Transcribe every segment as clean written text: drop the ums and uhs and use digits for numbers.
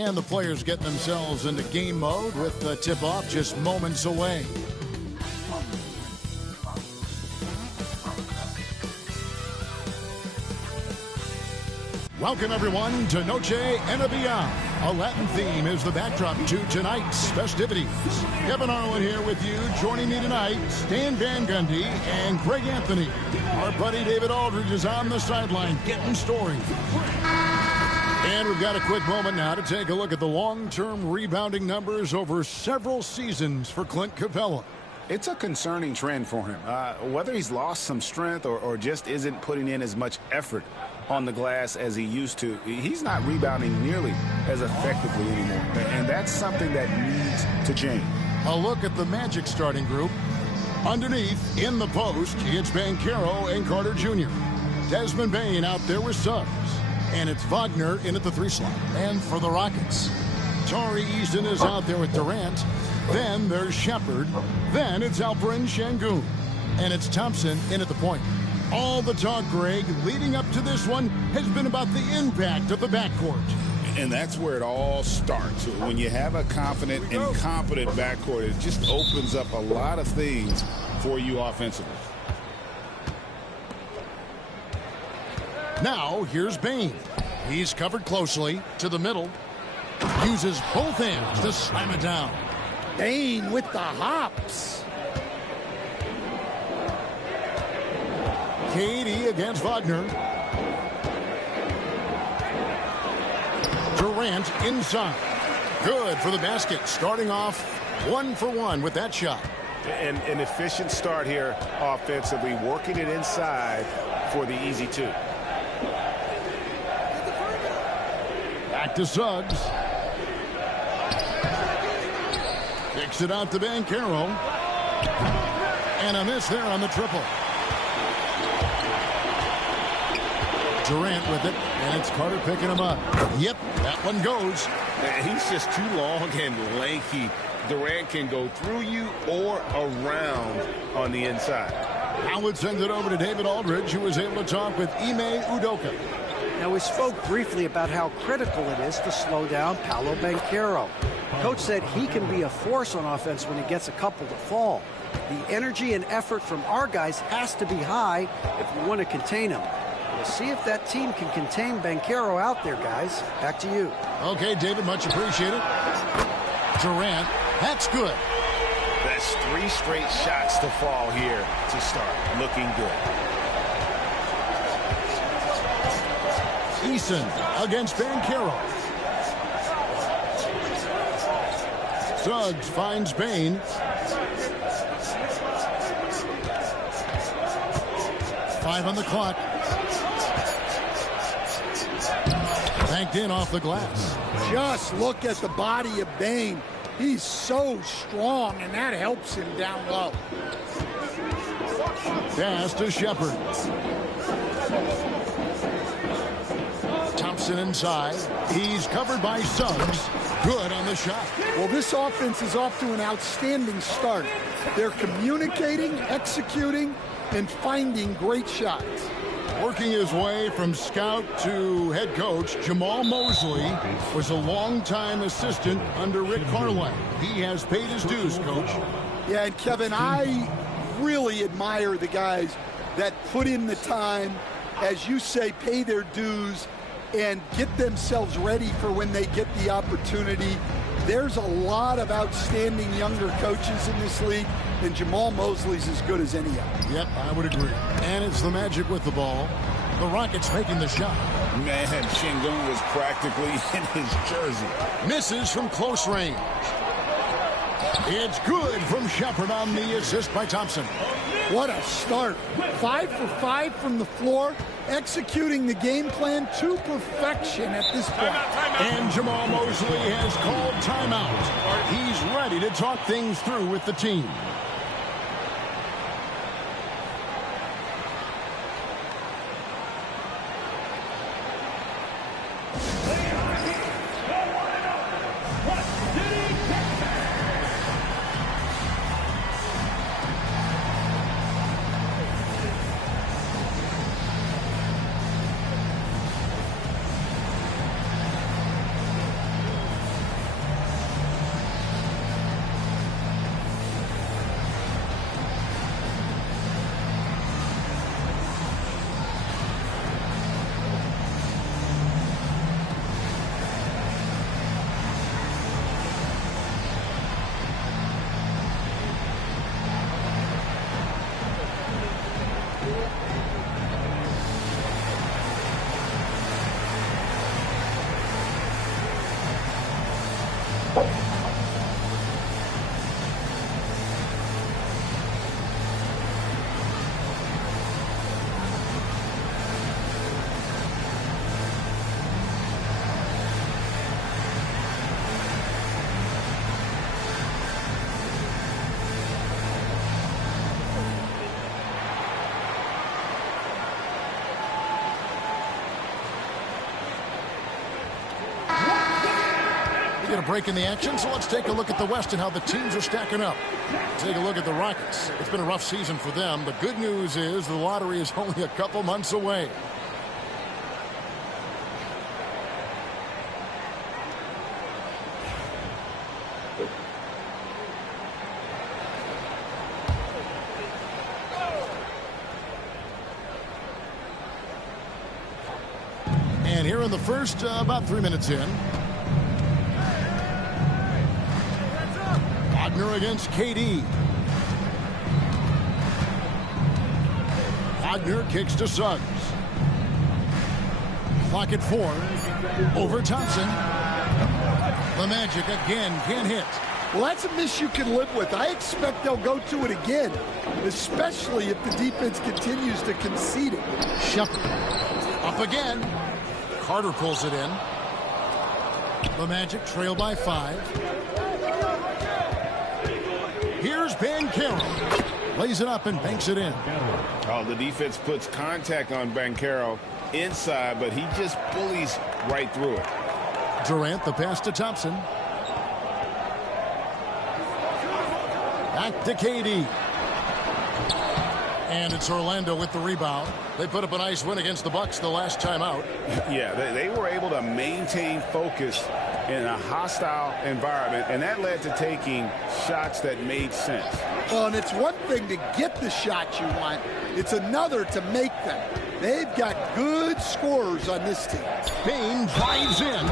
And the players get themselves into game mode with the tip-off just moments away. Welcome, everyone, to Noche Enabia. A Latin theme is the backdrop to tonight's festivities. Kevin Arlen here with you. Joining me tonight, Stan Van Gundy and Greg Anthony. Our buddy David Aldridge is on the sideline getting stories. And we've got a quick moment now to take a look at the long-term rebounding numbers over several seasons for Clint Capella. It's a concerning trend for him. Whether he's lost some strength or just isn't putting in as much effort on the glass as he used to, he's not rebounding nearly as effectively anymore. And that's something that needs to change. A look at the Magic starting group. Underneath, in the post, it's Banchero and Carter Jr. Desmond Bane out there with Suggs. And it's Wagner in at the 3 slot. And for the Rockets, Tari Eason is out there with Durant. Then there's Shepard. Then it's Alperen Şengün. And it's Thompson in at the point. All the talk, Greg, leading up to this one has been about the impact of the backcourt. And that's where it all starts. When you have a confident and competent backcourt, it just opens up a lot of things for you offensively. Now, here's Bane. He's covered closely to the middle. Uses both hands to slam it down. Bane with the hops. KD against Wagner. Durant inside. Good for the basket. Starting off 1 for 1 with that shot. And an efficient start here offensively, working it inside for the easy 2. Back to Suggs. Kicks it out to Banchero. And a miss there on the triple. Durant with it, and it's Carter picking him up. Yep, that one goes. He's just too long and lanky. Durant can go through you or around on the inside. Now let's send it over to David Aldridge, who was able to talk with Ime Udoka. Now, we spoke briefly about how critical it is to slow down Paolo Banchero. Coach said he can be a force on offense when he gets a couple to fall. The energy and effort from our guys has to be high if we want to contain him. We'll see if that team can contain Banchero out there, guys. Back to you. Okay, David, much appreciated. Durant, that's good. That's 3 straight shots to fall here to start. Looking good. Eason against Banchero. Suggs finds Bane. Five on the clock. Banked in off the glass. Just look at the body of Bane. He's so strong, and that helps him down low. Pass to Shepard. Thompson inside. He's covered by Suggs. Good on the shot. Well, this offense is off to an outstanding start. They're communicating, executing, and finding great shots. Working his way from scout to head coach, Jamal Mosley was a longtime assistant under Rick Carlisle. He has paid his dues, Coach. Yeah, and Kevin, I really admire the guys that put in the time, as you say, pay their dues, and get themselves ready for when they get the opportunity. There's a lot of outstanding younger coaches in this league, and Jamal Mosley's as good as any of them. Yep, I would agree. And it's the Magic with the ball. The Rockets making the shot. Man, Şengün was practically in his jersey. Misses from close range. It's good from Shepard on the assist by Thompson. What a start. 5 for 5 from the floor, executing the game plan to perfection at this point. And Jamal Mosley has called timeout. He's ready to talk things through with the team. get a break in the action, so let's take a look at the West and how the teams are stacking up. Take a look at the Rockets. It's been a rough season for them. The good news is the lottery is only a couple months away. And here in the first, about 3 minutes in. Wagner against KD. Wagner kicks to Suggs. Clock at 4. Over Thompson. The Magic again can't hit. Well, that's a miss you can live with. I expect they'll go to it again, especially if the defense continues to concede it. Shepard up again. Carter pulls it in. The Magic trail by 5. Here's Banchero. Lays it up and banks it in. Oh, the defense puts contact on Banchero inside, but he just bullies right through it. Durant, the pass to Thompson. Back to KD. And it's Orlando with the rebound. They put up a nice win against the Bucks the last time out. Yeah, they were able to maintain focus in a hostile environment, and that led to taking shots that made sense. Well, and it's one thing to get the shots you want. It's another to make them. They've got good scorers on this team. Bane drives in.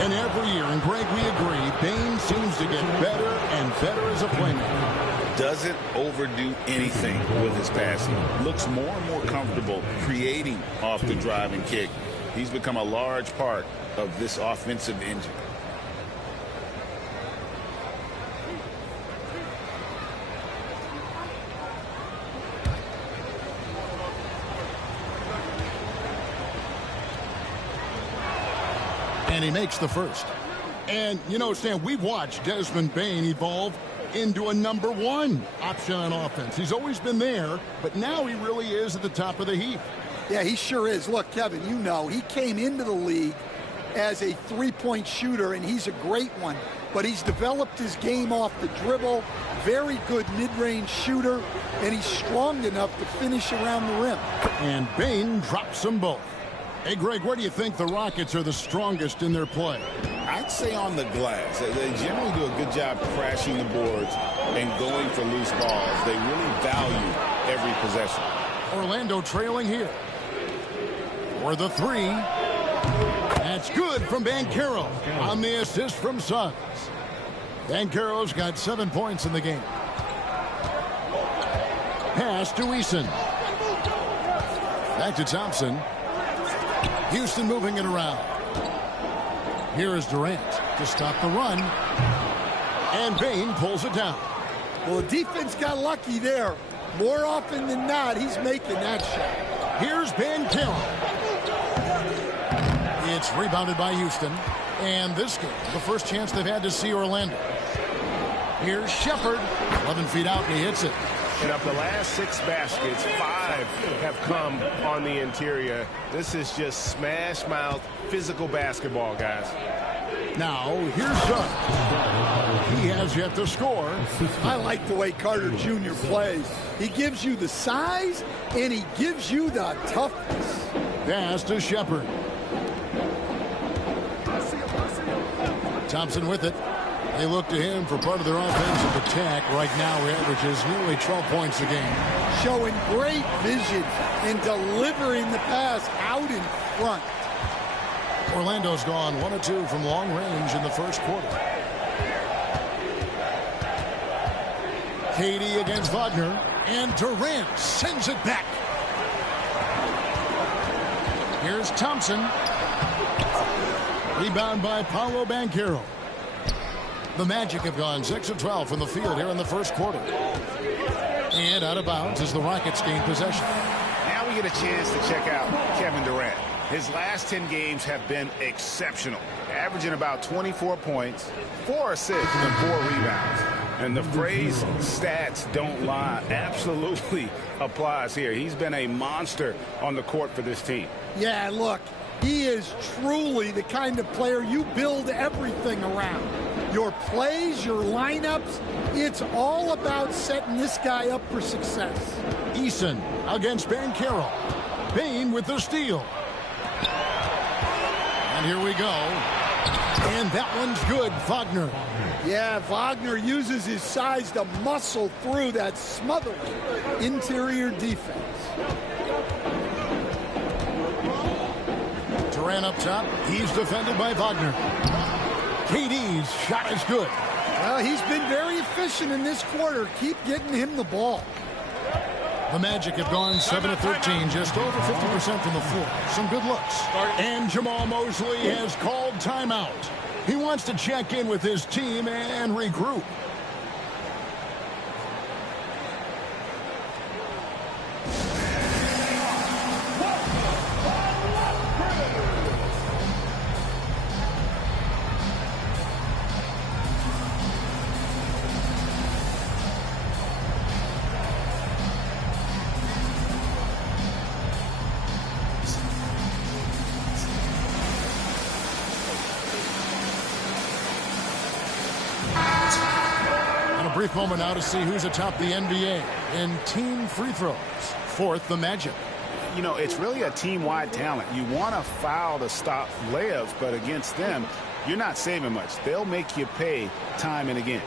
And every year, and Greg, we agree, Bane seems to get better and better as a playmaker. Doesn't overdo anything with his passing. Looks more and more comfortable creating off the driving kick. He's become a large part of this offensive engine. And he makes the first. And, you know, Stan, we've watched Desmond Bane evolve into a #1 option on offense. He's always been there, but now he really is at the top of the heap. Yeah, he sure is. Look, Kevin, you know, he came into the league as a three-point shooter, and he's a great one. But he's developed his game off the dribble, very good mid-range shooter, and he's strong enough to finish around the rim. And Bane drops them both. Hey, Greg, where do you think the Rockets are the strongest in their play? I'd say on the glass. They generally do a good job crashing the boards and going for loose balls. They really value every possession. Orlando trailing here. For the 3. That's good from Banchero on the assist from Suggs. Banchero's got 7 points in the game. Pass to Eason. Back to Thompson. Houston moving it around. Here is Durant to stop the run. And Bane pulls it down. Well, the defense got lucky there. More often than not, he's making that shot. Here's Banchero. It's rebounded by Houston. And this game, the first chance they've had to see Orlando. Here's Shepard. 11 feet out, and he hits it. And of the last 6 baskets, 5 have come on the interior. This is just smash-mouth physical basketball, guys. Now, here's Suggs. He has yet to score. I like the way Carter Jr. plays. He gives you the size, and he gives you the toughness. Pass to Shepard. Thompson with it. They look to him for part of their offensive attack. Right now, he averages nearly 12 points a game. Showing great vision and delivering the pass out in front. Orlando's gone 1 of 2 from long range in the first quarter. KD against Wagner. And Durant sends it back. Here's Thompson. Rebound by Paolo Banchero. The Magic have gone 6 of 12 from the field here in the first quarter. And out of bounds as the Rockets gain possession. Now we get a chance to check out Kevin Durant. His last 10 games have been exceptional, averaging about 24 points, 4 assists, and 4 rebounds. And the phrase stats don't lie absolutely applies here. He's been a monster on the court for this team. Yeah, look, He is truly the kind of player you build everything around. Your plays, your lineups, it's all about setting this guy up for success. Eason against Banchero. Bain with the steal. And here we go. And that one's good, Wagner. Yeah, Wagner uses his size to muscle through that smothering interior defense. Durant up top. He's defended by Wagner. KD's shot is good. Well, he's been very efficient in this quarter. Keep getting him the ball. The Magic have gone 7 of 13, just over 50% from the floor. Some good looks. And Jamal Mosley has called timeout. He wants to check in with his team and regroup. Brief moment now to see who's atop the NBA in team free throws. Fourth, the Magic. You know, it's really a team-wide talent. You want to foul to stop layups, but against them, you're not saving much. They'll make you pay time and again.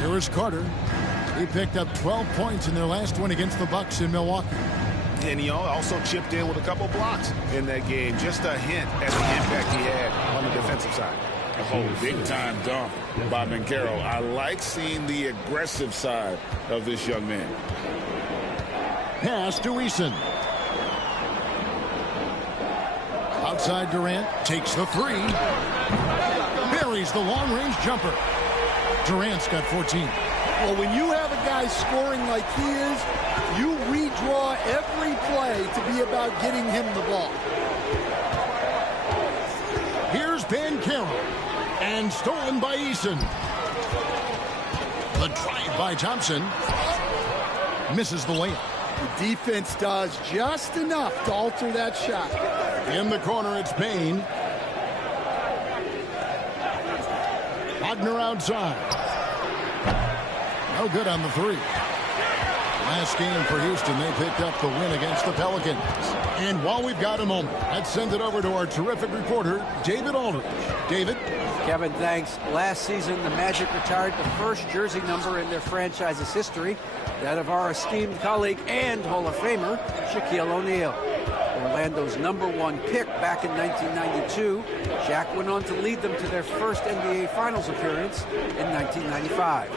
Here is Carter. He picked up 12 points in their last one against the Bucks in Milwaukee. And he also chipped in with a couple blocks in that game. Just a hint at the impact he had on the defensive side. Oh, big-time dunk by Banchero. I like seeing the aggressive side of this young man. Pass to Eason. Outside Durant takes the three. Buries the long-range jumper. Durant's got 14. Well, when you have a guy scoring like he is, you redraw every play to be about getting him the ball. Here's Banchero. And stolen by Eason. The drive by Thompson. Misses the layup. The defense does just enough to alter that shot. In the corner, it's Bain. Wagner outside. No good on the three. Last game for Houston, they picked up the win against the Pelicans. And while we've got a moment, let's send it over to our terrific reporter, David Aldridge. David? Kevin, thanks. Last season, the Magic retired the first jersey number in their franchise's history, that of our esteemed colleague and Hall of Famer, Shaquille O'Neal. Orlando's #1 pick back in 1992, Shaq went on to lead them to their first NBA Finals appearance in 1995.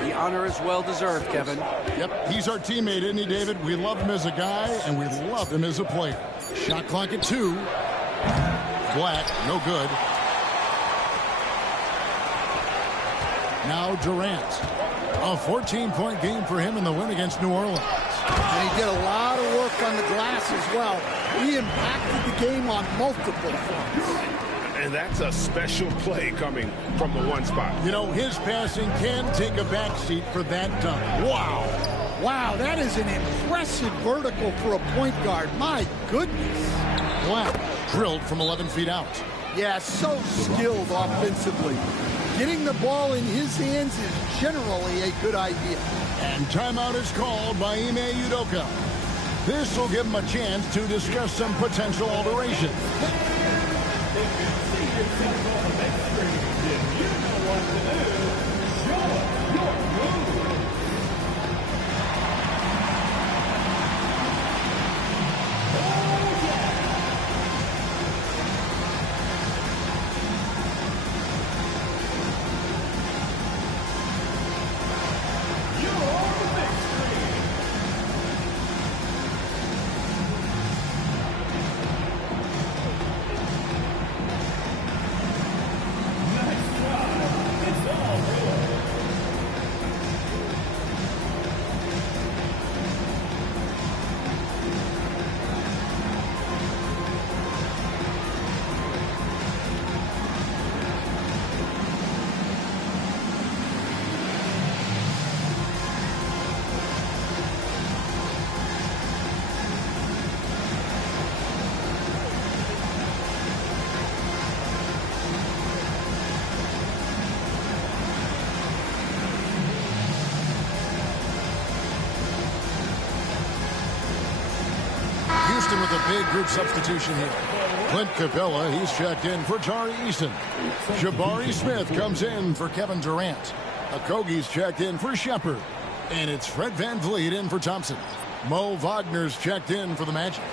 The honor is well-deserved, Kevin. Yep, he's our teammate, isn't he, David? We love him as a guy, and we love him as a player. Shot clock at 2. Black, no good. Now Durant. A 14-point game for him in the win against New Orleans. And he did a lot of work on the glass as well. He impacted the game on multiple fronts. And that's a special play coming from the one spot. You know, his passing can take a backseat for that dunk. Wow. Wow, that is an impressive vertical for a point guard. My goodness. Black drilled from 11 feet out. Yeah, so skilled offensively. Getting the ball in his hands is generally a good idea. And timeout is called by Ime Udoka. This will give him a chance to discuss some potential alterations. group substitution here. Clint Capella, he's checked in for Tari Eason. Jabari Smith comes in for Kevin Durant. Okogie's checked in for Shepard. And it's Fred VanVleet in for Thompson. Mo Wagner's checked in for the Magic.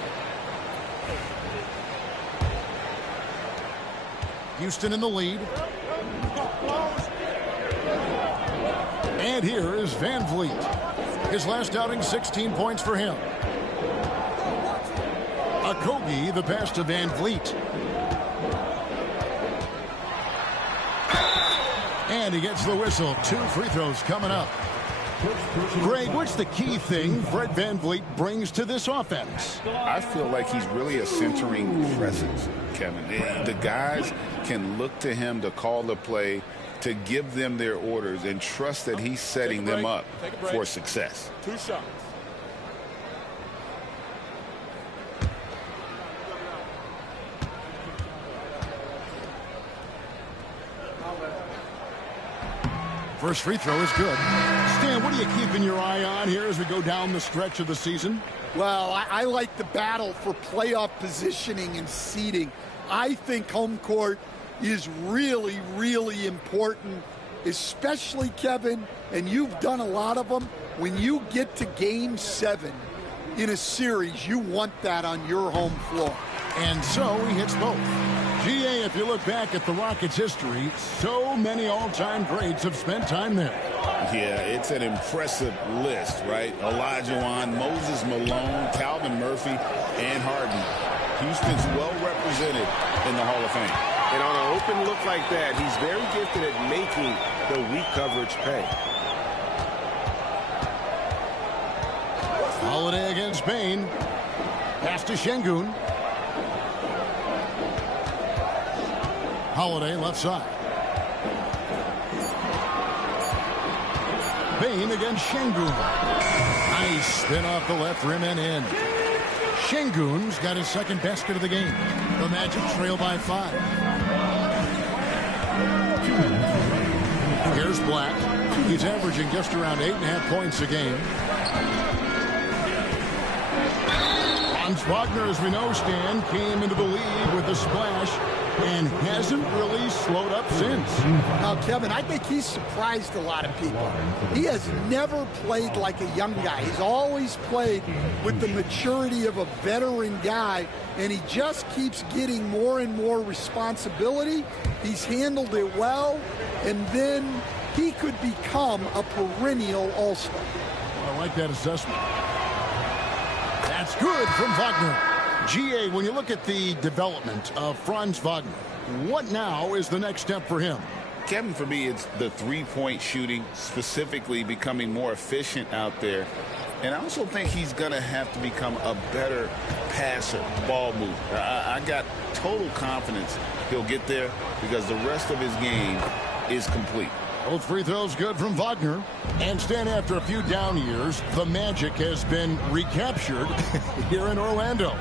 Houston in the lead. And here is VanVleet. His last outing, 16 points for him. Okogie, the pass to VanVleet. And he gets the whistle. 2 free throws coming up. Greg, what's the key thing Fred VanVleet brings to this offense? I feel like he's really a centering presence, Kevin. The guys can look to him to call the play, to give them their orders, and trust that he's setting them up for success. 2 shots. First free throw is good. Stan, what are you keeping your eye on here as we go down the stretch of the season? Well, I like the battle for playoff positioning and seeding. I think home court is really, really important, especially, Kevin, and you've done a lot of them. When you get to Game 7 in a series, you want that on your home floor. And so he hits both. GA, if you look back at the Rockets' history, so many all-time greats have spent time there. Yeah, it's an impressive list, right? Olajuwon, Moses Malone, Calvin Murphy, and Harden. Houston's well represented in the Hall of Fame. And on an open look like that, he's very gifted at making the weak coverage pay. Holiday against Bain. Pass to Şengün. Holiday left side. Bain against Şengün. Nice spin off the left rim and in. Şengün's got his second basket of the game. The Magic trail by 5. Here's Black. He's averaging just around 8.5 points a game. Franz Wagner, as we know, Stan, came into the league with a splash and hasn't really slowed up since. Now, Kevin, I think he's surprised a lot of people. He has never played like a young guy. He's always played with the maturity of a veteran guy, and he just keeps getting more and more responsibility. He's handled it well, and then he could become a perennial all-star. I like that assessment. That's good from Wagner. GA, when you look at the development of Franz Wagner, what now is the next step for him? Kevin, for me, it's the three-point shooting, specifically becoming more efficient out there. And I also think he's going to have to become a better passer, ball mover. I got total confidence he'll get there because the rest of his game is complete. Both free throws good from Wagner. And Stan, after a few down years, the Magic has been recaptured here in Orlando.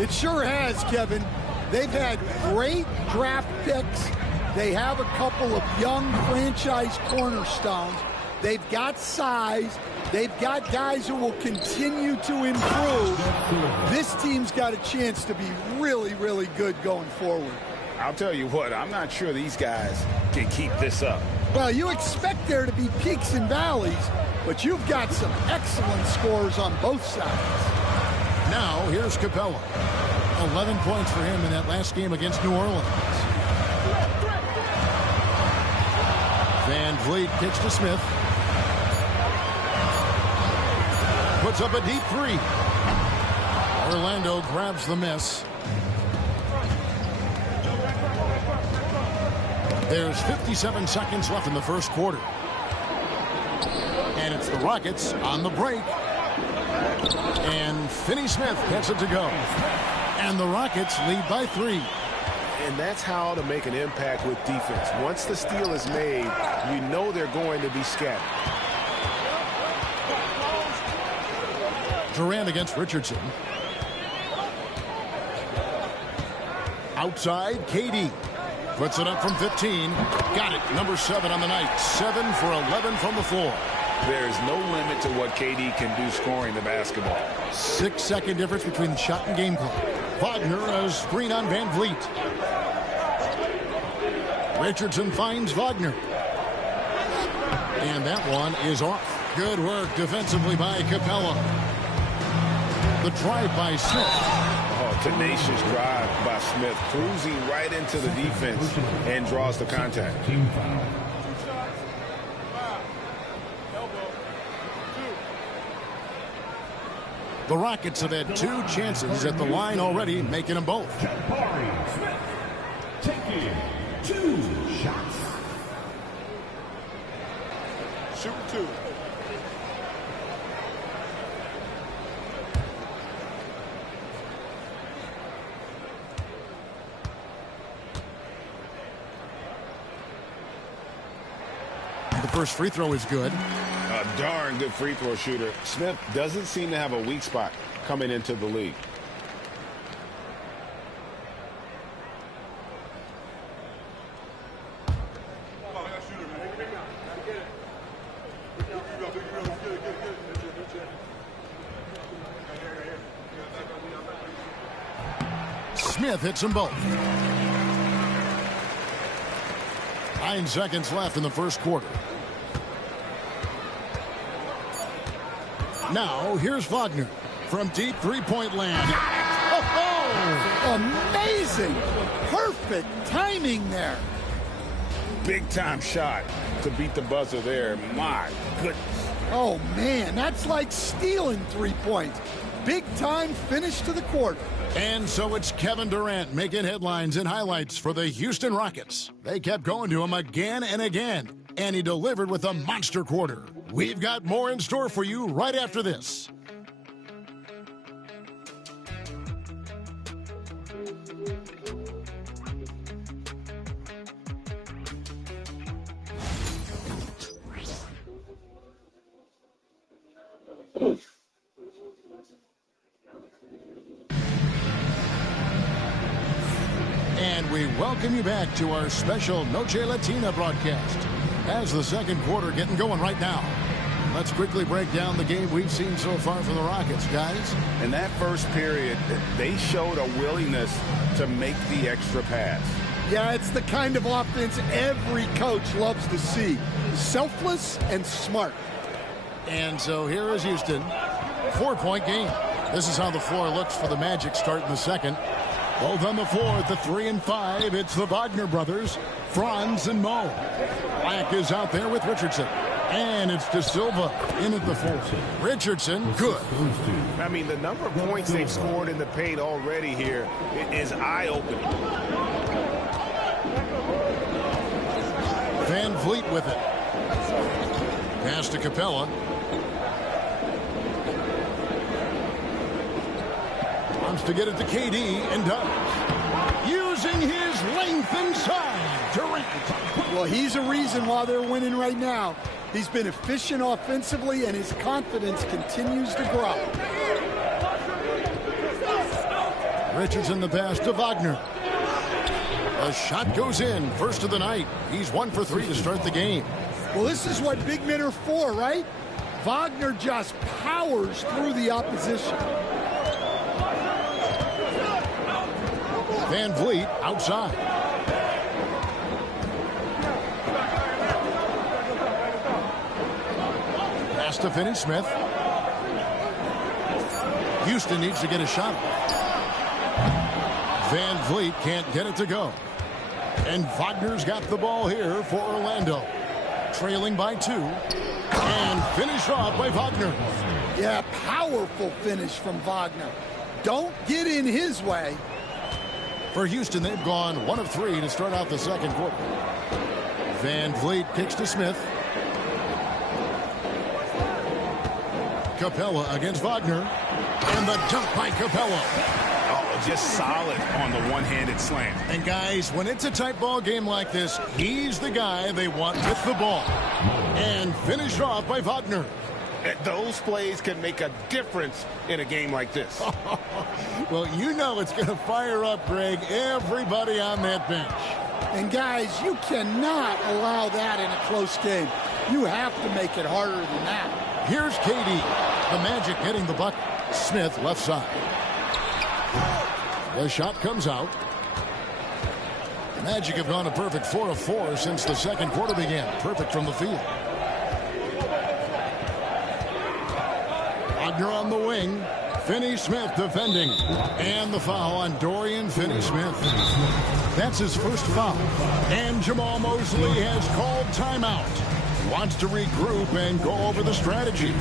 It sure has, Kevin. They've had great draft picks. They have a couple of young franchise cornerstones. They've got size. They've got guys who will continue to improve. This team's got a chance to be really, really good going forward. I'll tell you what, I'm not sure these guys can keep this up. Well, you expect there to be peaks and valleys, but you've got some excellent scores on both sides. Now, here's Capella. 11 points for him in that last game against New Orleans. VanVleet kicks to Smith. Puts up a deep three. Orlando grabs the miss. There's 57 seconds left in the first quarter. And it's the Rockets on the break. And Finney-Smith gets it to go. And the Rockets lead by 3. And that's how to make an impact with defense. Once the steal is made, you know they're going to be scattered. Durant against Richardson. Outside, KD. Puts it up from 15. Got it. Number 7 on the night. 7 for 11 from the floor. There's no limit to what KD can do scoring the basketball. 6-second difference between the shot and game clock. Wagner, a screen on Van Vliet. Richardson finds Wagner. And that one is off. Good work defensively by Capella. The drive by Smith. Oh, tenacious drive by Smith, cruising right into the defense and draws the contact. The Rockets have had 2 chances at the line already, making them both. Smith taking 2 shots. Shoot 2. The first free throw is good. A darn good free throw shooter. Smith doesn't seem to have a weak spot coming into the league. Smith hits them both. 9 seconds left in the first quarter. Now, here's Wagner from deep three-point land. Oh, amazing. Perfect timing there. Big time shot to beat the buzzer there. My goodness. Oh, man, that's like stealing 3 points. Big time finish to the quarter. And so it's Kevin Durant making headlines and highlights for the Houston Rockets. They kept going to him again and again, and he delivered with a monster quarter. We've got more in store for you right after this. And we welcome you back to our special Noche Latina broadcast. As the second quarter getting going right now. Let's quickly break down the game we've seen so far from the Rockets, guys. In that first period, they showed a willingness to make the extra pass. Yeah, it's the kind of offense every coach loves to see. Selfless and smart. And so here is Houston. 4-point game. This is how the floor looks for the Magic starting the second. Both on the floor at the 3 and 5. It's the Wagner brothers, Franz and Mo. Black is out there with Richardson. And it's De Silva in at the 4. Richardson, good. I mean, the number of points they've scored in the paint already here is eye-opening. Van Vliet with it. Pass to Capella. Wants to get it to KD and does. Using his length inside. Durant. Well, he's a reason why they're winning right now. He's been efficient offensively, and his confidence continues to grow. Richardson the pass to Wagner. A shot goes in. First of the night. He's 1 for 3 to start the game. Well, this is what big men are for, right? Wagner just powers through the opposition. Van Vliet outside. Pass to Finney Smith. Houston needs to get a shot. Van Vliet can't get it to go. And Wagner's got the ball here for Orlando. Trailing by 2. And finished off by Wagner. Yeah, powerful finish from Wagner. Don't get in his way. For Houston, they've gone 1 of 3 to start out the second quarter. Van Vliet kicks to Smith. Capella against Wagner. And the dunk by Capella. Oh, just solid on the one-handed slam. And guys, when it's a tight ball game like this, he's the guy they want with the ball. And finished off by Wagner. Those plays can make a difference in a game like this. Well, you know it's going to fire up, Greg, everybody on that bench. And guys, you cannot allow that in a close game. You have to make it harder than that. Here's KD. The Magic getting the bucket. Smith left side. The shot comes out. The Magic have gone a perfect 4 of 4 since the second quarter began. Perfect from the field. Wagner on the wing. Finney-Smith defending. And the foul on Dorian Finney-Smith. That's his first foul. And Jamal Mosley has called timeout. Wants to regroup and go over the strategy.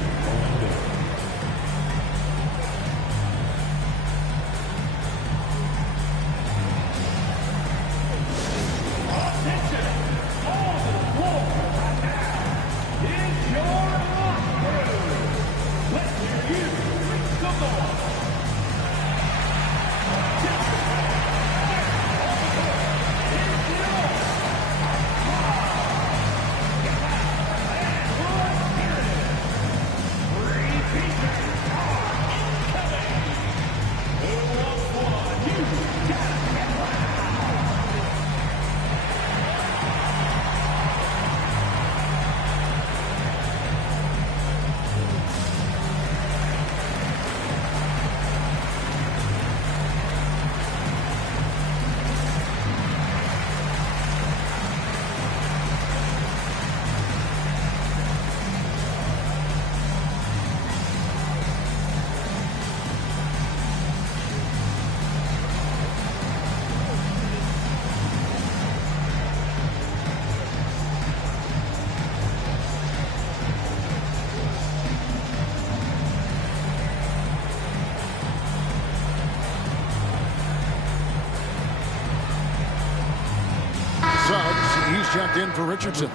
He's checked in for Richardson.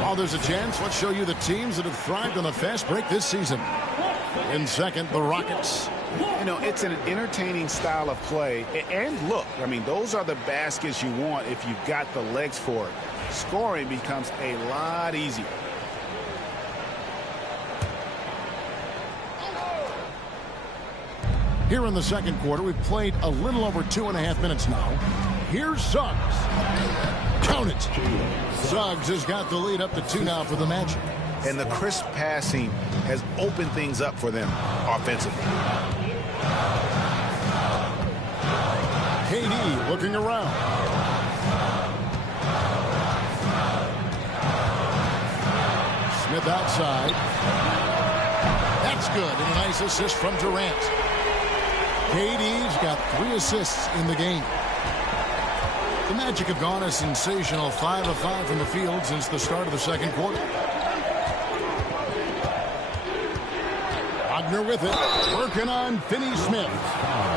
While there's a chance, let's show you the teams that have thrived on the fast break this season. In second, the Rockets. You know, it's an entertaining style of play. And look, I mean, those are the baskets you want if you've got the legs for it. Scoring becomes a lot easier. Here in the second quarter, we've played a little over 2.5 minutes now. Here's Suggs. Count it. Suggs has got the lead up to 2 now for the Magic. And the crisp passing has opened things up for them offensively. KD looking around. Smith outside. That's good. And a nice assist from Durant. KD's got 3 assists in the game. The Magic have gone a sensational 5 of 5 from the field since the start of the second quarter. Wagner with it, working on Finney-Smith.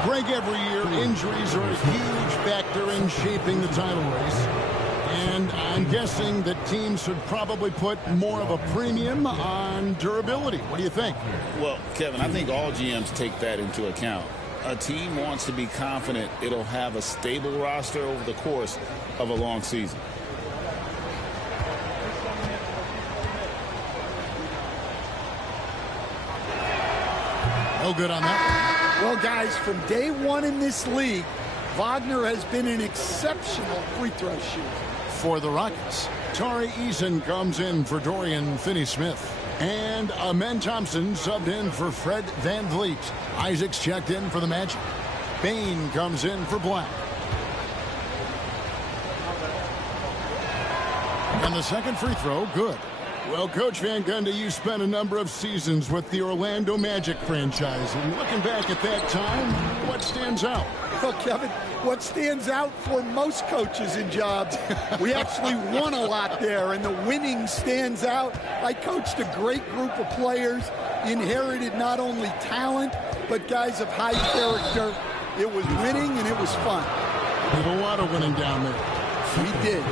Greg, every year injuries are a huge factor in shaping the title race. And I'm guessing that teams should probably put more of a premium on durability. What do you think? Well, Kevin, I think all GMs take that into account. A team wants to be confident it'll have a stable roster over the course of a long season. No good on that one. Well, guys, from day one in this league, Wagner has been an exceptional free throw shooter. For the Rockets, Tari Eason comes in for Dorian Finney-Smith. And Amen Thompson subbed in for Fred VanVleet. Isaacs checked in for the Magic. Bain comes in for Black. And the second free throw, good. Well, Coach Van Gundy, you spent a number of seasons with the Orlando Magic franchise. And looking back at that time, what stands out? Well, Kevin, what stands out for most coaches in jobs, we actually won a lot there, and the winning stands out. I coached a great group of players, inherited not only talent, but guys of high character. It was winning, and it was fun. Did a lot of winning down there. We did.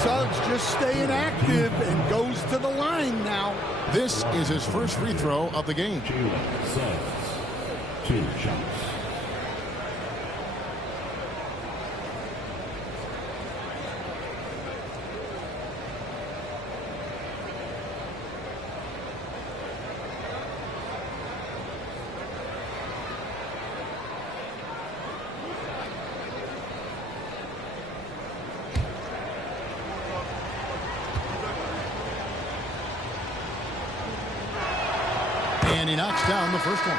Suggs just staying active and goes to the line now. This is his first free throw of the game. Suggs, 2 shots. And he knocks down the first one.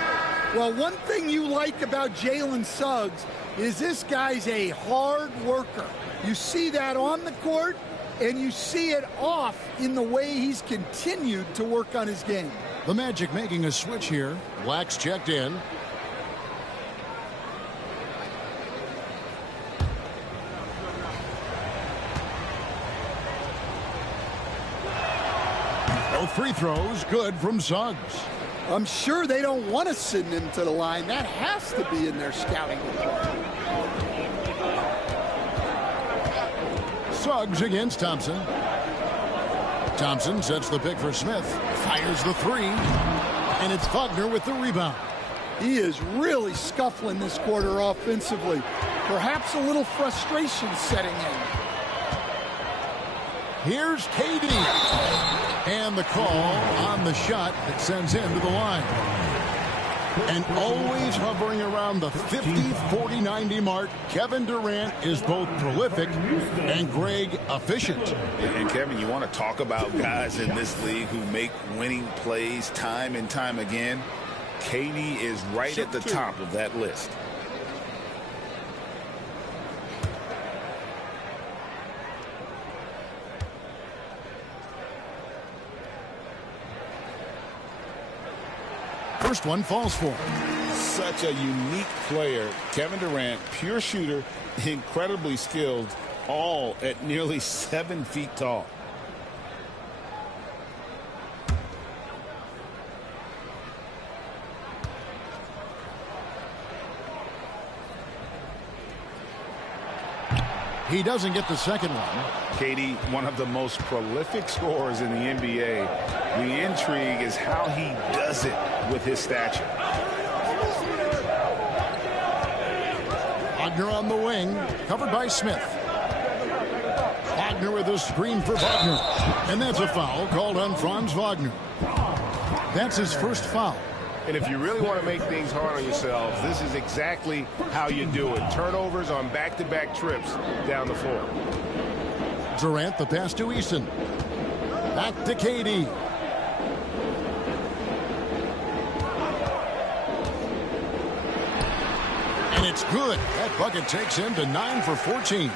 Well, one thing you like about Jalen Suggs is this guy's a hard worker. You see that on the court, and you see it off in the way he's continued to work on his game. The Magic making a switch here. Black's checked in. Both free throws good from Suggs. I'm sure they don't want to send him to the line. That has to be in their scouting report. Suggs against Thompson. Thompson sets the pick for Smith. Fires the three. And it's Wagner with the rebound. He is really scuffling this quarter offensively. Perhaps a little frustration setting in. Here's KD. And the call on the shot that sends him to the line. And always hovering around the 50, 40, 90 mark, Kevin Durant is both prolific and Greg efficient. And Kevin, you want to talk about guys in this league who make winning plays time and time again? KD is right at the top of that list. First one falls for him. Such a unique player. Kevin Durant, pure shooter, incredibly skilled, all at nearly 7 feet tall. He doesn't get the second one. KD, one of the most prolific scorers in the NBA. The intrigue is how he does it with his stature. Wagner on the wing, covered by Smith. Wagner with a screen for Wagner. And that's a foul called on Franz Wagner. That's his first foul. And if you really want to make things hard on yourselves, this is exactly how you do it. Turnovers on back-to-back trips down the floor. Durant, the pass to Eason. Back to KD. And it's good. That bucket takes him to 9 for 14.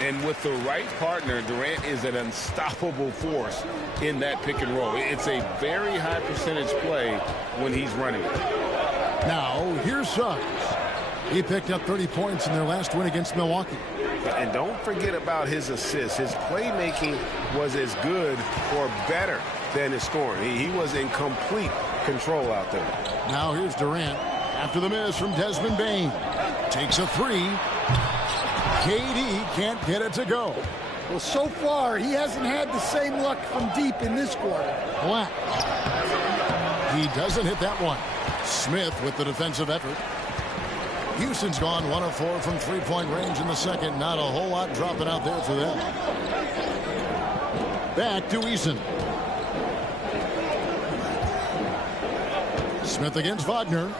And with the right partner, Durant is an unstoppable force in that pick and roll. It's a very high percentage play when he's running it. Now, here's Suggs. He picked up 30 points in their last win against Milwaukee. And don't forget about his assists. His playmaking was as good or better than his scoring. He was in complete control out there. Now here's Durant after the miss from Desmond Bane. Takes a three. KD can't get it to go. Well, so far, he hasn't had the same luck from deep in this quarter. Black. He doesn't hit that one. Smith with the defensive effort. Houston's gone 1 of 4 from three-point range in the second. Not a whole lot dropping out there for them. Back to Eason. Smith against Wagner.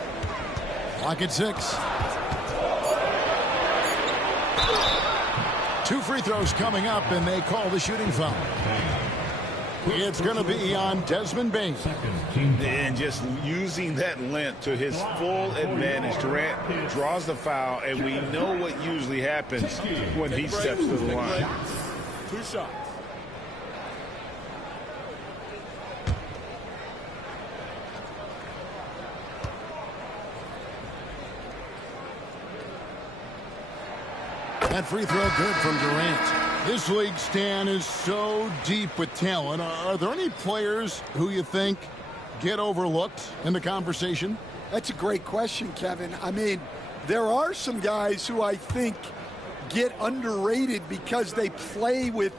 Clock at 6. 2 free throws coming up, and they call the shooting foul. It's going to be on Desmond Bane. And just using that length to his full advantage. Durant draws the foul, and we know what usually happens when he steps to the line. 2 shots. That free throw good from Durant. This league, Stan, is so deep with talent. Are there any players who you think get overlooked in the conversation? That's a great question, Kevin. I mean, there are some guys who I think get underrated because they play with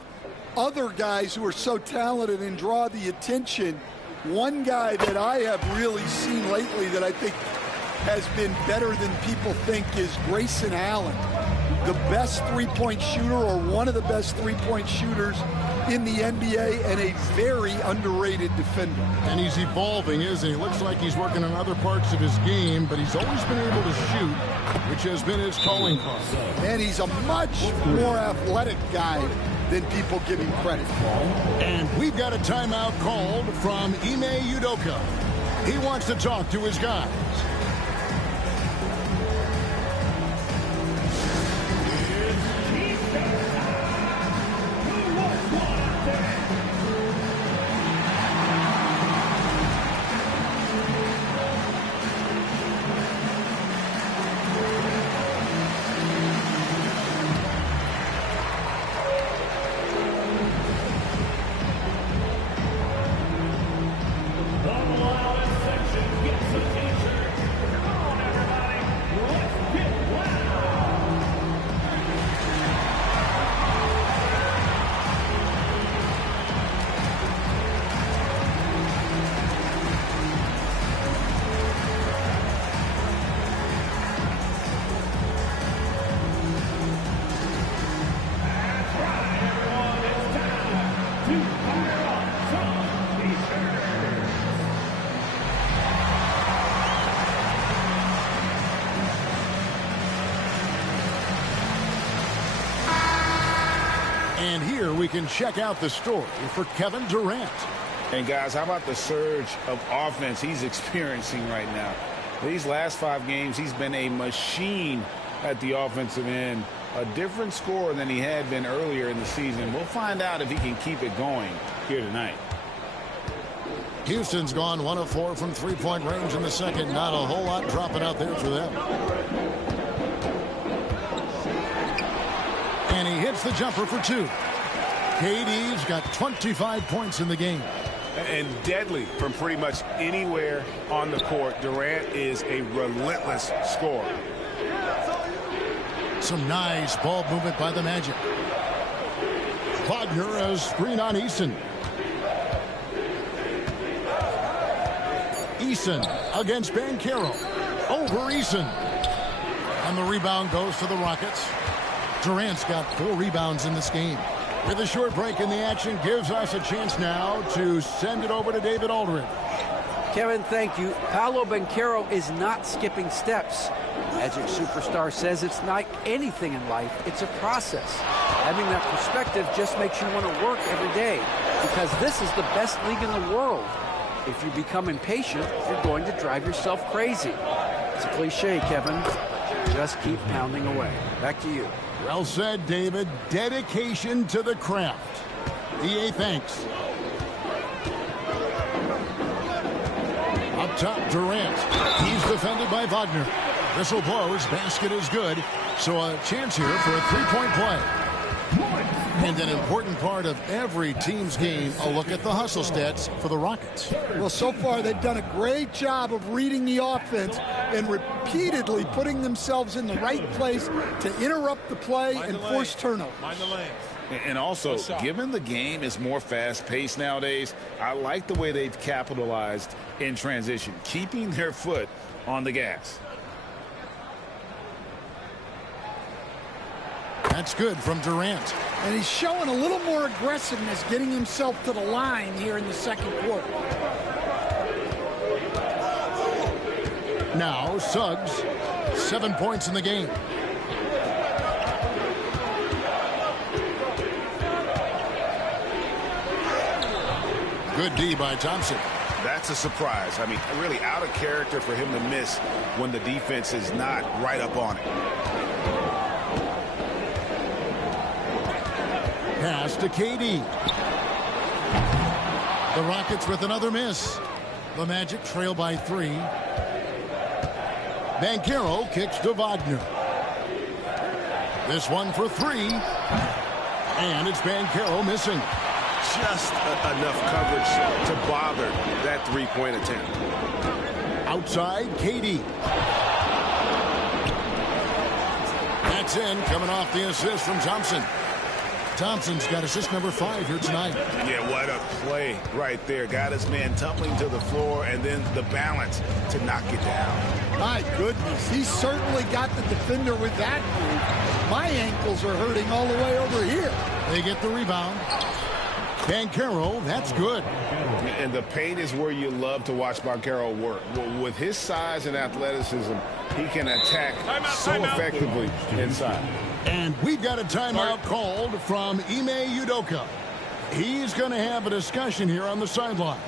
other guys who are so talented and draw the attention. One guy that I have really seen lately that I think has been better than people think is Grayson Allen. The best three-point shooter, or one of the best three-point shooters in the NBA, and a very underrated defender. And he's evolving, isn't he? Looks like he's working on other parts of his game, but he's always been able to shoot, which has been his calling card. And he's a much more athletic guy than people give him credit for. And we've got a timeout called from Ime Udoka. He wants to talk to his guys. And here we can check out the story for Kevin Durant. And guys, how about the surge of offense he's experiencing right now? These last 5 games, he's been a machine at the offensive end. A different scorer than he had been earlier in the season. We'll find out if he can keep it going here tonight. Houston's gone 1 of 4 from three-point range in the second. Not a whole lot dropping out there for them. And he hits the jumper for 2. KD's got 25 points in the game. And deadly from pretty much anywhere on the court. Durant is a relentless scorer. Some nice ball movement by the Magic. Wagner a screen on Eason. Eason against Banchero. Over Eason. And the rebound goes to the Rockets. Durant's got 4 rebounds in this game. With a short break in the action, gives us a chance now to send it over to David Aldridge. Kevin, thank you. Paolo Banchero is not skipping steps. Magic superstar says it's like anything in life. It's a process. Having that perspective just makes you want to work every day because this is the best league in the world. If you become impatient, you're going to drive yourself crazy. It's a cliche, Kevin. Just keep pounding away. Back to you. Well said, David. Dedication to the craft. EA thanks. Up top, Durant. He's defended by Wagner. Whistle blows. Basket is good. So a chance here for a three-point play. And an important part of every team's game, a look at the hustle stats for the Rockets. Well, so far they've done a great job of reading the offense and repeatedly putting themselves in the right place to interrupt the play and force turnovers. And also, given the game is more fast-paced nowadays, I like the way they've capitalized in transition, keeping their foot on the gas. That's good from Durant. And he's showing a little more aggressiveness, getting himself to the line here in the second quarter. Now, Suggs, 7 points in the game. Good D by Thompson. That's a surprise. I mean, really out of character for him to miss when the defense is not right up on it. Pass to KD. The Rockets with another miss. The Magic trail by 3. Banchero kicks to Wagner. This one for 3. And it's Banchero missing. Just enough coverage to bother that three-point attempt. Outside, KD. That's in, coming off the assist from Thompson. Thompson's got assist number 5 here tonight. Yeah, what a play right there. Got his man tumbling to the floor and then the balance to knock it down. My goodness, he certainly got the defender with that move. My ankles are hurting all the way over here. They get the rebound. Banchero, that's good. And the paint is where you love to watch Banchero work. With his size and athleticism, he can attack so effectively inside. And we've got a timeout called from Ime Udoka. He's going to have a discussion here on the sideline.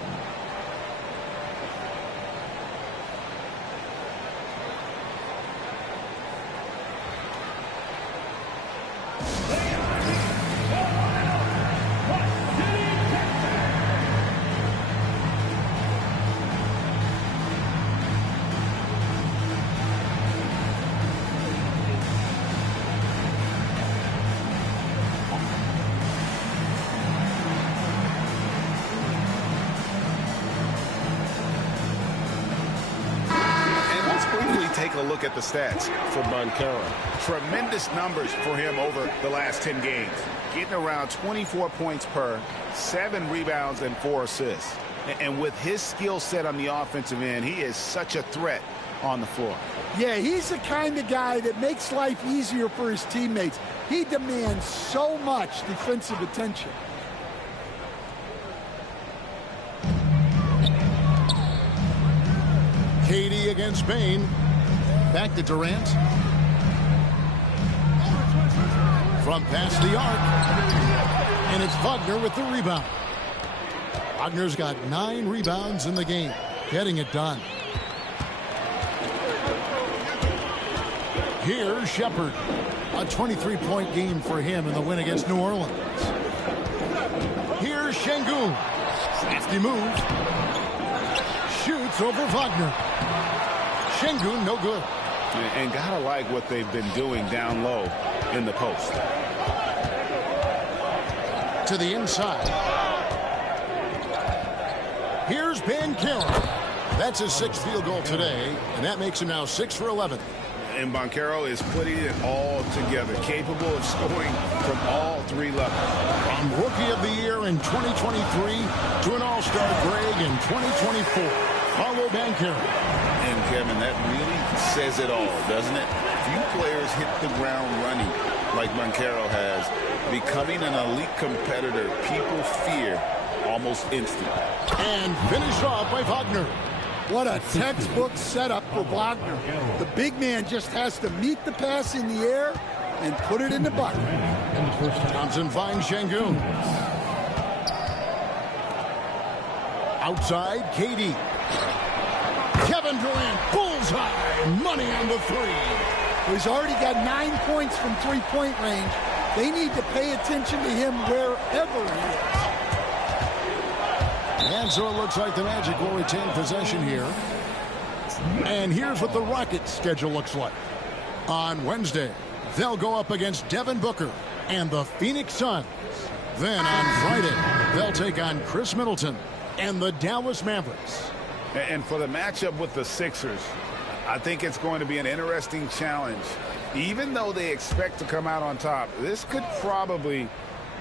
a look at the stats for Banchero. Tremendous numbers for him over the last 10 games. Getting around 24 points per, 7 rebounds, and 4 assists. And with his skill set on the offensive end, he is such a threat on the floor. Yeah, he's the kind of guy that makes life easier for his teammates. He demands so much defensive attention. KD against Bain. Back to Durant. From past the arc. And it's Wagner with the rebound. Wagner's got 9 rebounds in the game. Getting it done. Here's Shepard. A 23-point game for him in the win against New Orleans. Here's Şengün. Nasty move. Shoots over Wagner. Şengün no good. And gotta like what they've been doing down low in the post. To the inside. Here's Banchero. That's his 6th field goal today, and that makes him now 6 for 11. And Banchero is putting it all together, capable of scoring from all 3 levels. From Rookie of the Year in 2023 to an All-Star Greg in 2024. Follow Banchero. And Kevin, that really says it all, doesn't it? Few players hit the ground running like Banchero has. Becoming an elite competitor, people fear almost instantly. And finished off by Wagner. What a textbook setup for Wagner. The big man just has to meet the pass in the air and put it in the bucket. Thompson finds Şengün. Outside, KD. Kevin Durant, bullseye, money on the 3. He's already got 9 points from three-point range. They need to pay attention to him wherever he is. And so it looks like the Magic will retain possession here. And here's what the Rockets' schedule looks like. On Wednesday, they'll go up against Devin Booker and the Phoenix Suns. Then on Friday, they'll take on Chris Middleton and the Dallas Mavericks. And for the matchup with the Sixers, I think it's going to be an interesting challenge. Even though they expect to come out on top, this could probably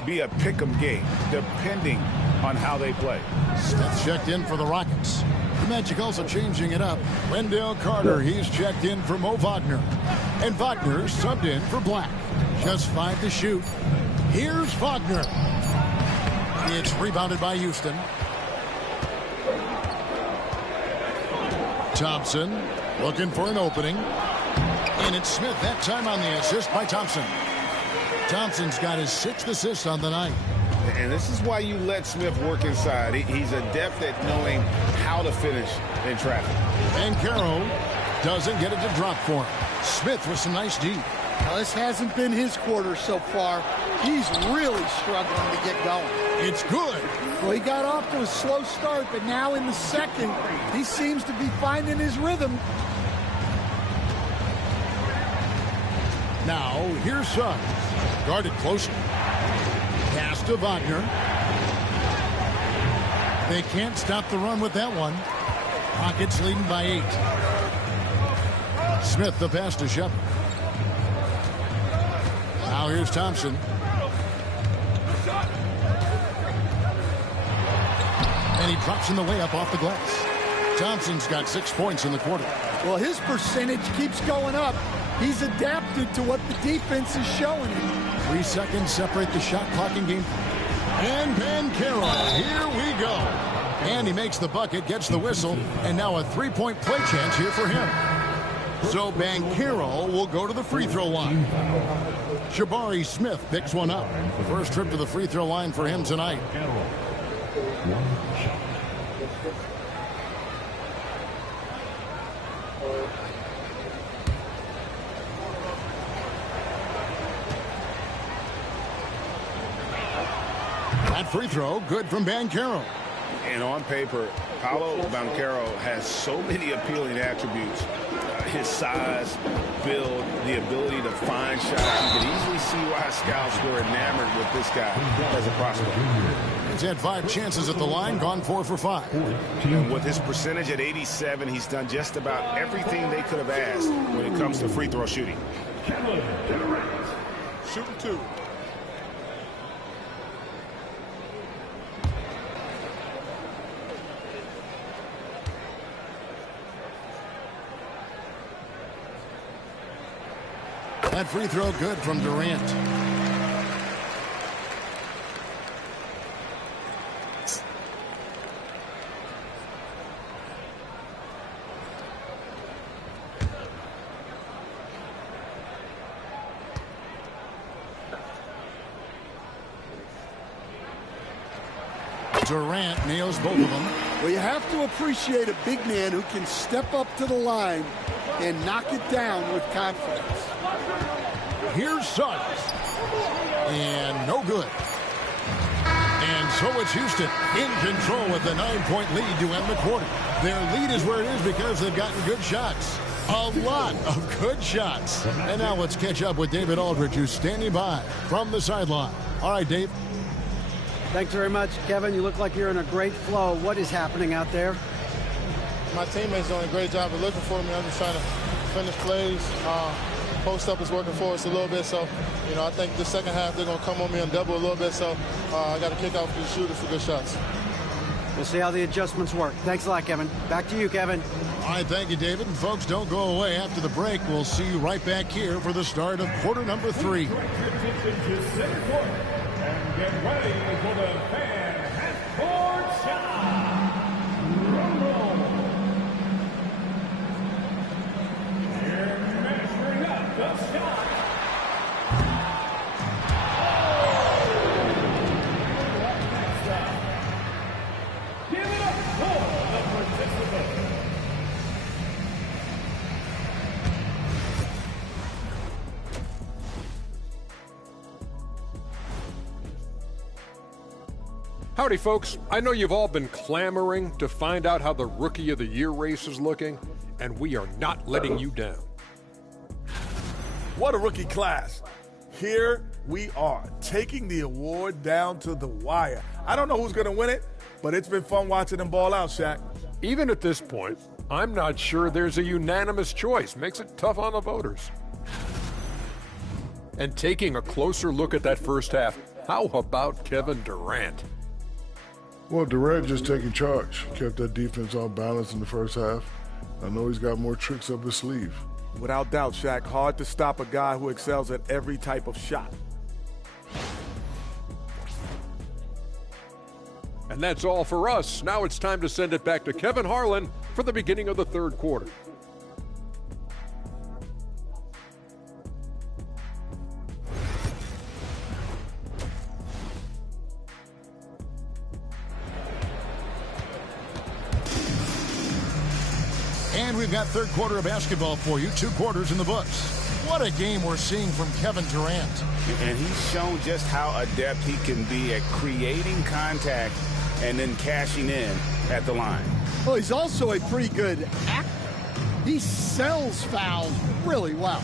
be a pick-em game, depending on how they play. Steph checked in for the Rockets. The Magic also changing it up. Wendell Carter, he's checked in for Mo Wagner. And Wagner subbed in for Black. Just 5 to shoot. Here's Wagner. It's rebounded by Houston. Thompson looking for an opening. And it's Smith that time on the assist by Thompson. Thompson's got his 6th assist on the night. And this is why you let Smith work inside. He's adept at knowing how to finish in traffic. And Banchero doesn't get it to drop for him. Smith with some nice D. Now, this hasn't been his quarter so far. He's really struggling to get going. It's good. Well, he got off to a slow start, but now in the second, he seems to be finding his rhythm. Now, here's Suggs. Guarded closely. Pass to Wagner. They can't stop the run with that one. Rockets leading by 8. Smith the pass to Shepard. Now here's Thompson. And he drops in the layup off the glass. Thompson's got 6 points in the quarter. Well, his percentage keeps going up. He's adapted to what the defense is showing him. 3 seconds separate the shot clock in game. And Banchero, here we go. And he makes the bucket, gets the whistle, and now a 3-point play chance here for him. So Banchero will go to the free throw line. Jabari Smith picks one up. First trip to the free throw line for him tonight. That free throw, good from Banchero. And on paper, Paolo Banchero has so many appealing attributes. His size, build, the ability to find shots. You can easily see why scouts were enamored with this guy as a prospect. He's had 5 chances at the line, gone 4 for 5. And with his percentage at 87, he's done just about everything they could have asked when it comes to free throw shooting. Shooting 2. That free throw good from Durant. Durant nails both of them. Well, you have to appreciate a big man who can step up to the line and knock it down with confidence. Here's Suggs. And no good. And so it's Houston in control with a 9-point lead to end the quarter. Their lead is where it is because they've gotten good shots. A lot of good shots. And now let's catch up with David Aldridge, who's standing by from the sideline. All right, Dave. Thanks very much, Kevin. You look like you're in a great flow. What is happening out there? My teammates doing a great job of looking for me. I'm just trying to finish plays. Post up is working for us a little bit, so I think the second half they're going to come on me and double a little bit, so I got to kick out for the shooters for good shots. We'll see how the adjustments work. Thanks a lot, Kevin. Back to you, Kevin. All right, thank you, David. And folks, don't go away after the break. We'll see you right back here for the start of quarter number 3. And get ready for the fan half-court shot. Here measuring up the shot. Give it up for the participants. Howdy, folks. I know you've all been clamoring to find out how the Rookie of the Year race is looking, and we are not letting you down. What a rookie class. Here we are, taking the award down to the wire. I don't know who's going to win it, but it's been fun watching them ball out, Shaq. Even at this point, I'm not sure there's a unanimous choice. Makes it tough on the voters. And taking a closer look at that first half, how about Kevin Durant? Well, Durant just taking charge. Kept that defense off balance in the first half. I know he's got more tricks up his sleeve. Without doubt, Shaq, hard to stop a guy who excels at every type of shot. And that's all for us. Now it's time to send it back to Kevin Harlan for the beginning of the third quarter. And we've got third quarter of basketball for you. 2 quarters in the books. What a game we're seeing from Kevin Durant. And he's shown just how adept he can be at creating contact and then cashing in at the line. Well, he's also a pretty good actor. He sells fouls really well.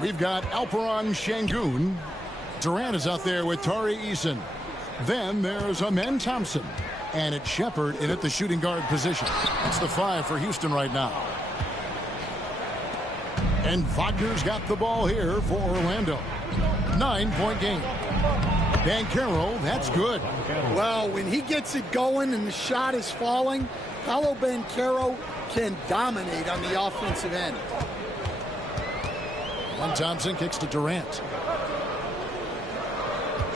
We've got Alperon Şengün. Durant is out there with Tari Eason. Then there's Amen Thompson. And it's Shepard in at the shooting guard position. That's the 5 for Houston right now. And Wagner's got the ball here for Orlando. 9-point game. Banchero, that's good. Well, when he gets it going and the shot is falling, Paolo Banchero can dominate on the offensive end. And Thompson kicks to Durant.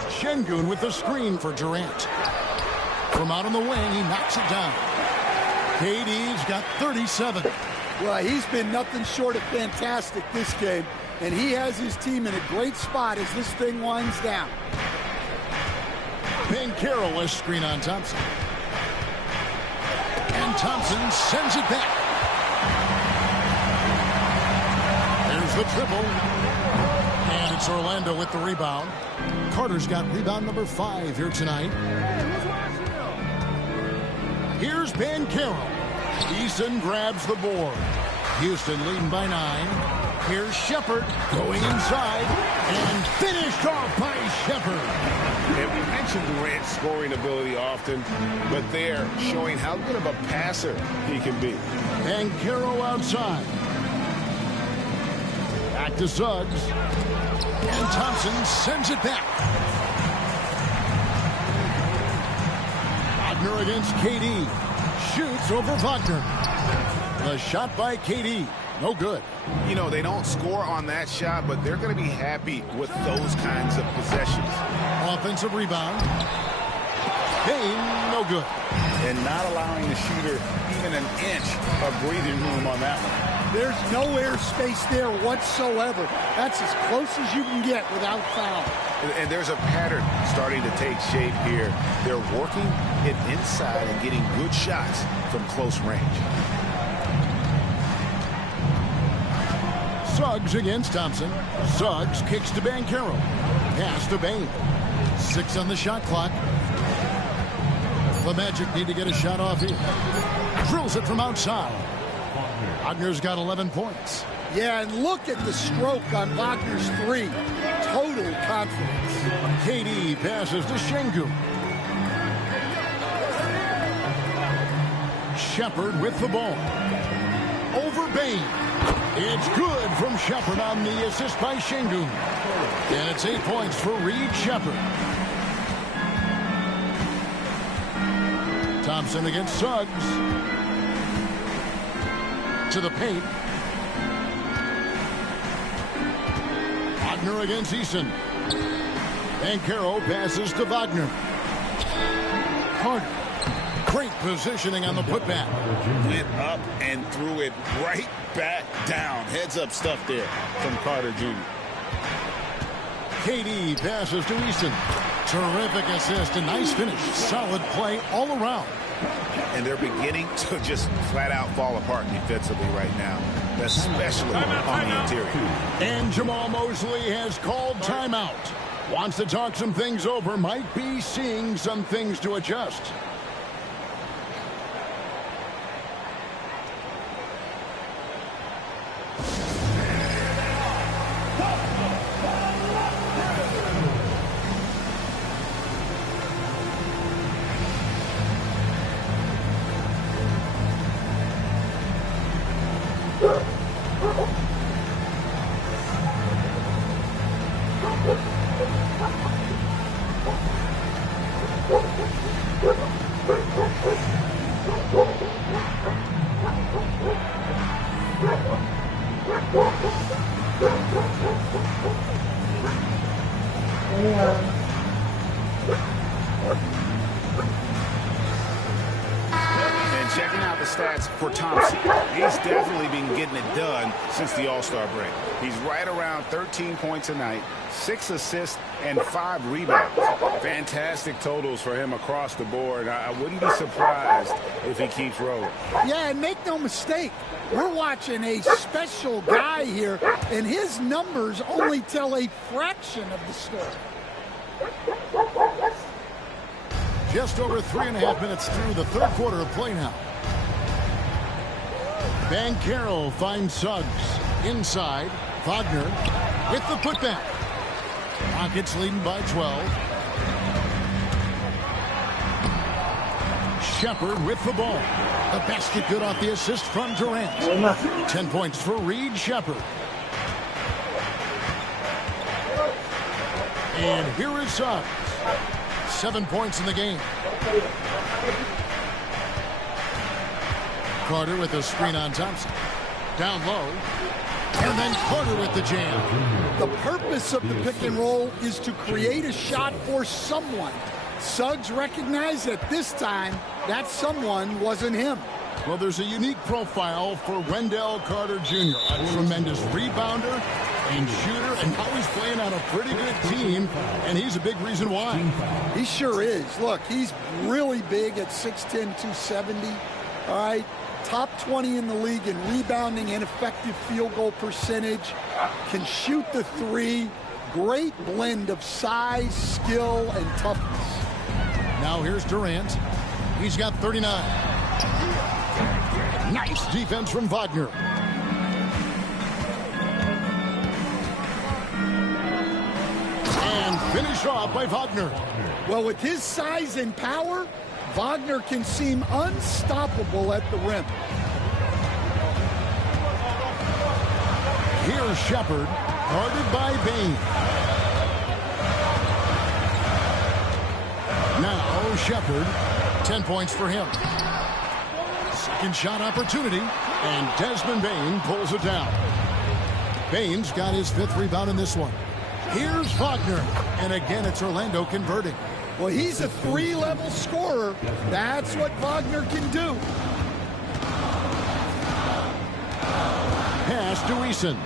Şengün with the screen for Durant. From out on the wing, he knocks it down. KD's got 37. Well, he's been nothing short of fantastic this game, and he has his team in a great spot as this thing winds down. Banchero a screen on Thompson. And Thompson sends it back. There's the triple. And it's It's Orlando with the rebound. Carter's got rebound number 5 here tonight. Here's Banchero. Eason grabs the board. Houston leading by 9. Here's Shepard going inside and finished off by Shepard. And we mentioned Durant's scoring ability often, but they're showing how good of a passer he can be. Banchero outside. Back to Suggs. And Thompson sends it back. Wagner against KD. Shoots over Wagner. The shot by KD. No good. You know, they don't score on that shot, but they're going to be happy with those kinds of possessions. Offensive rebound. Payne, no good. And not allowing the shooter even an inch of breathing room on that one. There's no air space there whatsoever. That's as close as you can get without foul. And there's a pattern starting to take shape here. They're working it inside and getting good shots from close range. Suggs against Thompson. Suggs kicks to Banchero. Pass to Bane. 6 on the shot clock. The Magic need to get a shot off here. Drills it from outside. Wagner's got 11 points. Yeah, and look at the stroke on Wagner's 3. Total confidence. KD passes to Şengün. Shepard with the ball. Over Bane. It's good from Shepard on the assist by Şengün. And it's 8 points for Reed Shepard. Thompson against Suggs. To the paint. Wagner against Eason. Banchero passes to Wagner. Carter. Great positioning on the putback. Went up and threw it right back down. Heads up stuff there from Carter Jr. KD passes to Eason. Terrific assist, a nice finish. Solid play all around. And they're beginning to just flat out fall apart defensively right now, especially on the interior. And Jamal Mosley has called timeout. Wants to talk some things over. Might be seeing some things to adjust. And checking out the stats for Thompson, he's definitely been getting it done since the All-Star break. He's right around 13 points a night, 6 assists, and 5 rebounds. Fantastic totals for him across the board. I wouldn't be surprised if he keeps rolling. Yeah, and make no mistake, we're watching a special guy here, and his numbers only tell a fraction of the story. Just over 3.5 minutes through the third quarter of play now. Banchero finds Suggs. Inside, Wagner with the putback. Rockets leading by 12. Shepard with the ball. The basket good off the assist from Durant. 10 points for Reed Shepard. And here is Suggs. 7 points in the game. Carter with a screen on Thompson. Down low. And then Carter with the jam. The purpose of the pick and roll is to create a shot for someone. Suggs recognized that this time that someone wasn't him. Well, there's a unique profile for Wendell Carter Jr. A tremendous rebounder and shooter, and now he's playing on a pretty good team, and he's a big reason why. He sure is. Look, he's really big at 6'10", 270. All right, top 20 in the league in rebounding and effective field goal percentage. Can shoot the 3, great blend of size, skill, and toughness. Now here's Durant. He's got 39. Nice defense from Wagner. And finished off by Wagner. Well, with his size and power, Wagner can seem unstoppable at the rim. Here's Shepard, guarded by Bain. Now Shepard, 10 points for him. Second shot opportunity, and Desmond Bain pulls it down. Bain's got his 5th rebound in this one. Here's Wagner, and again it's Orlando converting. Well, he's a 3-level scorer. That's what Wagner can do. Pass to Eason.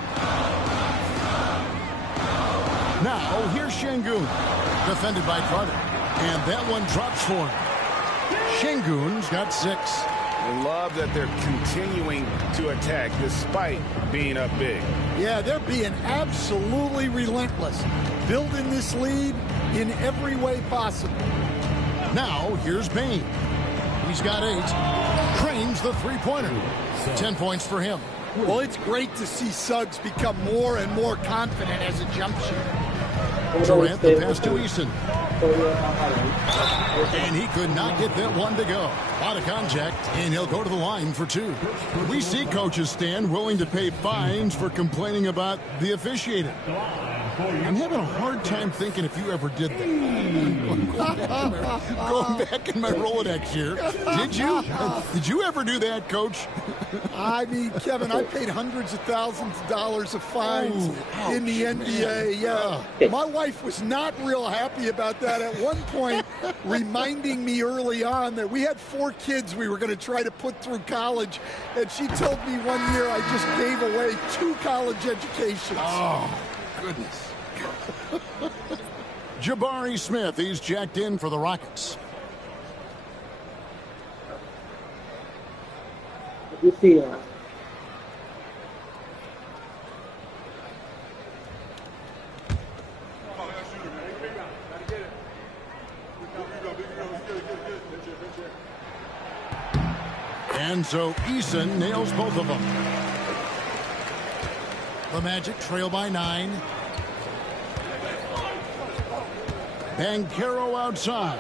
Now here's Şengün, defended by Carter, and that one drops for him. Şengün's got 6. I love that they're continuing to attack despite being up big. Yeah, they're being absolutely relentless, building this lead in every way possible. Now here's Bain. He's got 8. Cranes the three-pointer. 10 points for him. Well, it's great to see Suggs become more and more confident as a jump shooter. Durant the pass to Eason. And he could not get that one to go. Out of contact, and he'll go to the line for 2. We see coaches stand willing to pay fines for complaining about the officiating. I'm having a hard time thinking if you ever did that. Going back in my Rolodex here. Did you? Did you ever do that, Coach? I mean, Kevin, I paid hundreds of thousands of dollars of fines in the NBA. Yeah. My wife was not real happy about that at one point, reminding me early on that we had 4 kids we were going to try to put through college, and she told me one year I just gave away 2 college educations. Oh, goodness. Jabari Smith, he's jacked in for the Rockets. And so Eason nails both of them. The Magic trail by 9. Banchero outside.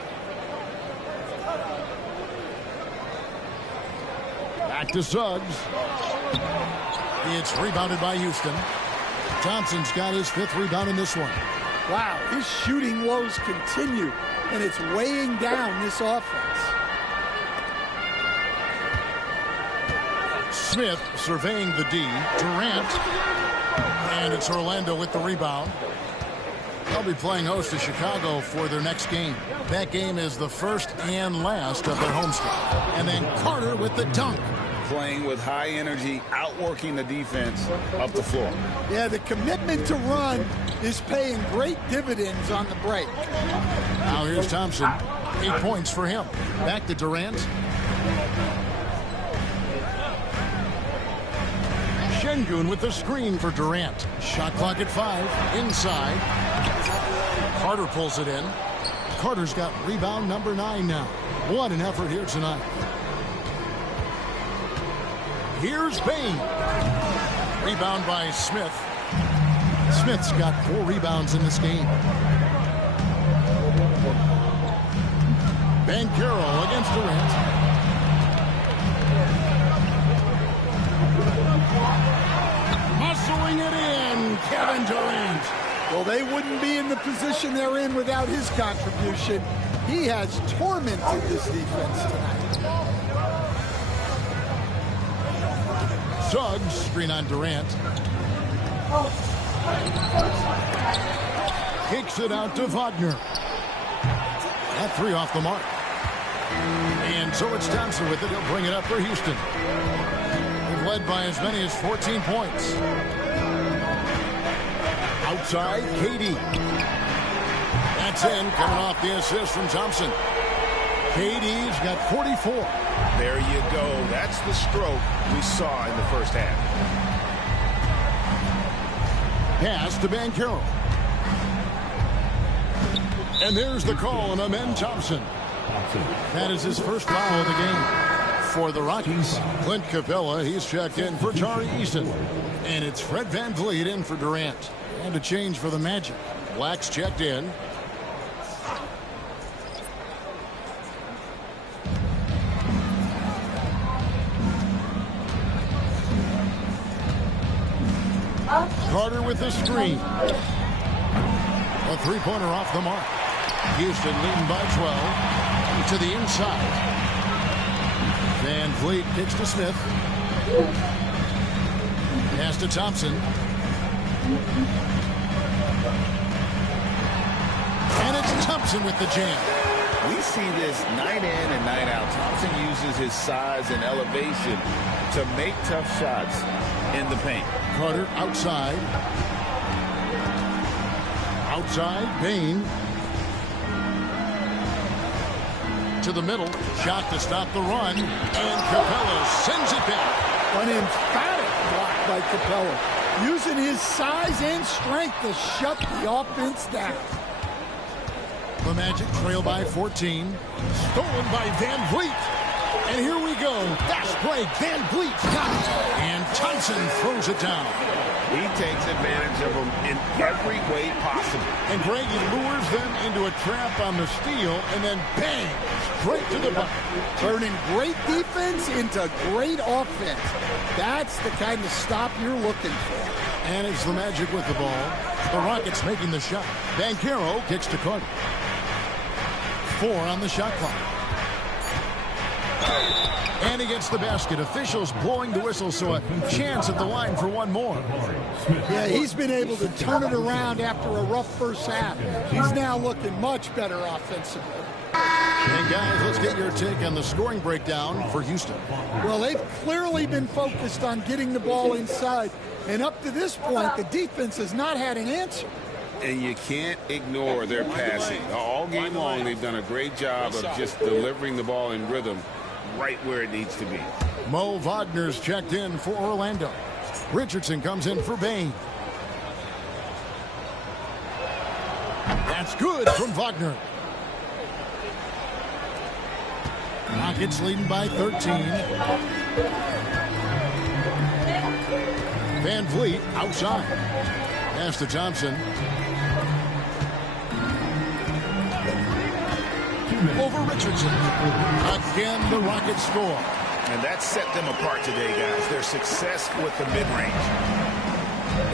Back to Suggs. It's rebounded by Houston. Thompson's got his 5th rebound in this one. Wow, his shooting woes continue, and it's weighing down this offense. Smith surveying the D. Durant. And it's Orlando with the rebound. They'll be playing host to Chicago for their next game. That game is the first and last of their homestand. And then Carter with the dunk. Playing with high energy, outworking the defense up the floor. Yeah, the commitment to run is paying great dividends on the break. Now here's Thompson. 8 points for him. Back to Durant. Şengün with the screen for Durant. Shot clock at 5. Inside. Carter pulls it in. Carter's got rebound number 9 now. What an effort here tonight. Here's Bain. Rebound by Smith. Smith's got 4 rebounds in this game. Banchero against Durant. Muscling it in, Kevin Durant. Well, they wouldn't be in the position they're in without his contribution. He has tormented this defense tonight. Suggs, screen on Durant. Kicks it out to Wagner. That 3 off the mark. And so it's Thompson with it. He'll bring it up for Houston. They've led by as many as 14 points. Outside, KD. That's in, coming off the assist from Thompson. KD's got 44. There you go. That's the stroke we saw in the first half. Pass to Banchero. And there's the call on Amen Thompson. That is his first foul of the game for the Rockets. Clint Capella, he's checked in for Tari Eason. And it's Fred VanVleet in for Durant. And a change for the Magic. Black's checked in. Carter with the screen. A three-pointer off the mark. Houston leading by 12. To the inside. VanVleet kicks to Smith. Pass to Thompson. And it's Thompson with the jam. We see this night in and night out. Thompson uses his size and elevation to make tough shots in the paint. Carter outside. Outside, Bain. To the middle. Shot to stop the run. And Capella sends it back. An emphatic block by Capella. Using his size and strength to shut the offense down. The Magic trail by 14. Stolen by VanVleet. And here we go. Fast break. VanVleet got it. And Thompson throws it down. He takes advantage of them in every way possible. And Greg, he lures them into a trap on the steal, and then bang, straight to the bucket. Turning great defense into great offense. That's the kind of stop you're looking for. And it's the Magic with the ball. The Rockets making the shot. Banchero kicks to Carter. 4 on the shot clock. And he gets the basket. Officials blowing the whistle, so a chance at the line for one more. Yeah, he's been able to turn it around after a rough first half. He's now looking much better offensively. And guys, let's get your take on the scoring breakdown for Houston. Well, they've clearly been focused on getting the ball inside. And up to this point, the defense has not had an answer. And you can't ignore their passing. All game long, they've done a great job of just delivering the ball in rhythm right where it needs to be. Mo Wagner's checked in for Orlando. Richardson comes in for Bain. That's good from Wagner. Rockets leading by 13. VanVleet outside. Pass to Thompson. Over Richardson. Again, the Rockets score. And that set them apart today, guys. Their success with the mid-range.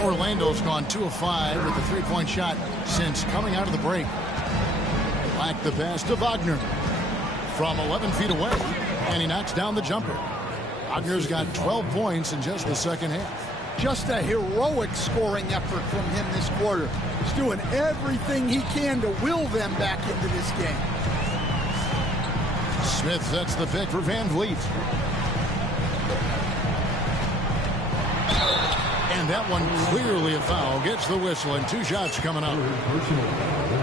Orlando's gone 2 of 5 with a three-point shot since coming out of the break. Black the pass to Wagner. From 11 feet away, and he knocks down the jumper. Wagner's got 12 points in just the second half. Just a heroic scoring effort from him this quarter. He's doing everything he can to will them back into this game. Smith sets the pick for VanVleet. And that one clearly a foul. Gets the whistle, and 2 shots coming up.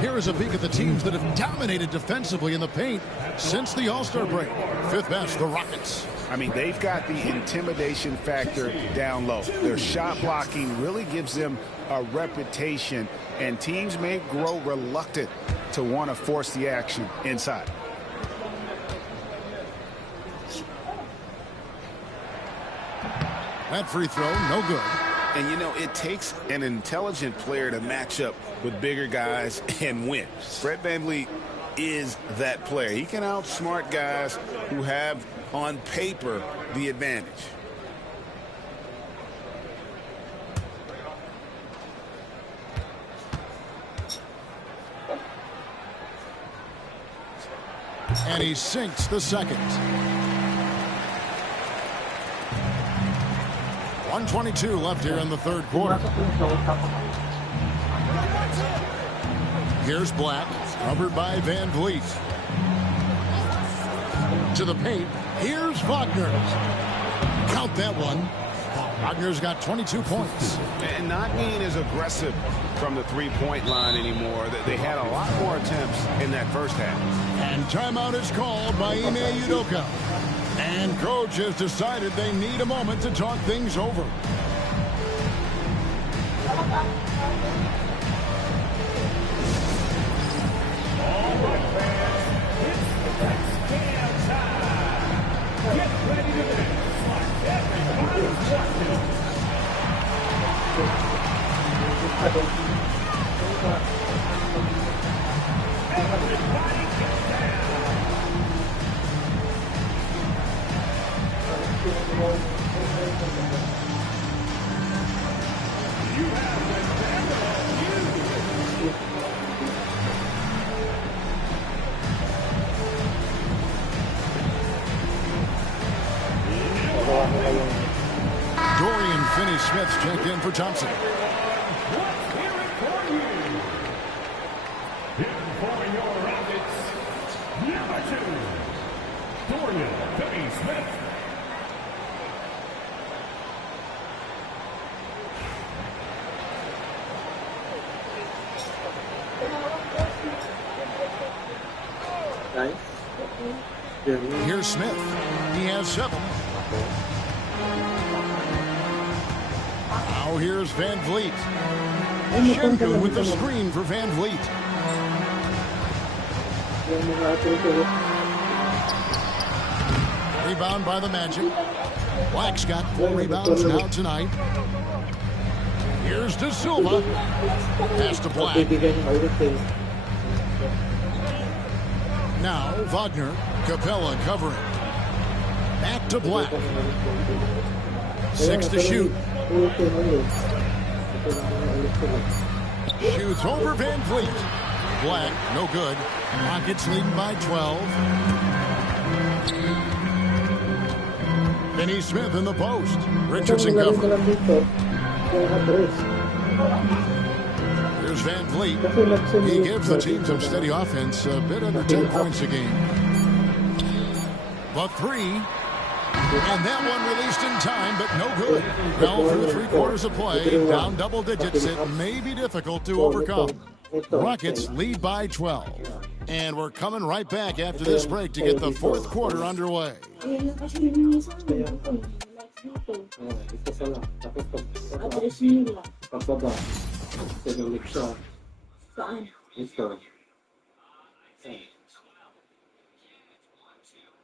Here is a peek at the teams that have dominated defensively in the paint since the All-Star break. 5th best, the Rockets. I mean, they've got the intimidation factor down low. Their shot blocking really gives them a reputation, and teams may grow reluctant to want to force the action inside. That free throw, no good. And, you know, it takes an intelligent player to match up with bigger guys and win. Fred VanVleet is that player. He can outsmart guys who have, on paper, the advantage. And he sinks the second. 1:22 left here in the third quarter. Here's Black, covered by VanVleet. To the paint. Here's Wagner. Count that one. Wagner's got 22 points. And not being as aggressive from the three-point line anymore. They had a lot more attempts in that first half. And timeout is called by Ime Udoka. And coach has decided they need a moment to talk things over. Dorian Finney-Smith's checked in for Thompson. For your Rockets, number 2, Dorian Finney-Smith. Here's Smith. He has 7. Now here's Van Vliet. Shenku with the screen for Van Vliet. Rebound by the Magic. Black's got 4 rebounds now tonight. Here's De Silva. Pass to Black. Now Wagner. Capella covering. Back to Black. 6 to shoot. Shoots over Van Vliet. Black, no good. Rockets leading by 12. Finney-Smith in the post. Richardson covering. Here's Van Vliet. He gives the team some steady offense, a bit under 10 points a game. The 3, and that one released in time, but no good. Well, through 3 quarters of play, down double digits, it may be difficult to overcome. Rockets lead by 12. And we're coming right back after this break to get the 4th quarter underway. Now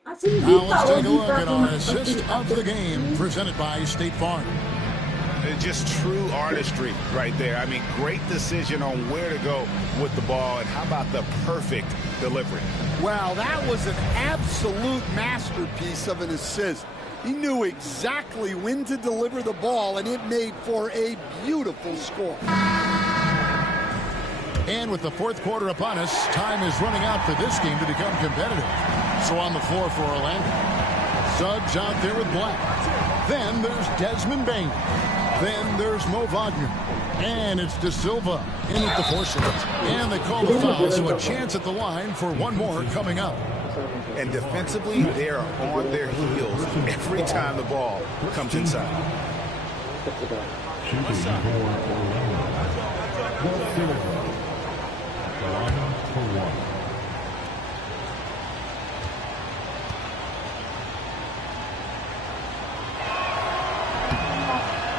let's take a look at our assist of the game, presented by State Farm. Just true artistry right there. I mean, great decision on where to go with the ball, and how about the perfect delivery? Wow, that was an absolute masterpiece of an assist. He knew exactly when to deliver the ball, and it made for a beautiful score. And with the 4th quarter upon us, time is running out for this game to become competitive. So on the floor for Orlando. Suggs out there with Black. Then there's Desmond Bain. Then there's Mo Wagner. And it's De Silva in at the 4 slot. And they call the foul, so a chance at the line for one more coming up. And defensively, they are on their heels every time the ball comes inside.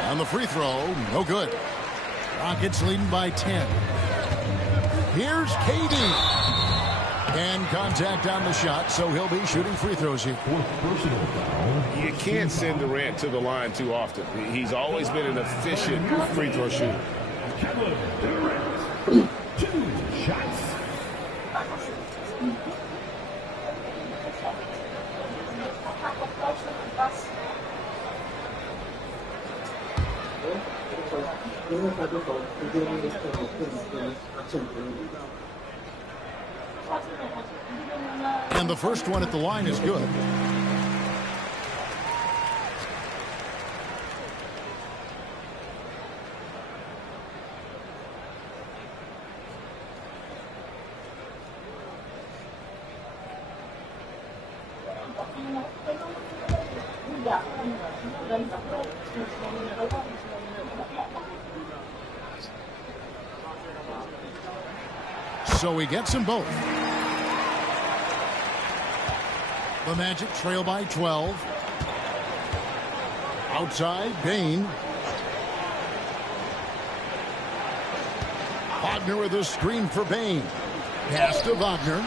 On the free throw, no good. Rockets leading by 10. Here's KD. And contact on the shot, so he'll be shooting free throws here. You can't send Durant to the line too often. He's always been an efficient free throw shooter. 2 shots. And the first one at the line is good. So he gets them both. The Magic trail by 12. Outside, Bain. Wagner with a screen for Bain. Pass to Wagner.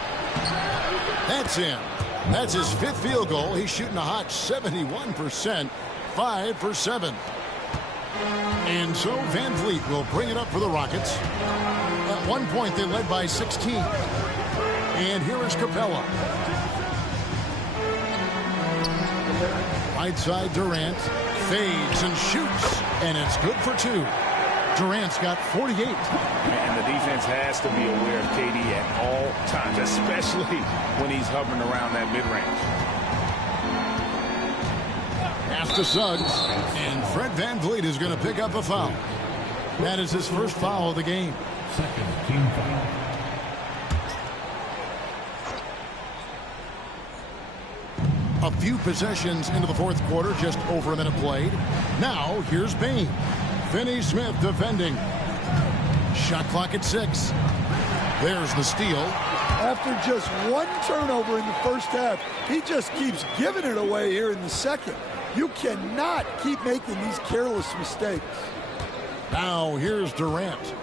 That's in. That's his 5th field goal. He's shooting a hot 71%, 5 for 7. And so Van Vliet will bring it up for the Rockets. At one point, they led by 16. And here is Capella. Right side, Durant fades and shoots, and it's good for 2. Durant's got 48. And the defense has to be aware of KD at all times, especially when he's hovering around that mid-range. Pass to Suggs, and Fred Van Vliet is going to pick up a foul. That is his first foul of the game. Second team foul. A few possessions into the 4th quarter, just over a minute played. Now, here's Bane. Finney Smith defending. Shot clock at 6. There's the steal. After just one turnover in the first half, he just keeps giving it away here in the second. You cannot keep making these careless mistakes. Now, here's Durant.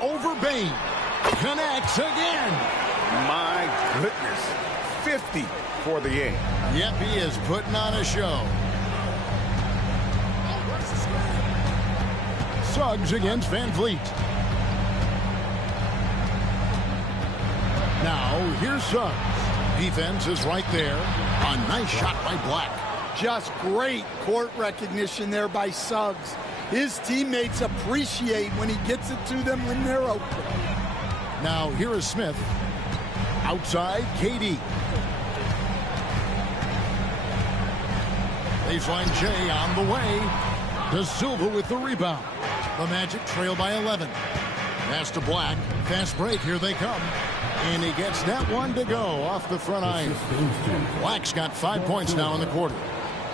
Over Bane. Connects again. My goodness. 50 for the game. Yep, he is putting on a show. Suggs against Van Vliet. Now, here's Suggs. Defense is right there. A nice shot by Black. Just great court recognition there by Suggs. His teammates appreciate when he gets it to them when they're open. Now, here is Smith. Outside, KD. Baseline J on the way. De Silva with the rebound. The Magic trail by 11. Pass to Black. Fast break. Here they come. And he gets that one to go off the front iron. Black's got 5 points now in the quarter.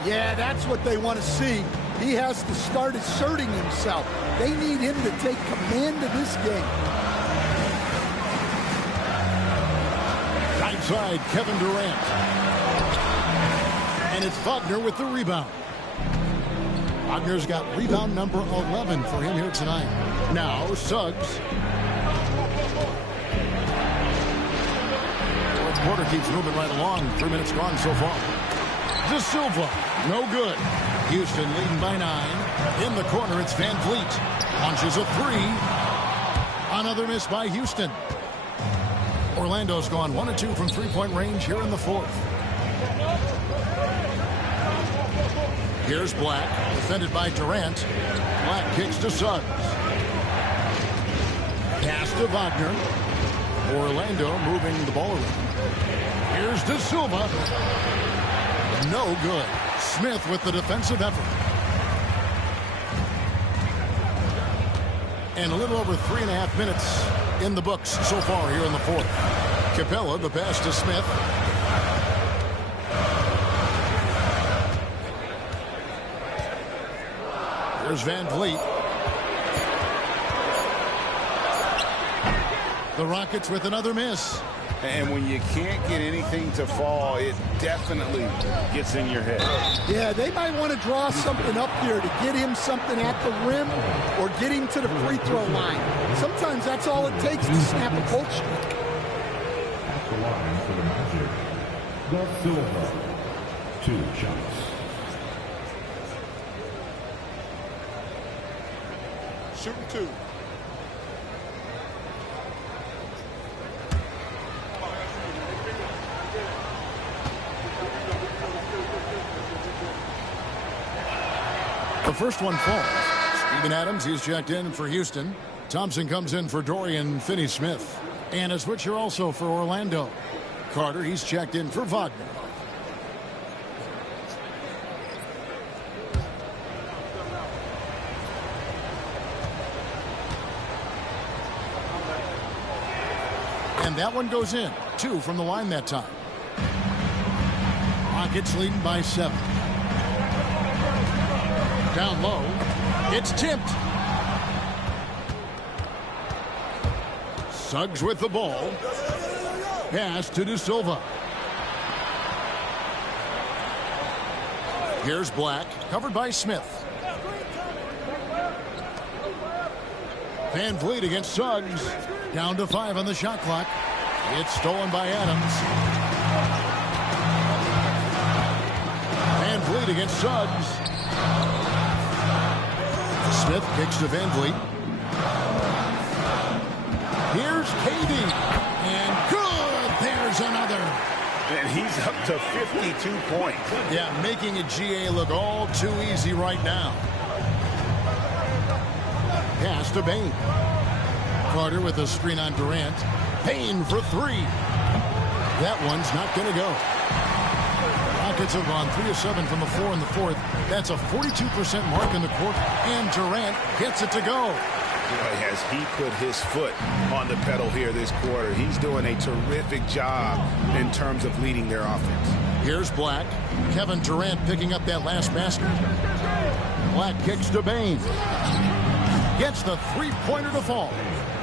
Yeah, that's what they want to see. He has to start asserting himself. They need him to take command of this game. Right side, Kevin Durant. And it's Wagner with the rebound. Wagner's got rebound number 11 for him here tonight. Now, Suggs. Fourth quarter keeps moving right along. 3 minutes gone so far. De Silva, no good. Houston leading by 9. In the corner, it's Van Vliet. Launches a 3. Another miss by Houston. Orlando's gone 1 of 2 from three-point range here in the 4th. Here's Black, defended by Durant. Black kicks to Suggs. Pass to Wagner. Orlando moving the ball around. Here's De Silva. No good. Smith with the defensive effort. And a little over 3.5 minutes in the books so far here in the 4th. Capella, the pass to Smith. Here's Van Vliet. The Rockets with another miss. And when you can't get anything to fall, it definitely gets in your head. Yeah, they might want to draw something up here to get him something at the rim or get him to the free throw line. Sometimes that's all it takes to snap a cold streak. At the line for the Magic, De Silva. 2 shots. Shooting 2. The first one falls. Steven Adams, he's checked in for Houston. Thompson comes in for Dorian Finney-Smith. And a switcher also for Orlando. Carter, he's checked in for Wagner. And that one goes in. 2 from the line that time. Rockets leading by 7. Down low. It's tipped. Suggs with the ball. Pass to De Silva. Here's Black, covered by Smith. Van Vliet against Suggs. Down to 5 on the shot clock. It's stolen by Adams. Van Vliet against Suggs. Smith kicks to Van Vliet. Here's KD. And good. There's another. And he's up to 52 points. Yeah, making a GA look all too easy right now. Pass to Bane. Carter with a screen on Durant. Bane for 3. That one's not going to go. Rockets have gone 3 of 7 from the floor in the fourth. That's a 42% mark in the court. And Durant gets it to go. Boy, has he put his foot on the pedal here this quarter. He's doing a terrific job in terms of leading their offense. Here's Black. Kevin Durant picking up that last basket. Black kicks to Bane. Gets the three-pointer to fall.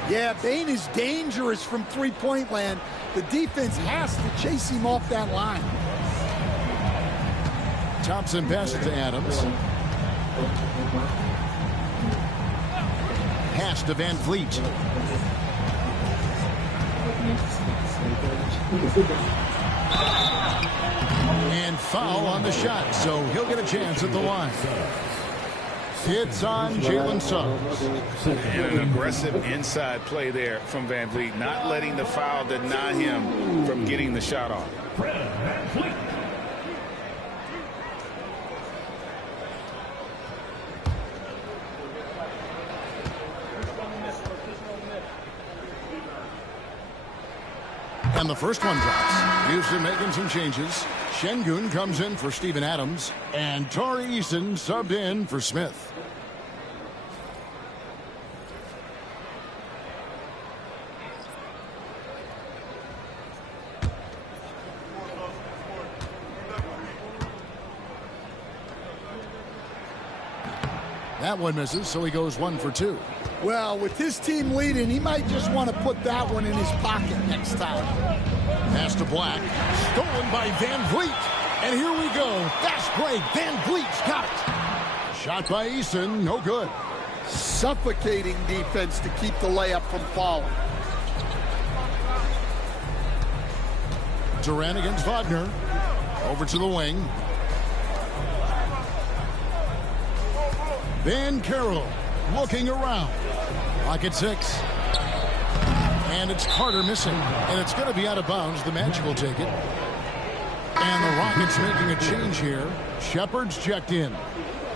Yeah, Bane is dangerous from three-point land. The defense has to chase him off that line. Thompson passes to Adams. Pass to Van Vliet. And foul on the shot, so he'll get a chance at the line. It's on Jalen Suggs. And an aggressive inside play there from Van Vliet, not letting the foul deny him from getting the shot off. And the first one drops. Houston making some changes. Şengün comes in for Steven Adams. And Tari Eason subbed in for Smith. That one misses, so he goes 1 for 2. Well, with his team leading, he might just want to put that one in his pocket next time. Pass to Black. Stolen by Van Vliet. And here we go. Fast break. Van Vliet's got it. Shot by Eason. No good. Suffocating defense to keep the layup from falling. Durant against Wagner. Over to the wing. Van Carroll looking around. Lock at 6. And it's Carter missing. And it's going to be out of bounds. The Magic will take it. And the Rockets making a change here. Shepard's checked in.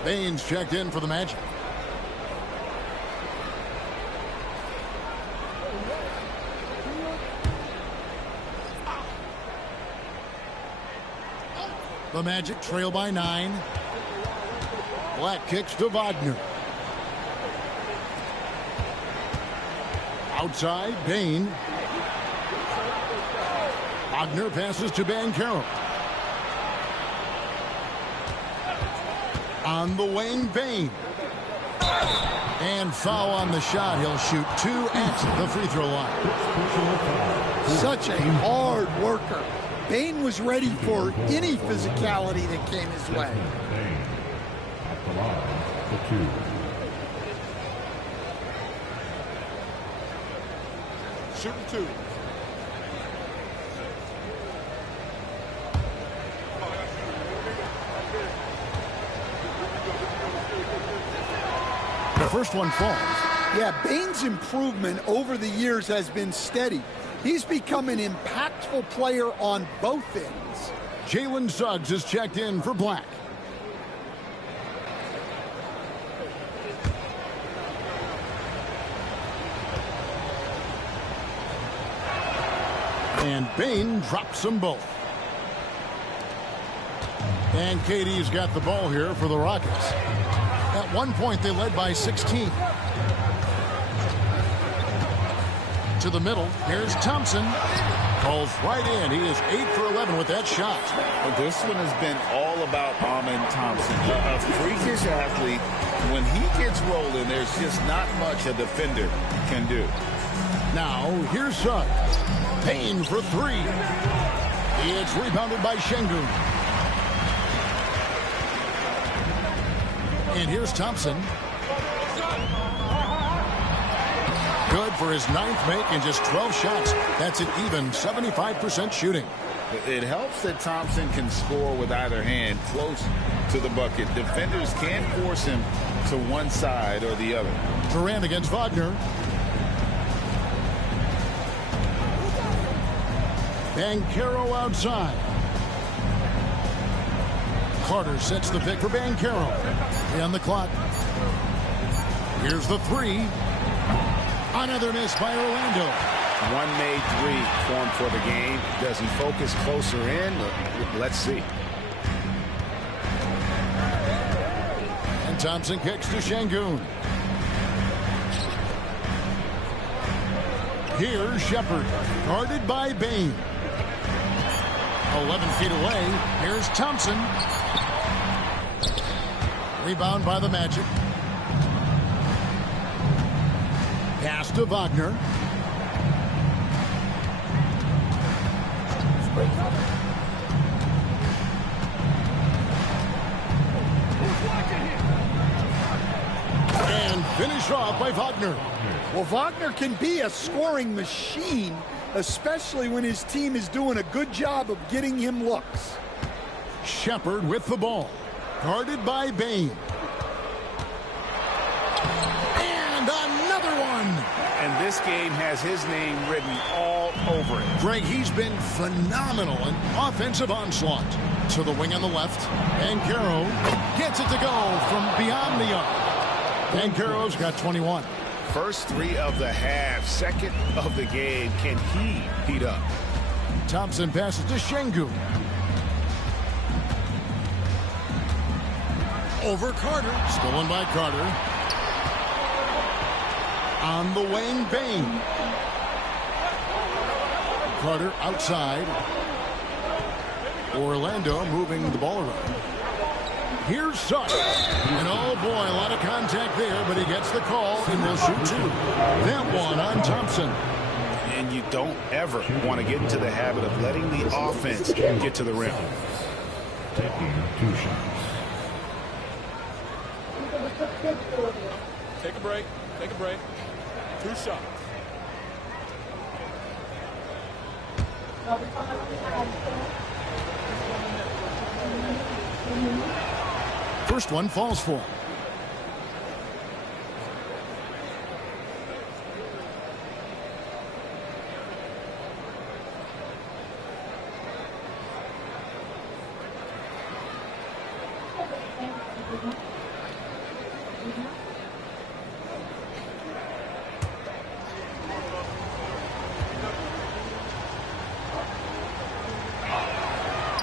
Baines checked in for the Magic. The Magic trail by 9. Black kicks to Wagner. Outside, Bane. Wagner passes to Van Carroll. On the wing, Bane. And foul on the shot. He'll shoot 2 at the free throw line. Such a hard worker. Bane was ready for any physicality that came his way. At the line for 2. Shooting 2. The first one falls. Yeah, Bane's improvement over the years has been steady. He's become an impactful player on both ends. Jalen Suggs is checked in for Black. And Bane drops them both. And KD's got the ball here for the Rockets. At one point, they led by 16. To the middle, here's Thompson. Calls right in. He is 8 for 11 with that shot. Well, this one has been all about Amen Thompson. A freakish athlete. When he gets rolling, there's just not much a defender can do. Now, here's Suggs. Payne for 3. It's rebounded by Şengün. And here's Thompson. Good for his 9th make in just 12 shots. That's an even 75% shooting. It helps that Thompson can score with either hand close to the bucket. Defenders can't force him to one side or the other. Durant against Wagner. Banchero outside. Carter sets the pick for Banchero. On the clock. Here's the three. Another miss by Orlando. One made three for him for the game. Does he focus closer in? Let's see. And Thompson kicks to Şengün. Here's Shepard, guarded by Bane. 11 feet away. Here's Thompson. Rebound by the Magic. Pass to Wagner. And finished off by Wagner. Well, Wagner can be a scoring machine, especially when his team is doing a good job of getting him looks. Shepard with the ball. Guarded by Bane. And another one. And this game has his name written all over it. Greg, he's been phenomenal in offensive onslaught. To the wing on the left. Banchero gets it to go from beyond the arc. Banchero's got 21. First three of the half, second of the game. Can he heat up? Thompson passes to Şengün. Over Carter. Stolen by Carter. On the wing, Bane. Carter outside. Orlando moving the ball around. Here's Sutton. And oh boy, a lot of contact there, but he gets the call and will shoot two. That one on Thompson. And you don't ever want to get into the habit of letting the offense get to the rim. Taking 2 shots. Take a break. Take a break. 2 shots. First one falls for him.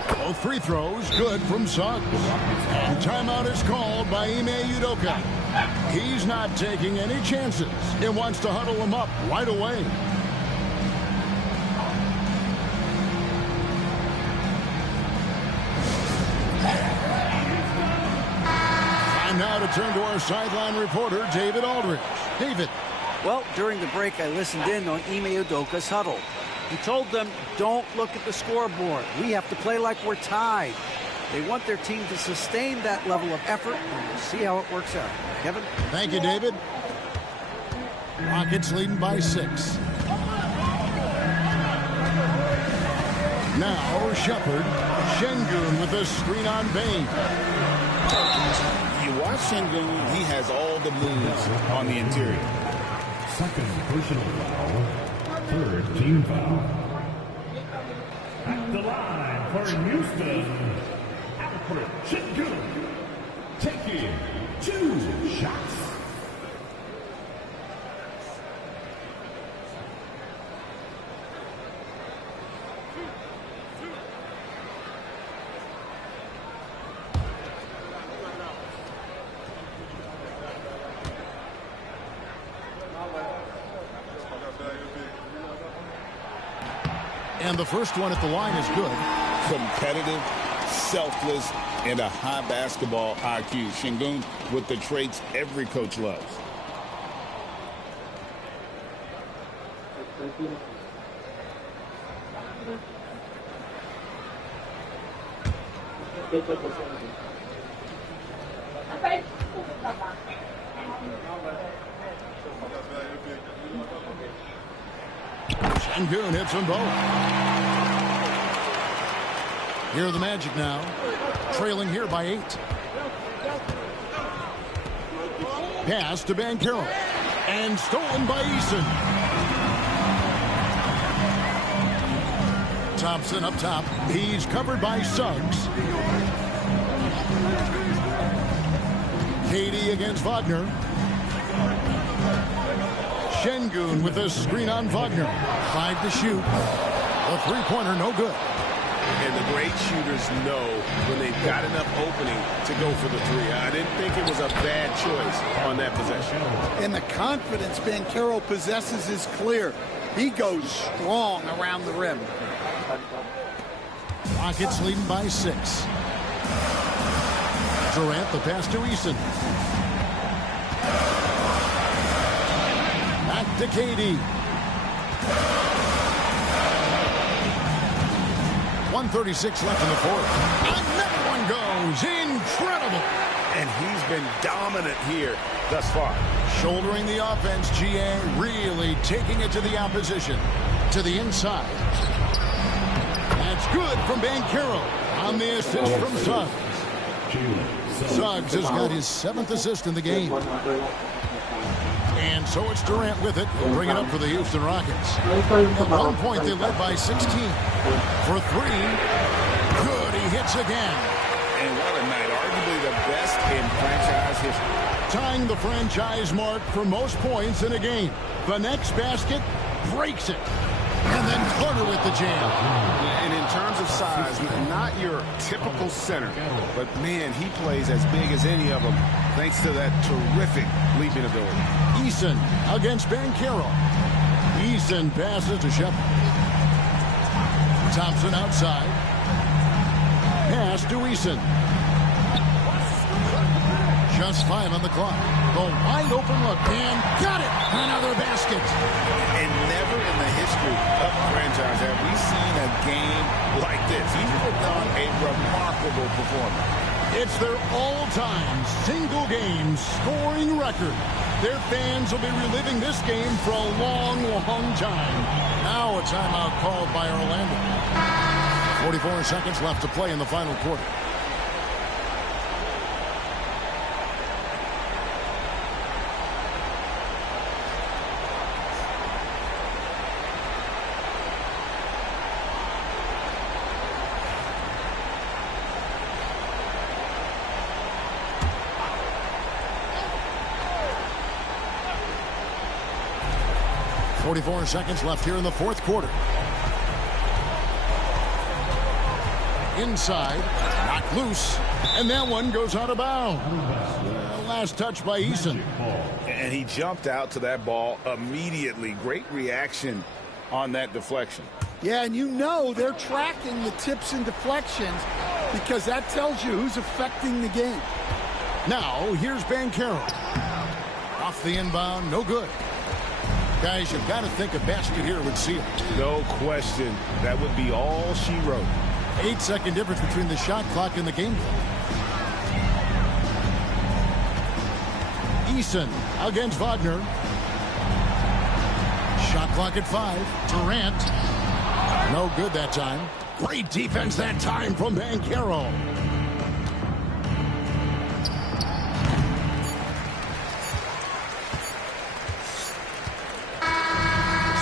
Both free throws good from Suggs. And timeout is called by Ime Udoka. He's not taking any chances. He wants to huddle him up right away. Time now to turn to our sideline reporter, David Aldridge. David. Well, during the break, I listened in on Ime Udoka's huddle. He told them, don't look at the scoreboard. We have to play like we're tied. They want their team to sustain that level of effort, and we'll see how it works out. Kevin? Thank you, David. Rockets leading by 6. Now, Shepard. Şengün with a screen on Bane. You watch Şengün, he has all the moves on the interior. Second personal foul. Third team foul. At the line for Houston, Alfred Şengün, taking 2 shots. And the first one at the line is good. Competitive, selfless, and a high basketball IQ. Şengün with the traits every coach loves. Şengün hits them both. Here are the Magic now, trailing here by 8. Pass to Banchero, and stolen by Eason. Thompson up top. He's covered by Suggs. Katie against Wagner. Şengün with a screen on Wagner. 5 to shoot. A three-pointer, no good. And the great shooters know when they've got enough opening to go for the three. I didn't think it was a bad choice on that possession. And the confidence Banchero possesses is clear. He goes strong around the rim. Rockets leading by 6. Durant, the pass to Eason. Back to Katie. 1:36 left in the fourth. Another one goes. Incredible. And he's been dominant here thus far. Shouldering the offense, GA really taking it to the opposition. To the inside. That's good from Banchero on the assist from Suggs. Suggs has got his 7th assist in the game. And so it's Durant with it. He'll bring it up for the Houston Rockets. At one point, they led by 16. For 3. Good, he hits again. And what a night. Arguably the best in franchise history. Tying the franchise mark for most points in a game. The next basket breaks it. And then Carter with the jam. And in terms of size, not your typical center. But, man, he plays as big as any of them thanks to that terrific leaping ability. Eason against Banchero. Eason passes to Shepard. Thompson outside. Pass to Eason. Just 5 on the clock. The wide open look. And got it. Another basket. And never in the history of the franchise have we seen a game like this. He's put on a remarkable performance. It's their all-time single-game scoring record. Their fans will be reliving this game for a long, long time. Now a timeout called by Orlando. 44 seconds left to play in the final quarter. .44 seconds left here in the fourth quarter. Inside, knocked loose, and that one goes out of bounds. Last touch by Eason. And he jumped out to that ball immediately. Great reaction on that deflection. Yeah, and you know they're tracking the tips and deflections because that tells you who's affecting the game. Now, here's Banchero. Off the inbound, no good. Guys, you've got to think a basket here would seal. No question. That would be all she wrote. 8-second difference between the shot clock and the game clock. Eason against Wagner. Shot clock at 5. Durant. No good that time. Great defense that time from Banchero.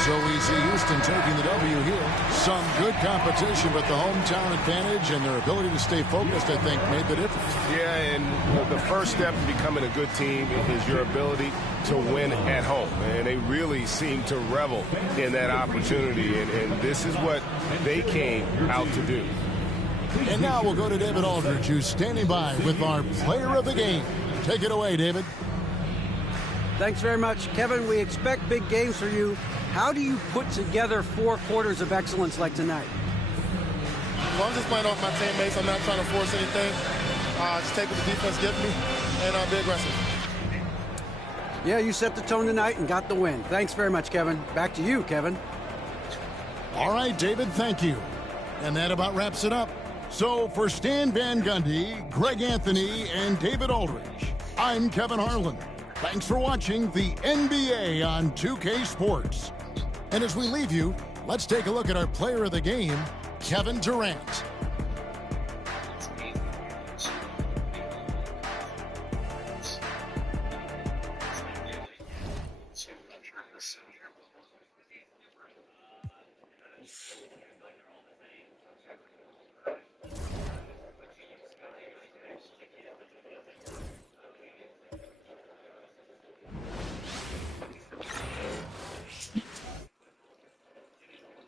So easy, Houston taking the W here. Some good competition, but the hometown advantage and their ability to stay focused, I think, made the difference. Yeah, and the first step to becoming a good team is your ability to win at home. And they really seem to revel in that opportunity, and this is what they came out to do. And now we'll go to David Aldridge, who's standing by with our player of the game. Take it away, David. Thanks very much. Kevin, we expect big games for you. How do you put together 4 quarters of excellence like tonight? Well, I'm just playing off my teammates. I'm not trying to force anything. Just take what the defense gives me and be aggressive. Yeah, you set the tone tonight and got the win. Thanks very much, Kevin. Back to you, Kevin. All right, David, thank you. And that about wraps it up. So for Stan Van Gundy, Greg Anthony, and David Aldridge, I'm Kevin Harlan. Thanks for watching the NBA on 2K Sports. And as we leave you, let's take a look at our player of the game, Kevin Durant.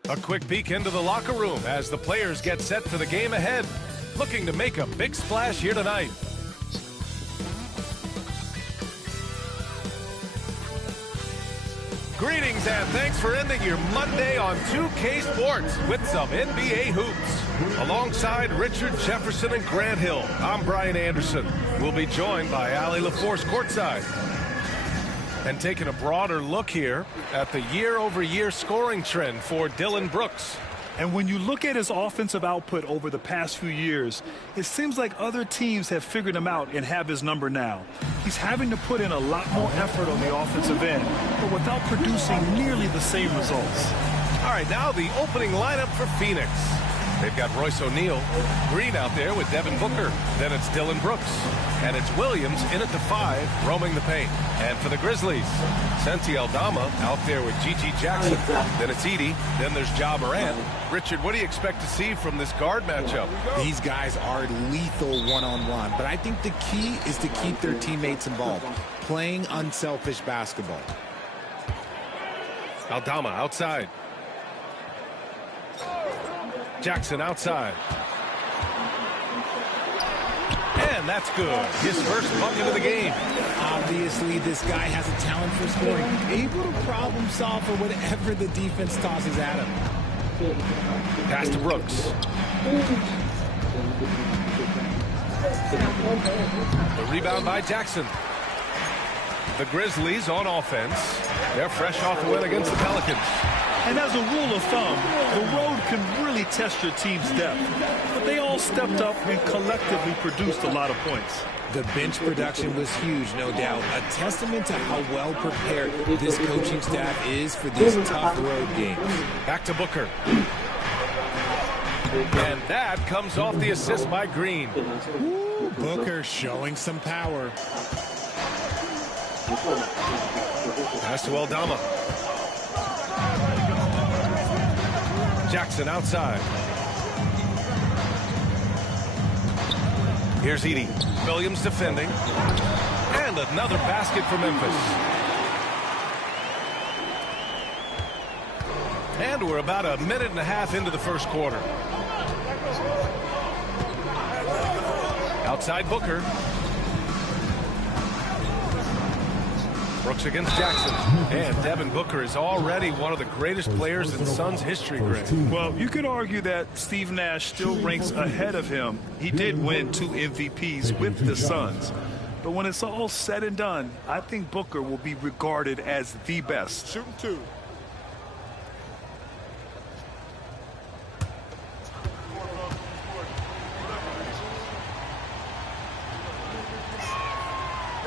A quick peek into the locker room as the players get set for the game ahead, looking to make a big splash here tonight. Greetings and thanks for ending your Monday on 2K Sports with some NBA hoops. Alongside Richard Jefferson and Grant Hill, I'm Brian Anderson. We'll be joined by Allie LaForce courtside. And taking a broader look here at the year-over-year scoring trend for Dillon Brooks. And when you look at his offensive output over the past few years, it seems like other teams have figured him out and have his number now. He's having to put in a lot more effort on the offensive end, but without producing nearly the same results. All right, now the opening lineup for Phoenix. They've got Royce O'Neal, Green out there with Devin Booker. Then it's Dillon Brooks. And it's Williams in at the 5, roaming the paint. And for the Grizzlies, Santi Aldama out there with Gigi Jackson. Then it's Edey. Then there's Ja Morant. Richard, what do you expect to see from this guard matchup? These guys are lethal one-on-one, but I think the key is to keep their teammates involved, playing unselfish basketball. Aldama outside. Jackson outside. And that's good. His first bucket of the game. Obviously, this guy has a talent for scoring, able to problem solve for whatever the defense tosses at him. Pass to Brooks. The rebound by Jackson. The Grizzlies on offense. They're fresh off the win against the Pelicans. And as a rule of thumb, the road can really test your team's depth. But they all stepped up and collectively produced a lot of points. The bench production was huge, no doubt. A testament to how well prepared this coaching staff is for these tough road games. Back to Booker. And that comes off the assist by Green. Ooh, Booker showing some power. Pass to Aldama. Jackson outside. Here's Edey. Williams defending. And another basket for Memphis. And we're about a minute and a half into the first quarter. Outside Booker. Brooks against Jackson. And Devin Booker is already one of the greatest players in Suns history, Greg. Well, you could argue that Steve Nash still ranks ahead of him. He did win 2 MVPs with the Suns. But when it's all said and done, I think Booker will be regarded as the best. Shooting 2.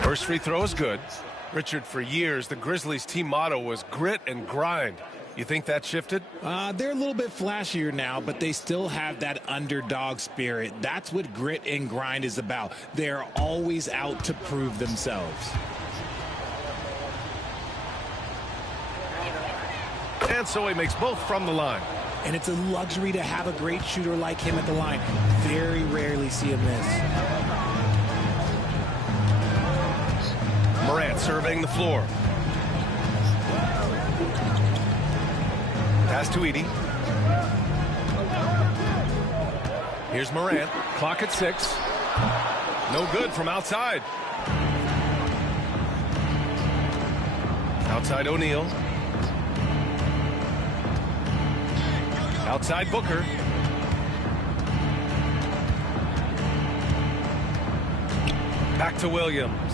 First free throw is good. Richard, for years, the Grizzlies' team motto was grit and grind. You think that shifted? They're a little bit flashier now, but they still have that underdog spirit. That's what grit and grind is about. They're always out to prove themselves. And so he makes both from the line. And it's a luxury to have a great shooter like him at the line. Very rarely see him miss. Morant surveying the floor. Pass to Edey. Here's Morant. Clock at 6. No good from outside. Outside O'Neal. Outside Booker. Back to Williams.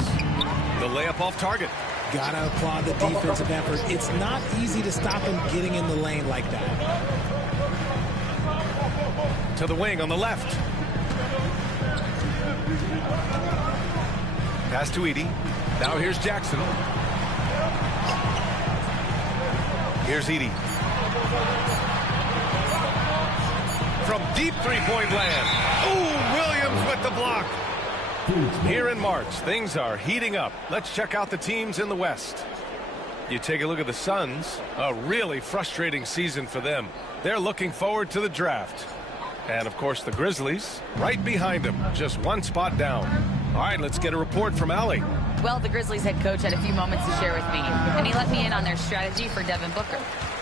The layup off target. Gotta applaud the defensive effort. It's not easy to stop him getting in the lane like that. To the wing on the left. Pass to Edey. Now here's Jackson. Here's Edie. From deep three-point land. Oh, Williams with the block. Here in March, things are heating up. Let's check out the teams in the West. You take a look at the Suns, a really frustrating season for them. They're looking forward to the draft. And, of course, the Grizzlies right behind them, just one spot down. All right, let's get a report from Allie. Well, the Grizzlies head coach had a few moments to share with me, and he let me in on their strategy for Devin Booker.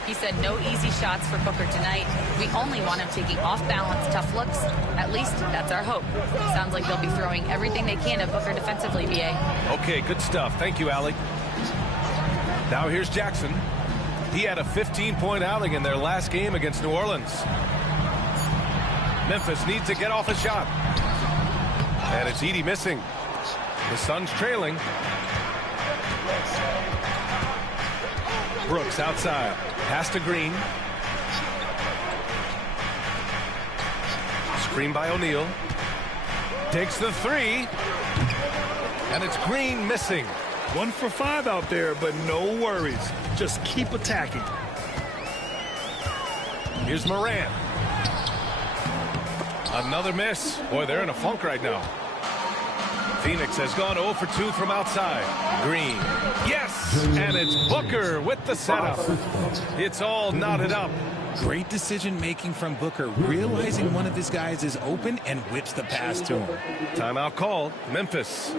He said no easy shots for Booker tonight. We only want him taking off-balance tough looks. At least that's our hope. Sounds like they'll be throwing everything they can at Booker defensively, B.A. Okay, good stuff. Thank you, Allie. Now here's Jackson. He had a 15-point outing in their last game against New Orleans. Memphis needs to get off a shot. And it's Edie missing. The Suns trailing. Brooks outside. Pass to Green. Screen by O'Neal. Takes the three. And it's Green missing. 1 for 5 out there, but no worries. Just keep attacking. Here's Morant. Another miss. Boy, they're in a funk right now. Phoenix has gone 0 for 2 from outside. Green. Yes! And it's Booker with the setup. It's all knotted up. Great decision-making from Booker, realizing one of his guys is open and whips the pass to him. Timeout called. Memphis.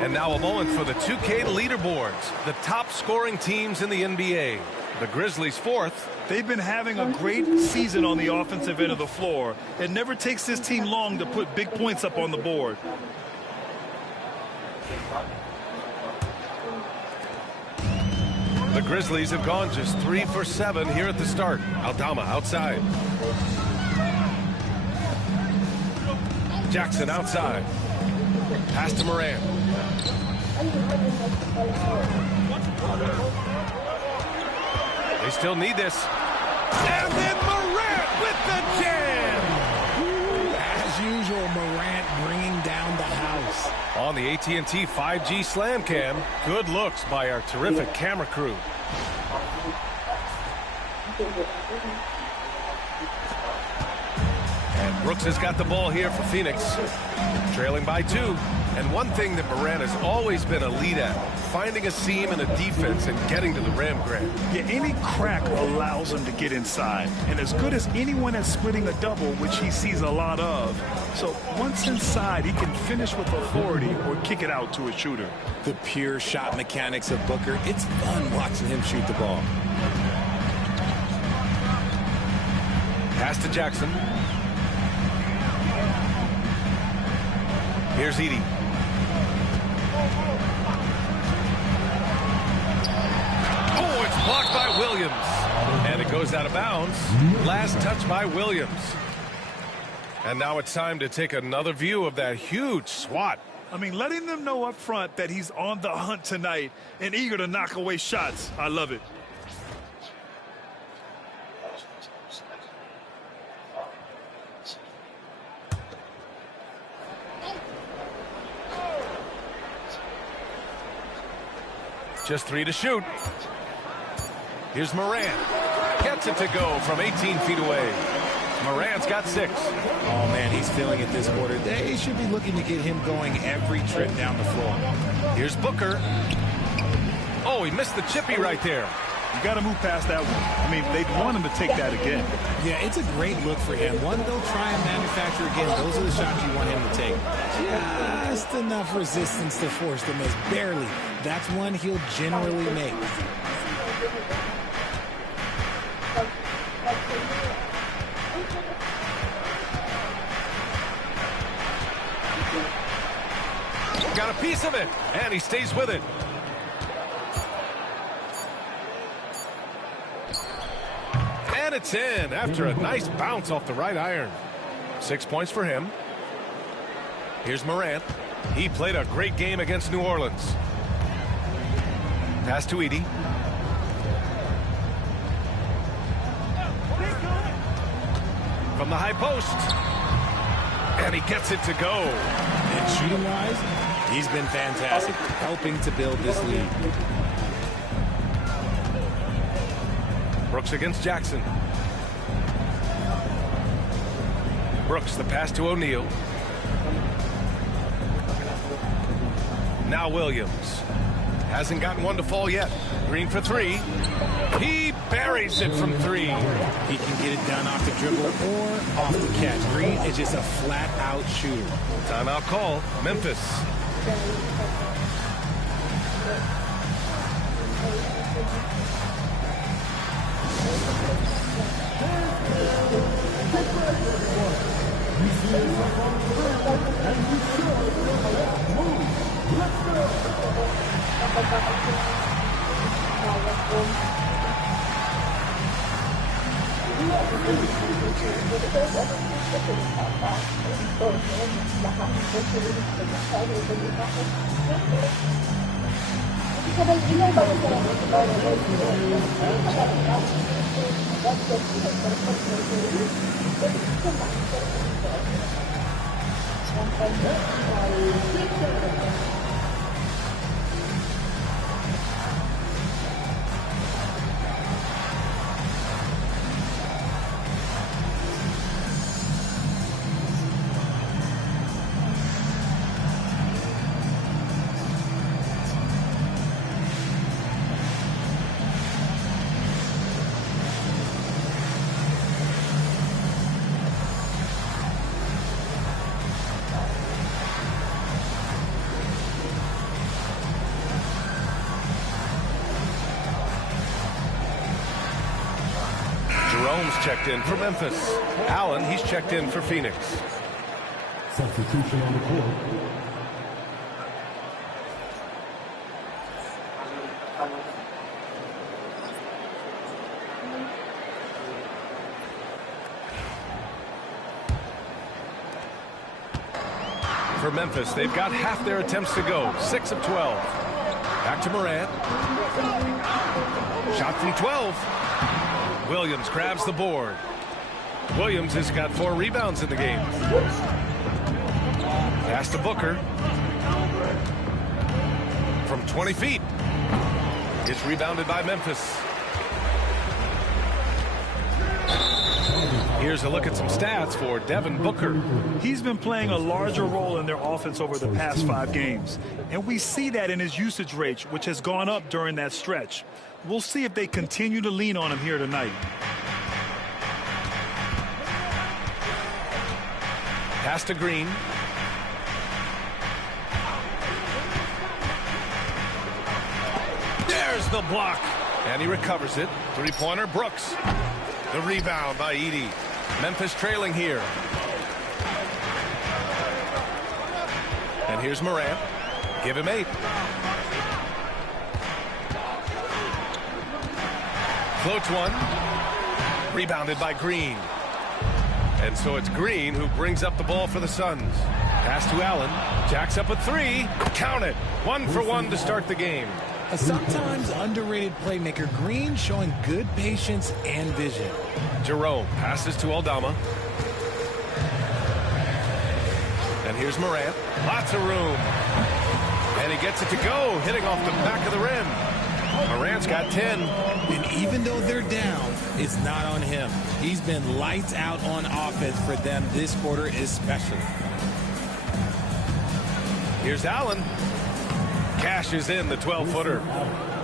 And now a moment for the 2K leaderboards. The top scoring teams in the NBA. The Grizzlies 4th. They've been having a great season on the offensive end of the floor. It never takes this team long to put big points up on the board. The Grizzlies have gone just 3 for 7 here at the start. Aldama outside. Jackson outside. Pass to Morant. They still need this. And then Morant with the jam. As usual, Morant bringing down the house. On the AT&T 5G Slam Cam, good looks by our terrific camera crew. And Brooks has got the ball here for Phoenix. Trailing by 2. And one thing that Morant has always been a lead at, finding a seam in a defense and getting to the rim, Grant. Yeah, any crack allows him to get inside. And as good as anyone at splitting a double, which he sees a lot of. So once inside, he can finish with authority or kick it out to a shooter. The pure shot mechanics of Booker. It's fun watching him shoot the ball. Pass to Jackson. Here's Edie. Oh, it's blocked by Williams. And it goes out of bounds. Last touch by Williams. And now it's time to take another view of that huge swat. I mean, letting them know up front that he's on the hunt tonight and eager to knock away shots. I love it. Just 3 to shoot. Here's Morant. Gets it to go from 18 feet away. Morant's got 6. Oh, man, he's feeling it this quarter. They should be looking to get him going every trip down the floor. Here's Booker. Oh, he missed the chippy right there. You got to move past that one. I mean, they'd want him to take that again. Yeah, it's a great look for him. One, they'll try and manufacture again. Those are the shots you want him to take. Just enough resistance to force the miss. Barely. That's one he'll generally make. Got a piece of it, and he stays with it. And it's in after a nice bounce off the right iron. 6 points for him. Here's Morant. He played a great game against New Orleans. Pass to Edie. From the high post. And he gets it to go. And shooting-wise, he's been fantastic, helping to build this lead. Brooks against Jackson. Brooks, the pass to O'Neal. Now Williams. Hasn't gotten one to fall yet. Green for 3. He buries it from 3. He can get it done off the dribble or off the catch. Green is just a flat-out shooter. Timeout call, Memphis. Jerome's checked in for Memphis. Allen, he's checked in for Phoenix. Substitution on the court. For Memphis, they've got half their attempts to go. 6 of 12. Back to Morant. Shot from 12. Williams grabs the board. Williams has got 4 rebounds in the game. Pass to Booker. From 20 feet. It's rebounded by Memphis. Here's a look at some stats for Devin Booker. He's been playing a larger role in their offense over the past 5 games. And we see that in his usage rate, which has gone up during that stretch. We'll see if they continue to lean on him here tonight. Pass to Green. There's the block. And he recovers it. 3-pointer, Brooks. The rebound by Edie. Memphis trailing here. And here's Morant. Give him 8. Floats one. Rebounded by Green. And so it's Green who brings up the ball for the Suns. Pass to Allen. Jacks up a 3. Count it. 1 for 1 to start the game. A sometimes underrated playmaker. Green showing good patience and vision. Jerome passes to Aldama. And here's Morant. Lots of room. And he gets it to go, hitting off the back of the rim. Morant's got 10. And even though they're down, it's not on him. He's been lights out on offense for them this quarter especially. Here's Allen. Cashes in the 12-footer.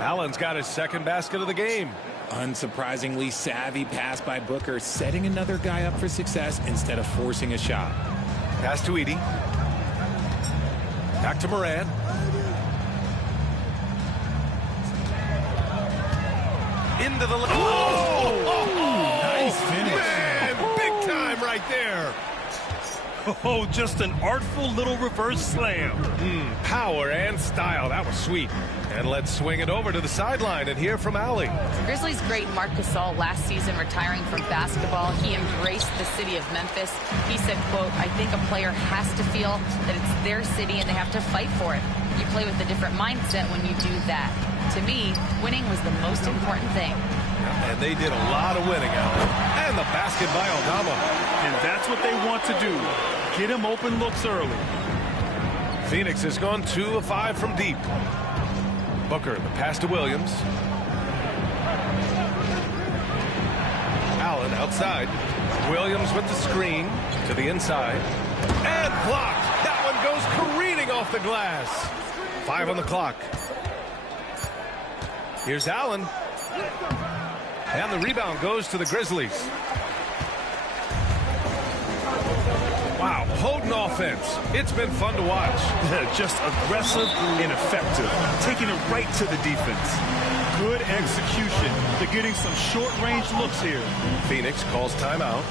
Allen's got his second basket of the game. Unsurprisingly savvy pass by Booker, setting another guy up for success instead of forcing a shot. Pass to Edey. Back to Morant. Into the... Oh! Nice finish. Man, big time right there. Oh, just an artful little reverse slam. Power and style. That was sweet. And let's swing it over to the sideline and hear from Allie. Grizzlies great Marc Gasol last season retiring from basketball. He embraced the city of Memphis. He said, quote, "I think a player has to feel that it's their city and they have to fight for it. You play with a different mindset when you do that. To me, winning was the most important thing." And they did a lot of winning, Allen. And the basket by Aldama. And that's what they want to do. Get him open looks early. Phoenix has gone 2 of 5 from deep. Booker, the pass to Williams. Allen outside. Williams with the screen to the inside. And blocked. That one goes careening off the glass. 5 on the clock. Here's Allen. And the rebound goes to the Grizzlies. Wow, potent offense. It's been fun to watch. Just aggressive and effective. Taking it right to the defense. Good execution. They're getting some short-range looks here. Phoenix calls timeout.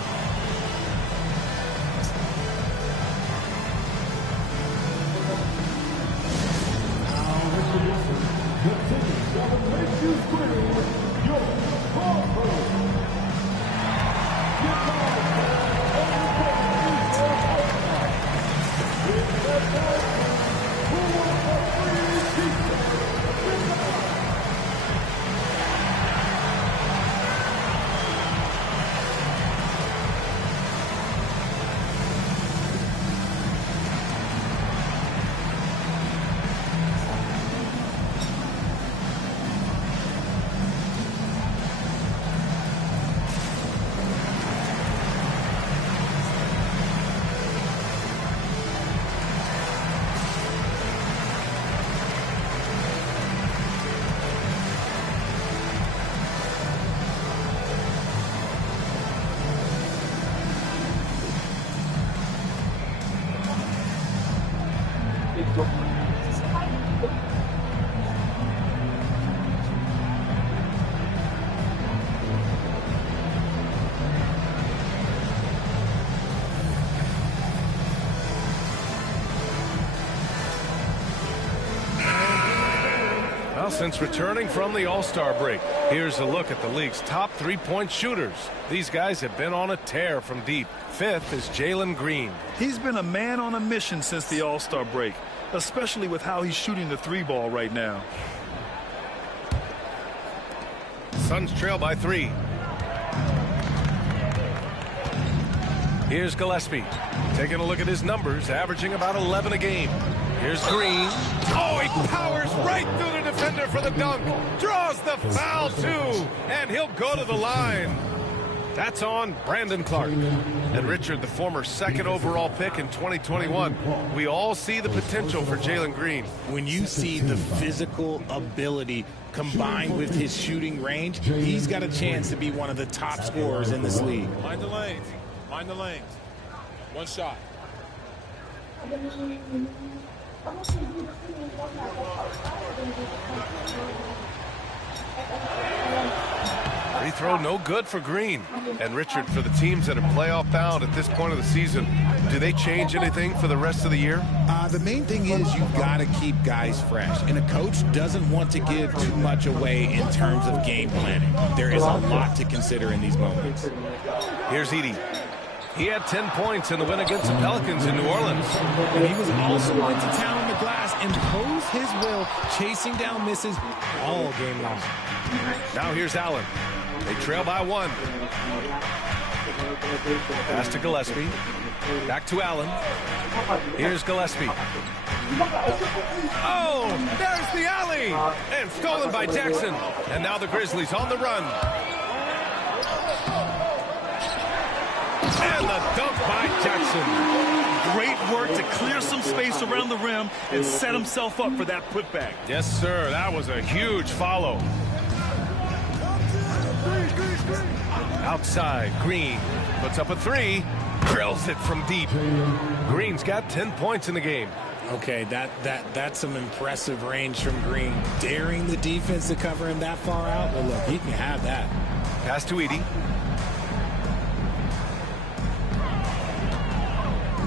Well, since returning from the All-Star break, here's a look at the league's top three-point shooters. These guys have been on a tear from deep. 5th is Jalen Green. He's been a man on a mission since the All-Star break, especially with how he's shooting the 3-ball right now. Suns trail by 3. Here's Gillespie. Taking a look at his numbers, averaging about 11 a game. Here's Green. Oh, he powers right through the defender for the dunk. Draws the foul, too. And he'll go to the line. That's on Brandon Clark. And Richard, the former 2nd overall pick in 2021. We all see the potential for Jalen Green. When you see the physical ability combined with his shooting range, he's got a chance to be one of the top scorers in this league. Mind the lanes. Mind the lanes. One shot. Free throw no good for Green. And Richard, for the teams that are playoff bound at this point of the season, do they change anything for the rest of the year? The main thing is you've got to keep guys fresh. And a coach doesn't want to give too much away in terms of game planning. There is a lot to consider in these moments. Here's Edey. He had 10 points in the win against the Pelicans in New Orleans. And he was also into town on the glass, imposed his will, chasing down misses all game long. Now here's Allen. They trail by 1. Pass to Gillespie. Back to Allen. Here's Gillespie. Oh, there's the alley. And stolen by Jackson. And now the Grizzlies on the run. And the dunk by Jackson. Great work to clear some space around the rim and set himself up for that putback. Yes, sir. That was a huge follow. Outside, Green puts up a three. Drills it from deep. Green's got 10 points in the game. Okay, that's some impressive range from Green. Daring the defense to cover him that far out. Well, look, he can have that. Pass to Edey.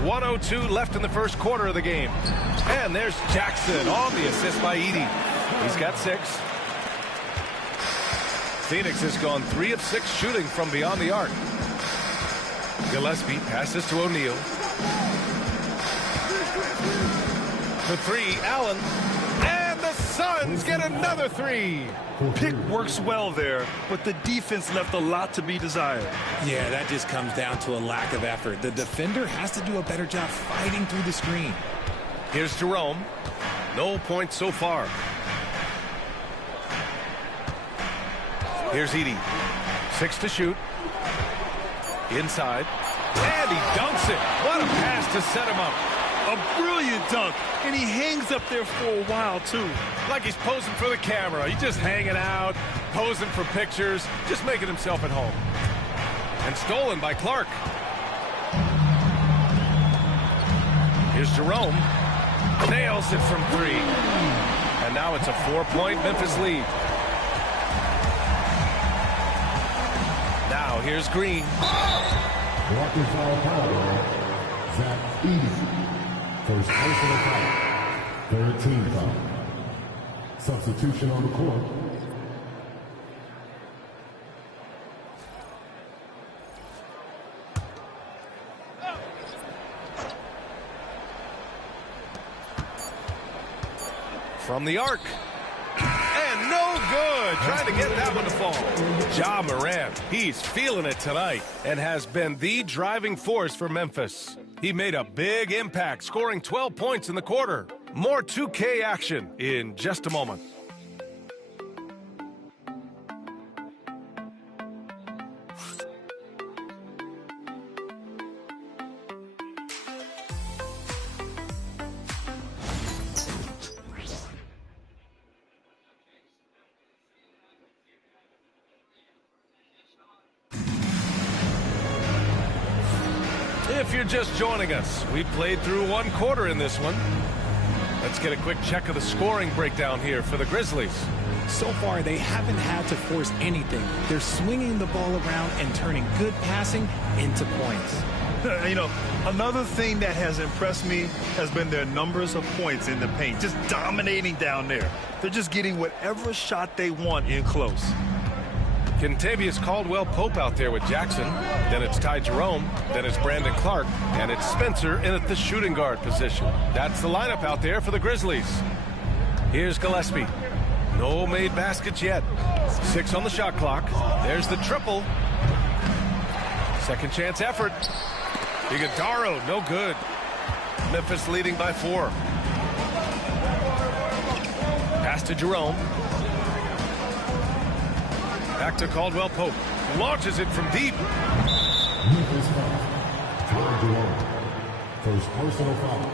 1:02 left in the first quarter of the game. And there's Jackson on the assist by Edey. He's got 6. Phoenix has gone 3 of 6 shooting from beyond the arc. Gillespie passes to O'Neal. The 3, Allen. And the Suns get another 3. Pick works well there, but the defense left a lot to be desired. Yeah, that just comes down to a lack of effort. The defender has to do a better job fighting through the screen. Here's Jerome. No points so far. Here's Edey. 6 to shoot. Inside. And he dunks it. What a pass to set him up. A brilliant dunk. And he hangs up there for a while, too. Like he's posing for the camera. He's just hanging out, posing for pictures, just making himself at home. And stolen by Clark. Here's Jerome. Nails it from 3. And now it's a 4-point Memphis lead. Now here's Green. Walking foul call. Zach Edey. First personal foul. 3rd team foul. Substitution on the court. From the arc. And no good. Trying to get that one to fall. Ja Morant, he's feeling it tonight and has been the driving force for Memphis. He made a big impact, scoring 12 points in the quarter. More 2K action in just a moment. If you're just joining us, we played through 1 quarter in this one. Let's get a quick check of the scoring breakdown here for the Grizzlies. So far, they haven't had to force anything. They're swinging the ball around and turning good passing into points. You know, another thing that has impressed me has been their numbers of points in the paint, just dominating down there. They're just getting whatever shot they want in close. Kentavious Caldwell-Pope out there with Jackson. Then it's Ty Jerome. Then it's Brandon Clark. And it's Spencer in at the shooting guard position. That's the lineup out there for the Grizzlies. Here's Gillespie. No made baskets yet. 6 on the shot clock. There's the triple. Second chance effort. Iguodaro, no good. Memphis leading by 4. Pass to Jerome. Back to Caldwell-Pope. Launches it from deep. Memphis foul. Ty Jerome. First personal foul.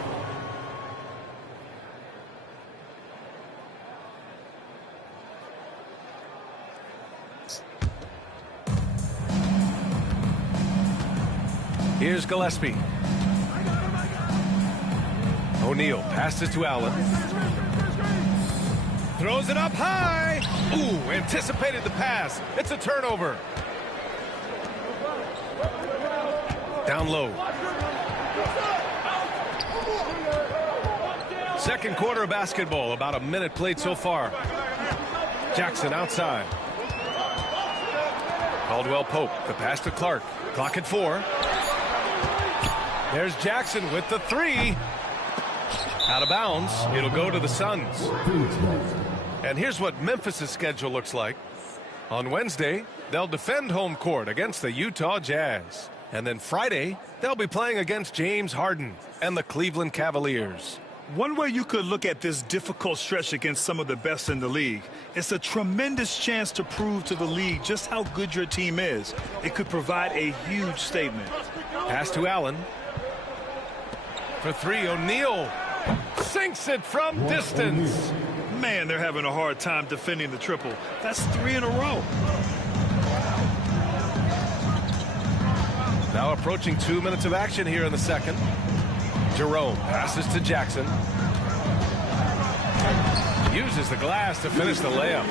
Here's Gillespie. O'Neal passes to Allen. Throws it up high. Ooh, anticipated the pass. It's a turnover. Down low. Second quarter of basketball. About a minute played so far. Jackson outside. Caldwell-Pope. The pass to Clark. Clock at 4. There's Jackson with the 3. Out of bounds. It'll go to the Suns. And here's what Memphis' schedule looks like. On Wednesday, they'll defend home court against the Utah Jazz. And then Friday, they'll be playing against James Harden and the Cleveland Cavaliers. One way you could look at this difficult stretch against some of the best in the league, it's a tremendous chance to prove to the league just how good your team is. It could provide a huge statement. Pass to Allen. For three, O'Neal sinks it from distance. Man, they're having a hard time defending the triple. That's 3 in a row. Now approaching 2 minutes of action here in the second. Jerome passes to Jackson. Uses the glass to finish the layup.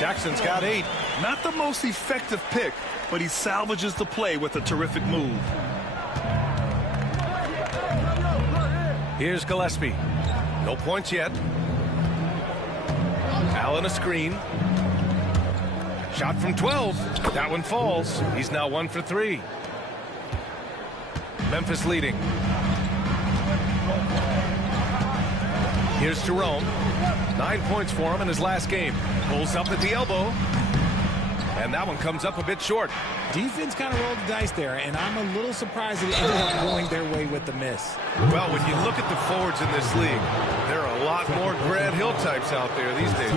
Jackson's got 8. Not the most effective pick, but he salvages the play with a terrific move. Here's Gillespie. No points yet. Allen a screen. Shot from 12. That one falls. He's now 1 for 3. Memphis leading. Here's Jerome. 9 points for him in his last game. Pulls up at the elbow. And that one comes up a bit short. Defense kind of rolled the dice there, and I'm a little surprised that it ended up going their way with the miss. Well, when you look at the forwards in this league, there are a lot more Grant Hill types out there these days.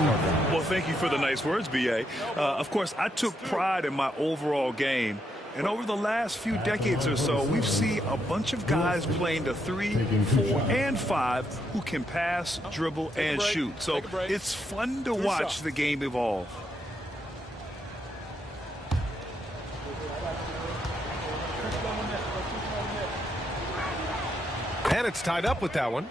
Well, thank you for the nice words, B.A. Of course, I took pride in my overall game. And over the last few decades or so, we've seen a bunch of guys playing the 3, 4, and 5 who can pass, dribble, and shoot. So it's fun to watch the game evolve. And it's tied up with that one.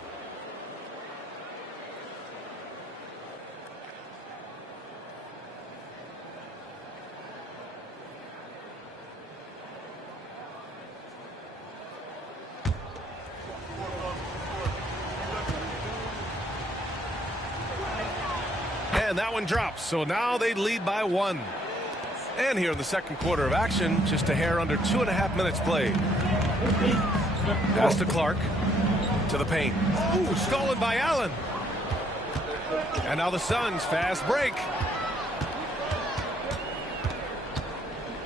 And that one drops. So now they lead by 1. And here in the second quarter of action, just a hair under 2.5 minutes played. Pass to Clark. To the paint. Ooh, stolen by Allen. And now the Suns fast break.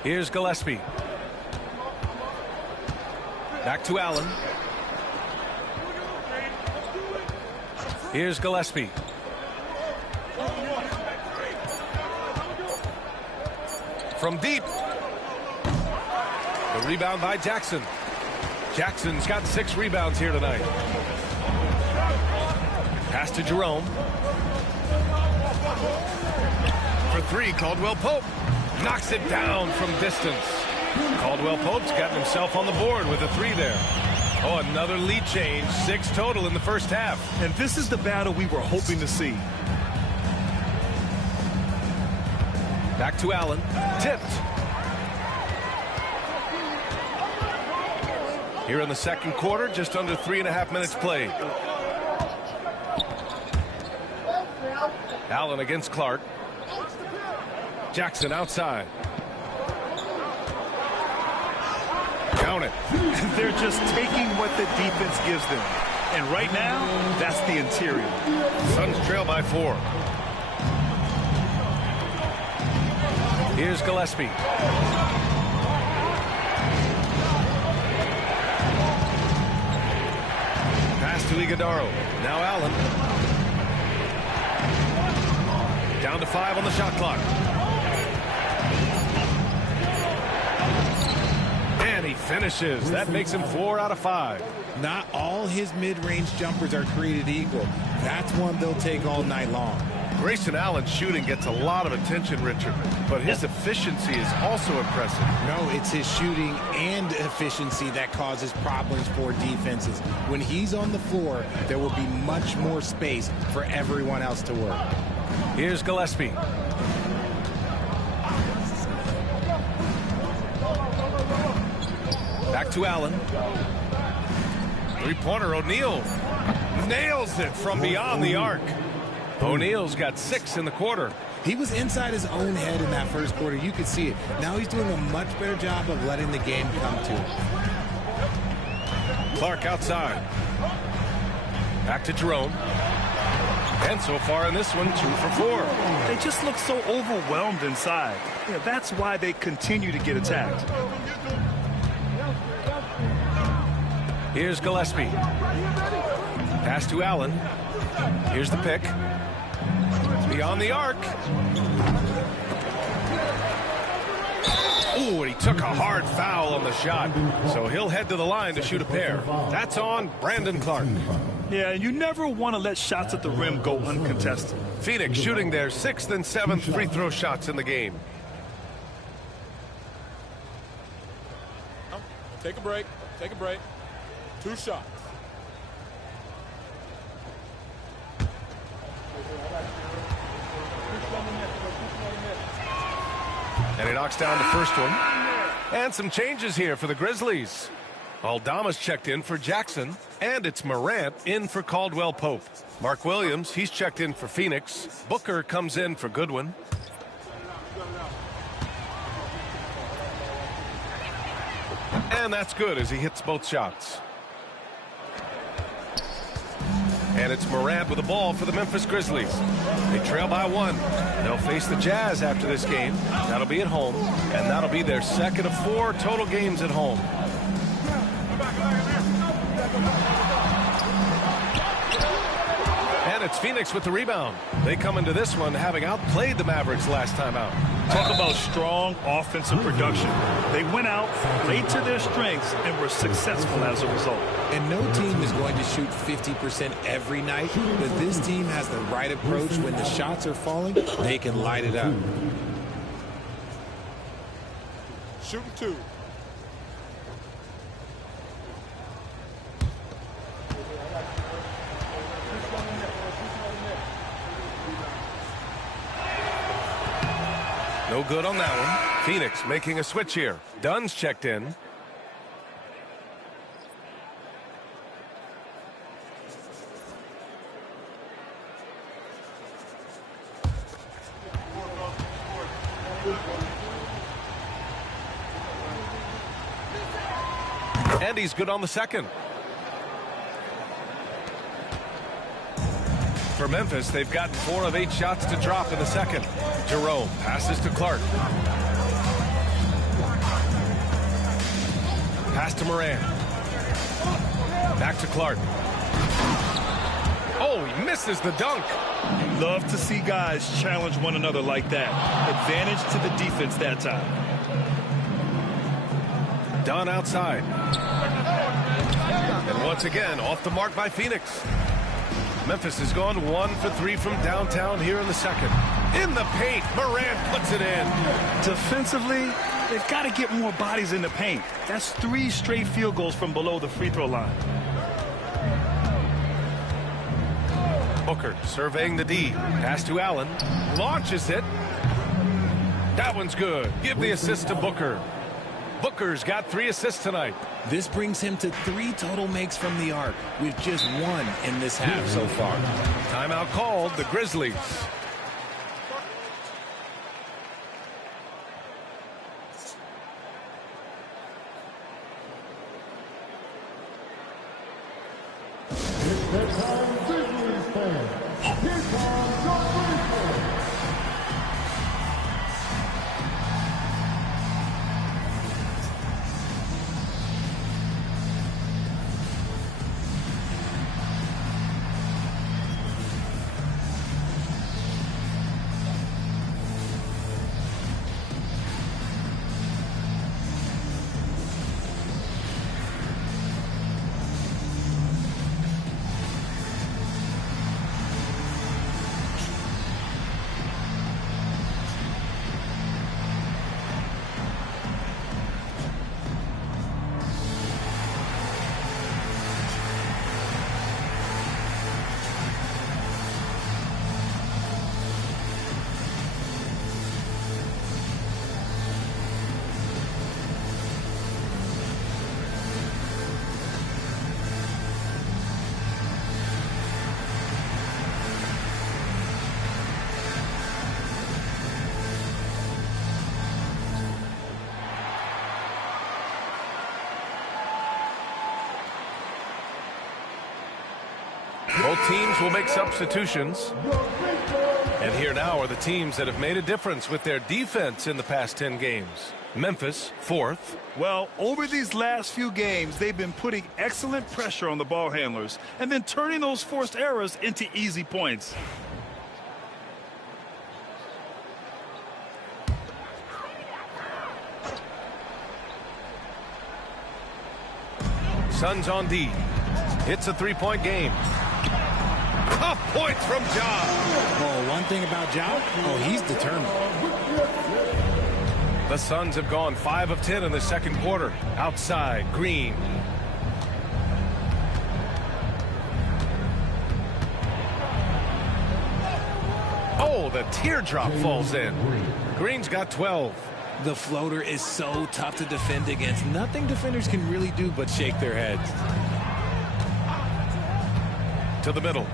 Here's Gillespie. Back to Allen. Here's Gillespie. From deep. The rebound by Jackson. Jackson's got 6 rebounds here tonight. Pass to Jerome. For 3, Caldwell Pope. Knocks it down from distance. Caldwell Pope's gotten himself on the board with a 3 there. Oh, another lead change. 6 total in the first half. And this is the battle we were hoping to see. Back to Allen. Tipped. Here in the second quarter, just under 3.5 minutes played. Allen against Clark. Jackson outside. Count it. They're just taking what the defense gives them. And right now, that's the interior. Suns trail by 4. Here's Gillespie. Pass to Iguodaro. Now Allen. Down to 5 on the shot clock. And he finishes. That makes him 4 out of 5. Not all his mid-range jumpers are created equal. That's one they'll take all night long. Grayson Allen's shooting gets a lot of attention, Richard, but his efficiency is also impressive. No, it's his shooting and efficiency that causes problems for defenses. When he's on the floor, there will be much more space for everyone else to work. Here's Gillespie. Back to Allen. Three-pointer, O'Neal nails it from beyond the arc. O'Neal's got 6 in the quarter. He was inside his own head in that first quarter. You could see it. Now he's doing a much better job of letting the game come to him. Clark outside. Back to Jerome. And so far in this one, 2 for 4. They just look so overwhelmed inside. Yeah, that's why they continue to get attacked. Here's Gillespie. Pass to Allen. Here's the pick. Beyond the arc. Ooh, and he took a hard foul on the shot. So he'll head to the line to shoot a pair. That's on Brandon Clark. Yeah, and you never want to let shots at the rim go uncontested. Phoenix shooting their 6th and 7th free throw shots in the game. Take a break. Take a break. 2 shots. And he knocks down the first one. And some changes here for the Grizzlies. Aldama's checked in for Jackson. And it's Morant in for Caldwell Pope. Mark Williams, he's checked in for Phoenix. Booker comes in for Goodwin. And that's good as he hits both shots. And it's Morant with the ball for the Memphis Grizzlies. They trail by 1. They'll face the Jazz after this game. That'll be at home. And that'll be their 2nd of 4 total games at home. And it's Phoenix with the rebound. They come into this one having outplayed the Mavericks last time out. Talk about strong offensive production. They went out, played to their strengths, and were successful as a result. And no team is going to shoot 50% every night, but this team has the right approach. When the shots are falling, they can light it up. Shooting 2. No good on that one. Phoenix making a switch here. Dunn's checked in. And he's good on the second. For Memphis, they've gotten 4 of 8 shots to drop in the second. Jerome passes to Clark. Pass to Morant. Back to Clark. Oh, he misses the dunk. Love to see guys challenge one another like that. Advantage to the defense that time. Dunn outside. And once again, off the mark by Phoenix. Memphis has gone 1 for 3 from downtown here in the second. In the paint, Morant puts it in. Defensively, they've got to get more bodies in the paint. That's 3 straight field goals from below the free throw line. Booker surveying the D. Pass to Allen. Launches it. That one's good. Give the assist to Booker. Booker's got 3 assists tonight. This brings him to 3 total makes from the arc, with just 1 in this half so far. Timeout called, the Grizzlies. Both teams will make substitutions. And here now are the teams that have made a difference with their defense in the past 10 games. Memphis, 4th. Well, over these last few games, they've been putting excellent pressure on the ball handlers and then turning those forced errors into easy points. Suns on D. It's a three-point game. Tough points from Ja. Oh, one thing about Ja, he's determined. The Suns have gone 5 of 10 in the second quarter. Outside, Green. Oh, the teardrop falls in. Green's got 12. The floater is so tough to defend against. Nothing defenders can really do but shake their heads. To the middle.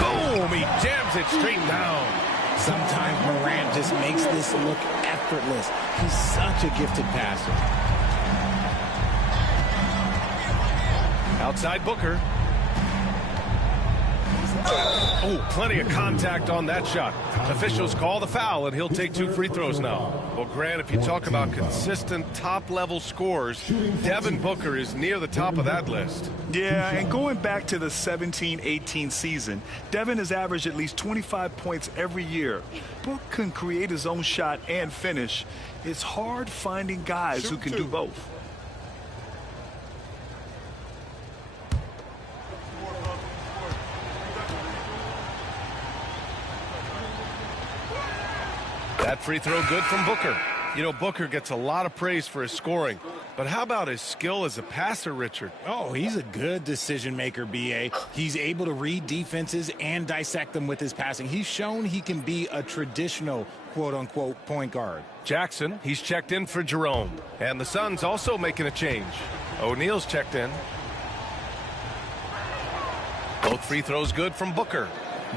Boom! He jams it straight down. Sometimes Morant just makes this look effortless. He's such a gifted passer. Outside Booker. Oh, plenty of contact on that shot. Officials call the foul, and he'll take 2 free throws now. Well, Grant, if you talk about consistent top-level scores, Devin Booker is near the top of that list. Yeah, and going back to the 17-18 season, Devin has averaged at least 25 points every year. Book can create his own shot and finish. It's hard finding guys who can do both. That free throw good from Booker. You know, Booker gets a lot of praise for his scoring. But how about his skill as a passer, Richard? Oh, he's a good decision maker, B.A. He's able to read defenses and dissect them with his passing. He's shown he can be a traditional, quote-unquote, point guard. Jackson, he's checked in for Jerome. And the Suns also making a change. O'Neal's checked in. Both free throws good from Booker.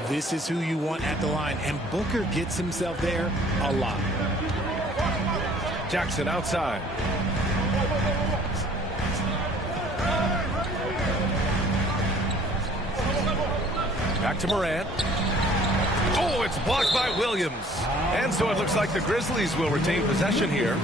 This is who you want at the line, and Booker gets himself there a lot. Jackson outside. Back to Morant. Oh, it's blocked by Williams. And so it looks like the Grizzlies will retain possession here.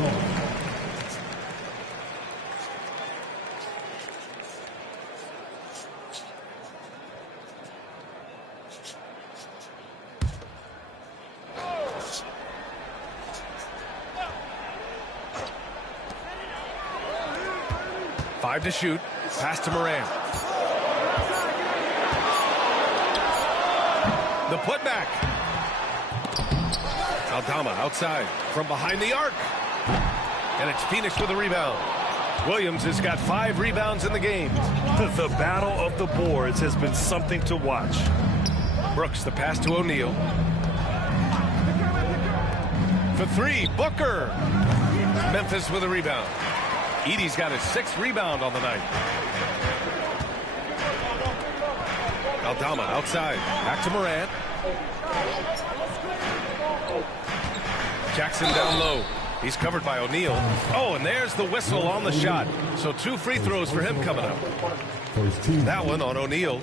Five to shoot. Pass to Morant. The putback. Aldama outside from behind the arc. And it's Phoenix with a rebound. Williams has got 5 rebounds in the game. The battle of the boards has been something to watch. Brooks, the pass to O'Neal. For 3, Booker. Memphis with a rebound. Edey's got his 6th rebound on the night. Aldama outside. Back to Morant. Jackson down low. He's covered by O'Neal. Oh, and there's the whistle on the shot. So 2 free throws for him coming up. That one on O'Neal.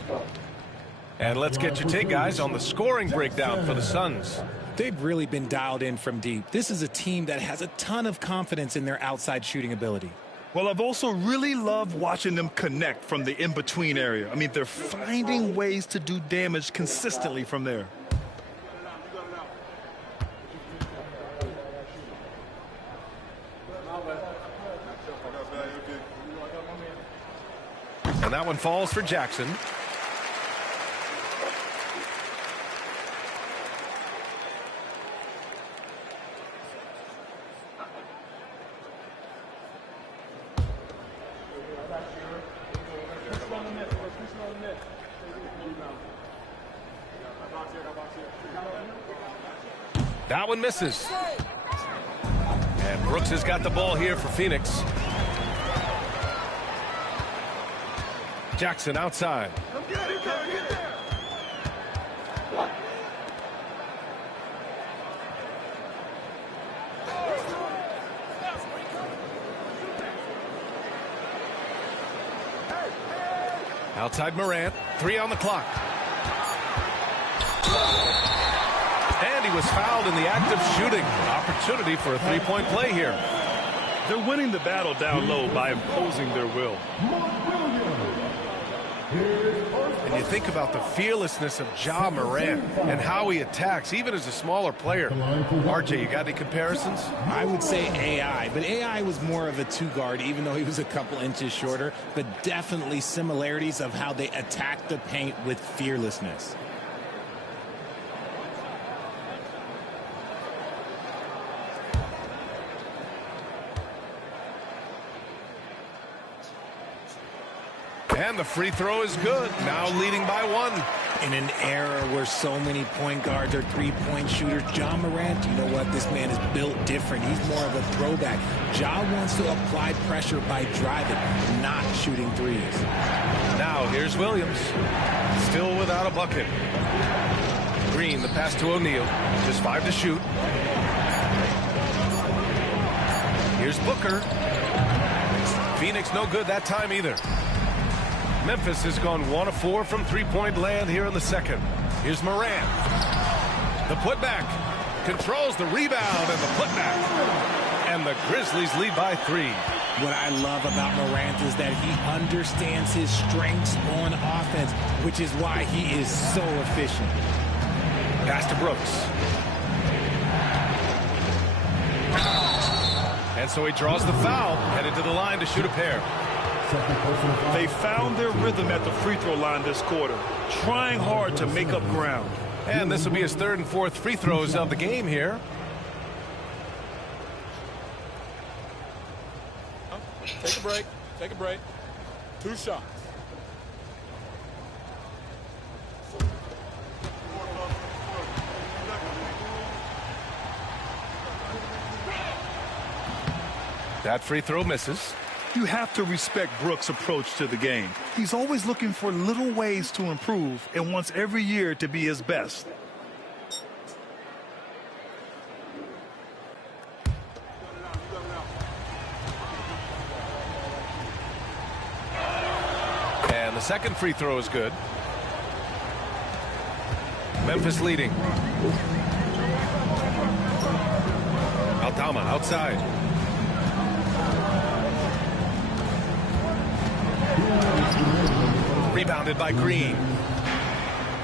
And let's get your take, guys, on the scoring breakdown for the Suns. They've really been dialed in from deep. This is a team that has a ton of confidence in their outside shooting ability. Well, I've also really loved watching them connect from the in-between area. I mean, they're finding ways to do damage consistently from there. And that one falls for Jackson. That one misses. And Brooks has got the ball here for Phoenix. Jackson outside. Outside Morant. 3 on the clock. was fouled in the act of shooting. Opportunity for a three-point play here. They're winning the battle down low by imposing their will. And you think about the fearlessness of Ja Morant and how he attacks, even as a smaller player. RJ, you got any comparisons? I would say AI, but AI was more of a two-guard, even though he was a couple inches shorter, but definitely similarities of how they attack the paint with fearlessness. And the free throw is good. Now leading by one. In an era where so many point guards are three-point shooters, Ja Morant, you know what? This man is built different. He's more of a throwback. Ja wants to apply pressure by driving, not shooting threes. Now here's Williams. Still without a bucket. Green, the pass to O'Neal. Just 5 to shoot. Here's Booker. Phoenix no good that time either. Memphis has gone 1 of 4 from three-point land here in the second. Here's Morant. The putback. Controls the rebound and the putback. And the Grizzlies lead by 3. What I love about Morant is that he understands his strengths on offense, which is why he is so efficient. Pass to Brooks. And so he draws the foul, headed to the line to shoot a pair. They found their rhythm at the free throw line this quarter, trying hard to make up ground. And this will be his 3rd and 4th free throws of the game here. Take a break. Take a break. 2 shots. That free throw misses. You have to respect Brooks' approach to the game. He's always looking for little ways to improve and wants every year to be his best. And the second free throw is good. Memphis leading. Aldama outside. Rebounded by Green.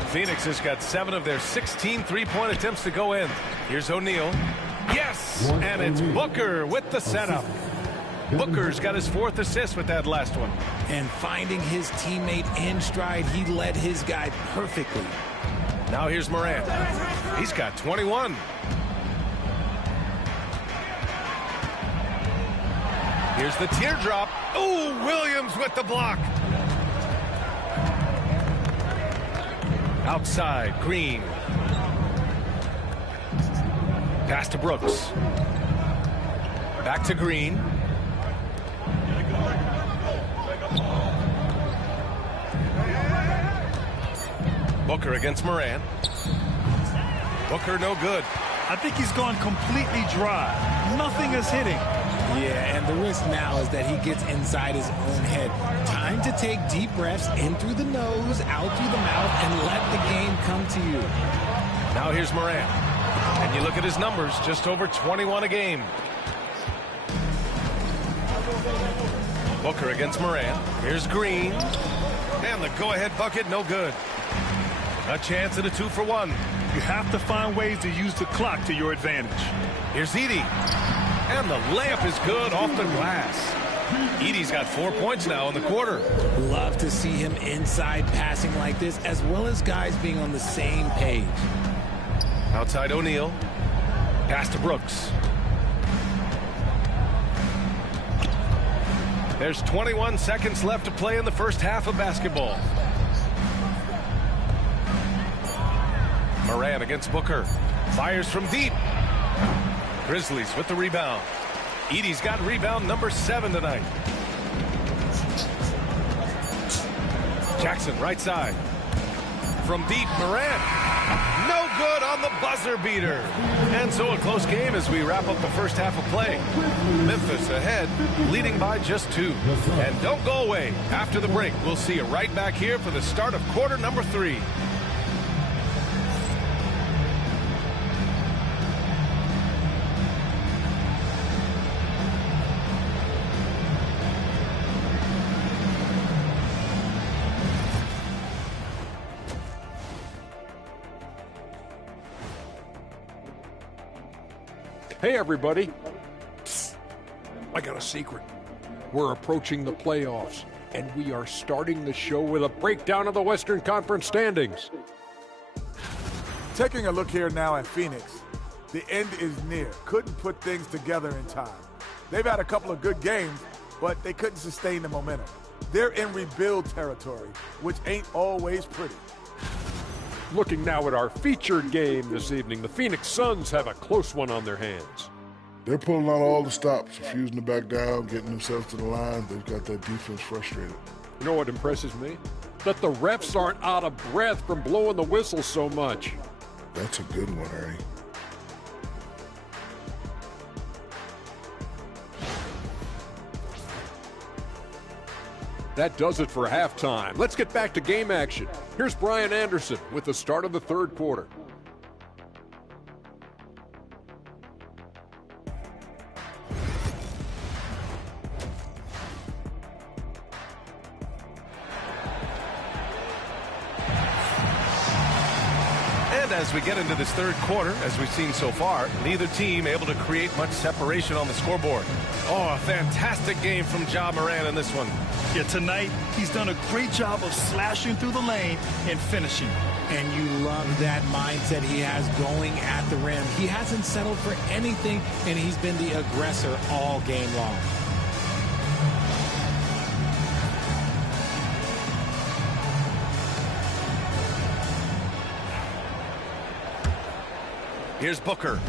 Phoenix has got 7 of their 16 three-point attempts to go in. Here's O'Neal. Yes! And it's Booker with the setup. Booker's got his 4th assist with that last one. And finding his teammate in stride, he led his guy perfectly. Now here's Morant. He's got 21. Here's the teardrop. Ooh, Williams with the block. Outside, Green. Pass to Brooks. Back to Green. Booker against Morant. Booker no good. I think he's gone completely dry. Nothing is hitting. Yeah, and the risk now is that he gets inside his own head. Time to take deep breaths in through the nose, out through the mouth, and let the game come to you. Now here's Morant. And you look at his numbers, just over 21 a game. Booker against Morant. Here's Green. And the go-ahead bucket, no good. A chance at a 2-for-1. You have to find ways to use the clock to your advantage. Here's Edey. And the layup is good off the glass. Edey's got 4 points now in the quarter. Love to see him inside passing like this, as well as guys being on the same page. Outside O'Neal. Pass to Brooks. There's 21 seconds left to play in the first half of basketball. Morant against Booker. Fires from deep. Grizzlies with the rebound. Edey's got rebound number 7 tonight. Jackson right side. From deep, Morant. No good on the buzzer beater. And so a close game as we wrap up the first half of play. Memphis ahead, leading by just 2. And don't go away. After the break, we'll see you right back here for the start of quarter number 3. Hey, everybody. Psst. I got a secret. We're approaching the playoffs, and we are starting the show with a breakdown of the Western Conference standings. Taking a look here now at Phoenix, the end is near. Couldn't put things together in time. They've had a couple of good games, but they couldn't sustain the momentum. They're in rebuild territory, which ain't always pretty. Looking now at our featured game this evening, the Phoenix Suns have a close one on their hands. They're pulling out all the stops, refusing to back down, getting themselves to the line. They've got that defense frustrated. You know what impresses me? That the refs aren't out of breath from blowing the whistle so much. That's a good one, Ernie. That does it for halftime. Let's get back to game action. Here's Brian Anderson with the start of the third quarter. As we get into this third quarter, as we've seen so far, neither team able to create much separation on the scoreboard. Oh, a fantastic game from Ja Morant in this one. Yeah, tonight, he's done a great job of slashing through the lane and finishing. And you love that mindset he has going at the rim. He hasn't settled for anything, and he's been the aggressor all game long. Here's Booker.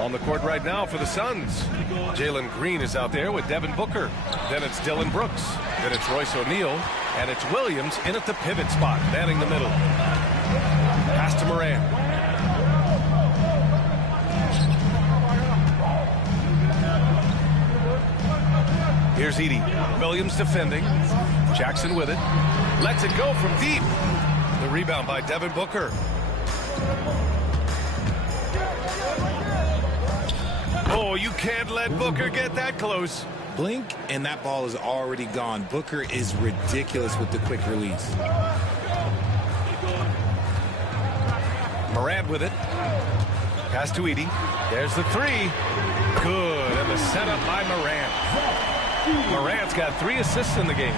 On the court right now for the Suns. Jalen Green is out there with Devin Booker. Then it's Dillon Brooks. Then it's Royce O'Neal. And it's Williams in at the pivot spot, manning the middle. Pass to Morant. Here's Edey. Williams defending. Jackson with it. Lets it go from deep. The rebound by Devin Booker. Oh, you can't let Booker get that close. Blink, and that ball is already gone. Booker is ridiculous with the quick release. Morant with it. Pass to Edey. There's the three. Good, and the setup by Morant. Morant's got 3 assists in the game.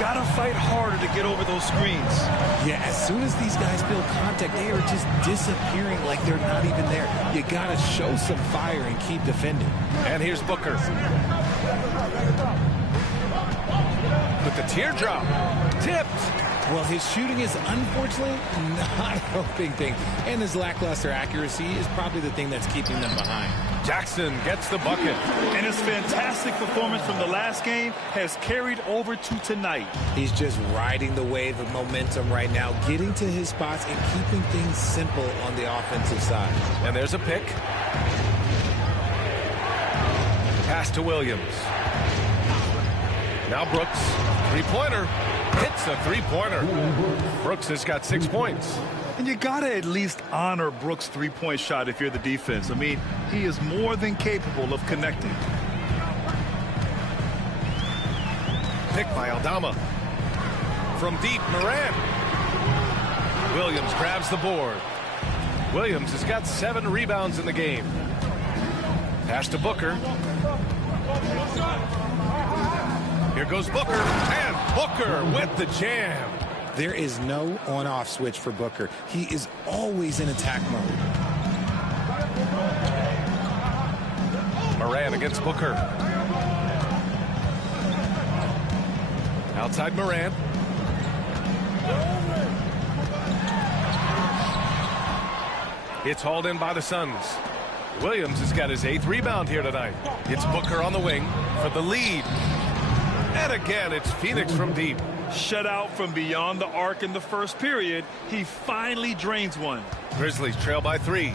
Gotta fight harder to get over those screens. Yeah, as soon as these guys feel contact, they are just disappearing like they're not even there. You gotta show some fire and keep defending. And here's Booker. With the teardrop. Tipped. Well, his shooting is unfortunately not helping things. And his lackluster accuracy is probably the thing that's keeping them behind. Jackson gets the bucket. And his fantastic performance from the last game has carried over to tonight. He's just riding the wave of momentum right now, getting to his spots and keeping things simple on the offensive side. And there's a pick. Pass to Williams. Now Brooks. Three-pointer. Hits the three-pointer. Brooks has got 6 points. And you got to at least honor Brooks' three-point shot if you're the defense. I mean, he is more than capable of connecting. Pick by Aldama. From deep, Morant. Williams grabs the board. Williams has got 7 rebounds in the game. Pass to Booker. Here goes Booker, and Booker with the jam. There is no on-off switch for Booker. He is always in attack mode. Morant against Booker. Outside Morant. It's hauled in by the Suns. Williams has got his 8th rebound here tonight. It's Booker on the wing for the lead. And again, it's Phoenix from deep. Shut out from beyond the arc in the first period. He finally drains one. Grizzlies trail by 3.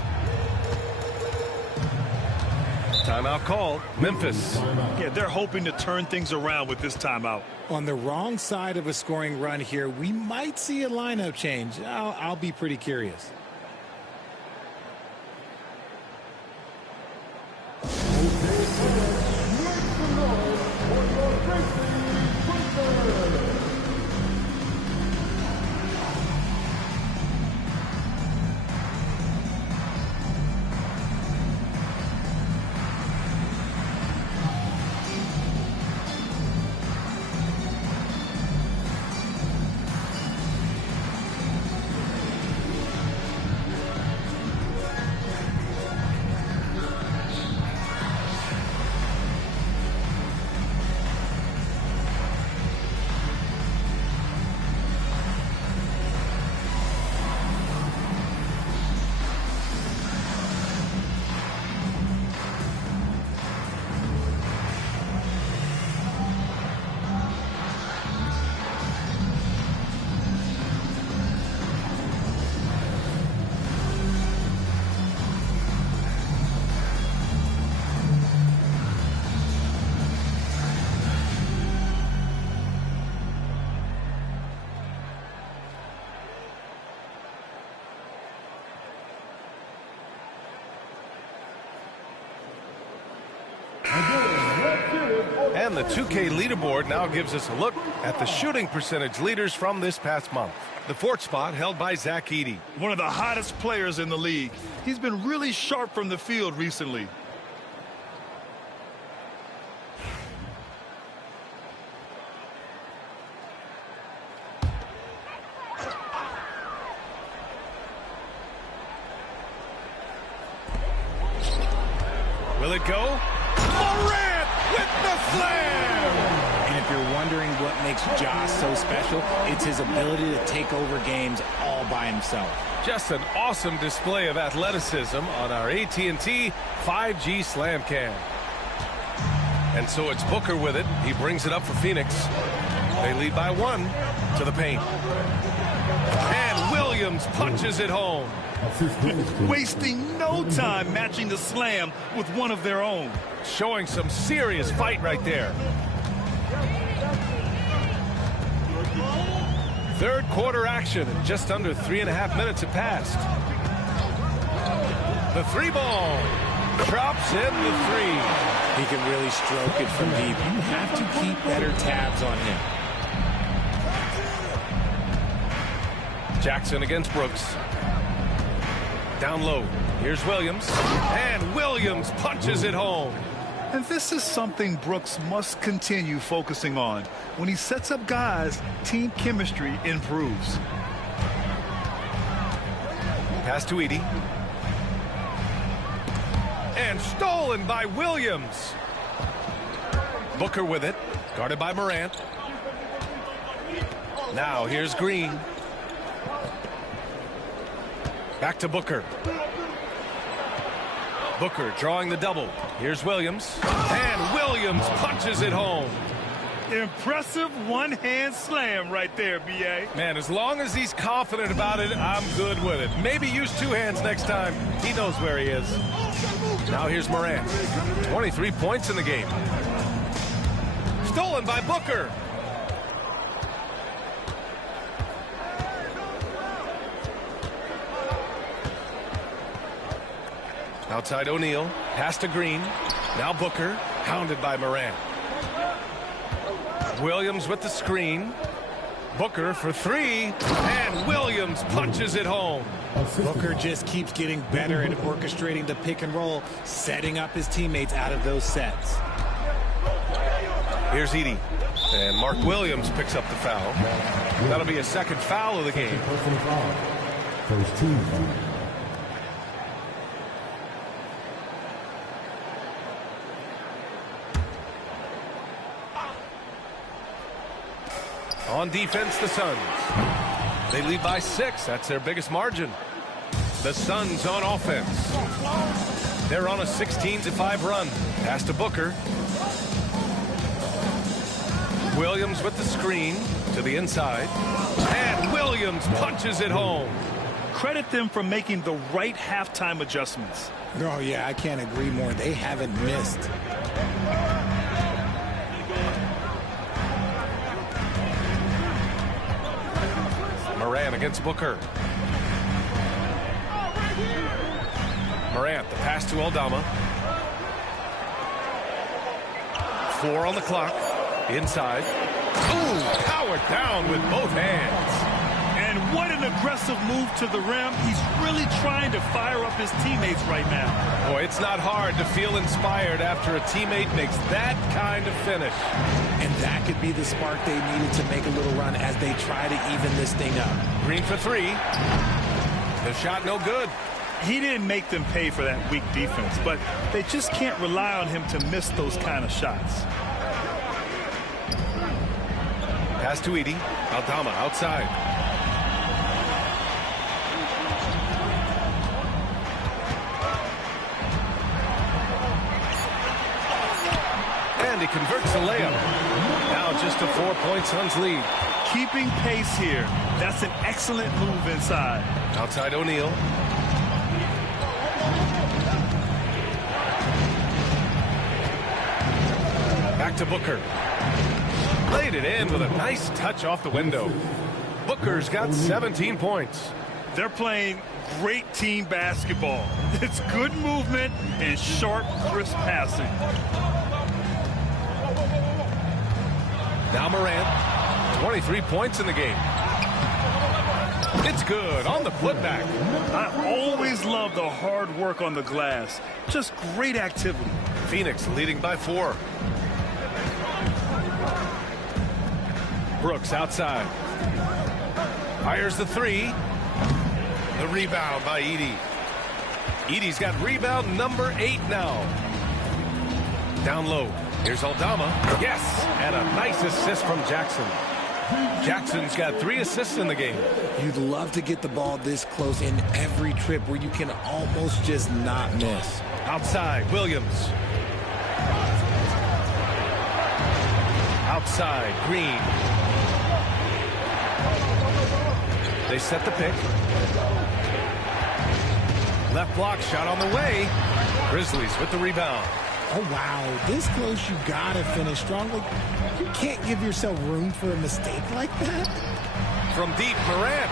Timeout call, Memphis. Yeah, they're hoping to turn things around with this timeout. On the wrong side of a scoring run here, we might see a lineup change. I'll be pretty curious. And the 2K leaderboard now gives us a look at the shooting percentage leaders from this past month. The fourth spot held by Zach Edey. One of the hottest players in the league. He's been really sharp from the field recently. Will it go? Morant with the slam! And if you're wondering what makes Josh so special, it's his ability to take over games all by himself. Just an awesome display of athleticism on our AT&T 5G Slam Cam. And so it's Booker with it. He brings it up for Phoenix. They lead by 1 to the paint. And Williams punches it home. Wasting no time matching the slam with one of their own. Showing some serious fight right there. Third quarter action. Just under 3.5 minutes have passed. The 3 ball. Drops in the 3. He can really stroke it from deep. You have to keep better tabs on him. Jackson against Brooks. Down low. Here's Williams. And Williams punches it home. And this is something Brooks must continue focusing on. When he sets up guys, team chemistry improves. Pass to Edey. And stolen by Williams. Booker with it. Guarded by Morant. Now here's Green. Back to Booker. Booker drawing the double. Here's Williams. And Williams punches it home. Impressive one-hand slam right there, B.A. Man, as long as he's confident about it, I'm good with it. Maybe use 2 hands next time. He knows where he is. Now here's Morant. 23 points in the game. Stolen by Booker. Outside O'Neal. Pass to Green. Now Booker. Hounded by Morant. Williams with the screen. Booker for 3. And Williams punches it home. Booker just keeps getting better at orchestrating the pick and roll, setting up his teammates out of those sets. Here's Edey. And Mark Williams picks up the foul. That'll be a second foul of the game. First team foul. On defense, the Suns. They lead by 6. That's their biggest margin. The Suns on offense. They're on a 16-5 run. Pass to Booker. Williams with the screen to the inside. And Williams punches it home. Credit them for making the right halftime adjustments. Oh, yeah, I can't agree more. They haven't missed. Morant against Booker. Morant, the pass to Aldama. 4 on the clock. Inside. Ooh, powered down with both hands. And what an aggressive move to the rim. He's really trying to fire up his teammates right now. Boy, it's not hard to feel inspired after a teammate makes that kind of finish. And that could be the spark they needed to make a little run as they try to even this thing up. Green for 3. The shot no good. He didn't make them pay for that weak defense, but they just can't rely on him to miss those kind of shots. Pass to Edey. Aldama outside. And he converts the layup. Now just a 4-point Suns lead. Keeping pace here. That's an excellent move inside. Outside O'Neal. Back to Booker. Laid it in with a nice touch off the window. Booker's got 17 points. They're playing great team basketball. It's good movement and sharp, crisp passing. Now Morant, 23 points in the game. It's good on the putback. I always love the hard work on the glass. Just great activity. Phoenix leading by 4. Brooks outside. Fires the 3. The rebound by Edey. Edey's got rebound number 8 now. Down low. Here's Aldama. Yes! And a nice assist from Jackson. Jackson's got 3 assists in the game. You'd love to get the ball this close in every trip where you can almost just not miss. Outside, Williams. Outside, Green. They set the pick. Left block shot on the way. Grizzlies with the rebound. Oh, wow. This close, you got to finish strong. Like, you can't give yourself room for a mistake like that. From deep, Morant.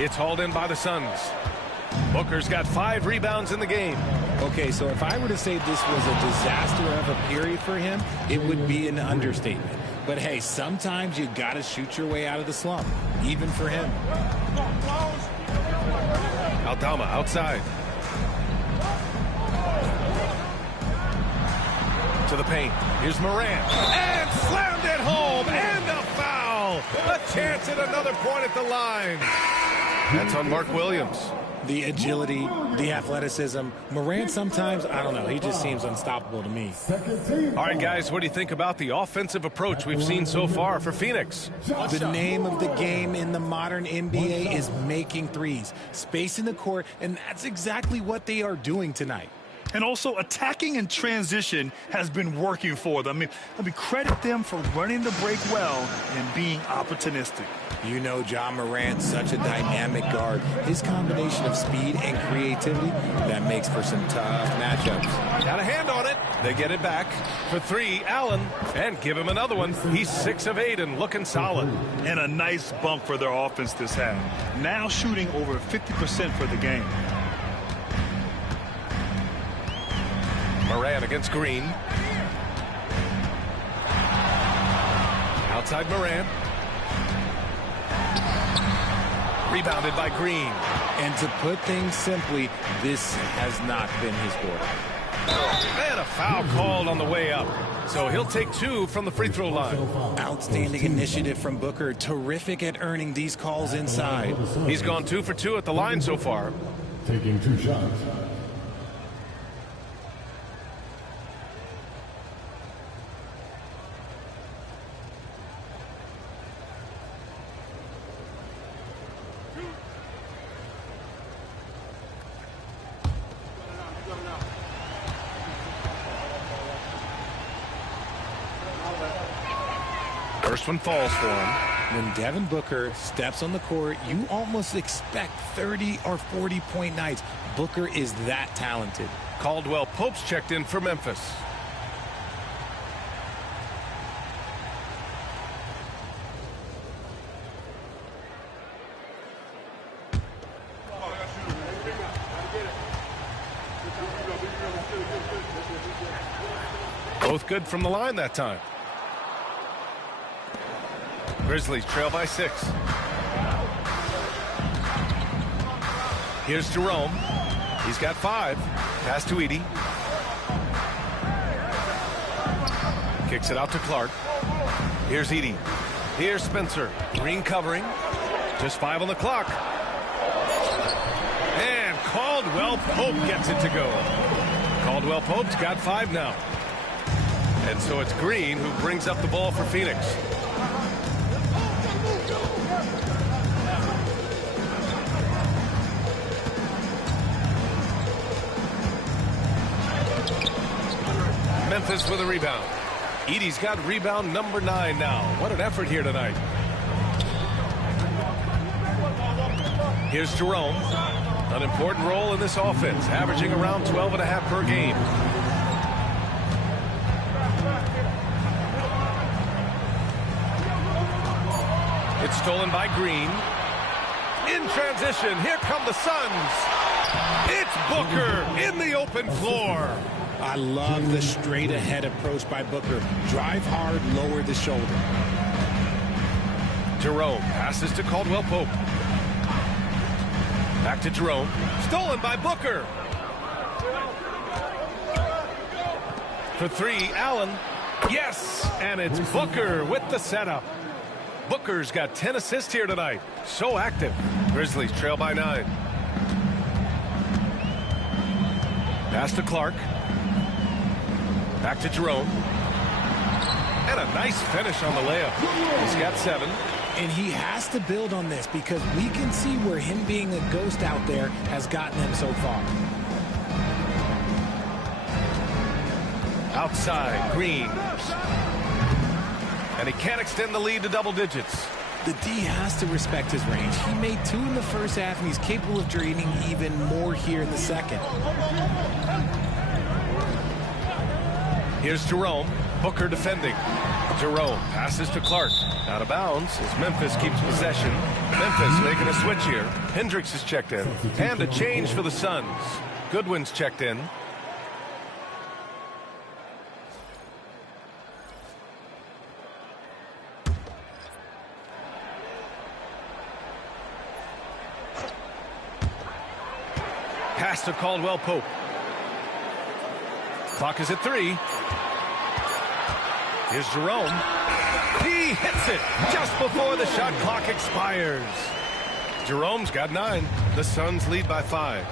It's hauled in by the Suns. Booker's got 5 rebounds in the game. Okay, so if I were to say this was a disaster of a period for him, it would be an understatement. But, hey, sometimes you got to shoot your way out of the slump, even for him. Aldama outside. To the paint. Here's Morant. And slammed it home. And a foul. A chance at another point at the line. That's on Mark Williams. The agility, the athleticism. Morant sometimes, I don't know, he just seems unstoppable to me. All right, guys, what do you think about the offensive approach we've seen so far for Phoenix? The name of the game in the modern NBA is making threes, spacing the court, and that's exactly what they are doing tonight. And also, attacking in transition has been working for them. I mean, credit them for running the break well and being opportunistic. You know, Ja Morant's such a dynamic guard. His combination of speed and creativity, that makes for some tough matchups. Got a hand on it. They get it back. For 3, Allen. And give him another one. He's 6 of 8 and looking solid. And a nice bump for their offense this half. Now shooting over 50% for the game. Morant against Green. Outside Morant. Rebounded by Green. And to put things simply, this has not been his quarter. And a foul called on the way up. So he'll take 2 from the free throw line. Outstanding initiative from Booker. Terrific at earning these calls inside. He's gone 2 for 2 at the line so far. Taking 2 shots. First one falls for him. When Devin Booker steps on the court, you almost expect 30 or 40-point nights. Booker is that talented. Caldwell Pope's checked in for Memphis. Both good from the line that time. Grizzlies trail by 6. Here's Jerome. He's got 5. Pass to Edey. Kicks it out to Clark. Here's Edey. Here's Spencer. Green covering. Just 5 on the clock. And Caldwell Pope gets it to go. Caldwell Pope's got 5 now. And so it's Green who brings up the ball for Phoenix. Memphis with a rebound. Edey's got rebound number 9 now. What an effort here tonight. Here's Jerome. An important role in this offense, averaging around 12.5 per game. It's stolen by Green. In transition, here come the Suns. It's Booker in the open floor. I love the straight-ahead approach by Booker. Drive hard, lower the shoulder. Jerome passes to Caldwell Pope. Back to Jerome. Stolen by Booker. For three, Allen. Yes, and it's Booker with the setup. Booker's got 10 assists here tonight. So active. Grizzlies trail by 9. Pass to Clark. Back to Jerome. And a nice finish on the layup. He's got 7. And he has to build on this because we can see where him being a ghost out there has gotten him so far. Outside, Green. And he can't extend the lead to double digits. The D has to respect his range. He made 2 in the first half, and he's capable of draining even more here in the second. Here's Jerome. Booker defending. Jerome passes to Clark. Out of bounds as Memphis keeps possession. Memphis making a switch here. Hendricks is checked in. And a change for the Suns. Goodwin's checked in. Pass to Caldwell Pope. Clock is at 3. Here's Jerome. He hits it just before the shot clock expires. Jerome's got 9. The Suns lead by 5.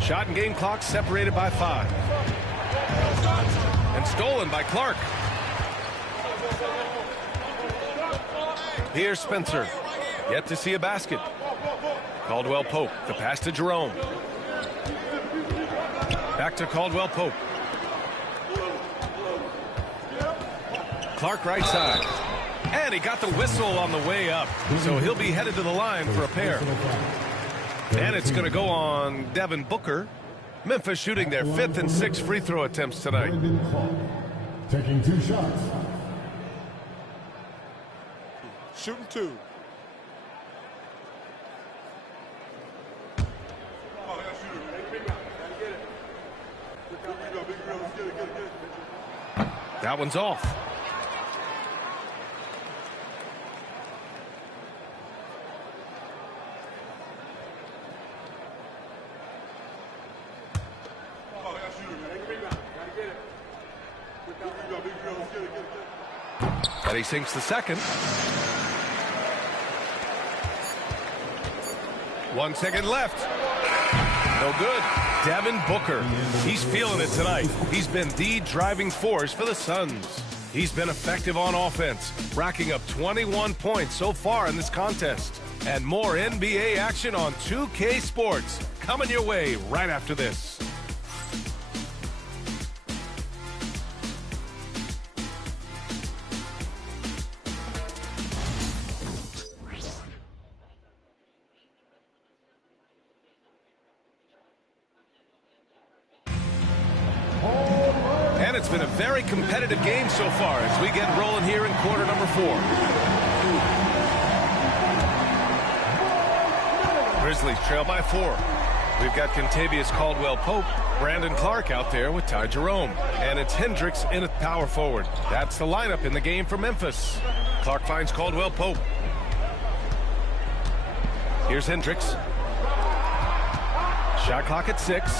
Shot and game clock separated by 5. And stolen by Clark. Here's Spencer. Yet to see a basket. Caldwell Pope. The pass to Jerome. Back to Caldwell Pope. Clark right side. And he got the whistle on the way up. So he'll be headed to the line for a pair. And it's going to go on Devin Booker. Memphis shooting their 5th and 6th free throw attempts tonight. Taking 2 shots. Shooting 2. That one's off. And he sinks the second. 1 second left. No good. Devin Booker. He's feeling it tonight. He's been the driving force for the Suns. He's been effective on offense, racking up 21 points so far in this contest. And more NBA action on 2K Sports coming your way right after this. And it's been a very competitive game so far as we get rolling here in quarter number 4. Grizzlies trail by 4. We've got Kentavious Caldwell-Pope, Brandon Clark out there with Ty Jerome. And it's Hendricks in at power forward. That's the lineup in the game for Memphis. Clark finds Caldwell-Pope. Here's Hendricks. Shot clock at 6.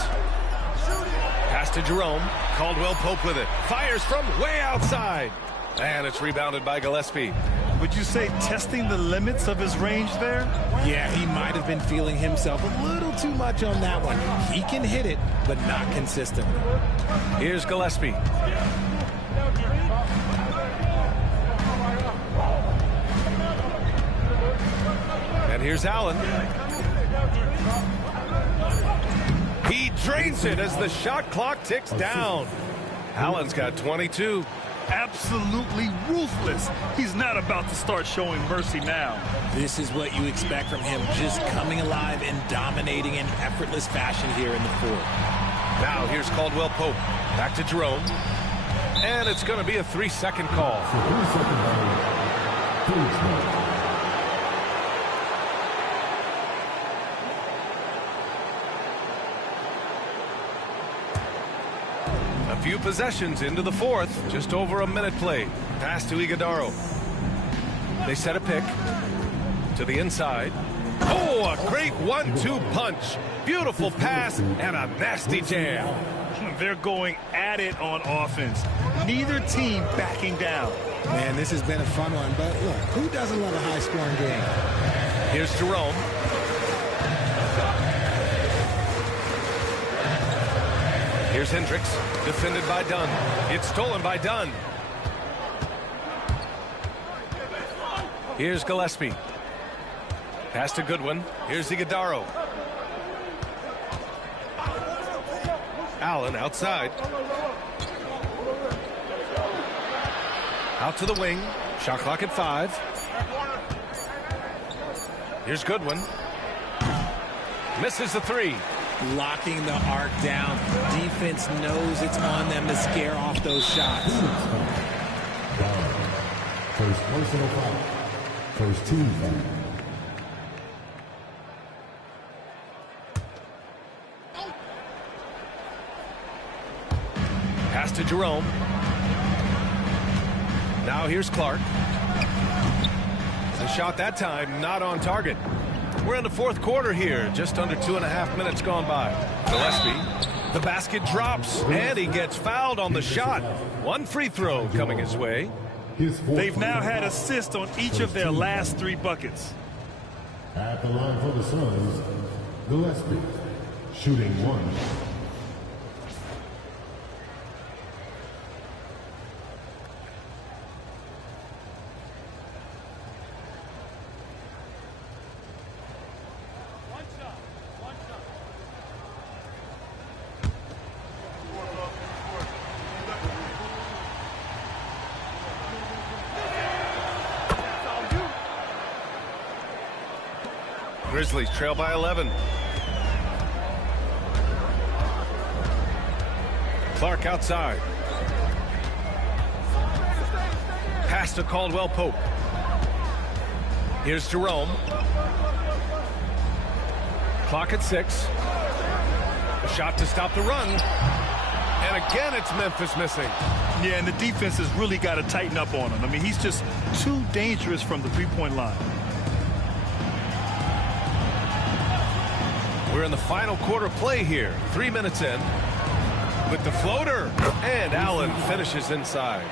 Pass to Jerome. Caldwell Pope with it. Fires from way outside. And it's rebounded by Gillespie. Would you say testing the limits of his range there? Yeah, he might have been feeling himself a little too much on that one. He can hit it, but not consistently. Here's Gillespie. And here's Allen. He drains it as the shot clock ticks down. Allen's got 22. Absolutely ruthless. He's not about to start showing mercy now. This is what you expect from him, just coming alive and dominating in effortless fashion here in the fourth. Now here's Caldwell Pope. Back to Jerome. And it's going to be a 3-second call. Few possessions into the fourth. Just over a minute played. Pass to Iguodaro. They set a pick to the inside. Oh, a great 1-2 punch. Beautiful pass and a nasty jam. They're going at it on offense. Neither team backing down. Man, this has been a fun one, but look, who doesn't love a high-scoring game? Here's Jerome. Here's Hendricks, defended by Dunn. It's stolen by Dunn. Here's Gillespie. Pass to Goodwin. Here's Iguodaro. Allen outside. Out to the wing. Shot clock at 5. Here's Goodwin. Misses the 3. Locking the arc down. Defense knows it's on them to scare off those shots. First personal foul. First team foul. Pass to Jerome. Now here's Clark. The shot that time not on target. We're in the fourth quarter here. Just under 2.5 minutes gone by. Gillespie. The basket drops and he gets fouled on the shot. One free throw coming his way. They've now had assists on each of their last 3 buckets. At the line for the Suns, Gillespie, shooting 1. Grizzlies trail by 11. Clark outside. Pass to Caldwell Pope. Here's Jerome. Clock at 6. A shot to stop the run. And again, it's Memphis missing. Yeah, and the defense has really got to tighten up on him. I mean, he's just too dangerous from the three-point line. We're in the final quarter play here. 3 minutes in. With the floater. And Allen finishes inside.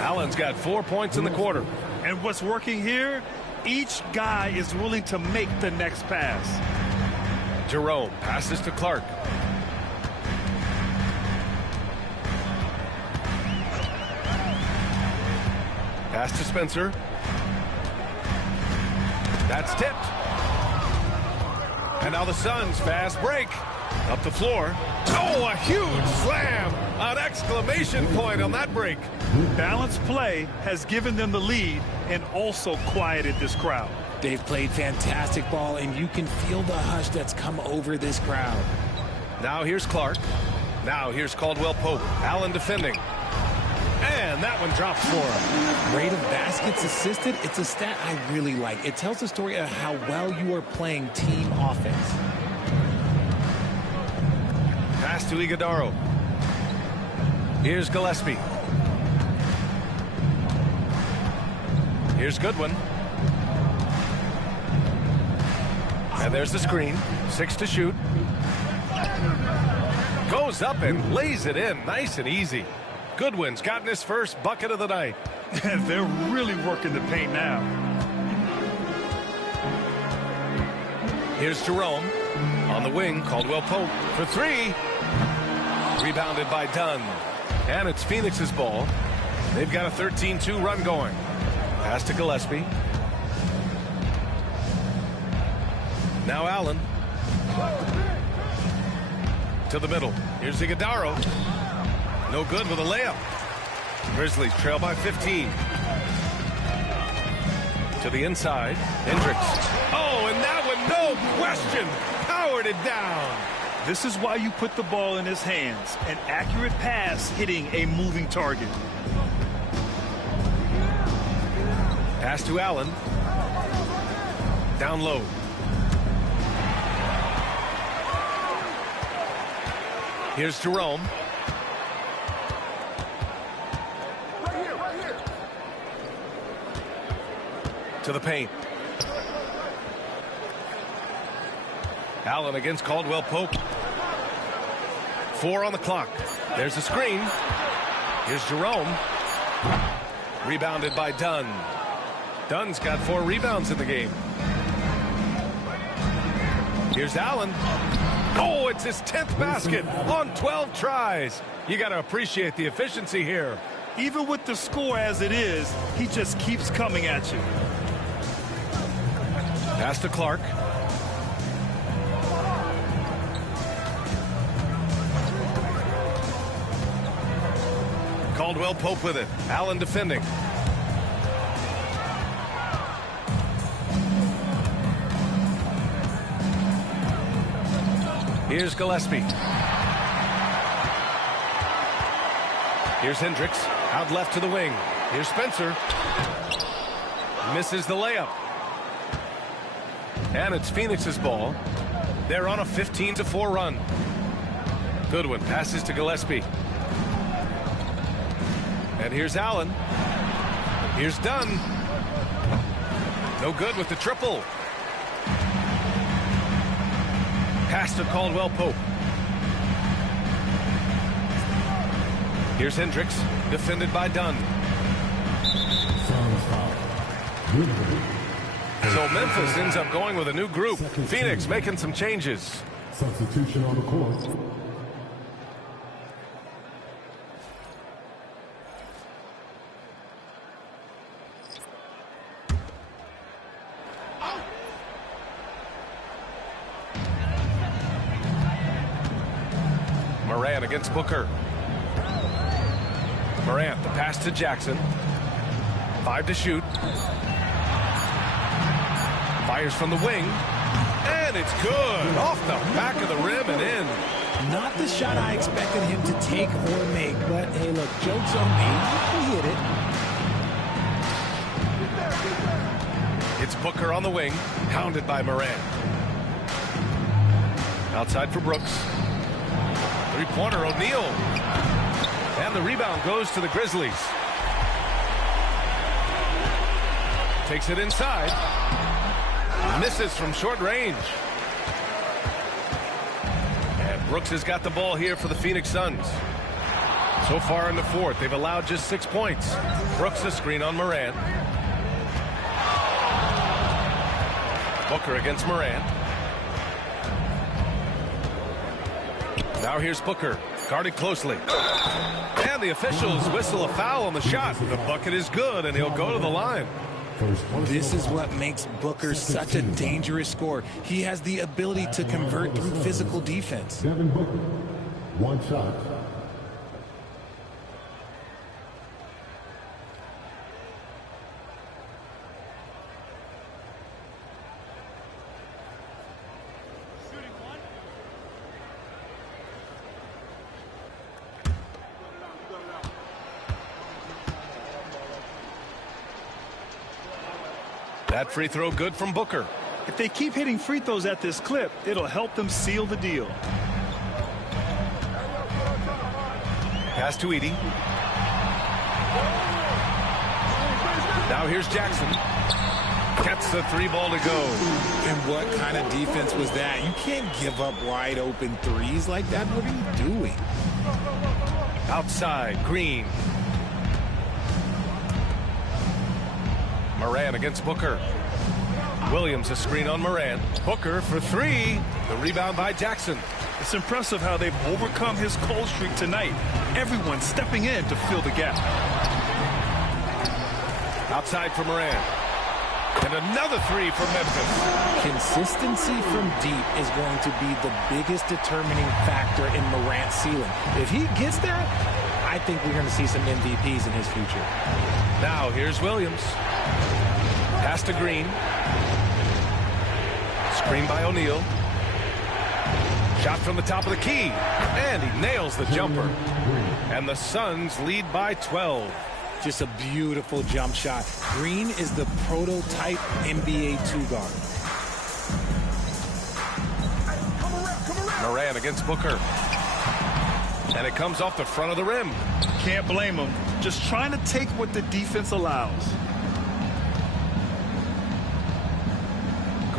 Allen's got 4 points in the quarter. And what's working here? Each guy is willing to make the next pass. Jerome passes to Clark. Pass to Spencer. That's tipped. And now the Suns fast break. Up the floor. Oh, a huge slam. An exclamation point on that break. Balanced play has given them the lead and also quieted this crowd. They've played fantastic ball, and you can feel the hush that's come over this crowd. Now here's Clark. Now here's Caldwell Pope. Allen defending. And that one drops for him. Rate of baskets assisted, it's a stat I really like. It tells the story of how well you are playing team offense. Pass to Iguodaro. Here's Gillespie. Here's Goodwin. And there's the screen. 6 to shoot. Goes up and lays it in. Nice and easy. Goodwin's gotten his first bucket of the night. They're really working the paint now. Here's Jerome. On the wing, Caldwell Pope for 3. Rebounded by Dunn. And it's Phoenix's ball. They've got a 13-2 run going. Pass to Gillespie. Now Allen. To the middle. Here's Iguodaro. No good with a layup. Grizzlies trail by 15. To the inside. Hendricks. Oh, and that one, no question, powered it down. This is why you put the ball in his hands. An accurate pass hitting a moving target. Pass to Allen. Down low. Here's Jerome. to the paint. Allen against Caldwell Pope. 4 on the clock. There's a screen. Here's Jerome. Rebounded by Dunn. Dunn's got 4 rebounds in the game. Here's Allen. Oh, it's his 10th basket on 12 tries. You got to appreciate the efficiency here. Even with the score as it is, he just keeps coming at you. Pass to Clark. Caldwell Pope with it. Allen defending. Here's Gillespie. Here's Hendricks. Out left to the wing. Here's Spencer. Misses the layup. And it's Phoenix's ball. They're on a 15-4 run. Goodwin passes to Gillespie. And here's Allen. Here's Dunn. No good with the triple. Pass to Caldwell Pope. Here's Hendricks, defended by Dunn. So Memphis ends up going with a new group. Phoenix making some changes. Substitution on the court. Morant against Booker. Morant, the pass to Jackson. 5 to shoot. Fires from the wing. And it's good. Off the back of the rim and in. Not the shot I expected him to take or make, but hey, look, joke's on me. He hit it. It's Booker on the wing, hounded by Morant. Outside for Brooks. Three-pointer, O'Neal. And the rebound goes to the Grizzlies. Takes it inside. Misses from short range. And Brooks has got the ball here for the Phoenix Suns. So far in the fourth, they've allowed just 6 points. Brooks a screen on Morant. Booker against Morant. Now here's Booker, guarded closely. And the officials whistle a foul on the shot. The bucket is good, and he'll go to the line. This is what makes Booker such a dangerous scorer. He has the ability to convert through physical defense. Devin Booker, 1 shot. That free throw good from Booker. If they keep hitting free throws at this clip, it'll help them seal the deal. Pass to Edey. Now here's Jackson. Gets the 3 ball to go. And what kind of defense was that? You can't give up wide open threes like that. What are you doing? Outside, Green. Morant against Booker. Williams a screen on Morant. Booker for 3. The rebound by Jackson. It's impressive how they've overcome his cold streak tonight. Everyone stepping in to fill the gap. Outside for Morant. And another 3 for Memphis. Consistency from deep is going to be the biggest determining factor in Morant's ceiling. If he gets that, I think we're going to see some MVPs in his future. Now here's Williams. Pass to Green. Screen by O'Neal. Shot from the top of the key. And he nails the jumper. And the Suns lead by 12. Just a beautiful jump shot. Green is the prototype NBA 2-guard. Morant against Booker. And it comes off the front of the rim. Can't blame him. Just trying to take what the defense allows.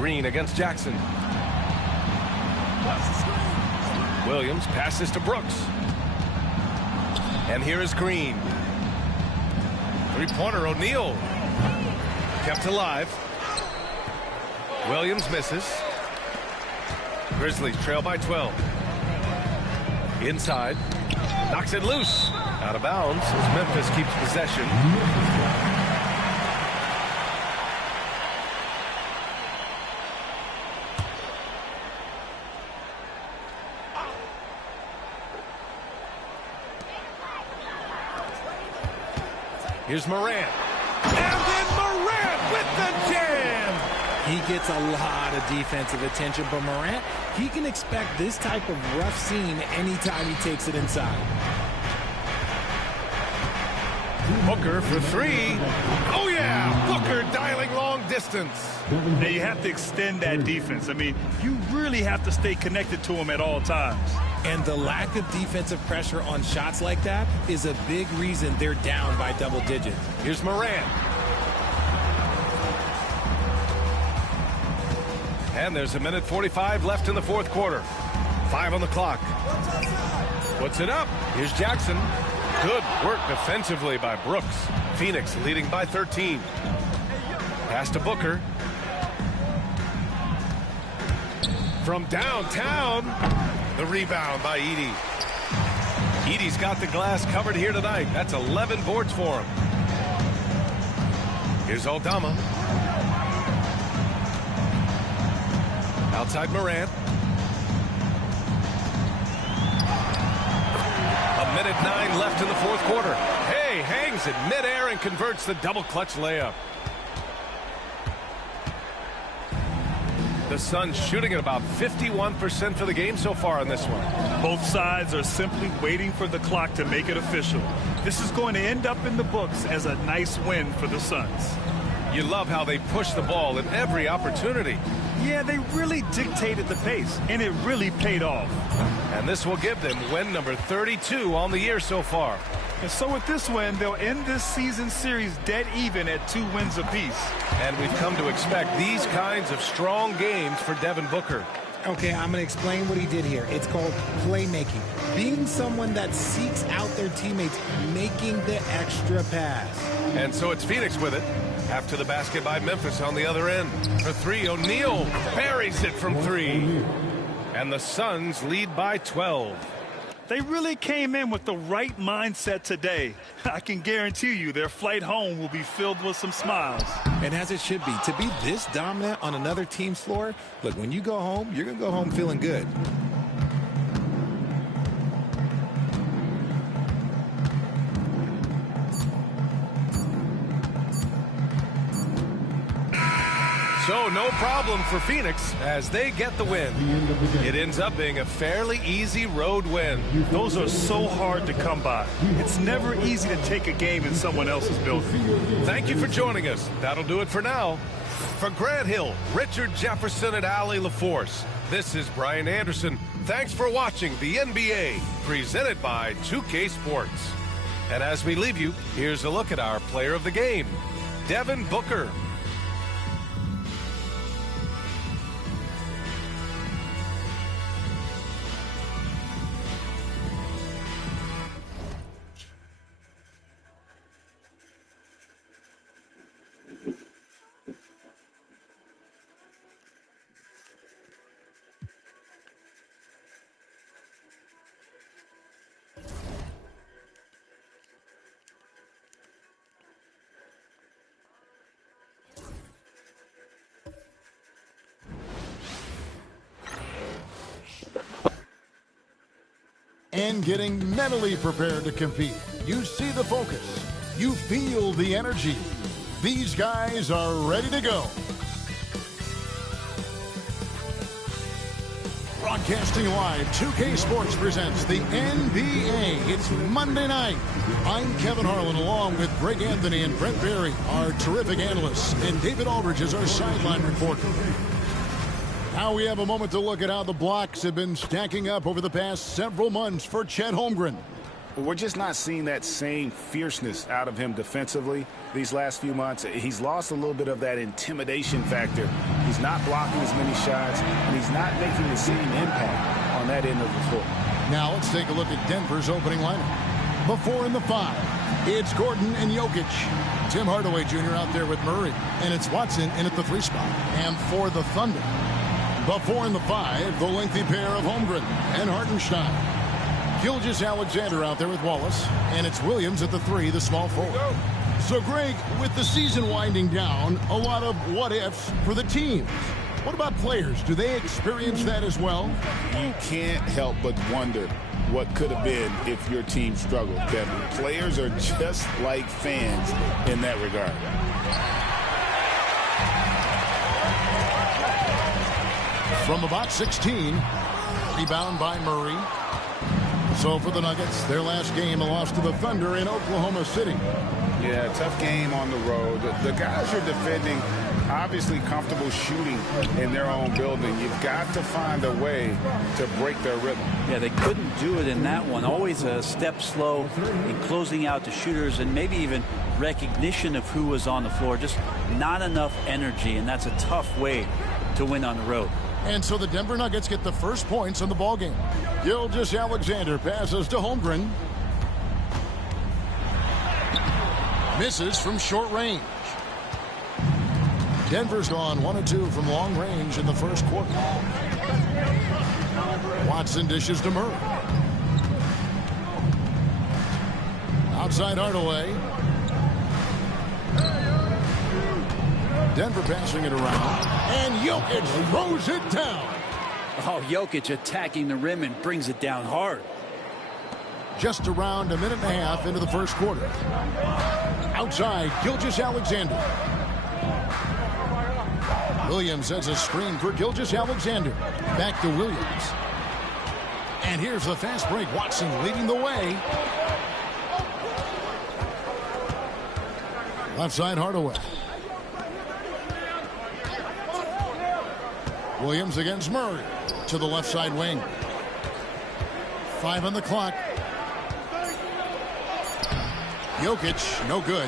Green against Jackson. Williams passes to Brooks. And here is Green. Three-pointer, O'Neal. Kept alive. Williams misses. Grizzlies trail by 12. Inside. Knocks it loose. Out of bounds as Memphis keeps possession. Here's Morant. And then Morant with the jam. He gets a lot of defensive attention, but Morant, he can expect this type of rough scene anytime he takes it inside. Booker for three. Oh, yeah. Booker dialing long distance. Now, you have to extend that defense. I mean, you really have to stay connected to him at all times. And the lack of defensive pressure on shots like that is a big reason they're down by double digits. Here's Morant. And there's 1:45 left in the fourth quarter. 5 on the clock. Puts it up. Here's Jackson. Good work defensively by Brooks. Phoenix leading by 13. Pass to Booker. From downtown, the rebound by Edey. Edey's got the glass covered here tonight. That's 11 boards for him. Here's Aldama. Outside Morant. 1:09 left in the fourth quarter. Hey, hangs in midair and converts the double clutch layup. The Suns shooting at about 51% for the game so far on this one. Both sides are simply waiting for the clock to make it official. This is going to end up in the books as a nice win for the Suns. You love how they push the ball in every opportunity. Yeah, they really dictated the pace, and it really paid off. And this will give them win number 32 on the year so far. And so with this win, they'll end this season series dead even at 2 wins apiece. And we've come to expect these kinds of strong games for Devin Booker. Okay, I'm going to explain what he did here. It's called playmaking. Being someone that seeks out their teammates, making the extra pass. And so it's Phoenix with it. After the basket by Memphis on the other end. For three, O'Neal buries it from 3. And the Suns lead by 12. They really came in with the right mindset today. I can guarantee you their flight home will be filled with some smiles. And as it should be. To be this dominant on another team's floor, look, when you go home, you're going to go home feeling good. So no problem for Phoenix as they get the win. It ends up being a fairly easy road win. Those are so hard to come by. It's never easy to take a game in someone else's building. Thank you for joining us. That'll do it for now. For Grant Hill, Richard Jefferson, and Allie LaForce, this is Brian Anderson. Thanks for watching the NBA, presented by 2K Sports. And as we leave you, here's a look at our player of the game, Devin Booker. And getting mentally prepared to compete. You see the focus. You feel the energy. These guys are ready to go. Broadcasting live, 2K Sports presents the NBA. It's Monday night. I'm Kevin Harlan along with Greg Anthony and Brent Berry, our terrific analysts, and David Aldridge is our sideline reporter. Now we have a moment to look at how the blocks have been stacking up over the past several months for Chet Holmgren. We're just not seeing that same fierceness out of him defensively these last few months. He's lost a little bit of that intimidation factor. He's not blocking as many shots, and he's not making the same impact on that end of the floor. Now let's take a look at Denver's opening lineup. Before in the 5, it's Gordon and Jokic. Tim Hardaway Jr. out there with Murray, and it's Watson in at the 3 spot. And for the Thunder, before in the 5, the lengthy pair of Holmgren and Hartenstein. Gilgeous-Alexander out there with Wallace, and it's Williams at the 3, the small forward. So, Greg, with the season winding down, a lot of what-ifs for the teams. What about players? Do they experience that as well? You can't help but wonder what could have been if your team struggled, Kevin. Players are just like fans in that regard. From about 16, rebound by Murray. So for the Nuggets, their last game, a loss to the Thunder in Oklahoma City. Yeah, tough game on the road. The guys are defending, obviously comfortable shooting in their own building. You've got to find a way to break their rhythm. Yeah, they couldn't do it in that one. Always a step slow in closing out the shooters, and maybe even recognition of who was on the floor. Just not enough energy, and that's a tough way to win on the road. And so the Denver Nuggets get the first points in the ballgame. Gilgeous-Alexander passes to Holmgren. Misses from short range. Denver's gone 1 of 2 from long range in the first quarter. Watson dishes to Murray. Outside Hardaway. Denver passing it around. And Jokic throws it down. Oh, Jokic attacking the rim and brings it down hard. Just around a minute and a half into the first quarter. Outside, Gilgeous-Alexander. Williams has a screen for Gilgeous-Alexander. Back to Williams. And here's the fast break. Watson leading the way. Left side, Hardaway. Williams against Murray to the left side wing. 5 on the clock. Jokic, no good.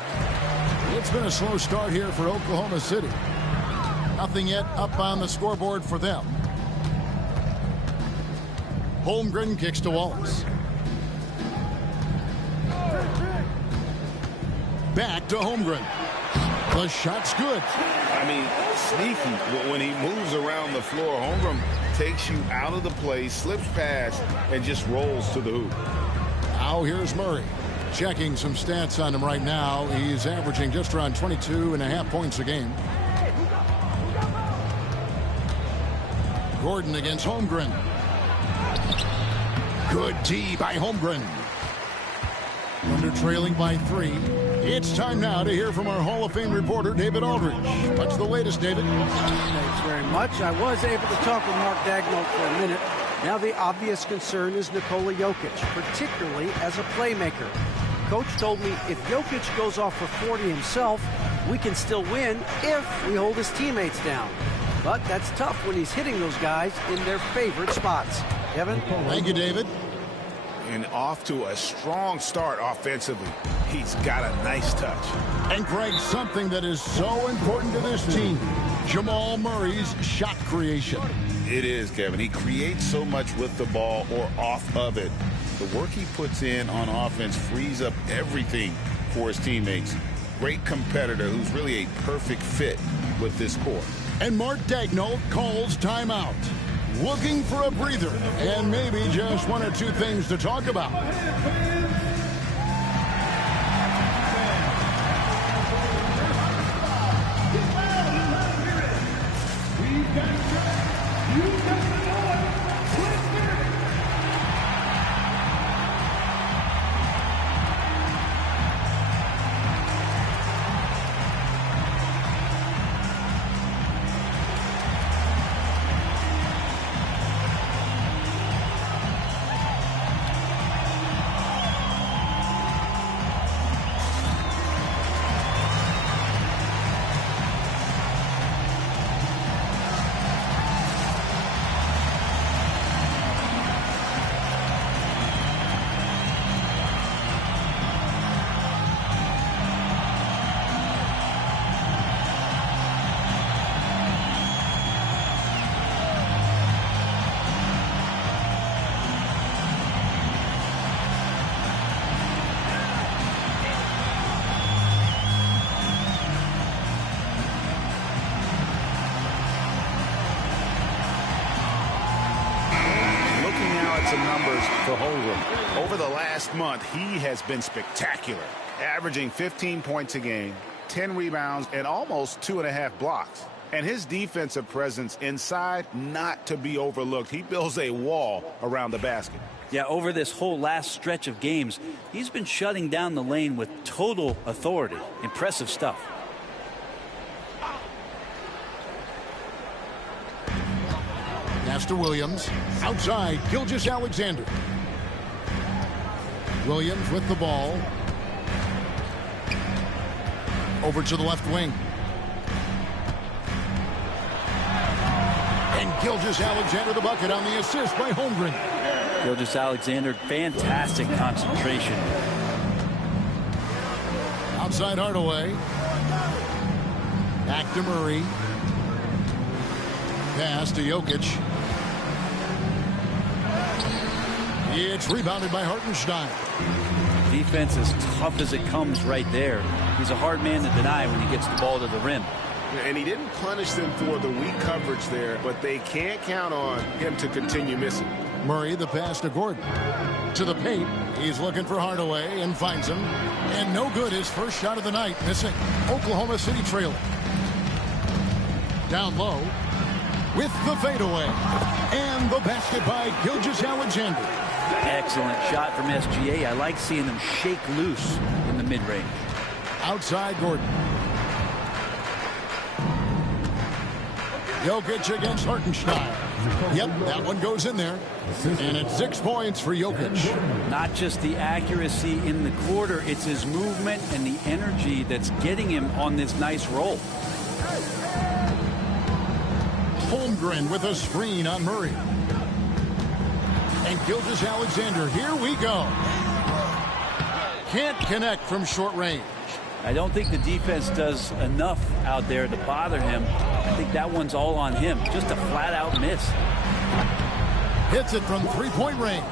It's been a slow start here for Oklahoma City. Nothing yet up on the scoreboard for them. Holmgren kicks to Wallace. Back to Holmgren. The shot's good. I mean, sneaky. When he moves around the floor, Holmgren takes you out of the play, slips past, and just rolls to the hoop. Now here's Murray. Checking some stats on him right now. He's averaging just around 22.5 points a game. Gordon against Holmgren. Good D by Holmgren. Under trailing by 3. It's time now to hear from our Hall of Fame reporter, David Aldridge. What's the latest, David? Thanks very much. I was able to talk with Mark Daigneault for a minute. Now the obvious concern is Nikola Jokic, particularly as a playmaker. Coach told me if Jokic goes off for 40 himself, we can still win if we hold his teammates down. But that's tough when he's hitting those guys in their favorite spots. Kevin? Thank you, David. And off to a strong start offensively. He's got a nice touch. And Greg, something that is so important to this team, Jamal Murray's shot creation. It is, Kevin. He creates so much with the ball or off of it. The work he puts in on offense frees up everything for his teammates. Great competitor who's really a perfect fit with this core. And Mark Daigneault calls timeout. Looking for a breather and maybe just 1 or 2 things to talk about. for Holmgren. Over the last month, he has been spectacular, averaging 15 points a game, 10 rebounds, and almost 2.5 blocks. And his defensive presence inside, not to be overlooked. He builds a wall around the basket. Yeah, over this whole last stretch of games, he's been shutting down the lane with total authority. Impressive stuff. Pass to Williams. Outside, Gilgeous-Alexander. Williams with the ball. Over to the left wing. And Gilgeous-Alexander the bucket on the assist by Holmgren. Gilgeous-Alexander, fantastic concentration. Outside Hardaway. Back to Murray. Pass to Jokic. It's rebounded by Hartenstein. Defense as tough as it comes right there. He's a hard man to deny when he gets the ball to the rim. And he didn't punish them for the weak coverage there, but they can't count on him to continue missing. Murray, the pass to Gordon. To the paint. He's looking for Hardaway and finds him. And no good. His first shot of the night. Missing. Oklahoma City trailing. Down low. With the fadeaway. And the basket by Gilgeous-Alexander. Excellent shot from SGA. I like seeing them shake loose in the mid-range. Outside Gordon. Jokic against Hartenstein. Yep, that one goes in there. And it's 6 points for Jokic. Not just the accuracy in the quarter, it's his movement and the energy that's getting him on this nice roll. Holmgren with a screen on Murray. And Gilgeous-Alexander, here we go. Can't connect from short range. I don't think the defense does enough out there to bother him. I think that one's all on him. Just a flat-out miss. Hits it from three-point range.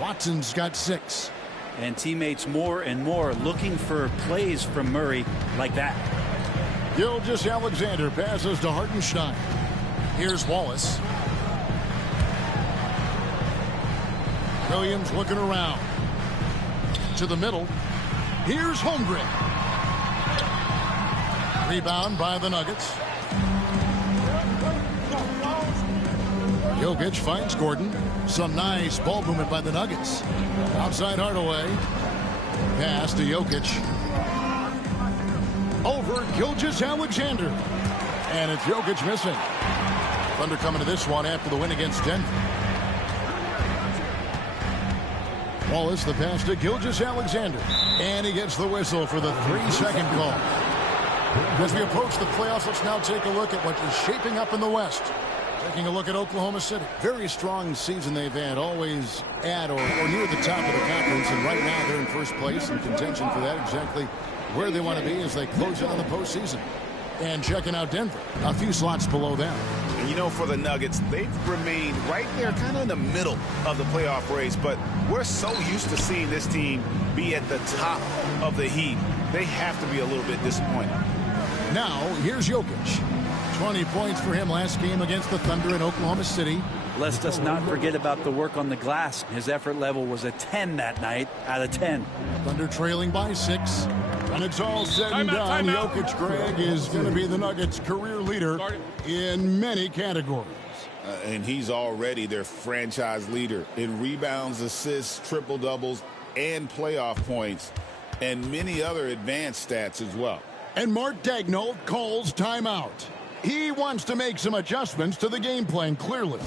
Watson's got 6. And teammates more and more looking for plays from Murray like that. Gilgeous-Alexander passes to Hartenstein. Here's Wallace. Williams looking around. To the middle. Here's Holmgren. Rebound by the Nuggets. Jokic finds Gordon. Some nice ball movement by the Nuggets. Outside Hardaway. Pass to Jokic. Over Gilgeous-Alexander. And it's Jokic missing. Thunder coming to this one after the win against Denver. Wallace, the pass to Gilgeous-Alexander. And he gets the whistle for the 3-second call. As we approach the playoffs, let's now take a look at what is shaping up in the West. Taking a look at Oklahoma City. Very strong season they've had, always at or near the top of the conference. And right now they're in first place in contention for that, exactly where they want to be as they close out on the postseason. And checking out Denver, a few slots below them. And you know, for the Nuggets, they've remained right there kind of in the middle of the playoff race, but we're so used to seeing this team be at the top of the heap. They have to be a little bit disappointed. Now, here's Jokic. 20 points for him last game against the Thunder in Oklahoma City. Let's just not forget about the work on the glass. His effort level was a 10 that night out of 10. Thunder trailing by 6. And it's all said and done. Jokic, Greg, is going to be the Nuggets' career leader in many categories. And he's already their franchise leader in rebounds, assists, triple-doubles, and playoff points, and many other advanced stats as well. And Mark Daigneault calls timeout. He wants to make some adjustments to the game plan, clearly.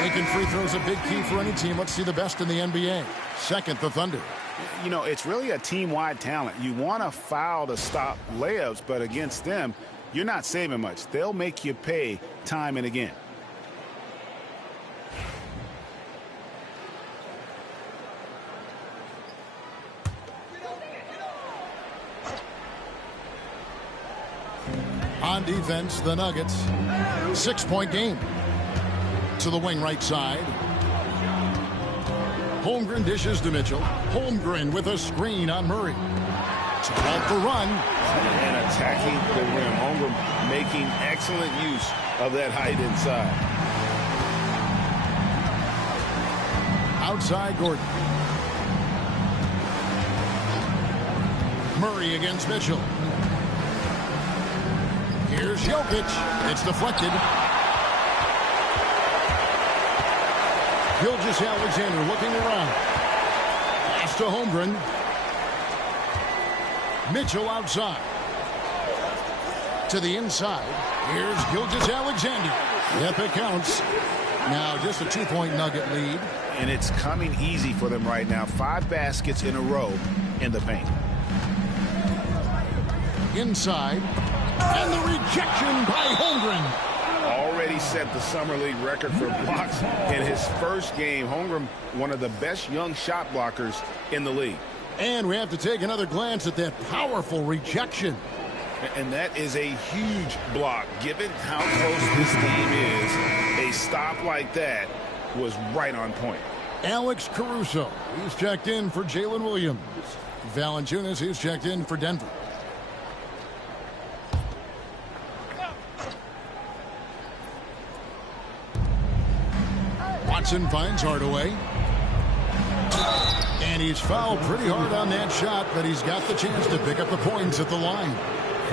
Making free throws a big key for any team. Let's see the best in the NBA. Second, the Thunder. You know, it's really a team-wide talent. You want to foul to stop layups, but against them, you're not saving much. They'll make you pay time and again. On defense, the Nuggets. 6-point game. To the wing right side. Holmgren dishes to Mitchell. Holmgren with a screen on Murray. To halt the run. And attacking the rim. Holmgren making excellent use of that height inside. Outside Gordon. Murray against Mitchell. Here's Jokic. It's deflected. Gilgeous-Alexander looking around. Pass to Holmgren. Mitchell outside. To the inside. Here's Gilgeous-Alexander. Yep, it counts. Now just a 2-point Nugget lead. And it's coming easy for them right now. 5 baskets in a row in the paint. Inside. And the rejection by Holmgren. Already set the Summer League record for blocks in his first game. Holmgren, one of the best young shot blockers in the league. And we have to take another glance at that powerful rejection. And that is a huge block. Given how close this game is, a stop like that was right on point. Alex Caruso, he's checked in for Jalen Williams. Valanciunas, he's checked in for Denver. Watson finds Hardaway. And he's fouled pretty hard on that shot, but he's got the chance to pick up the points at the line.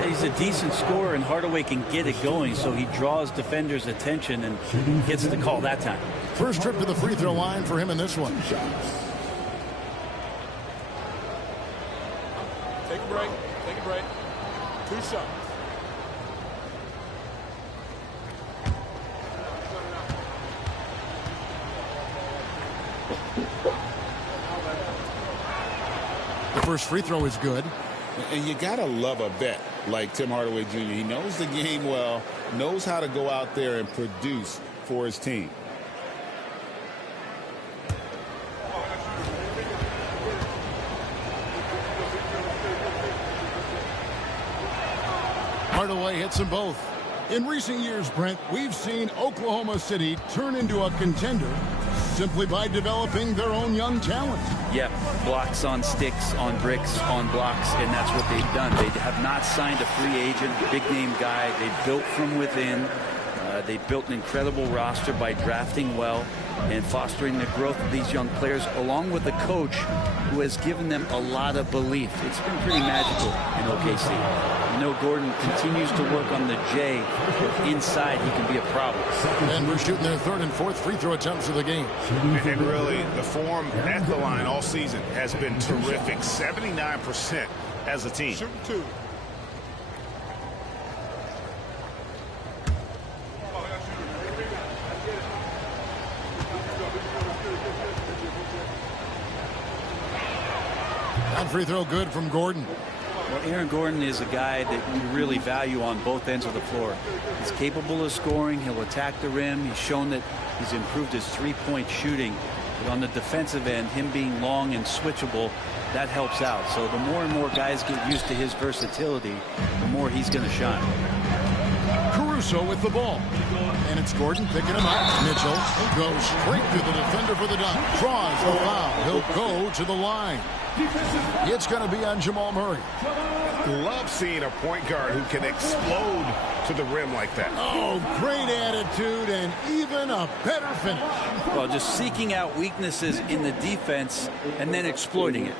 He's a decent scorer, and Hardaway can get it going, so he draws defenders' attention and gets the call that time. First trip to the free throw line for him in this one. Take a break. Take a break. 2 shots. The first free throw is good. And you got to love a vet like Tim Hardaway Jr. He knows the game well, knows how to go out there and produce for his team. Hardaway hits them both. In recent years, Brent, we've seen Oklahoma City turn into a contender simply by developing their own young talent. Yeah, blocks on sticks, on bricks, on blocks, and that's what they've done. They have not signed a free agent, big-name guy. They built from within. They built an incredible roster by drafting well and fostering the growth of these young players, along with a coach who has given them a lot of belief. It's been pretty magical in OKC. You know, Gordon continues to work on the J, but inside he can be a problem. And we're shooting their third and fourth free throw attempts of the game. And really, the form at the line all season has been terrific. 79% as a team. Shooting 2. That free throw good from Gordon. Well, Aaron Gordon is a guy that we really value on both ends of the floor. He's capable of scoring. He'll attack the rim. He's shown that he's improved his three-point shooting. But on the defensive end, him being long and switchable, that helps out. So the more and more guys get used to his versatility, the more he's going to shine. Caruso with the ball. And it's Gordon picking him up. Mitchell goes straight to the defender for the dunk. Draws the foul. He'll go to the line. It's going to be on Jamal Murray. Love seeing a point guard who can explode to the rim like that. Oh, great attitude and even a better finish. Well, just seeking out weaknesses in the defense and then exploiting it.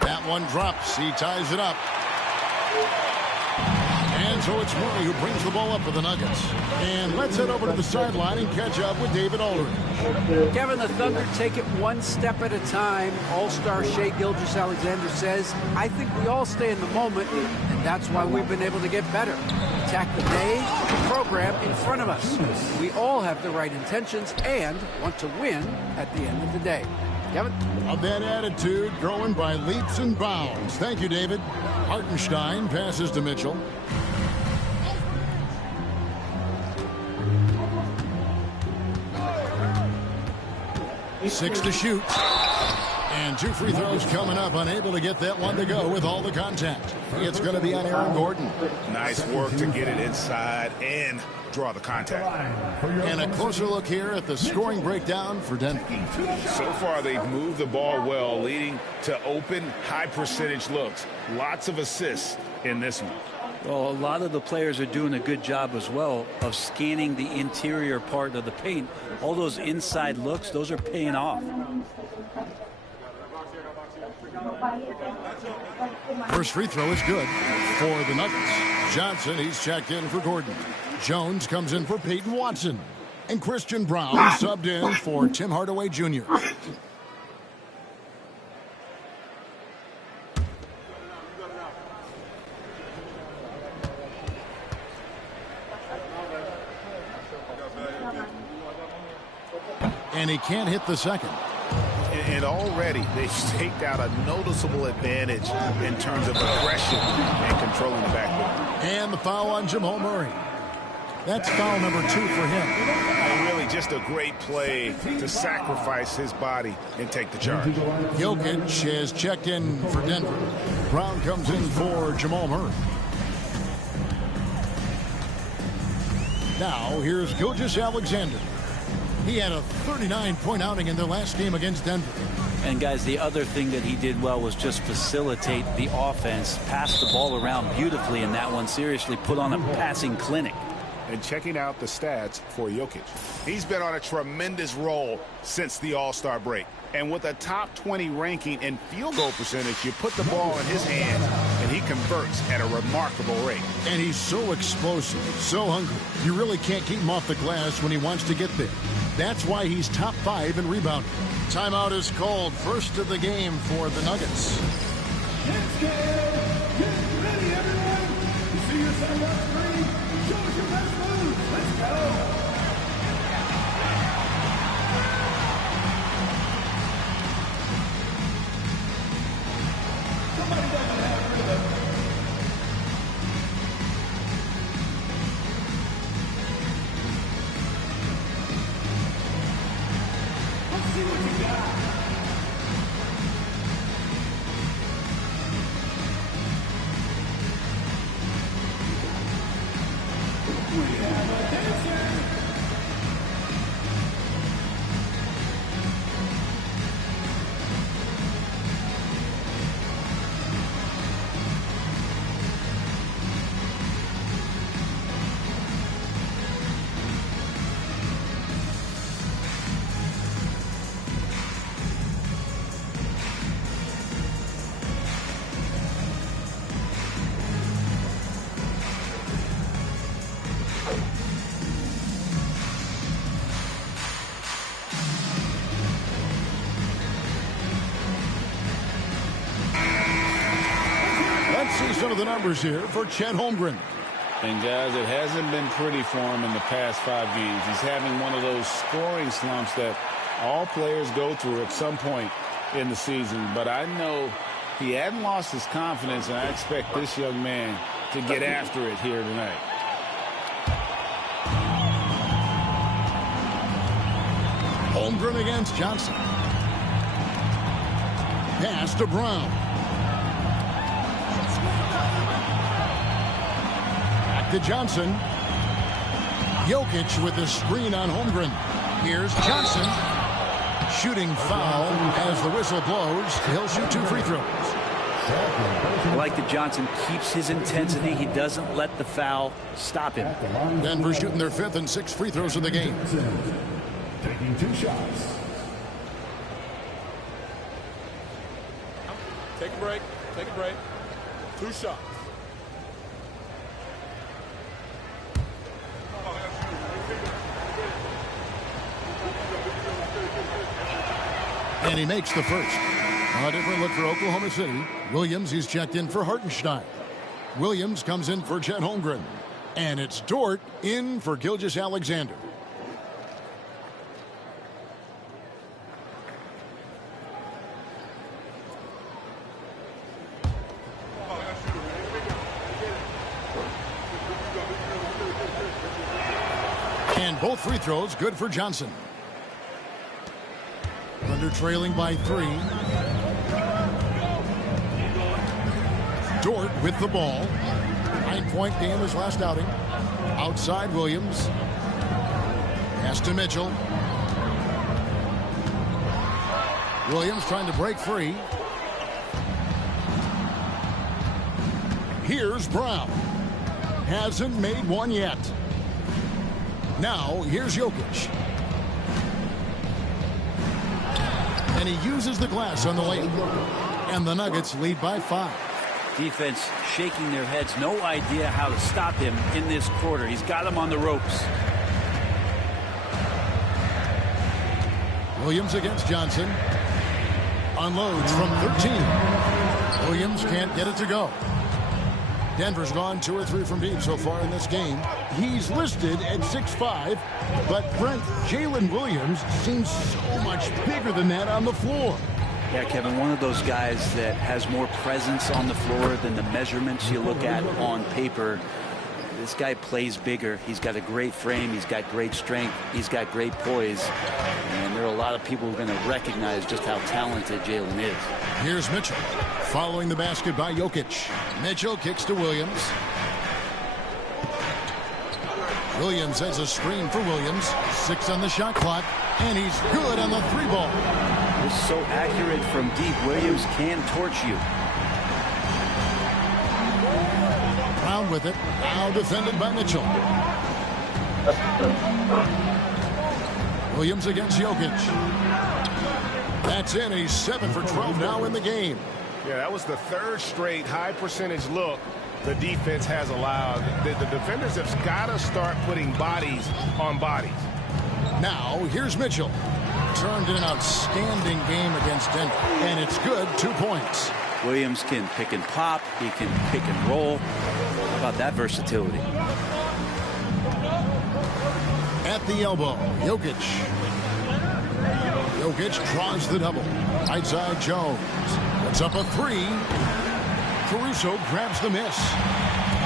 That one drops. He ties it up. And And so it's Murray who brings the ball up for the Nuggets. And let's head over to the sideline and catch up with David Aldridge. Kevin, the Thunder take it one step at a time. All-star Shai Gilgeous-Alexander says, I think we all stay in the moment, and that's why we've been able to get better. Attack the day, the program in front of us. We all have the right intentions and want to win at the end of the day. Kevin? Of that attitude, growing by leaps and bounds. Thank you, David. Hartenstein passes to Mitchell. Six to shoot. And 2 free throws coming up. Unable to get that one to go with all the contact. It's going to be on Aaron Gordon. Nice work to get it inside and draw the contact. And a closer look here at the scoring breakdown for Denver. So far, they've moved the ball well, leading to open, high-percentage looks. Lots of assists in this one. Well, a lot of the players are doing a good job as well of scanning the interior part of the paint. All those inside looks, those are paying off. First free throw is good for the Nuggets. Johnson, he's checked in for Gordon. Jones comes in for Peyton Watson. And Christian Brown subbed in for Tim Hardaway Jr. And he can't hit the second. And already they've staked out a noticeable advantage in terms of aggression and controlling the backcourt. And the foul on Jamal Murray. That's foul number 2 for him. And really just a great play to sacrifice his body and take the charge. Jokic has checked in for Denver. Brown comes in for Jamal Murray. Now here's Gilgeous-Alexander. He had a 39-point outing in their last game against Denver. And guys, the other thing that he did well was just facilitate the offense, pass the ball around beautifully in that one. Seriously, put on a passing clinic. And checking out the stats for Jokic. He's been on a tremendous roll since the All-Star break. And with a top 20 ranking in field goal percentage, you put the ball in his hands, and he converts at a remarkable rate. And he's so explosive, so hungry. You really can't keep him off the glass when he wants to get there. That's why he's top 5 in rebounding. Timeout is called. First of the game for the Nuggets. Let's go! Get ready, everyone! You see yourself on screen? Show us your best moves! Let's go! Somebody doesn't have rhythm. Let's see what you got. We have a dancer. Some of the numbers here for Chet Holmgren. And guys, it hasn't been pretty for him in the past 5 games. He's having one of those scoring slumps that all players go through at some point in the season. But I know he hadn't lost his confidence, and I expect this young man to get after it here tonight. Holmgren against Johnson. Pass to Brown. To Johnson. Jokic with the screen on Holmgren. Here's Johnson. Shooting foul as the whistle blows. He'll shoot 2 free throws. I like that Johnson keeps his intensity. He doesn't let the foul stop him. Denver shooting their 5th and 6th free throws of the game. Taking 2 shots. Take a break. Take a break. 2 shots. And he makes the first. A different look for Oklahoma City. Williams, he's checked in for Hartenstein. Williams comes in for Chet Holmgren. And it's Dort in for Gilgeous-Alexander. And both free throws good for Johnson. Thunder trailing by 3. Dort with the ball. 9-point game his last outing. Outside Williams. Pass to Mitchell. Williams trying to break free. Here's Brown. Hasn't made one yet. Now, here's Jokic. And he uses the glass on the lane. And the Nuggets lead by 5. Defense shaking their heads. No idea how to stop him in this quarter. He's got him on the ropes. Williams against Johnson. Unloads from 13. Williams can't get it to go. Denver's gone 2 or 3 from deep so far in this game. He's listed at 6'5", but Brent, Jalen Williams seems so much bigger than that on the floor. Yeah, Kevin, one of those guys that has more presence on the floor than the measurements you look at on paper. This guy plays bigger. He's got a great frame. He's got great strength. He's got great poise. And there are a lot of people who are going to recognize just how talented Jalen is. Here's Mitchell following the basket by Jokic. Mitchell kicks to Williams. Williams has a screen for Williams. 6 on the shot clock. And he's good on the 3-ball. It's so accurate from deep. Williams can torch you. Brown with it. Now defended by Mitchell. Williams against Jokic. That's in. He's 7 for 12 now in the game. Yeah, that was the 3rd straight high percentage look the defense has allowed. The defenders have got to start putting bodies on bodies. Now, here's Mitchell. Turned in an outstanding game against Denver. And it's good. 2 points. Williams can pick and pop. He can pick and roll. How about that versatility? At the elbow, Jokic. Jokic draws the double. Right side, Jones. Puts up a 3. Caruso grabs the miss.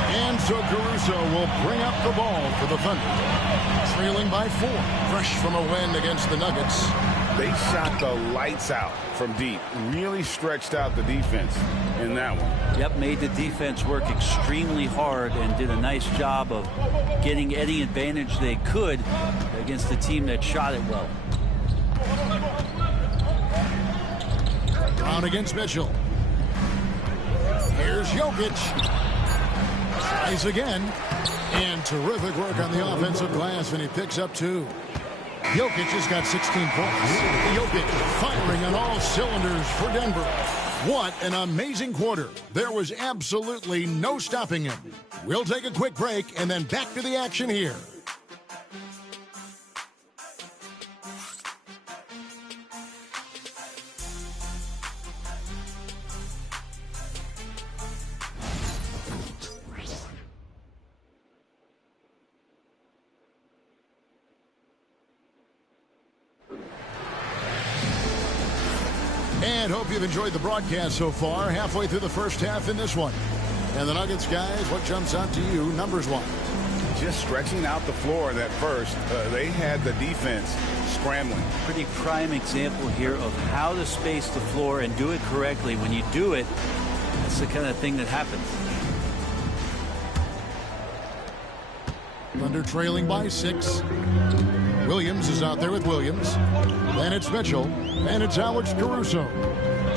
And so Caruso will bring up the ball for the Thunder. Trailing by 4. Fresh from a win against the Nuggets. They shot the lights out from deep. Really stretched out the defense in that one. Yep, made the defense work extremely hard and did a nice job of getting any advantage they could against the team that shot it well. Brown against Mitchell. Here's Jokic. Tries again. And terrific work on the offensive glass, and he picks up 2. Jokic has got 16 points. Jokic firing on all cylinders for Denver. What an amazing quarter. There was absolutely no stopping him. We'll take a quick break and then back to the action here. And hope you've enjoyed the broadcast so far. Halfway through the first half in this one. And the Nuggets, guys, what jumps out to you, numbers-wise? Just stretching out the floor that first. They had the defense scrambling. Pretty prime example here of how to space the floor and do it correctly. When you do it, that's the kind of thing that happens. Thunder trailing by 6. Williams is out there with Williams. Then it's Mitchell. And it's Alex Caruso.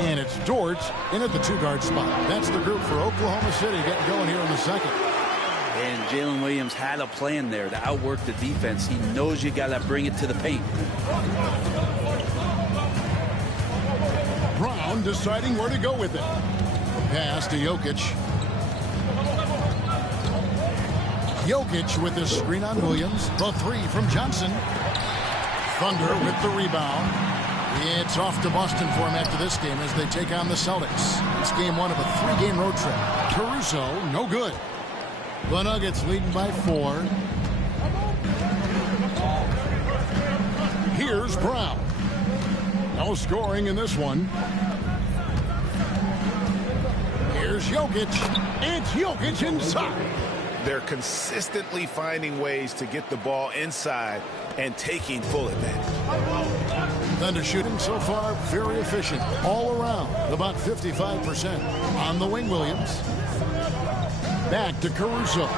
And it's Dort in at the 2-guard spot. That's the group for Oklahoma City getting going here in the second. And Jalen Williams had a plan there to outwork the defense. He knows you got to bring it to the paint. Brown deciding where to go with it. Pass to Jokic. Jokic with the screen on Williams. The 3 from Johnson. Thunder with the rebound. It's off to Boston for him after this game as they take on the Celtics. It's game one of a 3-game road trip. Caruso, no good. The Nuggets leading by 4. Here's Brown. No scoring in this one. Here's Jokic. It's Jokic inside. They're consistently finding ways to get the ball inside and taking full advantage. Thunder shooting so far very efficient all around, about 55%. On the wing, Williams. Back to Caruso.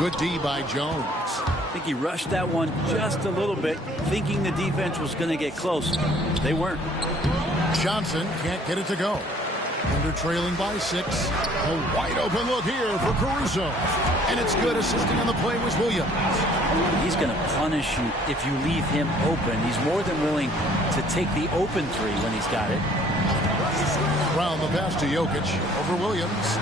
Good D by Jones. I think he rushed that one just a little bit, thinking the defense was going to get close. They weren't. Johnson can't get it to go. Thunder trailing by 6. A wide open look here for Caruso. And it's good. Assisting on the play was Williams. He's going to punish you if you leave him open. He's more than willing to take the open 3 when he's got it. Round the pass to Jokic over Williams.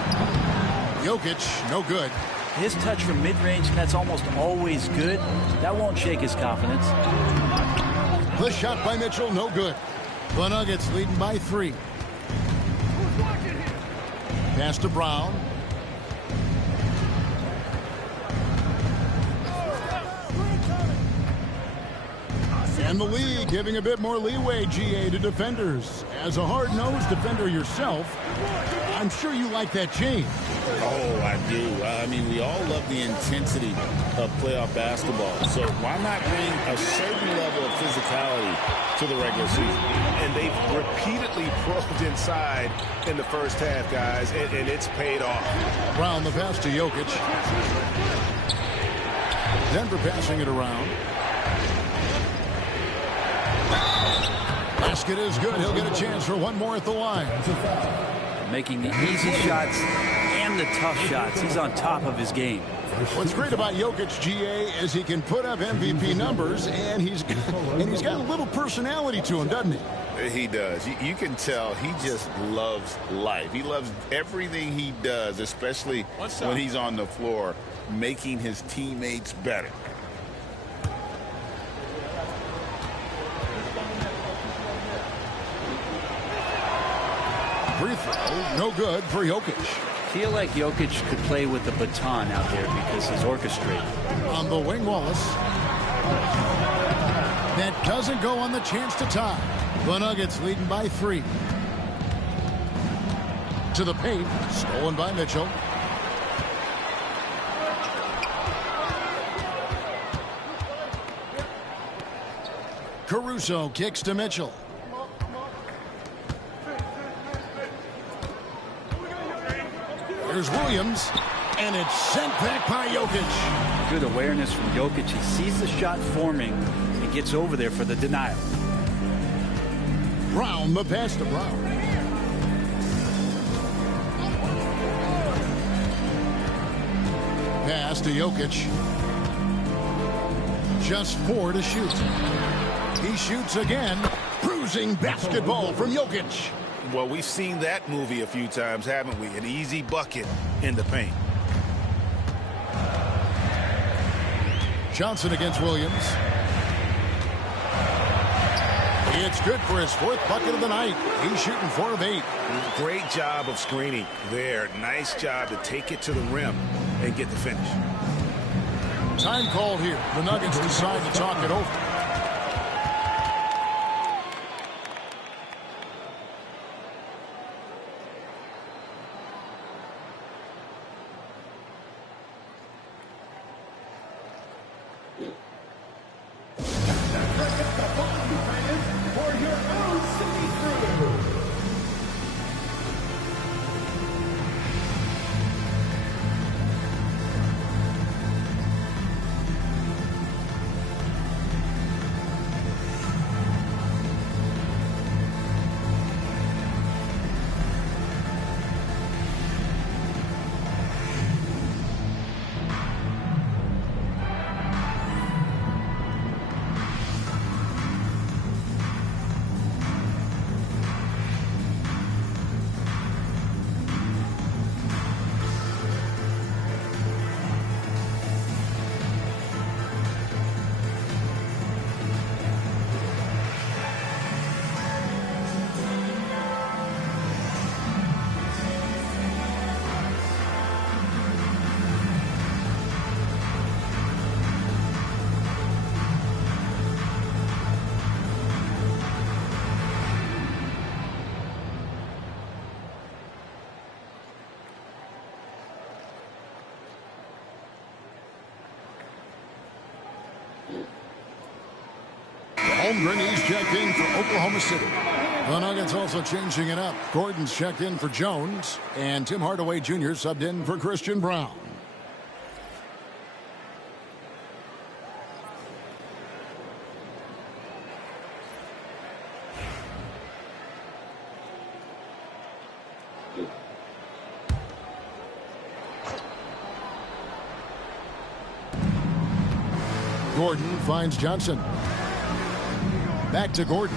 Jokic, no good. His touch from mid-range, that's almost always good. That won't shake his confidence. The shot by Mitchell, no good. The Nuggets leading by 3. Pass to Brown. And the league giving a bit more leeway, GA, to defenders. As a hard-nosed defender yourself, I'm sure you like that change. Oh, I do. I mean, we all love the intensity of playoff basketball. So why not bring a certain level of physicality to the regular season? And they've repeatedly probed inside in the first half, guys, and it's paid off. Round the pass to Jokic. Denver passing it around. Basket is good. He'll get a chance for one more at the line. Making the easy shots and the tough shots. He's on top of his game. What's great about Jokic, GA, is he can put up MVP numbers, and he's got a little personality to him, doesn't he? He does. You can tell he just loves life. He loves everything he does, especially when he's on the floor, making his teammates better. Free throw, no good for Jokic. Feel like Jokic could play with the baton out there because he's orchestrated. On the wing, Wallace. That doesn't go on the chance to tie. The Nuggets leading by 3. To the paint, stolen by Mitchell. Caruso kicks to Mitchell. There's Williams, and it's sent back by Jokic. Good awareness from Jokic. He sees the shot forming and gets over there for the denial. Brown, the pass to Brown. Pass to Jokic. Just 4 to shoot. He shoots again. Bruising basketball from Jokic. Well, we've seen that movie a few times, haven't we? An easy bucket in the paint. Johnson against Williams. It's good for his 4th bucket of the night. He's shooting 4 of 8. Great job of screening there. Nice job to take it to the rim and get the finish. Time called here. The Nuggets decide to talk it over. Holmgren, he's checked in for Oklahoma City. The Nuggets also changing it up. Gordon's checked in for Jones, and Tim Hardaway Jr. subbed in for Christian Brown. Gordon finds Johnson. Back to Gordon.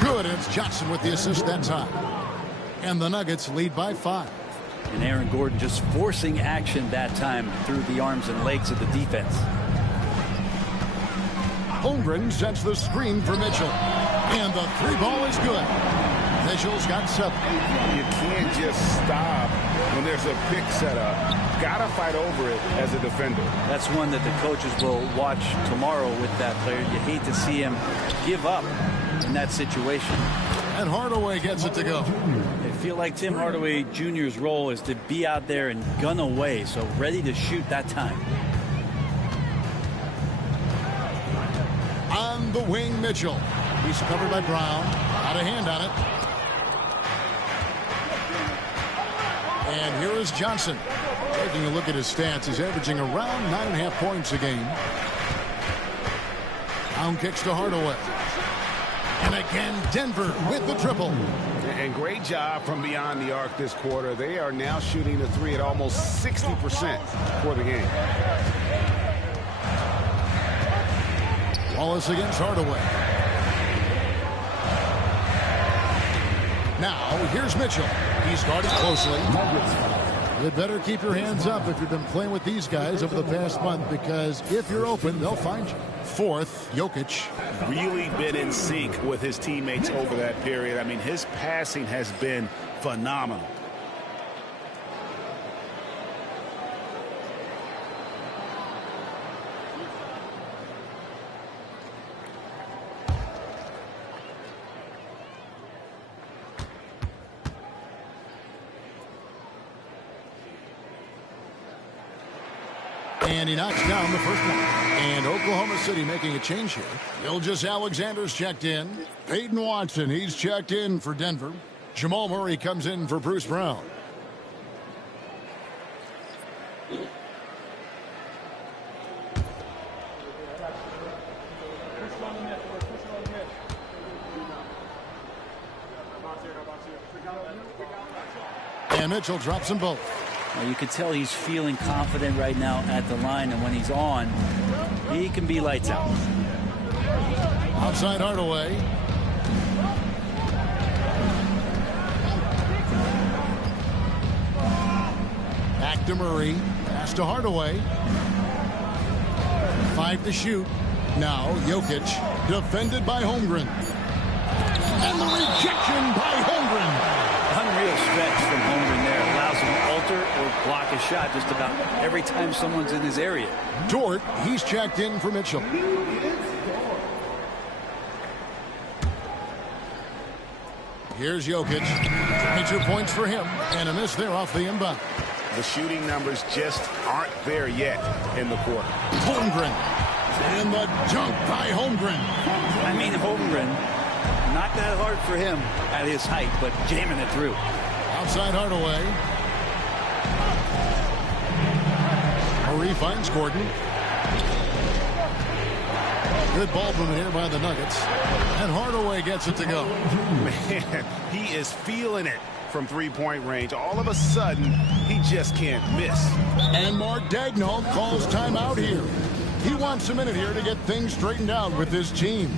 Good, and it's Johnson with the assist that time. And the Nuggets lead by 5. And Aaron Gordon just forcing action that time through the arms and legs of the defense. Holmgren sets the screen for Mitchell. And the 3 ball is good. Mitchell's got 7. You can't just stop when there's a pick set up. Gotta fight over it as a defender. That's one that the coaches will watch tomorrow with that player. You hate to see him give up in that situation. And Hardaway gets it to go. I feel like Tim Hardaway Jr.'s role is to be out there and gun away, so ready to shoot that time. On the wing, Mitchell. He's covered by Brown. Out of hand on it. And here is Johnson. Taking a look at his stats, he's averaging around 9.5 points a game. Down kicks to Hardaway. And again, Denver with the triple. And great job from beyond the arc this quarter. They are now shooting the 3 at almost 60% for the game. Wallace against Hardaway. Now, here's Mitchell. He's guarded closely. You better keep your hands up if you've been playing with these guys over the past month, because if you're open, they'll find you. 4th, Jokic. Really been in sync with his teammates over that period. I mean, his passing has been phenomenal. And he knocks down the first one. And Oklahoma City making a change here. Gilgeous-Alexander's checked in. Peyton Watson, he's checked in for Denver. Jamal Murray comes in for Bruce Brown. And Mitchell drops them both. Well, you could tell he's feeling confident right now at the line, and when he's on, he can be lights out. Outside Hardaway. Back to Murray. Pass to Hardaway. 5 to shoot. Now Jokic, defended by Holmgren. And the rejection by Holmgren. Unreal stretch from Holmgren there. Allows him to alter or block a shot just about every time someone's in his area. Dort, he's checked in for Mitchell. Here's Jokic. 22 points for him. And a miss there off the inbound. The shooting numbers just aren't there yet in the quarter. Holmgren. And the dunk by Holmgren. I mean, Holmgren, not that hard for him at his height, but jamming it through. Outside Hardaway. Murray finds Gordon. Good ball movement here by the Nuggets. And Hardaway gets it to go. Man, he is feeling it from three-point range. All of a sudden, he just can't miss. And Mark Daigneault calls timeout here. He wants a minute here to get things straightened out with his team.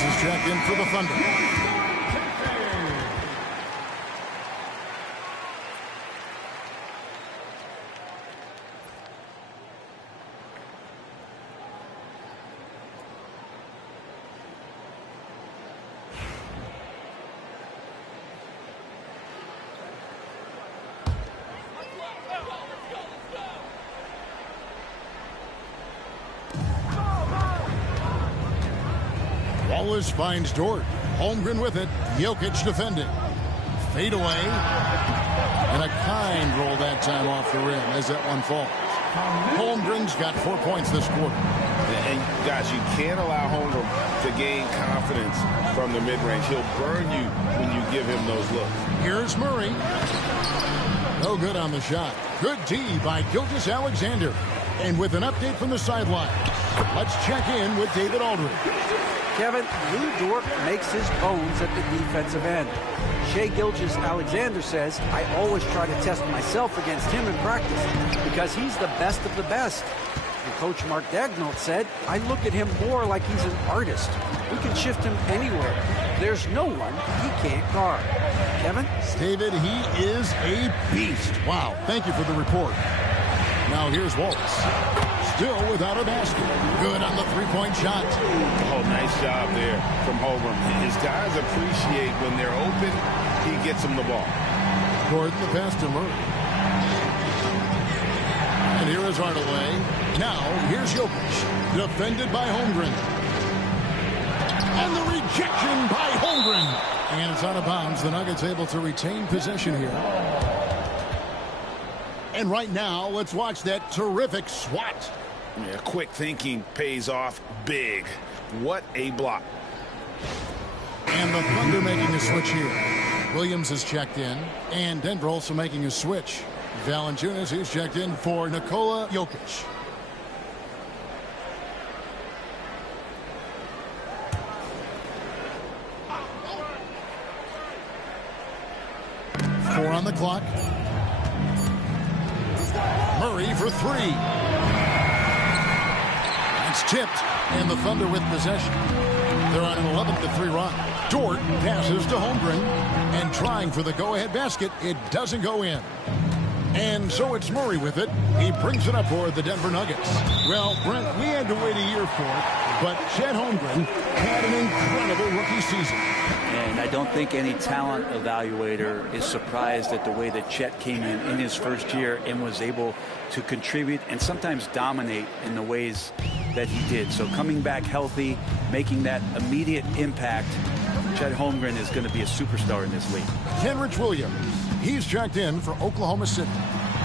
Williams is checked in for the Thunder. Wallace finds Dort. Holmgren with it. Jokic defending. Fade away. And a kind roll that time off the rim as that one falls. Holmgren's got 4 points this quarter. And guys, you can't allow Holmgren to gain confidence from the mid-range. He'll burn you when you give him those looks. Here's Murray. No good on the shot. Good D by Gilgeous-Alexander. And with an update from the sideline, let's check in with David Aldridge. Kevin, Lou Dort makes his bones at the defensive end. Shai Gilgeous-Alexander says, I always try to test myself against him in practice because he's the best of the best. And Coach Mark Daigneault said, I look at him more like he's an artist. We can shift him anywhere. There's no one he can't guard. Kevin? David, he is a beast. Wow, thank you for the report. Now here's Wallace. Still without a basket. Good on the three-point shot. Oh, nice job there from Holmgren. His guys appreciate when they're open, he gets them the ball. Gordon the pass to Murray. And here is Hardaway. Now here's Jokic. Defended by Holmgren. And the rejection by Holmgren. And it's out of bounds. The Nuggets able to retain possession here. And right now, let's watch that terrific swat. Yeah, quick thinking pays off big. What a block. And the Thunder making a switch here. Williams is checked in. And Denver also making a switch. Valanciunas is checked in for Nikola Jokic. Four on the clock. Murray for three. It's tipped, and the Thunder with possession. They're on an 11-3 run. Dort passes to Holmgren, and trying for the go-ahead basket, it doesn't go in. And so it's Murray with it. He brings it up for the Denver Nuggets. Well, Brent, we had to wait a year for it, but Chet Holmgren had an incredible rookie season. And I don't think any talent evaluator is surprised at the way that Chet came in his first year and was able to contribute and sometimes dominate in the ways that he did. So coming back healthy, making that immediate impact, Chet Holmgren is going to be a superstar in this league. Kenrich Williams, he's checked in for Oklahoma City.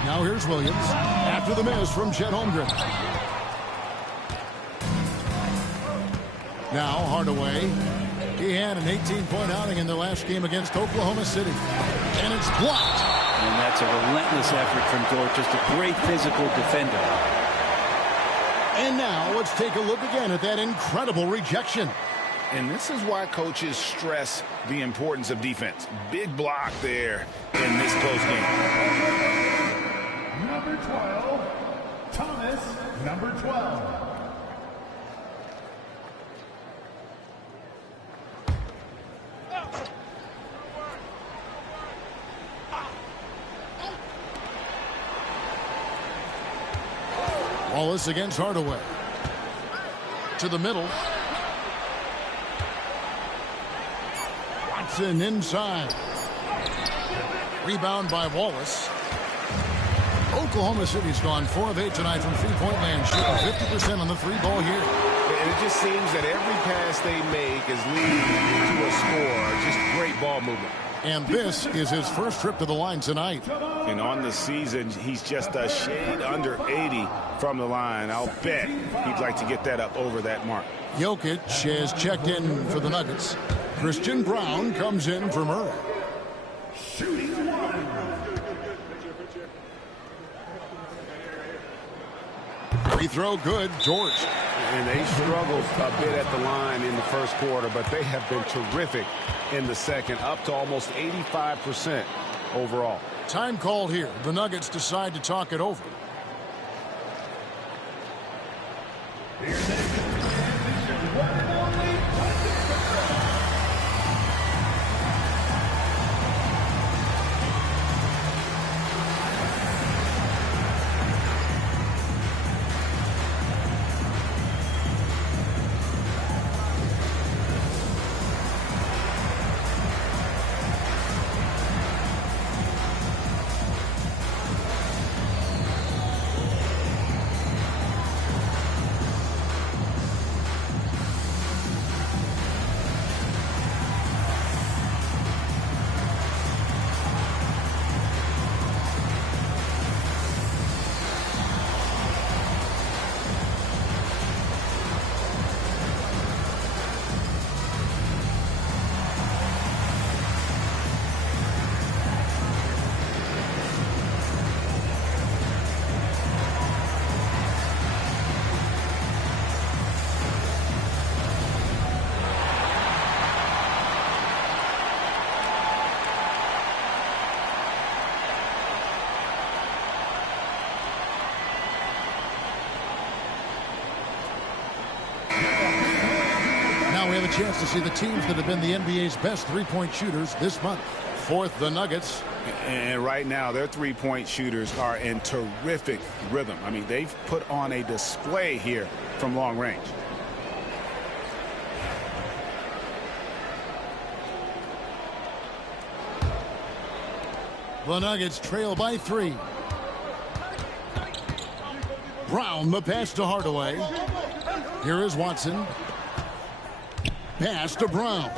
Now here's Williams after the miss from Chet Holmgren. Now Hardaway. He had an 18-point outing in the last game against Oklahoma City. And it's blocked. And that's a relentless effort from Dort. Just a great physical defender. And now let's take a look again at that incredible rejection. And this is why coaches stress the importance of defense. Big block there in this close game. Number 12, Thomas, number 12. Wallace against Hardaway. To the middle. Watson inside. Rebound by Wallace. Oklahoma City's gone 4 of 8 tonight from three-point land, shooting 50% on the three ball here. And it just seems that every pass they make is leading to a score. Just great ball movement. And this is his first trip to the line tonight. And on the season, he's just a shade under 80 from the line. I'll bet he'd like to get that up over that mark. Jokic has checked in for the Nuggets. Christian Brown comes in for Murray. Shooting one. Free throw good, George. And they struggled a bit at the line in the first quarter, but they have been terrific in the second, up to almost 85% overall. Time called here. The Nuggets decide to talk it over. have a chance to see the teams that have been the NBA's best three-point shooters this month. Fourth, the Nuggets. And right now, their three-point shooters are in terrific rhythm. I mean, they've put on a display here from long range. The Nuggets trail by 3. Brown, the pass to Hardaway. Here is Watson. Pass to Brown.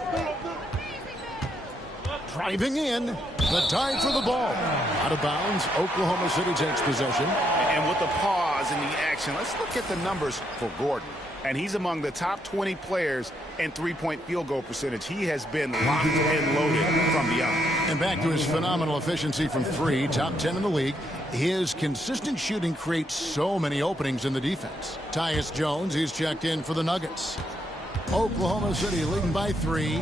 Driving in. The dive for the ball. Out of bounds. Oklahoma City takes possession. And with the pause in the action, let's look at the numbers for Gordon. And he's among the top 20 players in three-point field goal percentage. He has been locked and loaded from beyond. And back to his phenomenal efficiency from 3, top 10 in the league. His consistent shooting creates so many openings in the defense. Tyus Jones, he's checked in for the Nuggets. Oklahoma City leading by 3.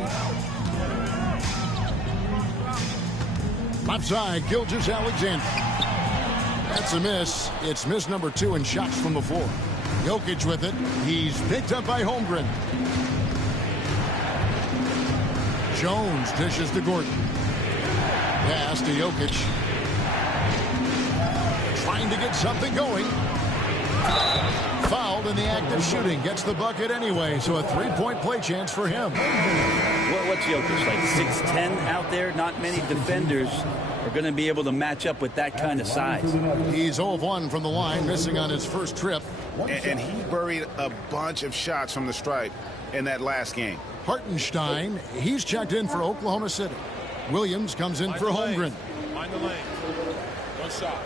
Left side, Gilgeous-Alexander. That's a miss. It's miss number 2 in shots from the floor. Jokic with it. He's picked up by Holmgren. Jones dishes to Gordon. Pass to Jokic. Trying to get something going. Fouled in the act of shooting. Gets the bucket anyway, so a three-point play chance for him. What's Jokic, like 6'10" out there? Not many defenders are going to be able to match up with that kind of size. He's 0 of 1 from the line, missing on his first trip. And he buried a bunch of shots from the stripe in that last game. Hartenstein, he's checked in for Oklahoma City. Williams comes in for Holmgren. Mind the lane. One shot.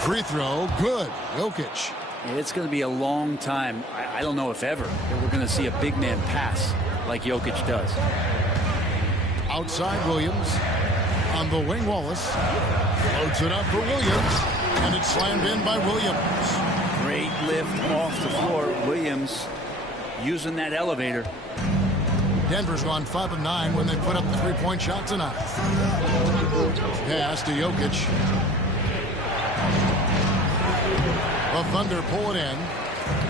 Free throw, good. Jokic. It's going to be a long time. I don't know if ever that we're going to see a big man pass like Jokic does. Outside Williams. On the wing, Wallace. Floats it up for Williams. And it's slammed in by Williams. Great lift off the floor. Williams using that elevator. Denver's gone 5 of 9 when they put up the three-point shot tonight. Pass to Jokic. The Thunder pull it in.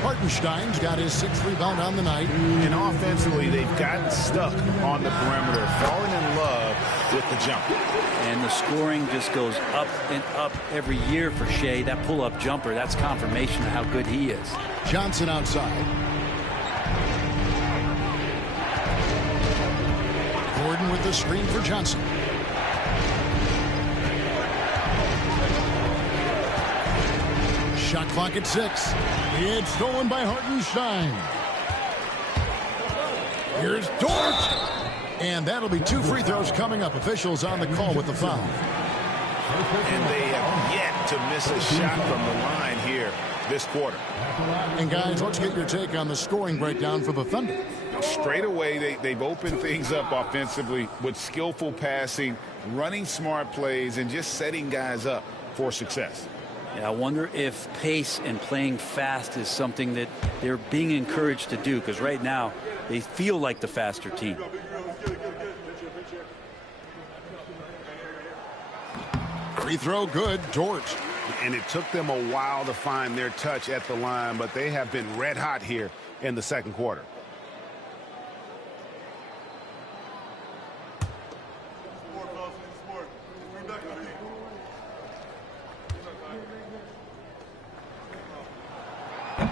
Hartenstein's got his 6th rebound on the night. And offensively, they've gotten stuck on the perimeter, falling in love with the jumper. And the scoring just goes up and up every year for Shea. That pull-up jumper, that's confirmation of how good he is. Johnson outside. Gordon with the screen for Johnson. Shot clock at 6. It's stolen by Hartenstein. Here's Dort. And that'll be 2 free throws coming up. Officials on the call with the foul. And they have yet to miss a shot from the line here this quarter. And guys, let's get your take on the scoring breakdown for the Thunder. Straight away, they've opened things up offensively with skillful passing, running smart plays, and just setting guys up for success. Yeah, I wonder if pace and playing fast is something that they're being encouraged to do, because right now they feel like the faster team. Free throw good, Dort. And it took them a while to find their touch at the line, but they have been red hot here in the second quarter.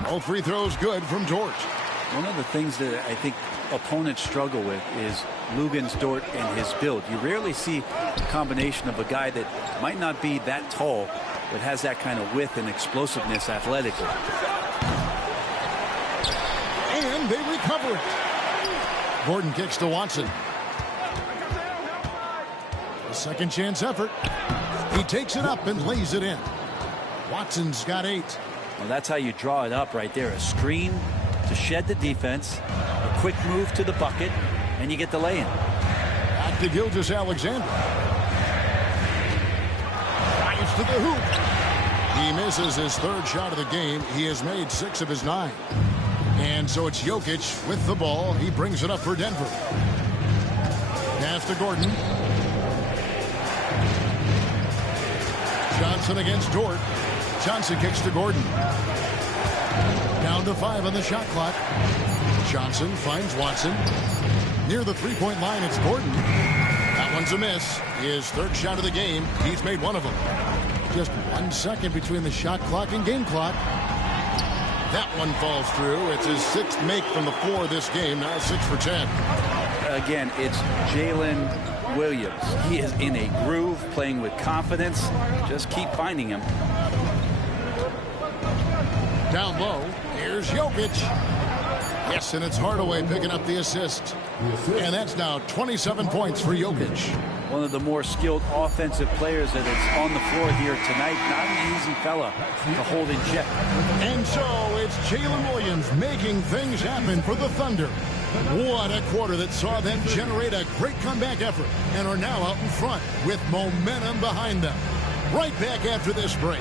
All free throws good from Dort. One of the things that I think opponents struggle with is Luguentz Dort and his build. You rarely see a combination of a guy that might not be that tall, but has that kind of width and explosiveness athletically. And they recover it. Gordon kicks to Watson. A second chance effort. He takes it up and lays it in. Watson's got 8. Well, that's how you draw it up right there. A screen to shed the defense, a quick move to the bucket, and you get the lay-in. Back to Gilgeous-Alexander. Drives to the hoop. He misses his 3rd shot of the game. He has made 6 of his 9. And so it's Jokic with the ball. He brings it up for Denver. Pass to Gordon. Johnson against Dort. Johnson kicks to Gordon. Down to 5 on the shot clock. Johnson finds Watson. Near the three-point line, it's Gordon. That one's a miss. His third shot of the game. He's made one of them. Just 1 second between the shot clock and game clock. That one falls through. It's his 6th make from the floor this game. Now 6 for 10. Again, it's Jalen Williams. He is in a groove, playing with confidence. Just keep finding him. Down low, here's Jokic. Yes, and it's Hardaway picking up the assist. And that's now 27 points for Jokic. One of the more skilled offensive players that is on the floor here tonight. Not an easy fella to hold in check. And so it's Jalen Williams making things happen for the Thunder. What a quarter that saw them generate a great comeback effort and are now out in front with momentum behind them. Right back after this break.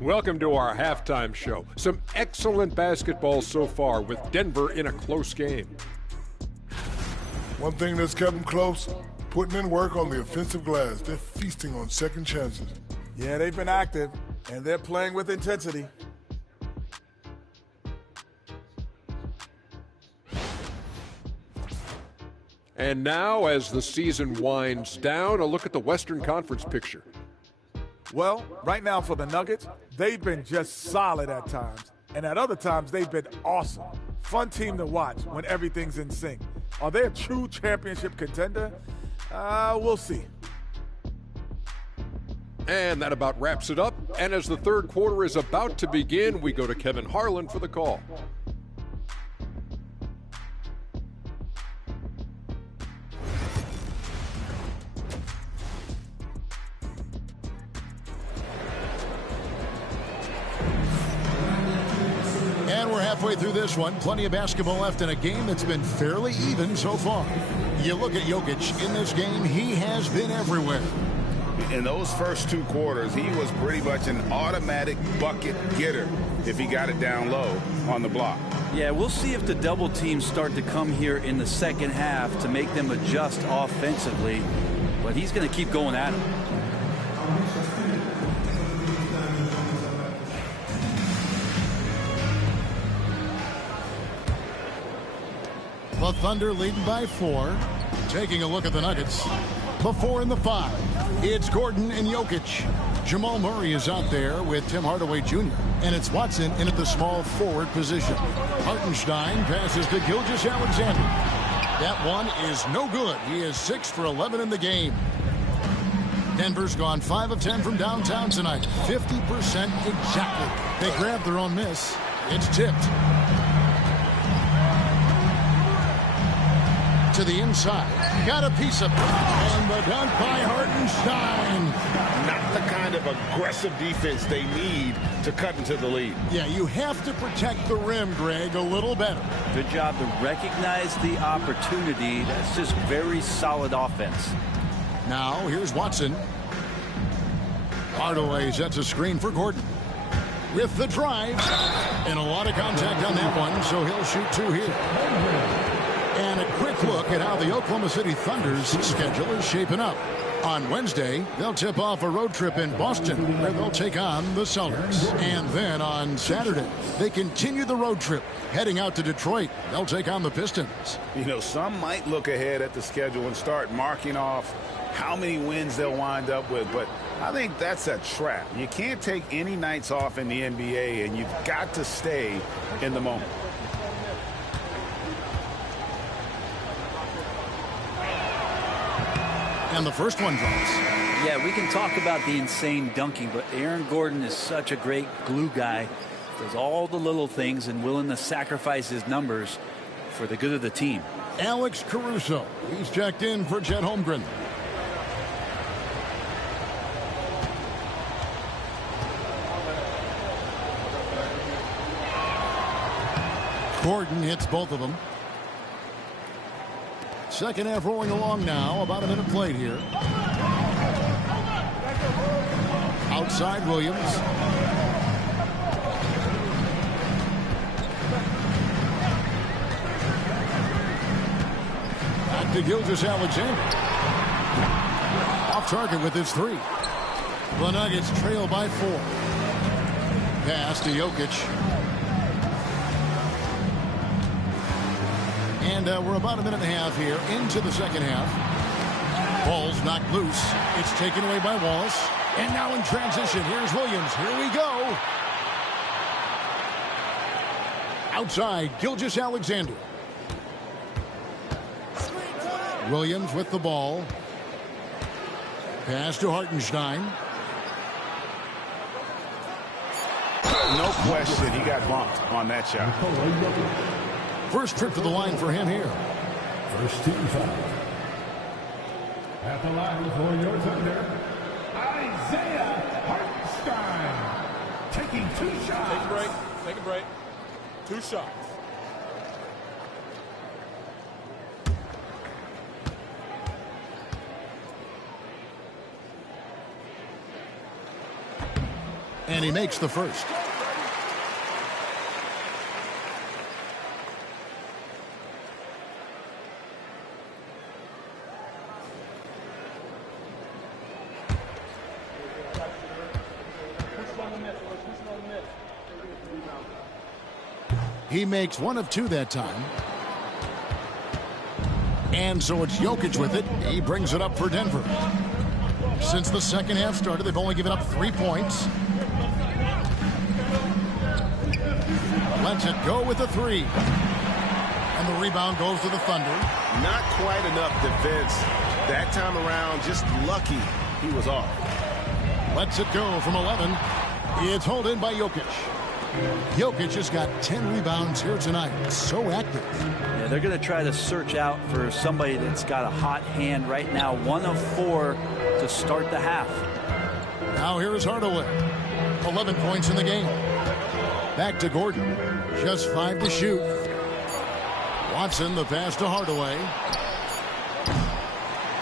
Welcome to our halftime show. Some excellent basketball so far with Denver in a close game. One thing that's kept them close, putting in work on the offensive glass. They're feasting on second chances. Yeah, they've been active, and they're playing with intensity. And now, as the season winds down, a look at the Western Conference picture. Well, right now for the Nuggets, they've been just solid at times. And at other times, they've been awesome. Fun team to watch when everything's in sync. Are they a true championship contender? We'll see. And that about wraps it up. And as the third quarter is about to begin, we go to Kevin Harlan for the call. Halfway through this one, plenty of basketball left in a game that's been fairly even so far. You look at Jokic in this game, he has been everywhere. In those first 2 quarters, he was pretty much an automatic bucket getter if he got it down low on the block. Yeah, we'll see if the double teams start to come here in the second half to make them adjust offensively, but he's going to keep going at him. The Thunder leading by 4. Taking a look at the Nuggets. The 4 and the 5. It's Gordon and Jokic. Jamal Murray is out there with Tim Hardaway Jr. And it's Watson in at the small forward position. Hartenstein passes to Gilgeous-Alexander. That one is no good. He is 6 for 11 in the game. Denver's gone 5 of 10 from downtown tonight. 50% exactly. They grabbed their own miss. It's tipped. To the inside. Got a piece of it. And the dunk by Hartenstein. Not the kind of aggressive defense they need to cut into the lead. Yeah, you have to protect the rim, Greg, a little better. Good job to recognize the opportunity. That's just very solid offense. Now, here's Watson. Hardaway sets a screen for Gordon. With the drive. And a lot of contact on that one, so he'll shoot 2 here. And a quick look at how the Oklahoma City Thunder's schedule is shaping up. On Wednesday, they'll tip off a road trip in Boston, where they'll take on the Celtics. And then on Saturday, they continue the road trip, heading out to Detroit. They'll take on the Pistons. You know, some might look ahead at the schedule and start marking off how many wins they'll wind up with, but I think that's a trap. You can't take any nights off in the NBA, and you've got to stay in the moment. And the first one drops. Yeah, we can talk about the insane dunking, but Aaron Gordon is such a great glue guy. Does all the little things and willing to sacrifice his numbers for the good of the team. Alex Caruso. He's checked in for Chet Holmgren. Gordon hits both of them. Second half rolling along now. About a minute played here. Outside Williams. Back to Gilgeous-Alexander. Off target with his three. The Nuggets trail by 4. Pass to Jokic. And we're about a minute and a half here into the second half. Ball's knocked loose. It's taken away by Wallace. And now in transition, here's Williams. Here we go. Outside, Gilgeous-Alexander. Williams with the ball. Pass to Hartenstein. No question, he got bumped on that shot. First trip to the line for him here. First team foul. At the line for your Thunder, Isaiah Hartenstein. Taking 2 shots. Take a break. Take a break. 2 shots. And he makes the first. He makes 1 of 2 that time. And so it's Jokic with it. He brings it up for Denver. Since the second half started, they've only given up 3 points. Lets it go with the 3. And the rebound goes to the Thunder. Not quite enough defense that time around. Just lucky he was off. Lets it go from 11. It's hauled in by Jokic. Jokic has got 10 rebounds here tonight. So active. Yeah, they're going to try to search out for somebody that's got a hot hand right now. 1 of 4 to start the half. Now here is Hardaway. 11 points in the game. Back to Gordon. Just 5 to shoot. Watson, the pass to Hardaway.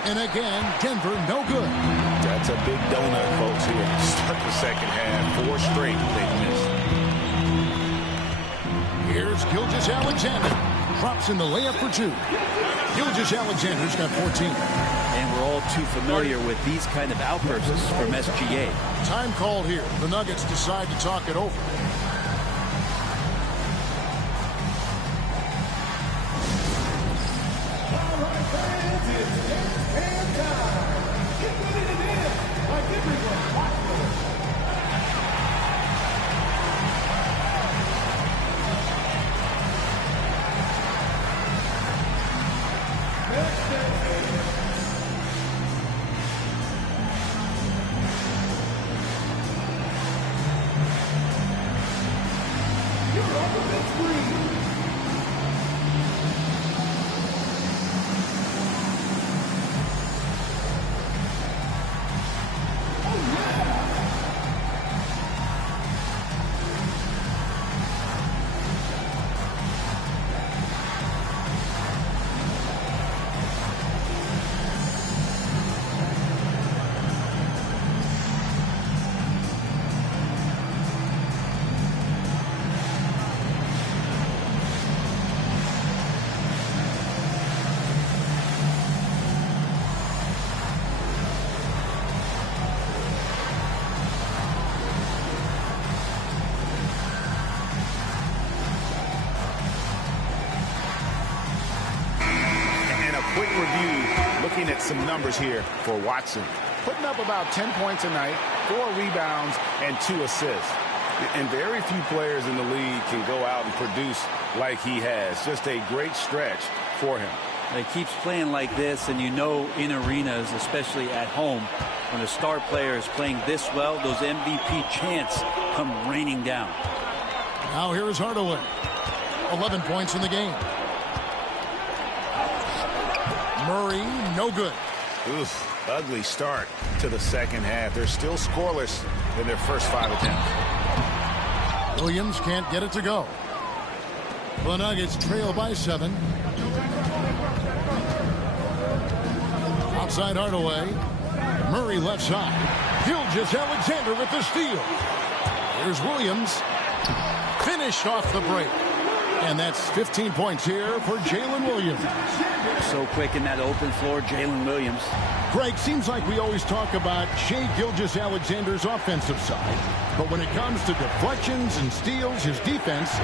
And again, Denver, no good. That's a big donut, folks, here. Start the second half. 4 straight they've missed. Here's Gilgeous-Alexander. Drops in the layup for 2. Gilgeous-Alexander's got 14. And we're all too familiar with these kind of outbursts from SGA. Time called here. The Nuggets decide to talk it over. Some numbers here for Watson. Putting up about 10 points a night, 4 rebounds, and 2 assists. And very few players in the league can go out and produce like he has. Just a great stretch for him. He keeps playing like this, and you know in arenas, especially at home, when a star player is playing this well, those MVP chants come raining down. Now here is Hardaway. 11 points in the game. Murray, no good. Oof, ugly start to the second half. They're still scoreless in their first 5 attempts. Williams can't get it to go. The Nuggets trail by 7. Outside Hardaway. Murray left side. Gilgeous-Alexander with the steal. Here's Williams. Finished off the break. And that's 15 points here for Jalen Williams. So quick in that open floor, Jalen Williams. Greg, seems like we always talk about Shai Gilgeous-Alexander's offensive side. But when it comes to deflections and steals, his defense,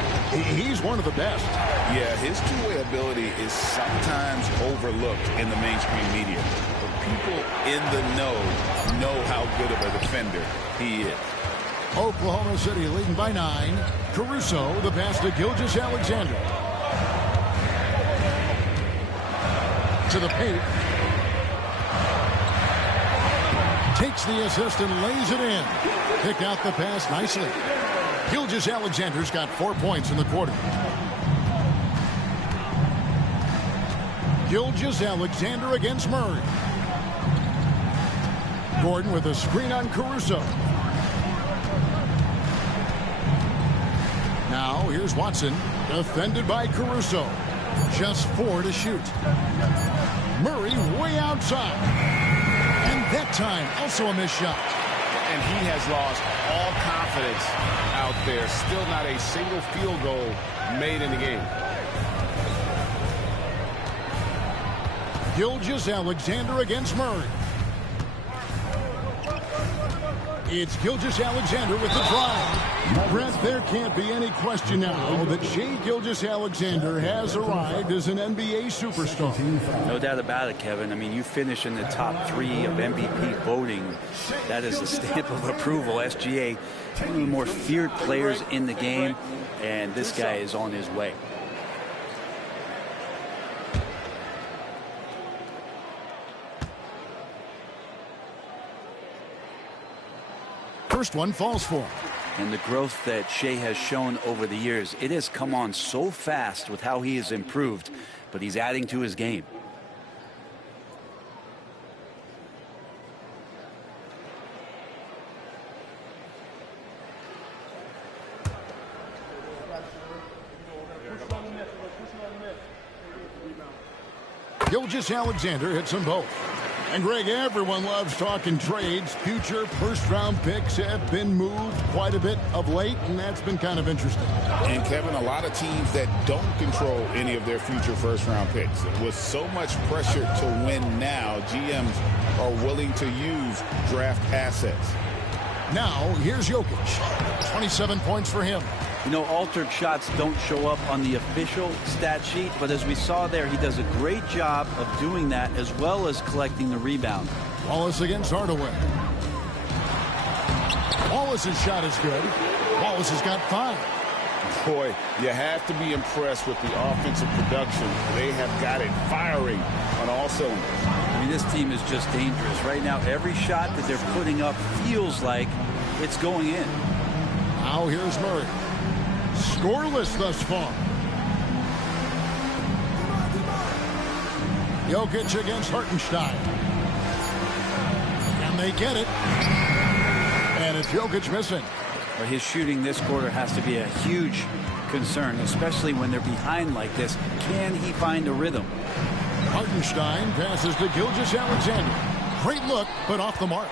he's one of the best. Yeah, his two-way ability is sometimes overlooked in the mainstream media. But people in the know how good of a defender he is. Oklahoma City leading by 9. Caruso, the pass to Gilgeous-Alexander. To the paint. Takes the assist and lays it in. Picked out the pass nicely. Gilgeous-Alexander's got 4 points in the quarter. Gilgeous-Alexander against Murray. Gordon with a screen on Caruso. Now here's Watson, defended by Caruso. Just 4 to shoot. Murray way outside. And that time, also a missed shot. And he has lost all confidence out there. Still not a single field goal made in the game. Gilgeous-Alexander against Murray. It's Gilgeous-Alexander with the drive. Brent, there can't be any question now that Shai Gilgeous-Alexander has arrived as an NBA superstar. No doubt about it, Kevin. I mean, you finish in the top 3 of MVP voting. That is a stamp of approval. SGA, one of the more feared players in the game, and this guy is on his way. First one falls for him. And the growth that Shai has shown over the years, it has come on so fast with how he has improved, but he's adding to his game. Gilgeous-Alexander hits them both. And Greg, everyone loves talking trades. Future first-round picks have been moved quite a bit of late, and that's been kind of interesting. And, Kevin, a lot of teams that don't control any of their future first-round picks. With so much pressure to win now, GMs are willing to use draft assets. Now, here's Jokic. 27 points for him. You know, altered shots don't show up on the official stat sheet, but as we saw there, he does a great job of doing that as well as collecting the rebound. Wallace against Hardaway. Wallace's shot is good. Wallace has got 5. Boy, you have to be impressed with the offensive production. They have got it firing on all cylinders. I mean, this team is just dangerous. Right now, every shot that they're putting up feels like it's going in. Now here's Murray. Scoreless thus far. Jokic against Hartenstein. And they get it. And it's Jokic missing. But his shooting this quarter has to be a huge concern, especially when they're behind like this. Can he find a rhythm? Hartenstein passes to Gilgeous-Alexander. Great look, but off the mark.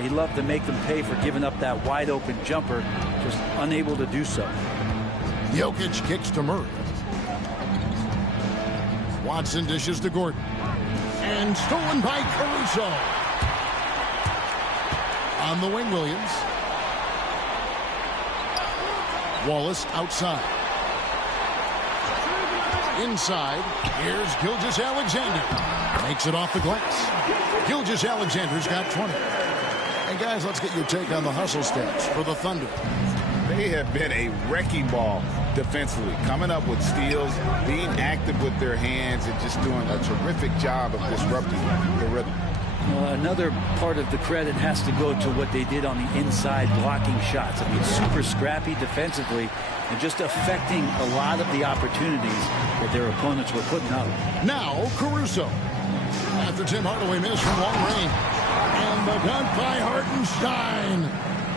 He'd love to make them pay for giving up that wide open jumper, just unable to do so. Jokic kicks to Murray. Watson dishes to Gordon. And stolen by Caruso. On the wing, Williams. Wallace outside. Inside, here's Gilgeous-Alexander. Makes it off the glass. Gilgeous-Alexander's got 20. And guys, let's get your take on the hustle stats for the Thunder. They have been a wrecking ball defensively, coming up with steals, being active with their hands, and just doing a terrific job of disrupting the rhythm. Another part of the credit has to go to what they did on the inside blocking shots. I mean, super scrappy defensively and just affecting a lot of the opportunities that their opponents were putting up. Now, Caruso. After Tim Hardaway missed from long range. And the dunk by Hartenstein.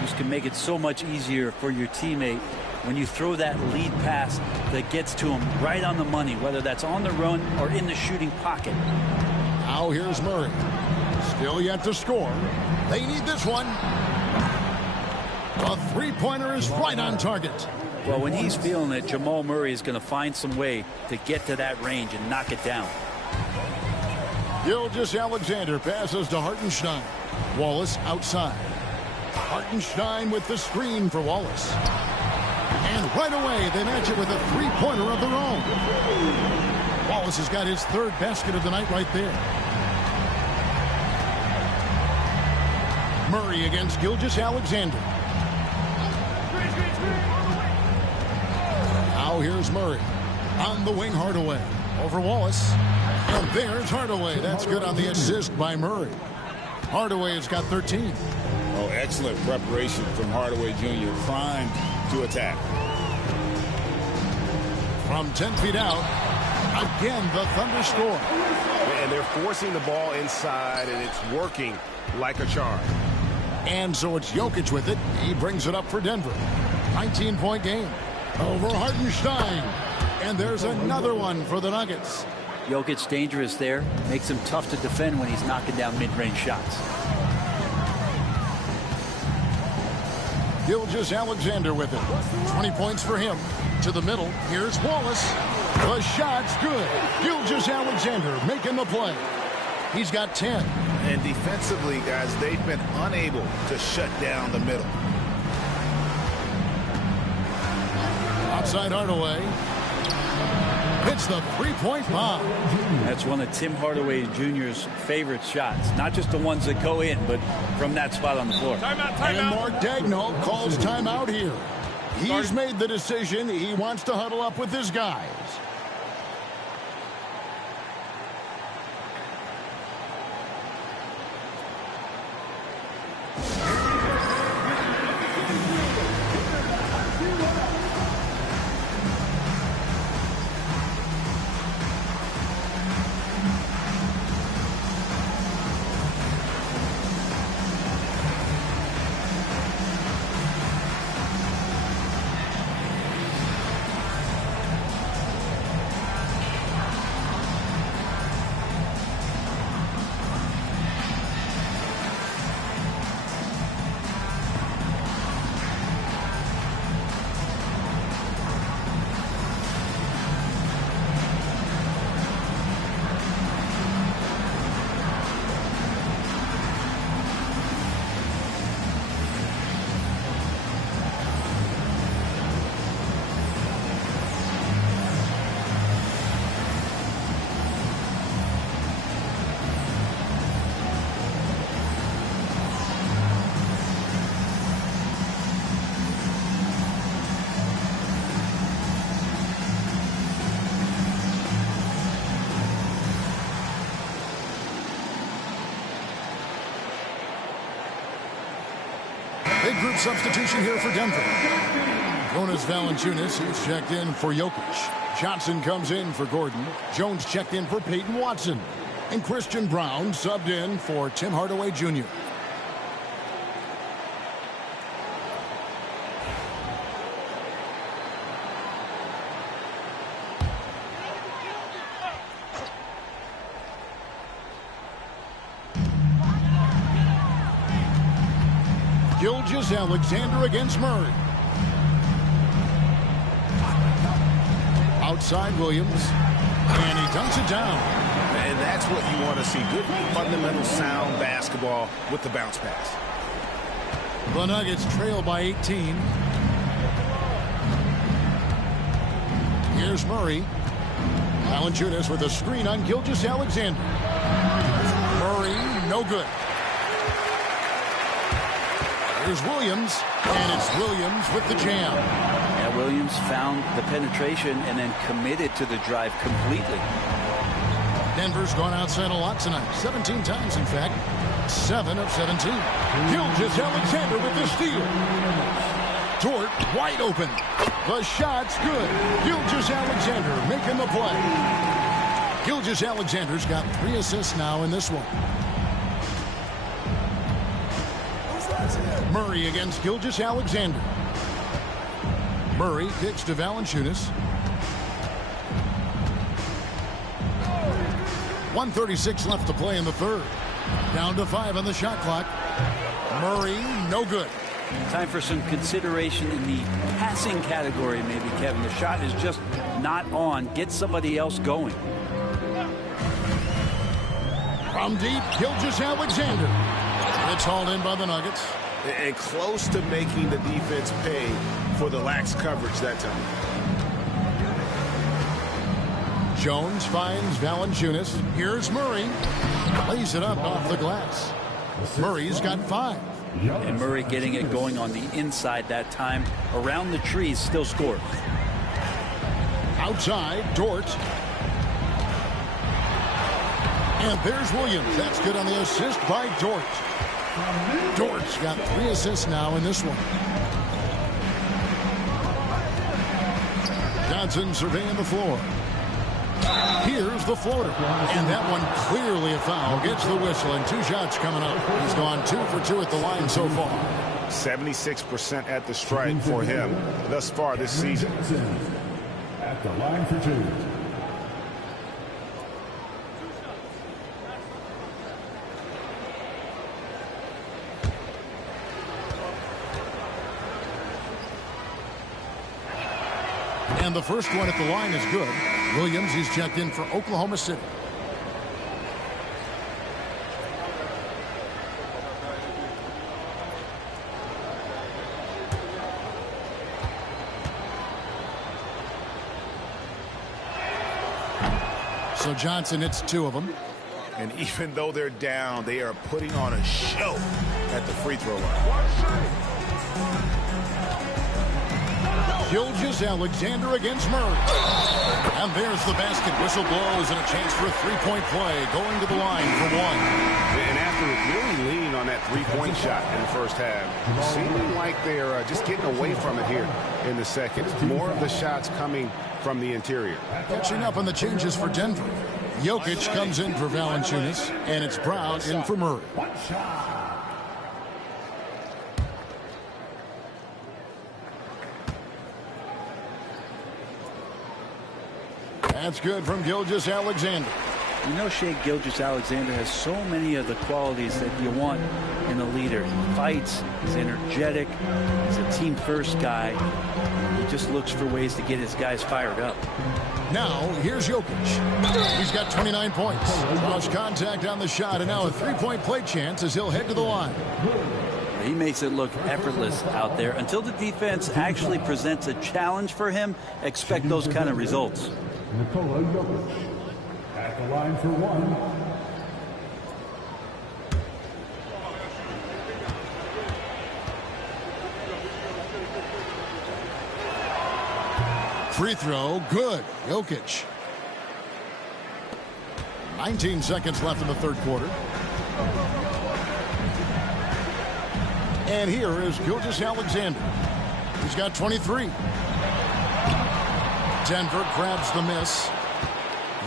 This can make it so much easier for your teammate when you throw that lead pass that gets to him right on the money, whether that's on the run or in the shooting pocket. Now here's Murray. Still yet to score. They need this one. The three-pointer is right on target. Well, when he's feeling it, Jamal Murray is going to find some way to get to that range and knock it down. Gilgeous-Alexander passes to Hartenstein. Wallace outside. Hartenstein with the screen for Wallace. And right away, they match it with a three-pointer of their own. Wallace has got his third basket of the night right there. Murray against Gilgeous-Alexander. Now here's Murray. On the wing, Hardaway. Over Wallace. And there's Hardaway. That's good on the assist by Murray. Hardaway has got 13. Oh, excellent preparation from Hardaway Jr. Primed to attack. From 10 feet out, again, the Thunder score. And they're forcing the ball inside, and it's working like a charm. And so it's Jokic with it. He brings it up for Denver. 19-point game. Over Hartenstein. And there's another one for the Nuggets. Jokic's dangerous there. Makes him tough to defend when he's knocking down mid-range shots. Gilgeous-Alexander with it. 20 points for him. To the middle. Here's Wallace. The shot's good. Gilgeous-Alexander making the play. He's got 10. And defensively, guys, they've been unable to shut down the middle. Outside Hardaway. Hits the three-point bomb. That's one of Tim Hardaway Jr.'s favorite shots. Not just the ones that go in, but from that spot on the floor. And Mark Daigneault calls timeout here. He's made the decision. He wants to huddle up with his guys. Big group substitution here for Denver. Jonas Valanciunas is checked in for Jokic. Johnson comes in for Gordon. Jones checked in for Peyton Watson. And Christian Brown subbed in for Tim Hardaway Jr. Gilgeous-Alexander against Murray. Outside Williams. And he dunks it down. And that's what you want to see. Good fundamental sound basketball with the bounce pass. The Nuggets trail by 18. Here's Murray. Valanciunas with a screen on Gilgeous-Alexander. Murray, no good. Here's Williams, and it's Williams with the jam. Yeah, Williams found the penetration and then committed to the drive completely. Denver's gone outside a lot tonight. 17 times, in fact. 7 of 17. Gilgeous-Alexander with the steal. Dort wide open. The shot's good. Gilgeous-Alexander making the play. Gilgeous-Alexander's got 3 assists now in this one. Murray against Gilgeous-Alexander. Murray kicks to Valanciunas. 1:36 left to play in the third. Down to 5 on the shot clock. Murray, no good. Time for some consideration in the passing category, maybe, Kevin. The shot is just not on. Get somebody else going. From deep, Gilgeous-Alexander. It's hauled in by the Nuggets. And close to making the defense pay for the lax coverage that time. Jones finds Valanciunas. Here's Murray. Lays it up off the glass. Murray's got 5. And Murray getting it going on the inside that time. Around the trees, still scores. Outside, Dort. And there's Williams. That's good on the assist by Dort. Dort's got 3 assists now in this one. Johnson surveying the floor. Here's the floater. And that one clearly a foul. Gets the whistle and 2 shots coming up. He's gone 2 for 2 at the line so far. 76% at the strike for him thus far this season. At the line for 2. And the first one at the line is good. Williams, he's checked in for Oklahoma City. So Johnson hits 2 of them. And even though they're down, they are putting on a show at the free throw line. Gilgeous-Alexander against Murray. And there's the basket. Whistle blows and a chance for a 3-point play. Going to the line for 1. And after really leaning on that 3-point shot in the first half, seeming like they're just getting away from it here in the second. More of the shots coming from the interior. Catching up on the changes for Denver. Jokic comes in for Valanciunas, and it's Brown in for Murray. That's good from Gilgeous-Alexander. You know, Shea Gilgeous-Alexander has so many of the qualities that you want in a leader. He fights, he's energetic, he's a team-first guy. He just looks for ways to get his guys fired up. Now, here's Jokic. He's got 29 points. Lost contact on the shot, and now a 3-point play chance as he'll head to the line. He makes it look effortless out there. Until the defense actually presents a challenge for him, expect those kind of results. Nikola Jokic at the line for 1. Free throw, good. Jokic. 19 seconds left in the third quarter. And here is Gilgeous-Alexander. He's got 23. Denver grabs the miss.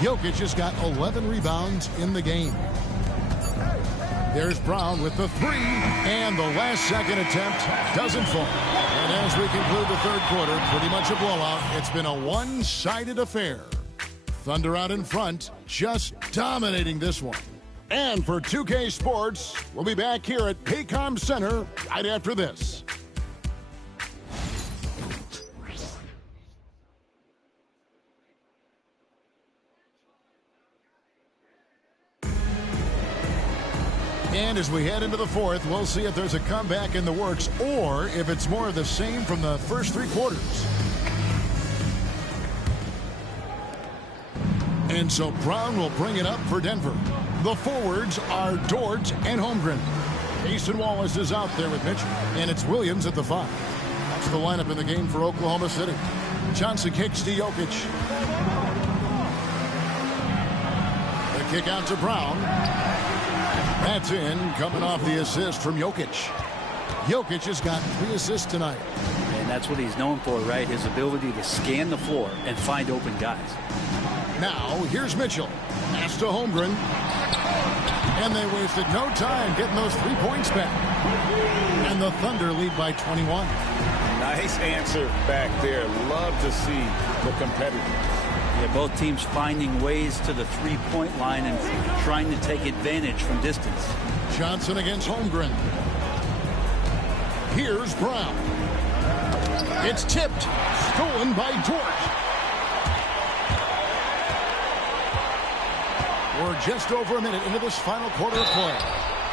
Jokic has got 11 rebounds in the game. There's Brown with the 3, and the last second attempt doesn't fall. And as we conclude the third quarter, pretty much a blowout. It's been a one-sided affair. Thunder out in front, just dominating this one. And for 2K Sports, we'll be back here at Paycom Center right after this. And as we head into the fourth, we'll see if there's a comeback in the works or if it's more of the same from the first 3 quarters. And so Brown will bring it up for Denver. The forwards are Dort and Holmgren. Mason Wallace is out there with Mitchell, and it's Williams at the 5. That's the lineup in the game for Oklahoma City. Johnson kicks to Jokic. The kick out to Brown. That's in, coming off the assist from Jokic. Jokic has got 3 assists tonight. And that's what he's known for, right? His ability to scan the floor and find open guys. Now, here's Mitchell. Pass to Holmgren. And they wasted no time getting those 3 points back. And the Thunder lead by 21. Nice answer back there. Love to see the competitors. Yeah, both teams finding ways to the three-point line and trying to take advantage from distance. Johnson against Holmgren. Here's Brown. It's tipped. Stolen by Dort. We're just over a minute into this final quarter of play.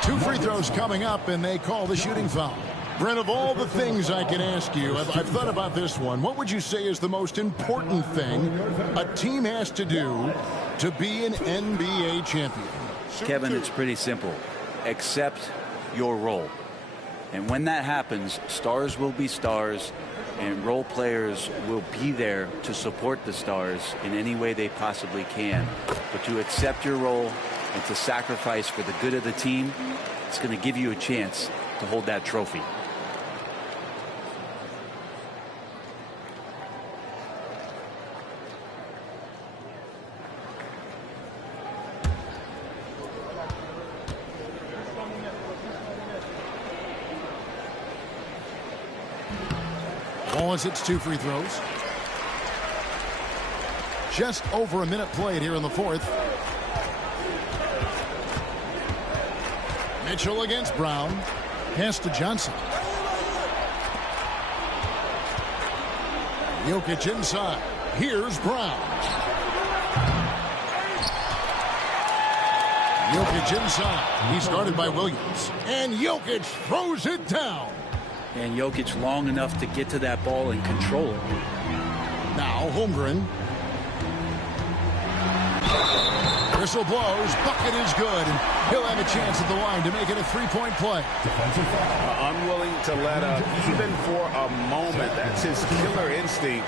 2 free throws coming up, and they call the shooting foul. Brent, of all the things I can ask you, I've thought about this one. What would you say is the most important thing a team has to do to be an NBA champion? Kevin, it's pretty simple. Accept your role. And when that happens, stars will be stars, and role players will be there to support the stars in any way they possibly can. But to accept your role and to sacrifice for the good of the team, it's going to give you a chance to hold that trophy. Wallace hits 2 free throws. Just over a minute played here in the fourth. Mitchell against Brown. Pass to Johnson. Jokic inside. Here's Brown. Jokic inside. He's guarded by Williams. And Jokic throws it down. And Jokic long enough to get to that ball and control it. Now Holmgren. Whistle blows. Bucket is good. And he'll have a chance at the line to make it a 3-point play. Unwilling to let up even for a moment. That's his killer instinct,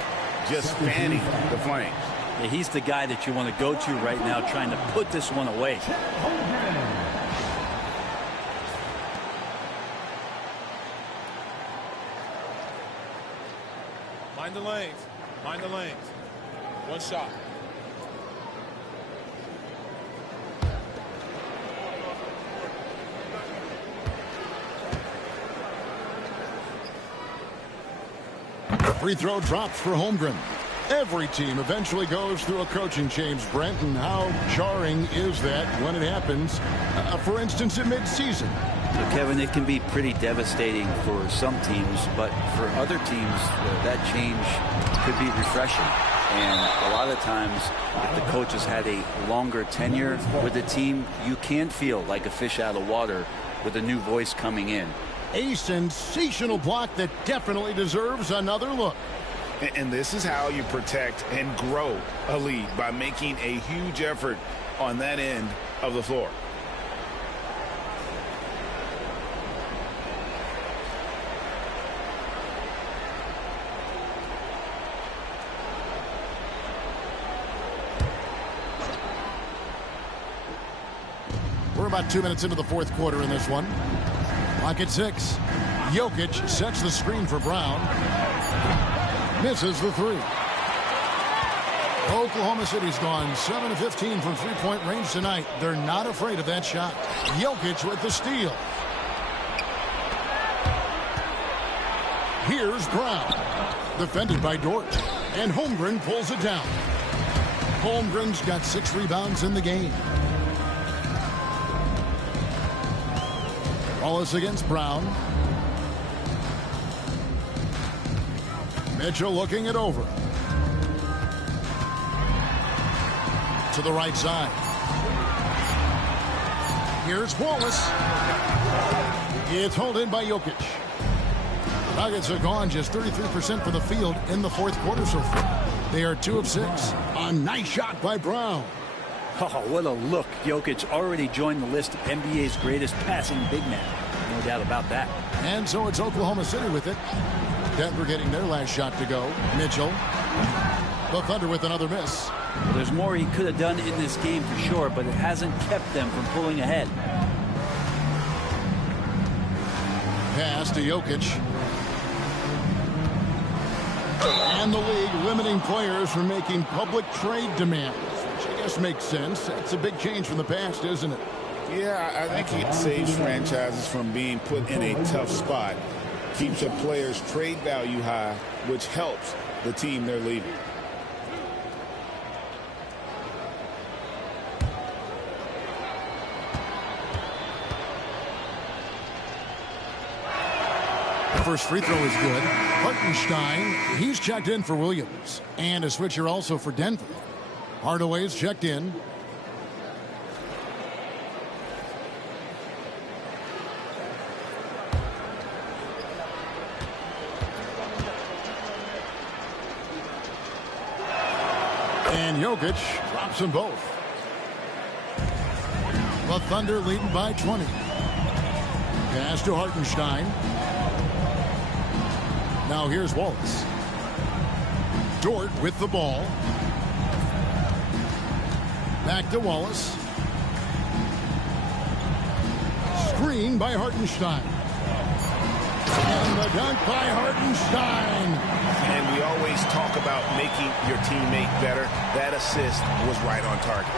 just fanning the flames. Yeah, he's the guy that you want to go to right now, trying to put this one away. Mind the lanes. Mind the lanes. 1 shot. Free throw dropped for Holmgren. Every team eventually goes through a coaching change, Brent, and how jarring is that when it happens, for instance, in midseason? So, Kevin, it can be pretty devastating for some teams, but for other teams, that change could be refreshing. And a lot of times, if the coach has had a longer tenure with the team, you can feel like a fish out of water with a new voice coming in. A sensational block that definitely deserves another look. And this is how you protect and grow a lead, by making a huge effort on that end of the floor. We're about 2 minutes into the fourth quarter in this one. Clock at 6. Jokic sets the screen for Brown. Misses the 3. Oklahoma City's gone 7 of 15 from three-point range tonight. They're not afraid of that shot. Jokic with the steal. Here's Brown. Defended by Dort. And Holmgren pulls it down. Holmgren's got 6 rebounds in the game. Wallace against Brown. Mitchell looking it over. To the right side. Here's Wallace. It's hauled in by Jokic. The Nuggets are gone just 33% from the field in the fourth quarter so far. They are 2 of 6. A nice shot by Brown. Oh, what a look. Jokic already joined the list of NBA's greatest passing big man. No doubt about that. And so it's Oklahoma City with it. Denver getting their last shot to go. Mitchell. The Thunder with another miss. Well, there's more he could have done in this game for sure, but it hasn't kept them from pulling ahead. Pass to Jokic. And the league limiting players from making public trade demands, which I guess makes sense. It's a big change from the past, isn't it? Yeah, I think it saves franchises from being put in a tough spot. Keeps a player's trade value high, which helps the team they're leaving. The first free throw is good. Hartenstein, he's checked in for Williams. And a switcher also for Denver. Hardaway's checked in. And Jokic drops them both. The Thunder leading by 20. Pass to Hartenstein. Now here's Wallace. Dort with the ball. Back to Wallace. Screen by Hartenstein. And the dunk by Hartenstein. And we always talk about making your teammate better. That assist was right on target.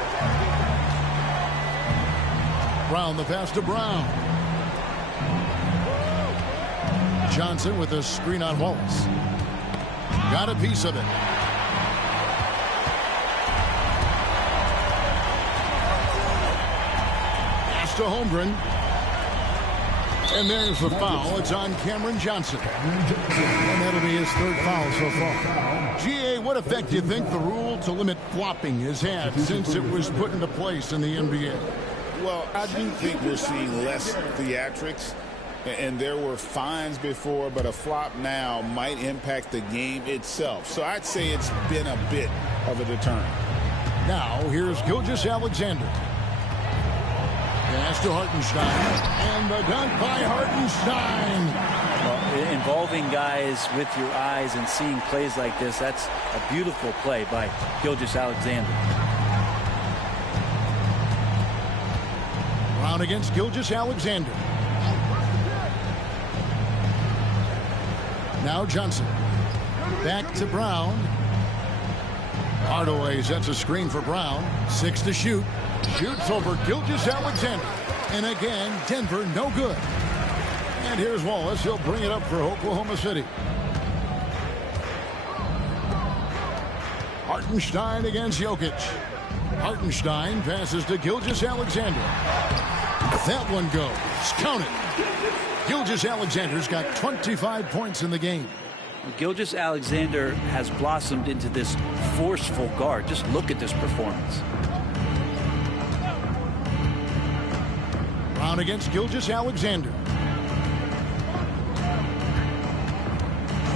Brown, the pass to Brown. Johnson with a screen on Wallace. Got a piece of it. Pass to Holmgren. And there's the foul. It's on Cameron Johnson. And that'll be his third foul so far. GA, what effect do you think the rule to limit flopping has had since it was put into place in the NBA? Well, I do think we're seeing less theatrics. And there were fines before, but a flop now might impact the game itself. So I'd say it's been a bit of a deterrent. Now, here's Gilgeous-Alexander. Pass to Hartenstein. And the dunk by Hartenstein. Well, involving guys with your eyes and seeing plays like this, that's a beautiful play by Gilgeous-Alexander. Brown against Gilgeous-Alexander. Now Johnson. Back to Brown. Hardaway sets a screen for Brown. 6 to shoot. Shoots over Gilgeous-Alexander. And again, Denver no good. And here's Wallace. He'll bring it up for Oklahoma City. Hartenstein against Jokic. Hartenstein passes to Gilgeous-Alexander. That one goes. Count it. Gilgeous-Alexander's got 25 points in the game. Gilgeous-Alexander has blossomed into this forceful guard. Just look at this performance. Brown against Gilgeous-Alexander.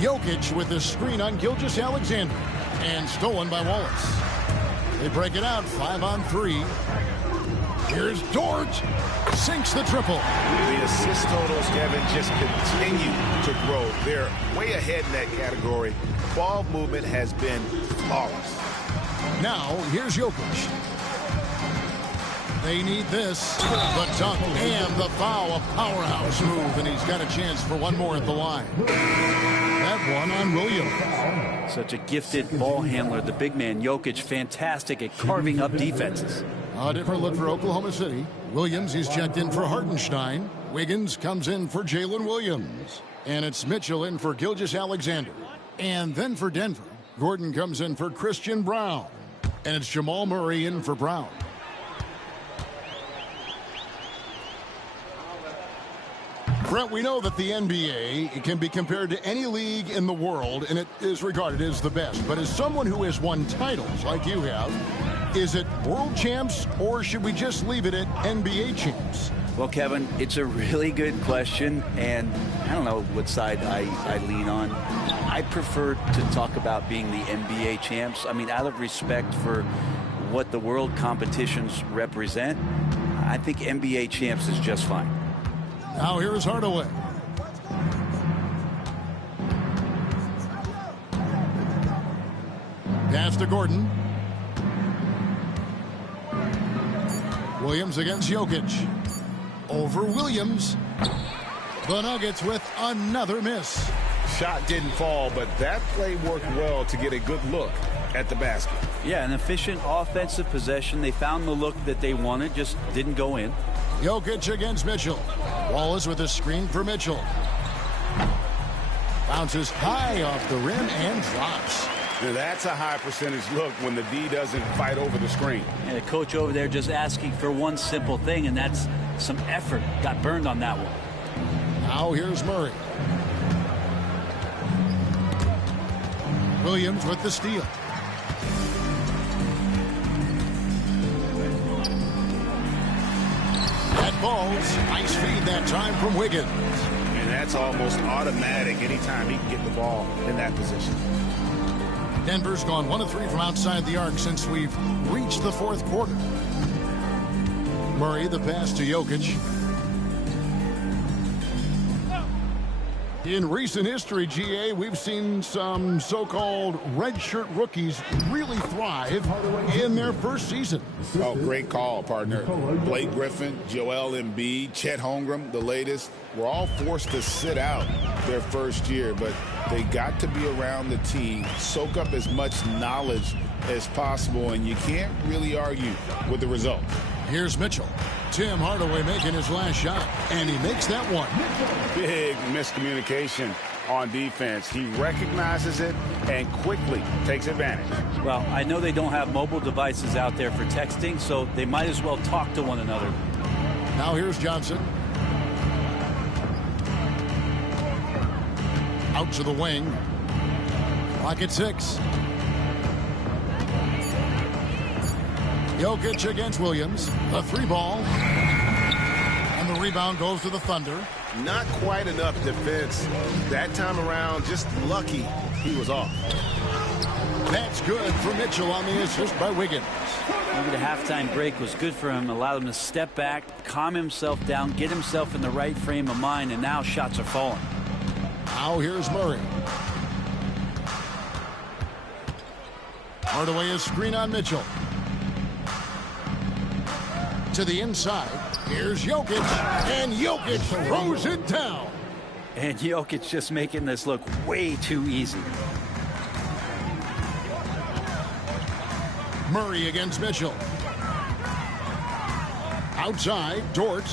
Jokic with the screen on Gilgeous-Alexander. And stolen by Wallace. They break it out 5-on-3. Here's Dort. Sinks the triple. The assist totals, Kevin, just continue to grow. They're way ahead in that category. Ball movement has been flawless. Now, here's Jokic. They need this. The dunk and the foul. A powerhouse move, and he's got a chance for one more at the line. That one on Williams. Such a gifted ball handler. The big man, Jokic, fantastic at carving up defenses. A different look for Oklahoma City. Williams, he's checked in for Hartenstein. Wiggins comes in for Jalen Williams. And it's Mitchell in for Gilgeous-Alexander. And then for Denver, Gordon comes in for Christian Brown. And it's Jamal Murray in for Brown. Brent, we know that the NBA can be compared to any league in the world, and it is regarded as the best. But as someone who has won titles like you have, is it world champs, or should we just leave it at NBA champs? Well, Kevin, it's a really good question, and I don't know what side I lean on. I prefer to talk about being the NBA champs. I mean, out of respect for what the world competitions represent, I think NBA champs is just fine. Now here's Hardaway. Pass to Gordon. Williams against Jokic. Over Williams. The Nuggets with another miss. Shot didn't fall, but that play worked well to get a good look at the basket. Yeah, an efficient offensive possession. They found the look that they wanted, just didn't go in. Jokic against Mitchell. Wallace with a screen for Mitchell. Bounces high off the rim and drops. Now that's a high percentage look when the D doesn't fight over the screen. And the coach over there just asking for one simple thing, and that's some effort. Got burned on that one. Now here's Murray. Williams with the steal. That falls. Nice feed that time from Wiggins. And that's almost automatic anytime he can get the ball in that position. Denver's gone 1 of 3 from outside the arc since we've reached the fourth quarter. Murray, the pass to Jokic. In recent history, GA, we've seen some so-called redshirt rookies really thrive in their first season. Oh, great call, partner. Blake Griffin, Joel Embiid, Chet Holmgren, the latest, were all forced to sit out their first year, but they got to be around the team, soak up as much knowledge as possible, and you can't really argue with the result. Here's Mitchell. Tim Hardaway making his last shot, and he makes that one. Big miscommunication on defense. He recognizes it and quickly takes advantage. Well, I know they don't have mobile devices out there for texting, so they might as well talk to one another. Now here's Johnson. Out to the wing. Clock at 6. Jokic against Williams. A 3-ball. And the rebound goes to the Thunder. Not quite enough defense that time around. Just lucky he was off. That's good for Mitchell on the assist by Wiggins. Maybe the halftime break was good for him. Allowed him to step back, calm himself down, get himself in the right frame of mind, and now shots are falling. Now here's Murray. Hardaway is screen on Mitchell. To the inside. Here's Jokic. And Jokic throws it down. And Jokic just making this look way too easy. Murray against Mitchell. Outside, Dort.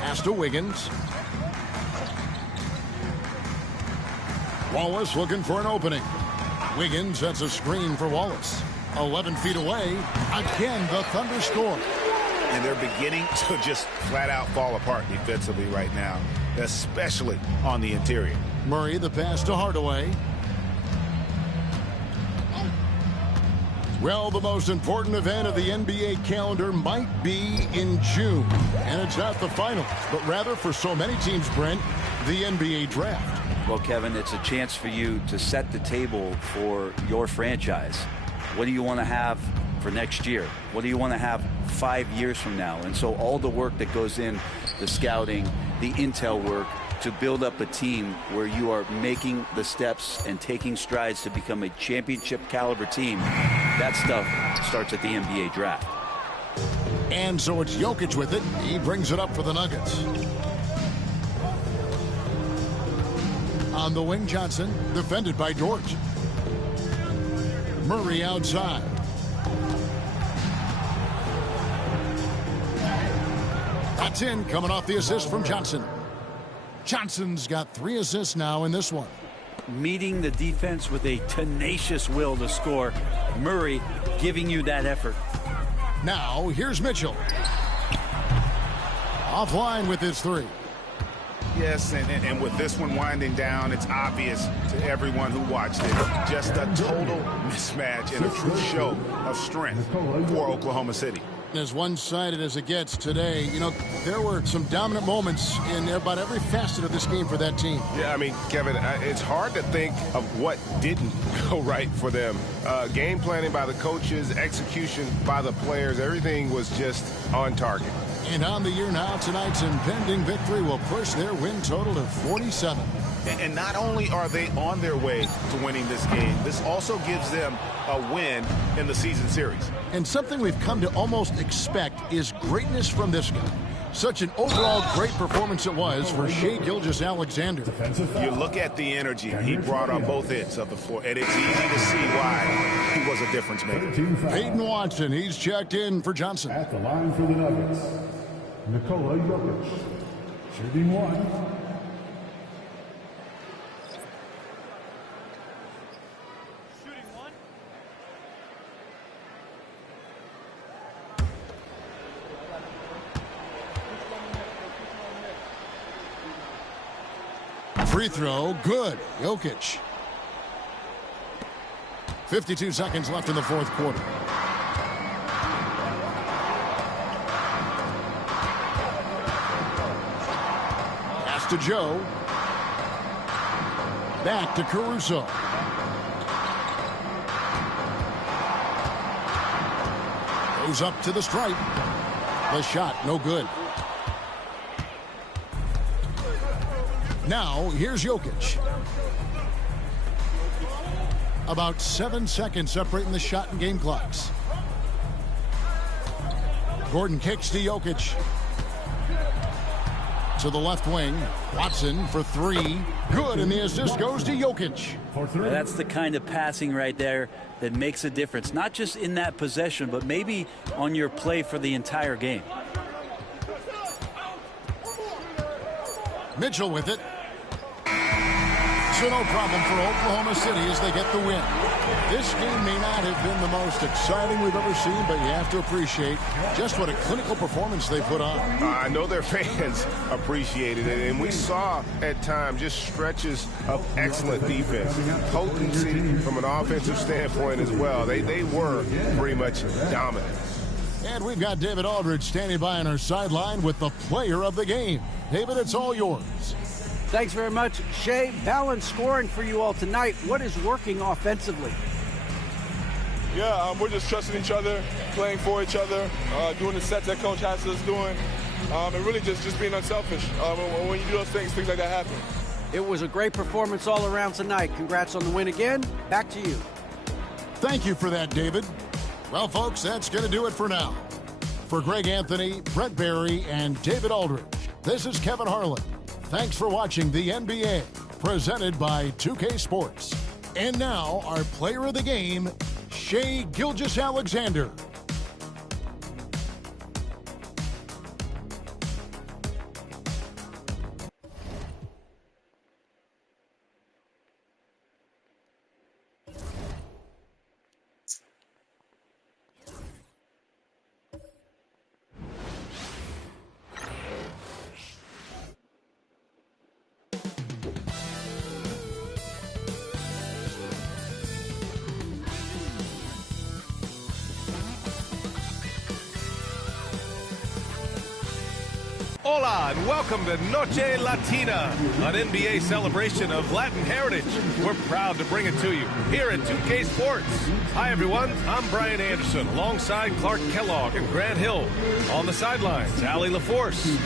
Pass to Wiggins. Wallace looking for an opening. Wiggins sets a screen for Wallace. 11 feet away. Again, the Thunder score. And they're beginning to just flat out fall apart defensively right now, especially on the interior. Murray, the pass to Hardaway. Well, the most important event of the NBA calendar might be in June. And it's not the finals, but rather for so many teams, Brent, the NBA draft. Well, Kevin, it's a chance for you to set the table for your franchise. What do you want to have for next year? What do you want to have 5 years from now? And so all the work that goes in, the scouting, the intel work, to build up a team where you are making the steps and taking strides to become a championship caliber team, that stuff starts at the NBA draft. And so it's Jokic with it. He brings it up for the Nuggets. On the wing, Johnson, defended by Dort. Murray outside. That's in, coming off the assist from Johnson. Johnson's got 3 assists now in this one. Meeting the defense with a tenacious will to score. Murray giving you that effort. Now, here's Mitchell. Offline with his 3. Yes, and with this one winding down, it's obvious to everyone who watched it. Just a total mismatch and a true show of strength for Oklahoma City. As one-sided as it gets today, you know, there were some dominant moments in about every facet of this game for that team. Yeah, I mean, Kevin, it's hard to think of what didn't go right for them. Game planning by the coaches, execution by the players, everything was just on target. And on the year now, tonight's impending victory will push their win total to 47. And not only are they on their way to winning this game, this also gives them a win in the season series. And something we've come to almost expect is greatness from this guy. Such an overall great performance it was for Shai Gilgeous-Alexander. You look at the energy he brought on both ends of the floor, and it's easy to see why he was a difference maker. Peyton Watson, he's checked in for Johnson. At the line for the Nuggets, Nikola Jokic, shooting 1. Free throw, good. Jokic. 52 seconds left in the fourth quarter. Pass to Joe. Back to Caruso. Goes up to the stripe. The shot, no good. Now, here's Jokic. About 7 seconds separating the shot and game clocks. Gordon kicks to Jokic. To the left wing. Watson for three. Good, and the assist goes to Jokic. That's the kind of passing right there that makes a difference. Not just in that possession, but maybe on your play for the entire game. Mitchell with it. So no problem for Oklahoma City as they get the win. This game may not have been the most exciting we've ever seen, but you have to appreciate just what a clinical performance they put on. I know their fans appreciated it, and we saw at times just stretches of excellent defense. Potency from an offensive standpoint as well. They were pretty much dominant. And we've got David Aldridge standing by on our sideline with the player of the game. David, it's all yours. Thanks very much, Shea. Balanced scoring for you all tonight. What is working offensively? Yeah, we're just trusting each other, playing for each other, doing the sets that Coach has us doing, and really just being unselfish. When you do those things like that happen. It was a great performance all around tonight. Congrats on the win again. Back to you. Thank you for that, David. Well, folks, that's going to do it for now. For Greg Anthony, Brett Barry, and David Aldridge, this is Kevin Harlan. Thanks for watching the NBA, presented by 2K Sports. And now, our player of the game, Shai Gilgeous-Alexander. Hola and welcome to Noche Latina, an NBA celebration of Latin heritage. We're proud to bring it to you here at 2K Sports. Hi everyone, I'm Brian Anderson alongside Clark Kellogg and Grant Hill. On the sidelines, Allie LaForce.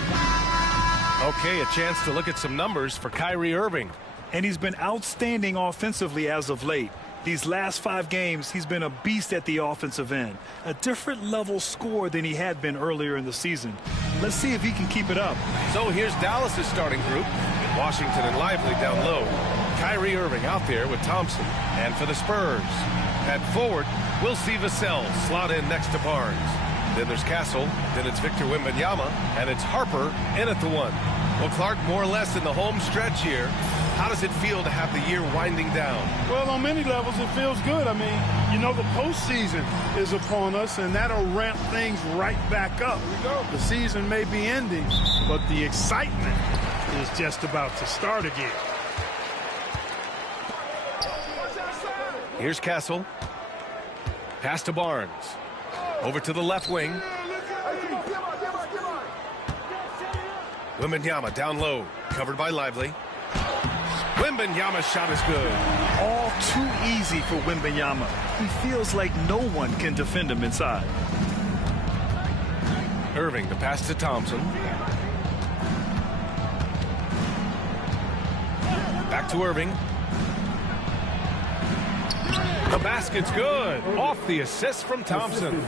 Okay, a chance to look at some numbers for Kyrie Irving. And he's been outstanding offensively as of late. These last 5 games, he's been a beast at the offensive end. A different level score than he had been earlier in the season. Let's see if he can keep it up. So here's Dallas's starting group. Washington and Lively down low. Kyrie Irving out there with Thompson. And for the Spurs, at forward, we'll see Vassell slot in next to Barnes. Then there's Castle, then it's Victor Wembanyama, and it's Harper in at the 1. Well, Clark, more or less in the home stretch here. How does it feel to have the year winding down? Well, on many levels, it feels good. I mean, you know, the postseason is upon us, and that'll ramp things right back up. The season may be ending, but the excitement is just about to start again. Here's Castle. Pass to Barnes. Over to the left wing. Wembanyama down low. Covered by Lively. Wembanyama's shot is good. All too easy for Wembanyama. He feels like no one can defend him inside. Irving, the pass to Thompson. Back to Irving. The basket's good. Off the assist from Thompson.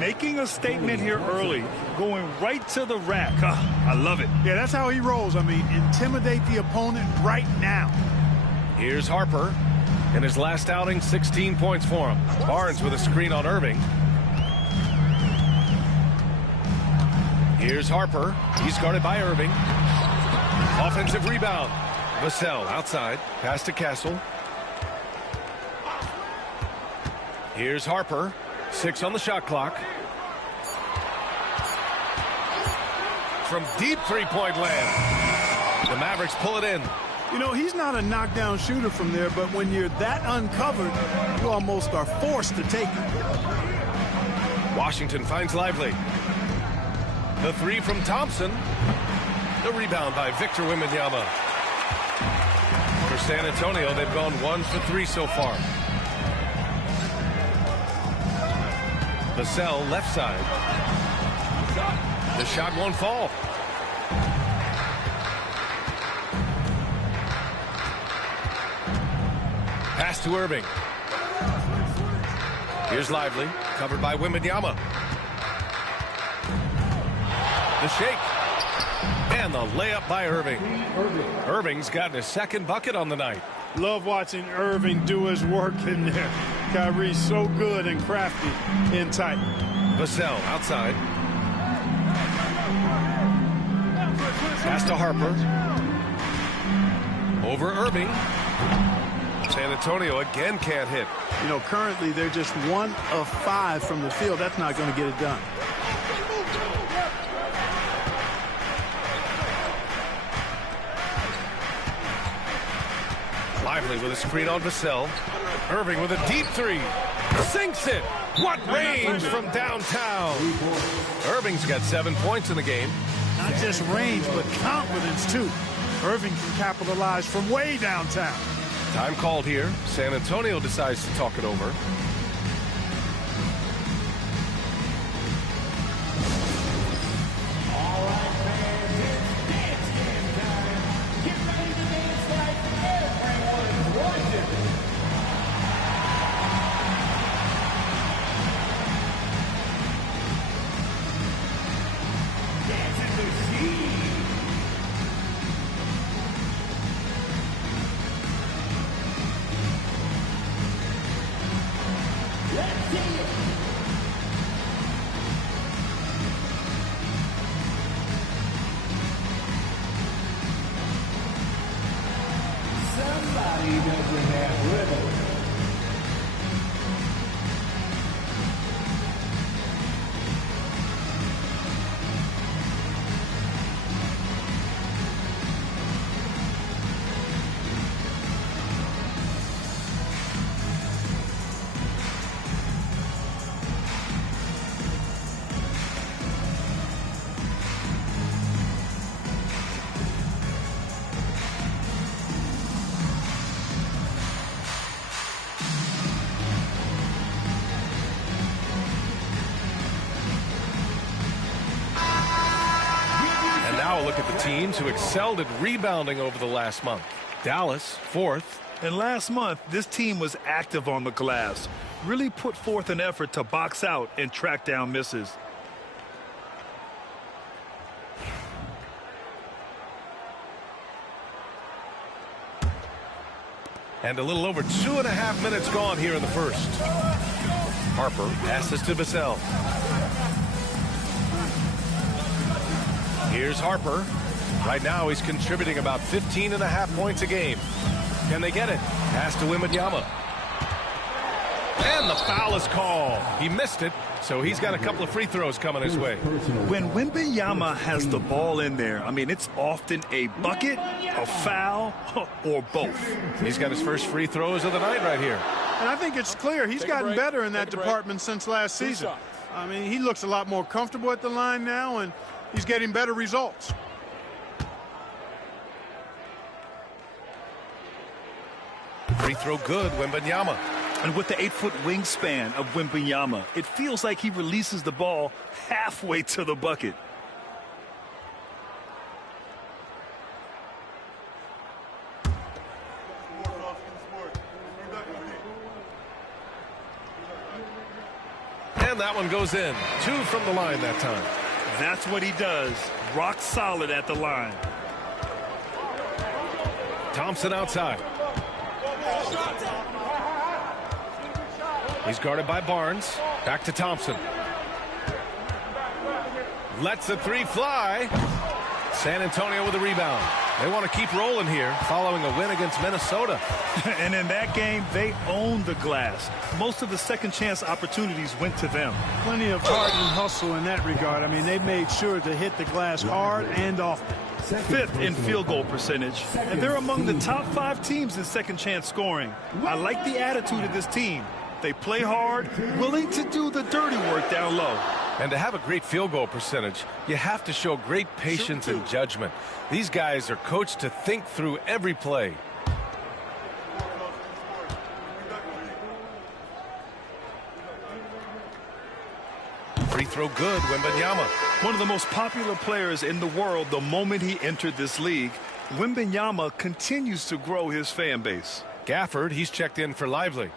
Making a statement here early. Going right to the rack. I love it. Yeah, that's how he rolls. I mean, intimidate the opponent right now. Here's Harper. In his last outing, 16 points for him. Barnes with a screen on Irving. Here's Harper. He's guarded by Irving. Offensive rebound. Vassell outside. Pass to Castle. Here's Harper. 6 on the shot clock. From deep three-point land. The Mavericks pull it in. You know, he's not a knockdown shooter from there, but when you're that uncovered, you almost are forced to take it. Washington finds Lively. The three from Thompson. The rebound by Victor Wembanyama. For San Antonio, they've gone 1 for 3 so far. Vassell left side. The shot won't fall. Pass to Irving. Here's Lively, covered by Wembanyama. The shake. And the layup by Irving. Irving's gotten his second bucket on the night. Love watching Irving do his work in there. Kyrie's so good and crafty in tight. Vassell outside. Pass to Harper. Over Irving. San Antonio again can't hit. You know, currently they're just 1 of 5 from the field. That's not going to get it done. Lively with a screen on Vassell. Irving with a deep three. Sinks it. What range from downtown. Irving's got 7 points in the game. Not just range, but confidence, too. Irving can capitalize from way downtown. Time called here. San Antonio decides to talk it over. Look at the teams who excelled at rebounding over the last month. Dallas, 4th. And last month, this team was active on the glass. Really put forth an effort to box out and track down misses. And a little over 2.5 minutes gone here in the first. Harper passes to Vassell. Here's Harper. Right now he's contributing about 15.5 points a game. Can they get it? Pass to Wembanyama. And the foul is called. He missed it, so he's got a couple of free throws coming his way. When Wembanyama has the ball in there, I mean, it's often a bucket, a foul, or both. He's got his first free throws of the night right here. And I think it's clear he's gotten better in that department since last season. I mean, he looks a lot more comfortable at the line now, and he's getting better results. Free throw good, Wembanyama. And with the 8-foot wingspan of Wembanyama, it feels like he releases the ball halfway to the bucket. And that one goes in. 2 from the line that time. That's what he does. Rock solid at the line. Thompson outside. He's guarded by Barnes. Back to Thompson. Lets the three fly. San Antonio with a rebound. They want to keep rolling here following a win against Minnesota. And in that game, they owned the glass. Most of the second chance opportunities went to them. Plenty of heart and hustle in that regard. I mean, they made sure to hit the glass hard and often. 5th in field goal percentage, and they're among the top 5 teams in second chance scoring. I like the attitude of this team. They play hard, willing to do the dirty work down low. And to have a great field goal percentage, you have to show great patience and judgment. These guys are coached to think through every play. Free throw good, Wembanyama. One of the most popular players in the world the moment he entered this league, Wembanyama continues to grow his fan base. Gafford, he's checked in for Lively.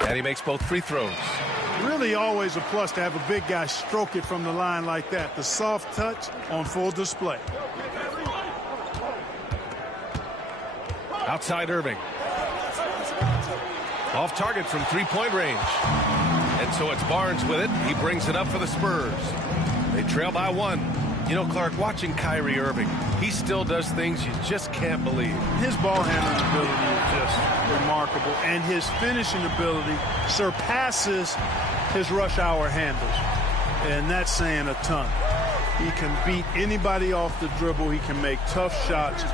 And he makes both free throws. Really always a plus to have a big guy stroke it from the line like that. The soft touch on full display. Outside Irving. Off target from three-point range. And so it's Barnes with it. He brings it up for the Spurs. They trail by 1. You know, Clark, watching Kyrie Irving, he still does things you just can't believe. His ball handling ability is just remarkable, and his finishing ability surpasses his rush hour handles. And that's saying a ton. He can beat anybody off the dribble. He can make tough shots.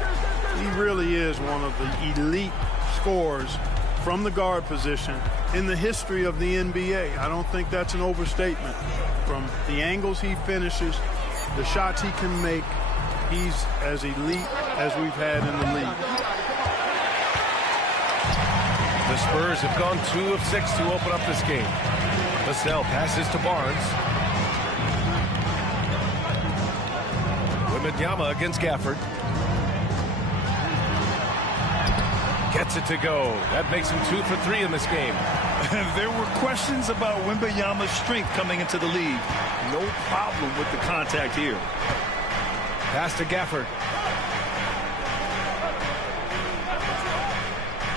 He really is one of the elite scorers from the guard position in the history of the NBA. I don't think that's an overstatement. From the angles he finishes, the shots he can make, he's as elite as we've had in the league. The Spurs have gone 2 of 6 to open up this game. Vassell passes to Barnes. Wembanyama against Gafford. Gets it to go. That makes him 2 for 3 in this game. There were questions about Wembanyama's strength coming into the league. No problem with the contact here. Pass to Gafford.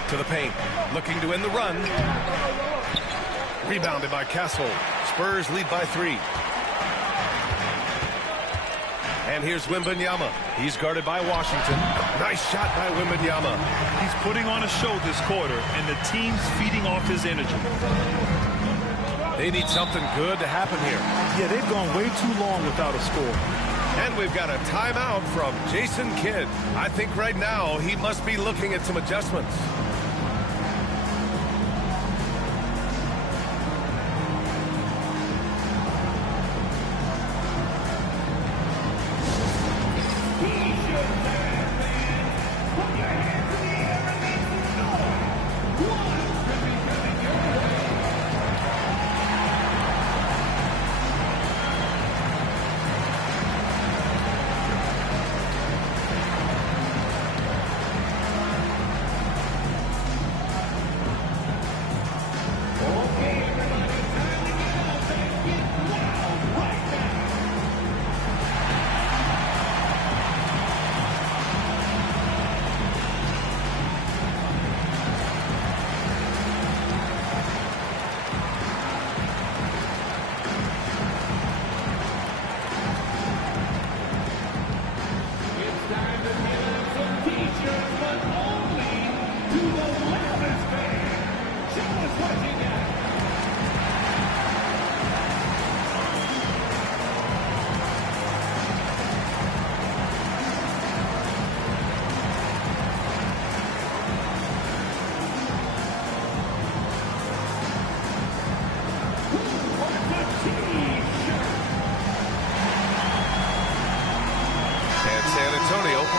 To the paint. Looking to end the run. Rebounded by Castle. Spurs lead by 3. And here's Wembanyama. He's guarded by Washington. Nice shot by Wembanyama. He's putting on a show this quarter, and the team's feeding off his energy. They need something good to happen here. Yeah, they've gone way too long without a score. And we've got a timeout from Jason Kidd. I think right now he must be looking at some adjustments.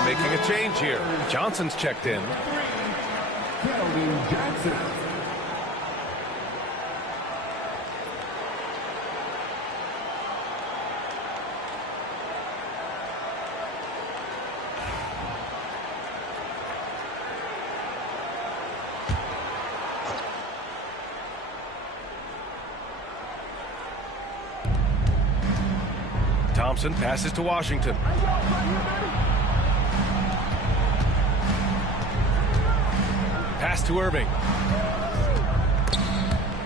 Making a change here. Johnson's checked in. Thompson passes to Washington. Pass to Irving.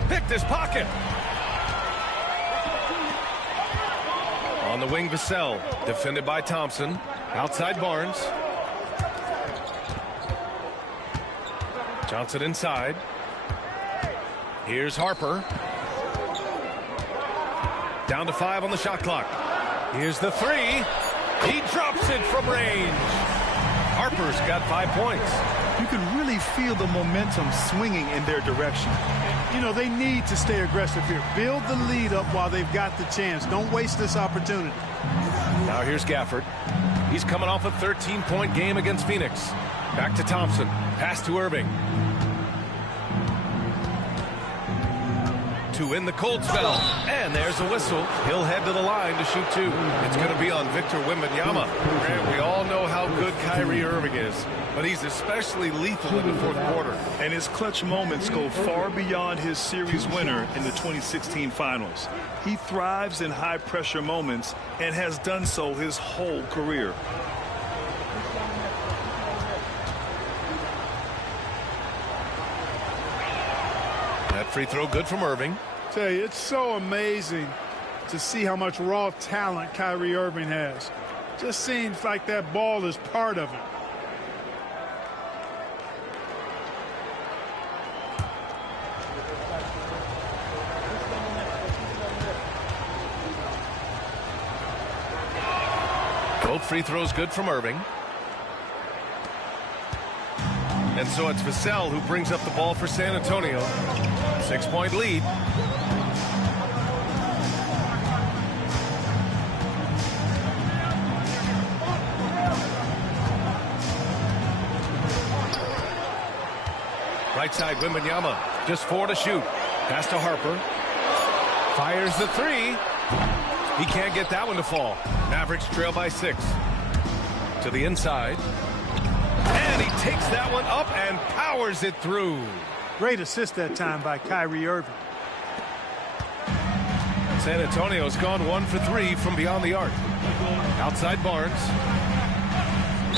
Picked his pocket. On the wing, Vassell. Defended by Thompson. Outside Barnes. Johnson inside. Here's Harper. Down to 5 on the shot clock. Here's the 3. He drops it from range. Harper's got 5 points. You can really feel the momentum swinging in their direction. You know, they need to stay aggressive here. Build the lead up while they've got the chance. Don't waste this opportunity. Now here's Gafford. He's coming off a 13-point game against Phoenix. Back to Thompson. Pass to Irving. To win the cold spell. And there's a whistle. He'll head to the line to shoot 2. It's going to be on Victor Wembanyama. And we all know how good Kyrie Irving is, but he's especially lethal in the fourth quarter. And his clutch moments go far beyond his series winner in the 2016 finals. He thrives in high-pressure moments and has done so his whole career. That free throw good from Irving. Tell you, it's so amazing to see how much raw talent Kyrie Irving has. Just seems like that ball is part of it. Both free throws good from Irving. And so it's Vassell who brings up the ball for San Antonio. 6-point lead. Right side, Wembanyama. Just 4 to shoot. Pass to Harper. Fires the 3. He can't get that one to fall. Mavericks trail by 6. To the inside. And he takes that one up and powers it through. Great assist that time by Kyrie Irving. San Antonio's gone 1 for 3 from beyond the arc. Outside Barnes.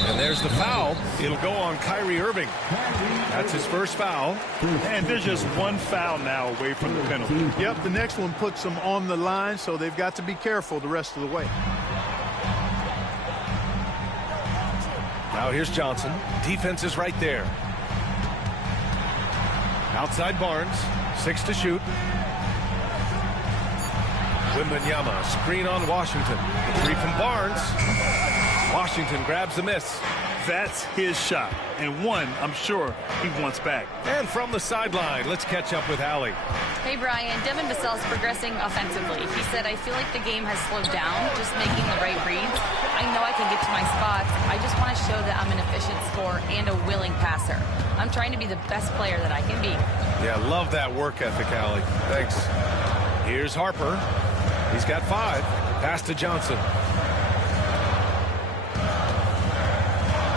And there's the foul. It'll go on Kyrie Irving. That's his first foul. And they're just 1 foul now away from the penalty. Yep, the next one puts them on the line, so they've got to be careful the rest of the way. Now here's Johnson. Defense is right there. Outside Barnes. 6 to shoot. Wembanyama. Screen on Washington. The 3 from Barnes. Washington grabs the miss. That's his shot, and one I'm sure he wants back. And from the sideline, let's catch up with Allie. Hey, Brian. Devin Vassell's progressing offensively. He said, I feel like the game has slowed down, just making the right reads. I know I can get to my spots. I just want to show that I'm an efficient scorer and a willing passer. I'm trying to be the best player that I can be. Yeah, love that work ethic, Allie. Thanks. Here's Harper. He's got 5. Pass to Johnson.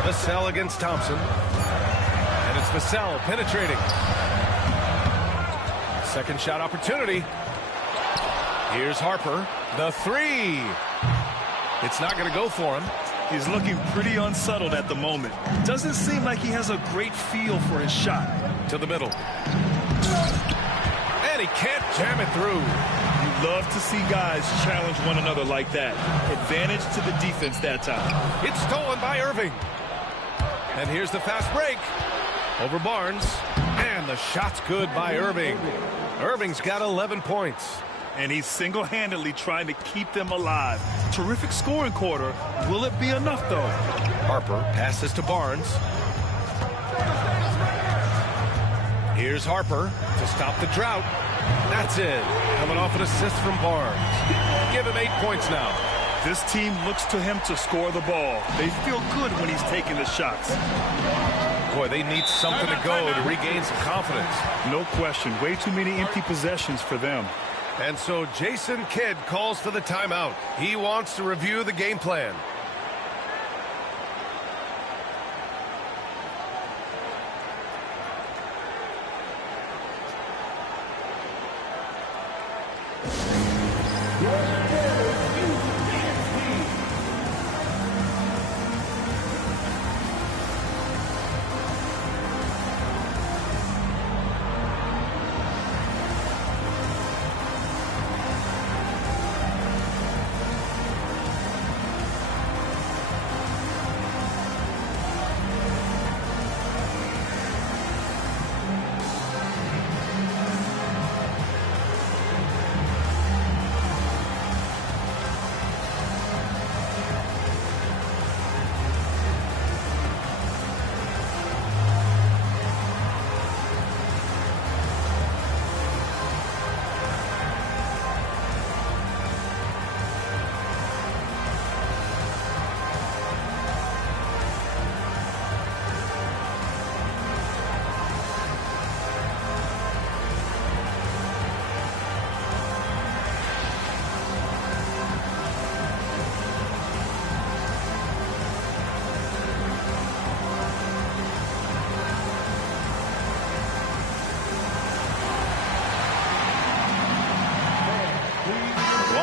Vassell against Thompson. And it's Vassell penetrating. Second shot opportunity. Here's Harper. The 3. It's not going to go for him. He's looking pretty unsettled at the moment. Doesn't seem like he has a great feel for his shot. To the middle. And he can't jam it through. You love to see guys challenge one another like that. Advantage to the defense that time. It's stolen by Irving. And here's the fast break. Over Barnes. And the shot's good by Irving. Irving's got 11 points. And he's single-handedly trying to keep them alive. Terrific scoring quarter. Will it be enough, though? Harper passes to Barnes. Here's Harper to stop the drought. That's it. Coming off an assist from Barnes. Give him 8 points now. This team looks to him to score the ball. They feel good when he's taking the shots. Boy, they need something to go to regain some confidence. No question. Way too many empty possessions for them. And so Jason Kidd calls for the timeout. He wants to review the game plan.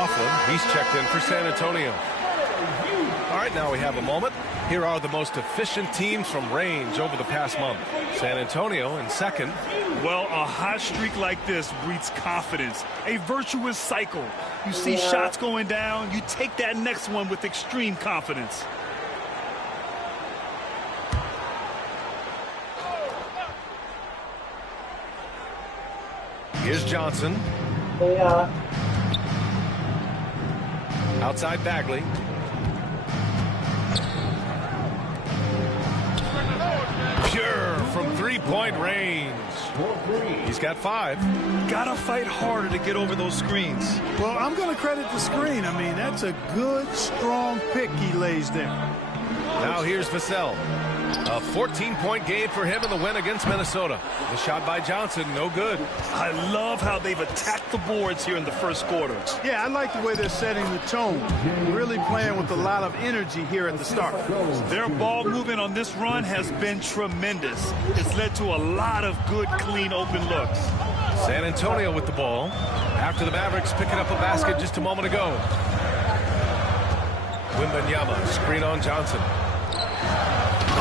McLaughlin. He's checked in for San Antonio. All right, now we have a moment. Here are the most efficient teams from range over the past month. San Antonio in second. Well, a hot streak like this breeds confidence, a virtuous cycle. You see shots going down, you take that next one with extreme confidence. Here's Johnson. Outside Bagley. Pure from three-point range. He's got 5. Gotta fight harder to get over those screens. Well, I'm going to credit the screen. I mean, that's a good, strong pick he lays there. Now here's Vassell. A 14-point game for him in the win against Minnesota. The shot by Johnson, no good. I love how they've attacked the boards here in the first quarter. Yeah, I like the way they're setting the tone. Really playing with a lot of energy here at the start. Their ball movement on this run has been tremendous. It's led to a lot of good, clean, open looks. San Antonio with the ball. After the Mavericks picking up a basket just a moment ago. Wembanyama, screen on Johnson.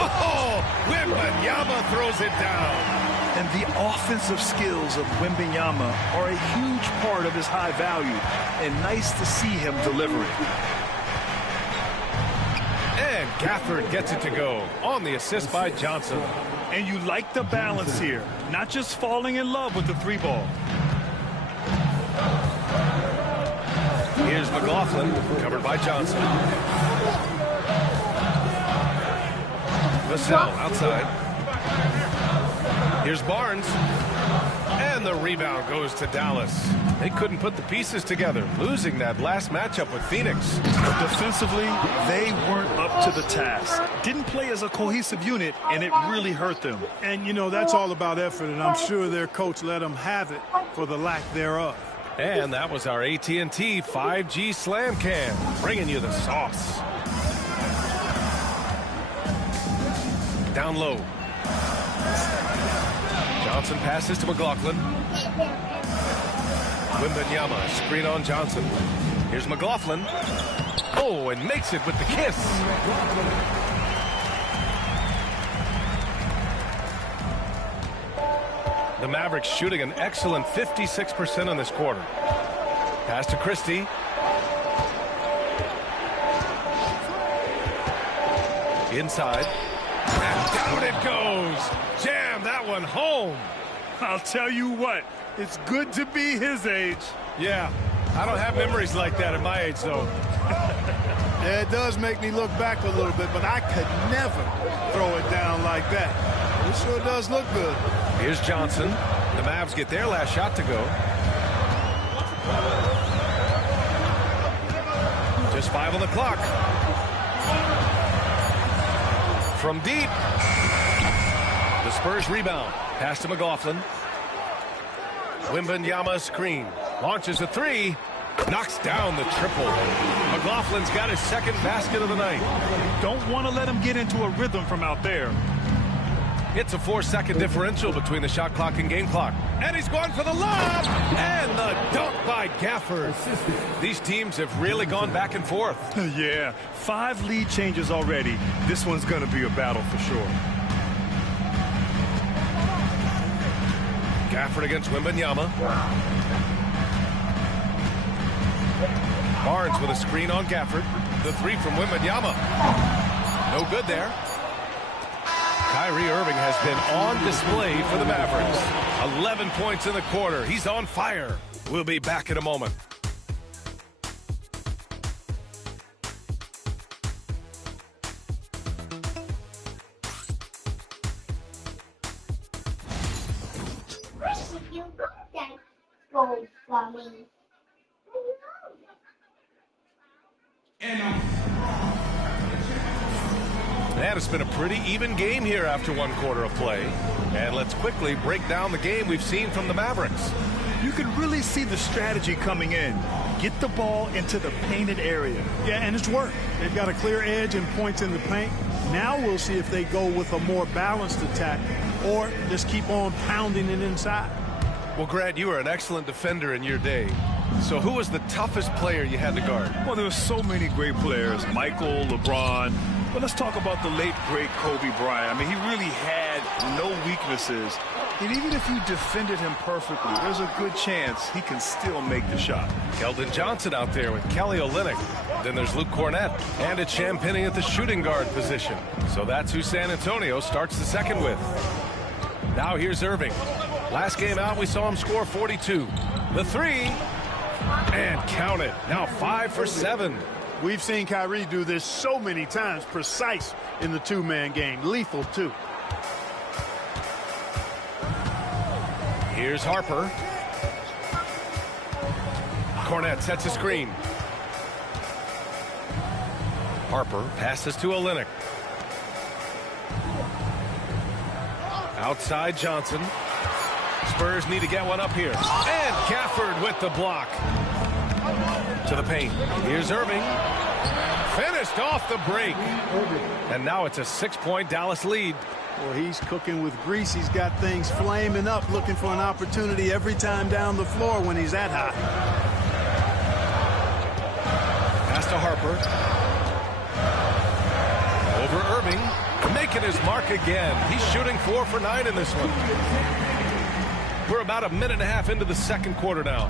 Oh, Wembanyama throws it down. And the offensive skills of Wembanyama are a huge part of his high value. And nice to see him deliver it. And Gafford gets it to go on the assist by Johnson. And you like the balance here. Not just falling in love with the 3-ball. Here's McLaughlin, covered by Johnson. Vassell outside. Here's Barnes. And the rebound goes to Dallas. They couldn't put the pieces together, losing that last matchup with Phoenix. Defensively, they weren't up to the task. Didn't play as a cohesive unit, and it really hurt them. And, you know, that's all about effort, and I'm sure their coach let them have it for the lack thereof. And that was our AT&T 5G Slam Cam, bringing you the sauce. Down low. Johnson passes to McLaughlin. Wembanyama, screen on Johnson. Here's McLaughlin. Oh, and makes it with the kiss. The Mavericks shooting an excellent 56% in this quarter. Pass to Christie. Inside. And down it goes. Jam that one home. I'll tell you what, it's good to be his age. Yeah, I don't have memories like that at my age, though. Yeah, it does make me look back a little bit, but I could never throw it down like that. It sure does look good. Here's Johnson. The Mavs get their last shot to go. Just 5 on the clock. From deep. The Spurs rebound. Pass to McLaughlin. Wembanyama screen. Launches a 3. Knocks down the triple. McLaughlin's got his second basket of the night. Don't want to let him get into a rhythm from out there. It's a 4-second differential between the shot clock and game clock. And he's going for the lob! And the dunk by Gafford. These teams have really gone back and forth. Yeah, 5 lead changes already. This one's going to be a battle for sure. Gafford against Wembanyama. Barnes with a screen on Gafford. The 3 from Wembanyama. No good there. Kyrie Irving has been on display for the Mavericks. 11 points in the quarter. He's on fire. We'll be back in a moment. And it's been a pretty even game here after 1 quarter of play. And let's quickly break down the game we've seen from the Mavericks. You can really see the strategy coming in. Get the ball into the painted area. Yeah, and it's worked. They've got a clear edge and points in the paint. Now we'll see if they go with a more balanced attack or just keep on pounding it inside. Well, Grant, you were an excellent defender in your day. So who was the toughest player you had to guard? Well, there were so many great players. Michael, LeBron. But let's talk about the late, great Kobe Bryant. I mean, he really had no weaknesses. And even if you defended him perfectly, there's a good chance he can still make the shot. Keldon Johnson out there with Kelly Olynyk. Then there's Luke Cornett. And it's Champagnie at the shooting guard position. So that's who San Antonio starts the second with. Now here's Irving. Last game out, we saw him score 42. The three. And count it. Now 5 for 7. We've seen Kyrie do this so many times, precise in the two-man game. Lethal, too. Here's Harper. Cornett sets a screen. Harper passes to Olynyk. Outside Johnson. Spurs need to get one up here. And Gafford with the block. To the paint. Here's Irving. Finished off the break. And now it's a 6-point Dallas lead. Well, he's cooking with grease. He's got things flaming up, looking for an opportunity every time down the floor when he's that high. Pass to Harper. Over Irving. Making his mark again. He's shooting 4 for 9 in this one. We're about a minute and a half into the second quarter now.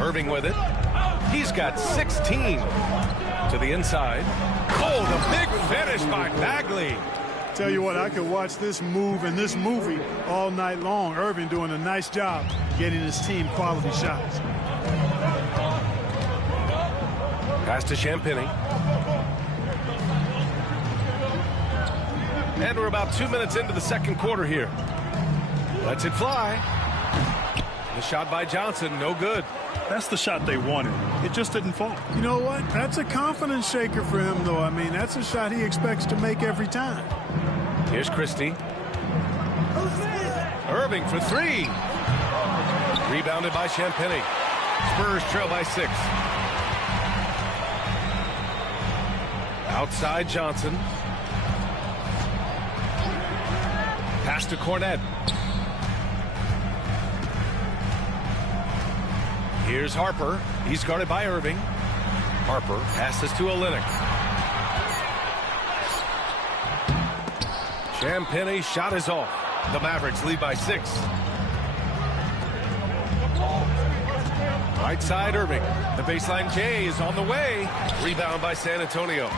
Irving with it. He's got 16. To the inside. Oh, the big finish by Bagley. Tell you what, I could watch this move and this movie all night long. Irving doing a nice job getting his team quality shots. Pass to Champagnie. And we're about 2 minutes into the second quarter here. Lets it fly. The shot by Johnson, no good. That's the shot they wanted. It just didn't fall. You know what? That's a confidence shaker for him, though. I mean, that's a shot he expects to make every time. Here's Christie. Irving for 3. Rebounded by Champagnie. Spurs trail by 6. Outside Johnson. Pass to Cornett. Here's Harper. He's guarded by Irving. Harper passes to Olynyk. Champagnie shot is off. The Mavericks lead by 6. Right side Irving. The baseline J is on the way. Rebound by San Antonio.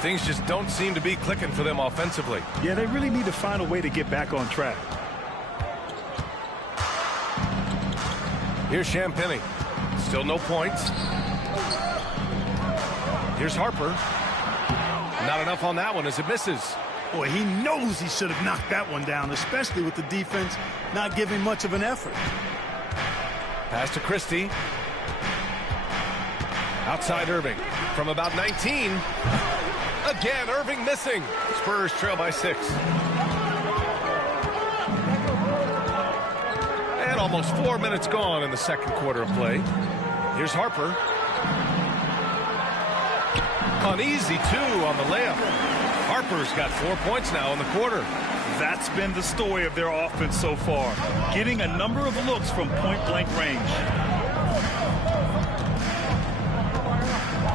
Things just don't seem to be clicking for them offensively. Yeah, they really need to find a way to get back on track. Here's Champagnie. Still no points. Here's Harper. Not enough on that one as it misses. Boy, he knows he should have knocked that one down, especially with the defense not giving much of an effort. Pass to Christie. Outside Irving. From about 19. Again, Irving missing. Spurs trail by 6. And almost 4 minutes gone in the second quarter of play. Here's Harper. Uneasy, 2 on the layup. Harper's got 4 points now in the quarter. That's been the story of their offense so far. Getting a number of looks from point-blank range.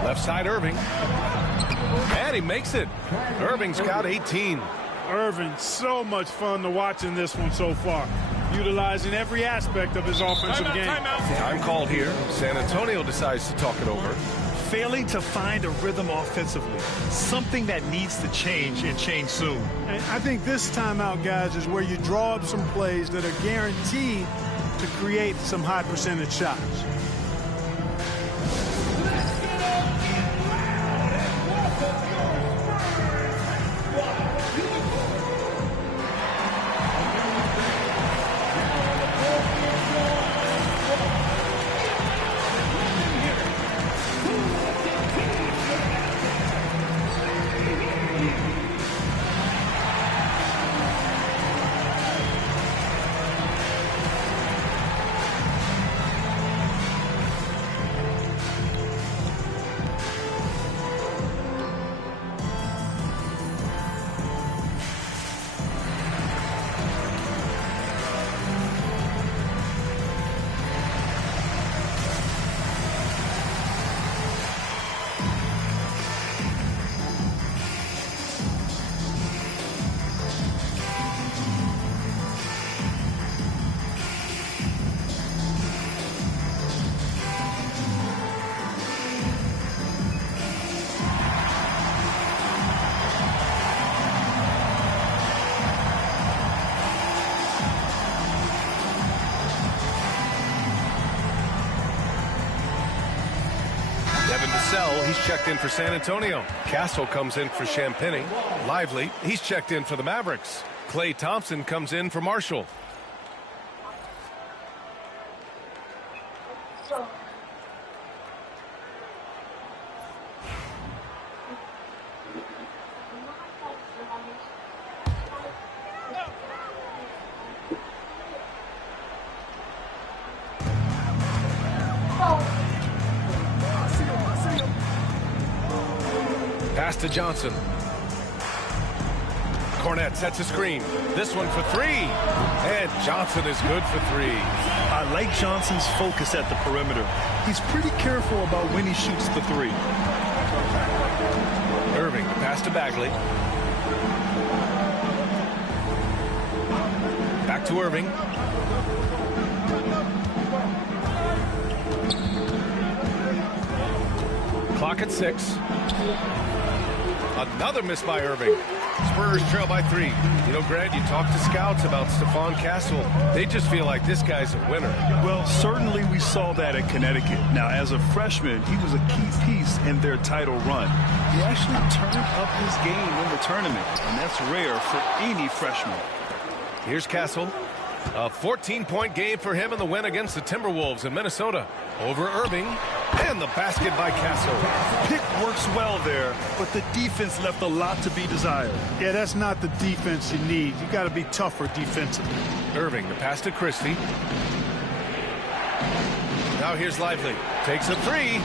Left side Irving. And he makes it. Irving's got 18. Irving, so much fun to watch in this one so far. Utilizing every aspect of his offensive game. Time called here. San Antonio decides to talk it over. Failing to find a rhythm offensively. Something that needs to change and change soon. And I think this timeout, guys, is where you draw up some plays that are guaranteed to create some high percentage shots. He's checked in for San Antonio. Castle comes in for Champagny. Lively, he's checked in for the Mavericks. Klay Thompson comes in for Marshall. Pass to Johnson. Cornette sets a screen. This one for three. And Johnson is good for three. I like Johnson's focus at the perimeter. He's pretty careful about when he shoots the three. Irving, pass to Bagley. Back to Irving. Clock at 6. Another miss by Irving. Spurs trail by 3. You know, Grant, you talk to scouts about Stephon Castle. They just feel like this guy's a winner. Well, certainly we saw that at Connecticut. Now, as a freshman, he was a key piece in their title run. He actually turned up his game in the tournament, and that's rare for any freshman. Here's Castle. A 14-point game for him in the win against the Timberwolves in Minnesota. Over Irving, and the basket by Castle. Pick works well there, but the defense left a lot to be desired. Yeah, that's not the defense you need. You got to be tougher defensively. Irving, the pass to Christie. Now here's Lively. Takes a three.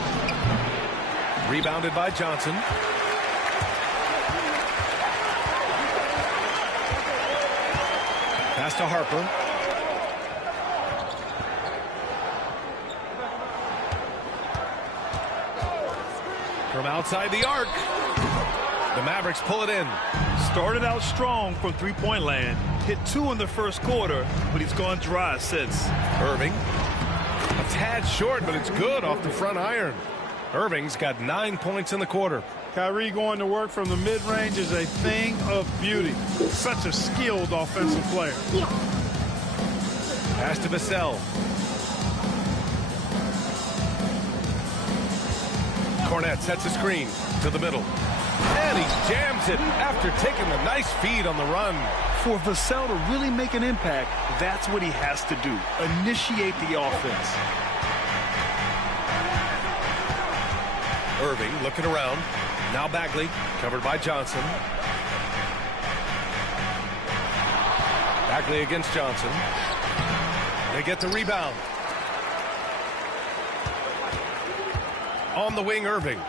Rebounded by Johnson. Pass to Harper. From outside the arc, the Mavericks pull it in. Started out strong from three-point land. Hit 2 in the first quarter, but he's gone dry since. Irving, a tad short, but it's good off the front iron. Irving's got 9 points in the quarter. Kyrie going to work from the mid-range is a thing of beauty. Such a skilled offensive player. Pass to Vassell. Cornette sets a screen to the middle. And he jams it after taking a nice feed on the run. For Vassell to really make an impact, that's what he has to do. Initiate the offense. Irving looking around. Now Bagley, covered by Johnson. Bagley against Johnson. They get the rebound. On the wing, Irving.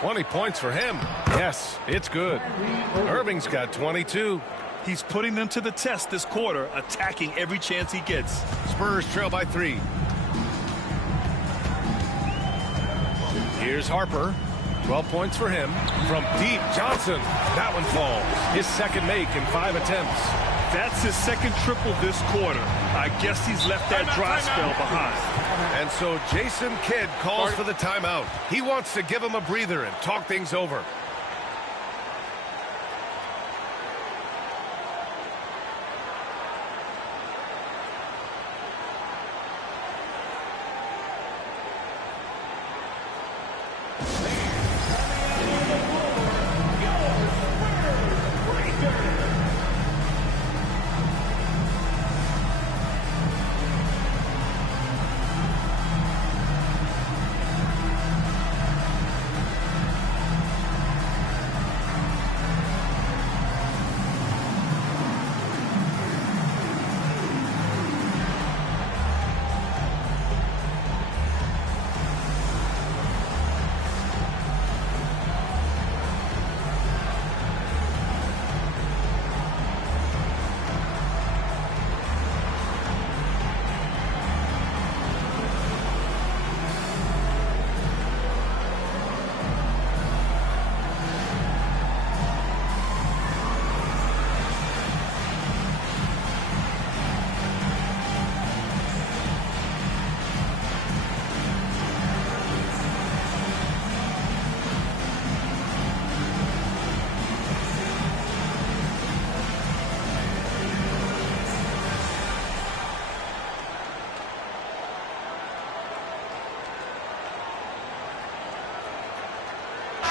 20 points for him. Yes, it's good. Irving's got 22. He's putting them to the test this quarter, attacking every chance he gets. Spurs trail by 3. Here's Harper. 12 points for him. From deep, Johnson. That one falls. His second make in 5 attempts. That's his second triple this quarter. I guess he's left that dry spell behind. And so Jason Kidd calls for the timeout. He wants to give him a breather and talk things over.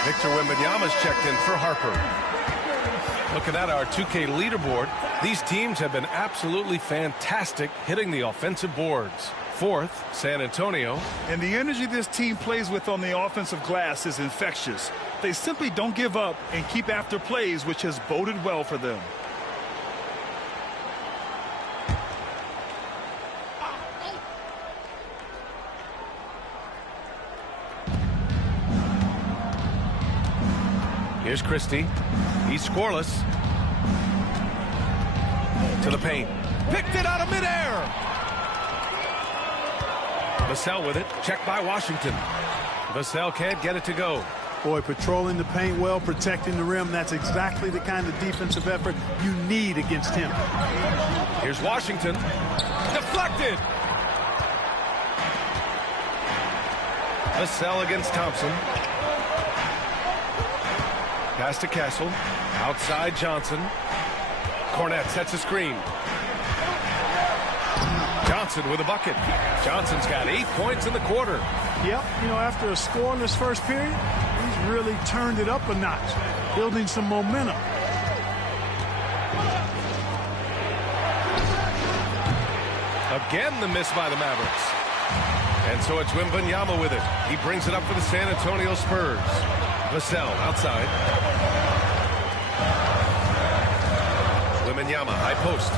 Victor Wembanyama's checked in for Harper. Looking at our 2K leaderboard, these teams have been absolutely fantastic hitting the offensive boards. Fourth, San Antonio. And the energy this team plays with on the offensive glass is infectious. They simply don't give up and keep after plays, which has boded well for them. Here's Christie. He's scoreless. To the paint. Picked it out of midair. Vassell with it. Checked by Washington. Vassell can't get it to go. Boy, patrolling the paint well, protecting the rim. That's exactly the kind of defensive effort you need against him. Here's Washington. Deflected. Vassell against Thompson. Pass to Castle. Outside Johnson. Cornette sets a screen. Johnson with a bucket. Johnson's got 8 points in the quarter. Yep, you know, after a scoreless first period, he's really turned it up a notch, building some momentum. Again, the miss by the Mavericks. And so it's Wembanyama with it. He brings it up for the San Antonio Spurs. Vassell outside. Wembanyama, high post.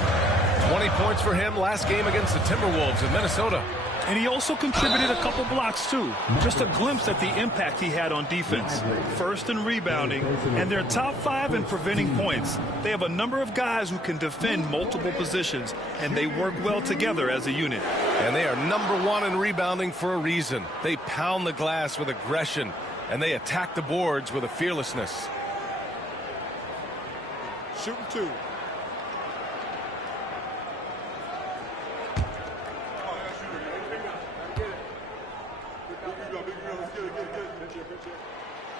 20 points for him last game against the Timberwolves in Minnesota. And he also contributed a couple blocks, too. Just a glimpse at the impact he had on defense. First in rebounding, and they're top 5 in preventing points. They have a number of guys who can defend multiple positions, and they work well together as a unit. And they are number 1 in rebounding for a reason. They pound the glass with aggression, and they attack the boards with a fearlessness. Shooting 2.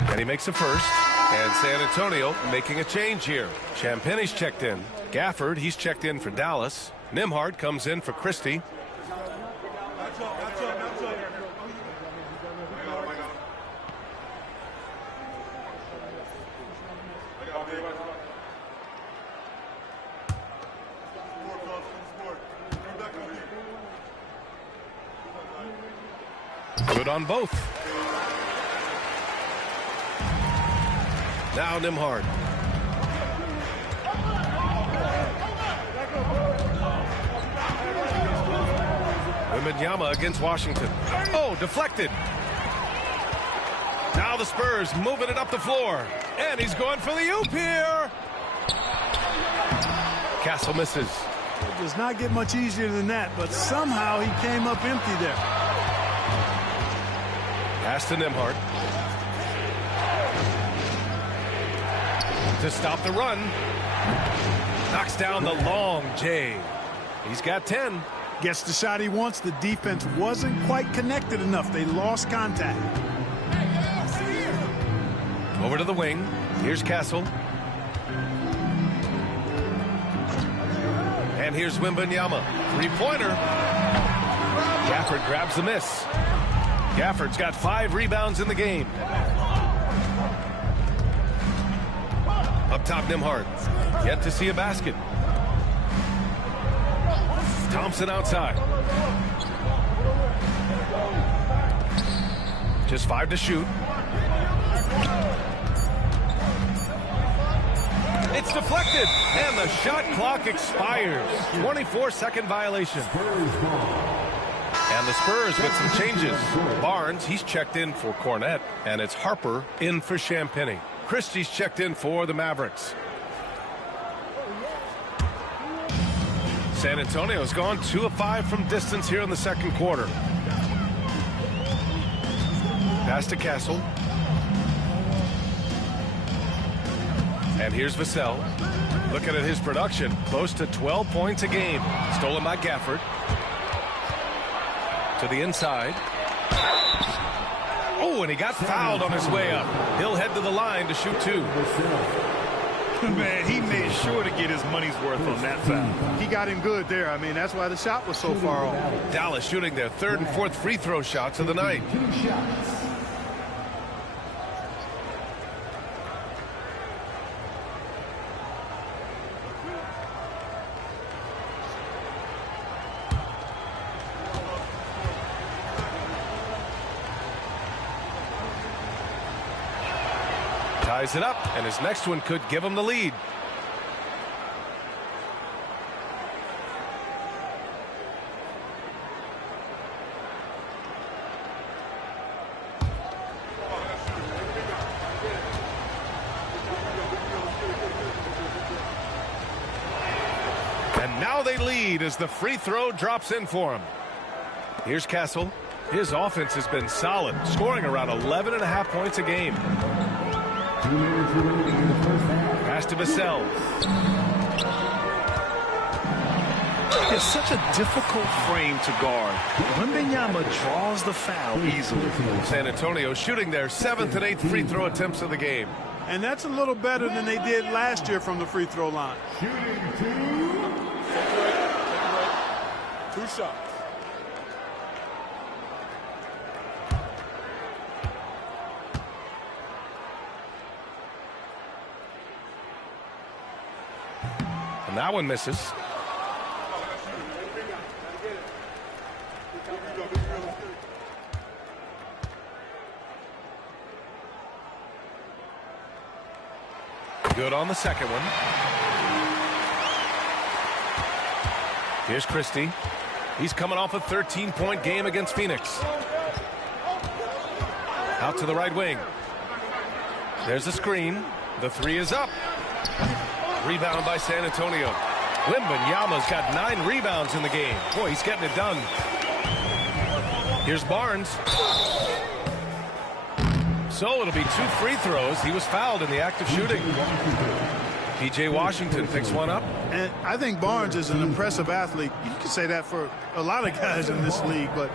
And he makes a first. And San Antonio making a change here. Champagne's checked in. Gafford, he's checked in for Dallas. Nembhard comes in for Christie. Good on both. Now Nembhard. Wembanyama against Washington. Oh, deflected. Now the Spurs moving it up the floor. And he's going for the oop here. Castle misses. It does not get much easier than that, but somehow he came up empty there. Pass to Nembhard. To stop the run. Knocks down the long J. He's got 10. Gets the shot he wants. The defense wasn't quite connected enough. They lost contact. Over to the wing. Here's Castle. And here's Wembanyama. Three-pointer. Gafford grabs the miss. Gafford's got 5 rebounds in the game. Up top, Nembhard. Yet to see a basket. Thompson outside. Just 5 to shoot. It's deflected, and the shot clock expires. 24-second violation. And the Spurs with some changes. Barnes, he's checked in for Cornette, and it's Harper in for Champagnie. Christie's checked in for the Mavericks. San Antonio's gone 2 of 5 from distance here in the second quarter. Pass to Castle. And here's Vassell. Looking at his production, close to 12 points a game. Stolen by Gafford. To the inside. Oh, and he got fouled on his way up. He'll head to the line to shoot 2. Man, he made sure to get his money's worth on that foul. He got him good there. I mean, that's why the shot was so far off. Dallas shooting their 3rd and 4th free throw shots of the night. Ties it up, and his next one could give him the lead. And now they lead as the free throw drops in for him. Here's Castle. His offense has been solid, scoring around 11.5 points a game. Pass to Vassell. It's such a difficult frame to guard. Wembanyama draws the foul easily. San Antonio shooting their 7th and 8th free throw attempts of the game. And that's a little better than they did last year from the free throw line. Two shots. And that one misses. Good on the second one. Here's Christie. He's coming off a 13-point game against Phoenix. Out to the right wing. There's a screen. The three is up. Rebound by San Antonio. Wembanyama's got 9 rebounds in the game. Boy, he's getting it done. Here's Barnes. So it'll be 2 free throws. He was fouled in the act of shooting. P.J. Washington picks one up. And I think Barnes is an impressive athlete. You can say that for a lot of guys in this league, but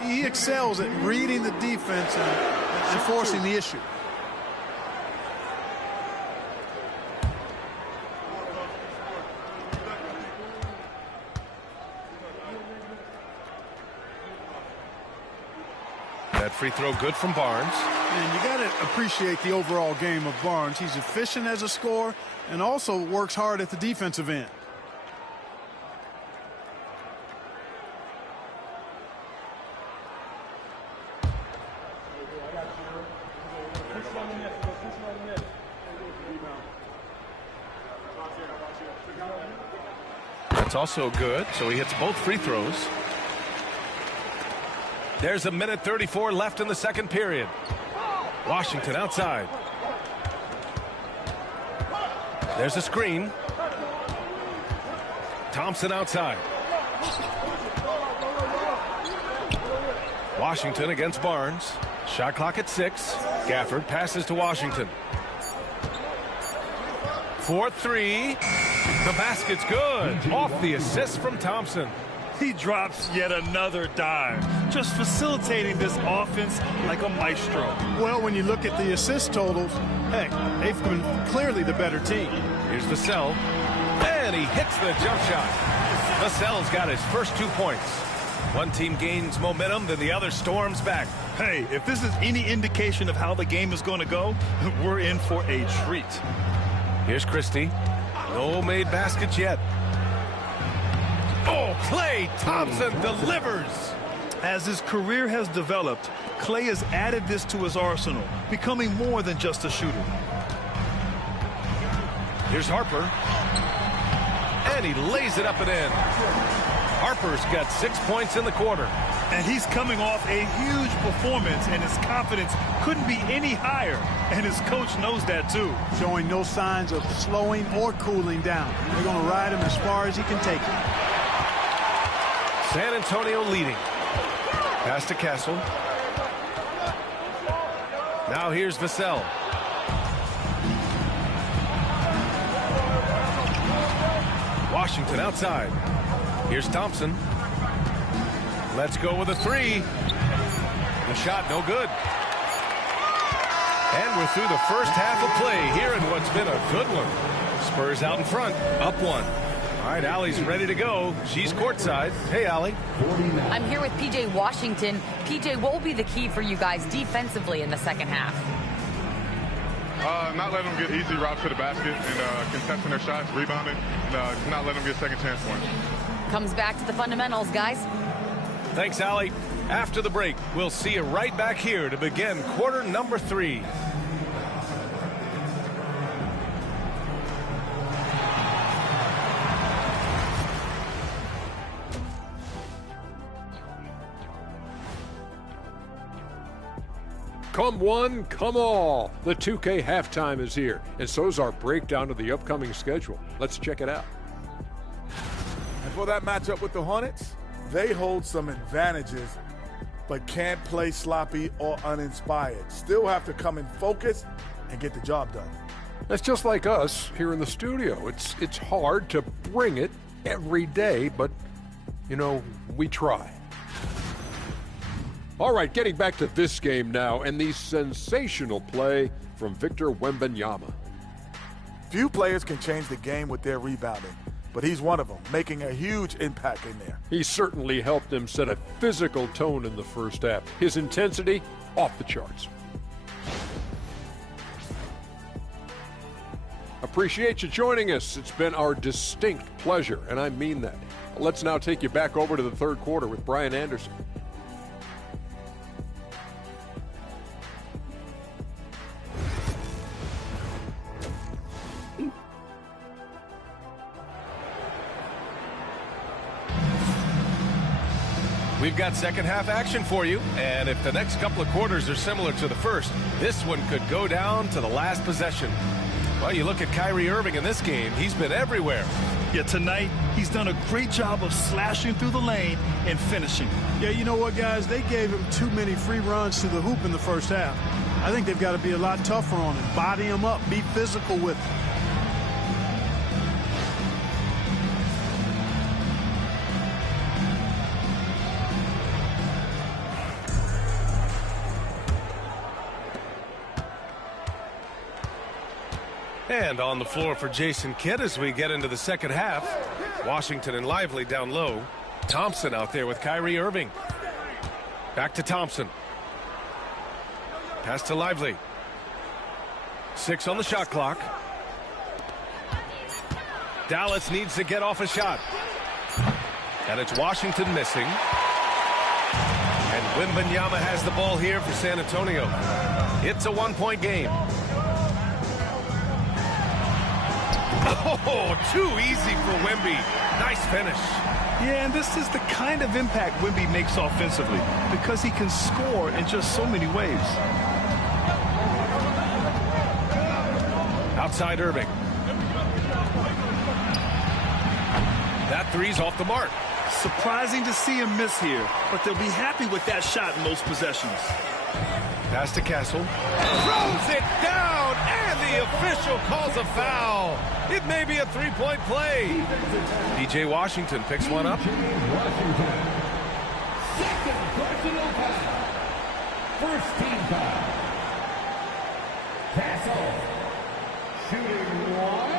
he excels at reading the defense and forcing the issue. That free throw good from Barnes. And you got to appreciate the overall game of Barnes. He's efficient as a scorer and also works hard at the defensive end. That's also good, so he hits both free throws. There's 1:34 left in the second period. Washington outside. There's a screen. Thompson outside. Washington against Barnes. Shot clock at 6. Gafford passes to Washington. 4-3. The basket's good. Off the assist from Thompson. He drops yet another dime, just facilitating this offense like a maestro. Well, when you look at the assist totals, heck, they've been clearly the better team. Here's Vassell, and he hits the jump shot. Vassell's got his first 2 points. One team gains momentum, then the other storms back. Hey, if this is any indication of how the game is going to go, we're in for a treat. Here's Christie. No made baskets yet. Oh, Klay Thompson delivers. As his career has developed, Klay has added this to his arsenal, becoming more than just a shooter. Here's Harper. And he lays it up and in. Harper's got 6 points in the quarter. And he's coming off a huge performance, and his confidence couldn't be any higher. And his coach knows that, too. Showing no signs of slowing or cooling down. They're going to ride him as far as he can take it. San Antonio leading. Pass to Castle. Now here's Vassell. Washington outside. Here's Thompson. Let's go with a 3. The shot no good. And we're through the first half of play here in what's been a good one. Spurs out in front, up 1. All right, Allie's ready to go. She's courtside. Hey, Allie. I'm here with P.J. Washington. P.J., what will be the key for you guys defensively in the second half? Not letting them get easy robs to the basket and contesting their shots, rebounding, and not letting them get second chance points. Comes back to the fundamentals, guys. Thanks, Allie. After the break, we'll see you right back here to begin quarter number 3. Come one, come all. The 2K halftime is here, and so is our breakdown of the upcoming schedule. Let's check it out. And for that matchup with the Hornets, they hold some advantages, but can't play sloppy or uninspired. Still have to come in focused and get the job done. That's just like us here in the studio. It's hard to bring it every day, but, you know, we try. All right, getting back to this game now, and the sensational play from Victor Wembanyama. Few players can change the game with their rebounding, but he's one of them, making a huge impact in there. He certainly helped them set a physical tone in the first half. His intensity, off the charts. Appreciate you joining us. It's been our distinct pleasure, and I mean that. Let's now take you back over to the third quarter with Brian Anderson. We've got second half action for you, and if the next couple of quarters are similar to the first, this one could go down to the last possession. Well, you look at Kyrie Irving in this game, he's been everywhere. Yeah, tonight, he's done a great job of slashing through the lane and finishing. Yeah, you know what, guys? They gave him too many free runs to the hoop in the first half. I think they've got to be a lot tougher on him, body him up, be physical with him. And on the floor for Jason Kidd as we get into the second half. Washington and Lively down low. Thompson out there with Kyrie Irving. Back to Thompson. Pass to Lively. 6 on the shot clock. Dallas needs to get off a shot. And it's Washington missing. And Wembanyama has the ball here for San Antonio. It's a one-point game. Oh, too easy for Wemby. Nice finish. Yeah, and this is the kind of impact Wemby makes offensively because he can score in just so many ways. Outside Irving. That three's off the mark. Surprising to see him miss here, but they'll be happy with that shot in most possessions. Pass to Castle. Throws it down, and the official calls a foul. It may be a three-point play. P.J. Washington picks one up. Second personal foul. First team foul. Castle. Shooting one.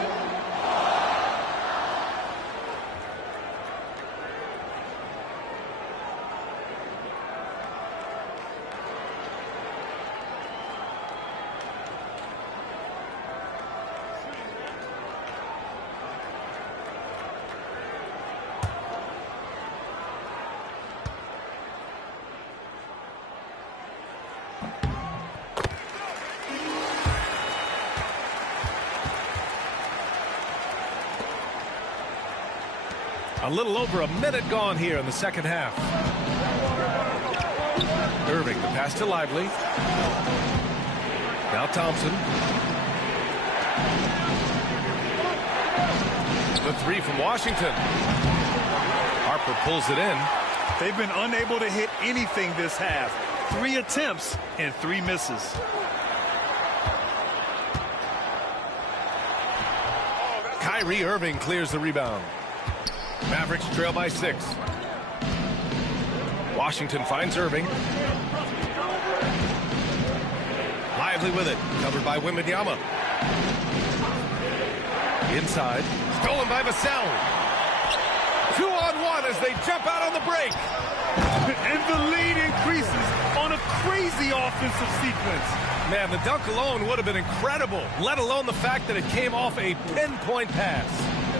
A little over a minute gone here in the second half. Irving, the pass to Lively. Now Thompson. The three from Washington. Harper pulls it in. They've been unable to hit anything this half. 3 attempts and 3 misses. Kyrie Irving clears the rebound. Mavericks trail by 6. Washington finds Irving. Lively with it. Covered by Wembanyama. Inside. Stolen by Vassell. 2-on-1 as they jump out on the break. And the lead increases on a crazy offensive sequence. Man, the dunk alone would have been incredible, let alone the fact that it came off a pinpoint pass.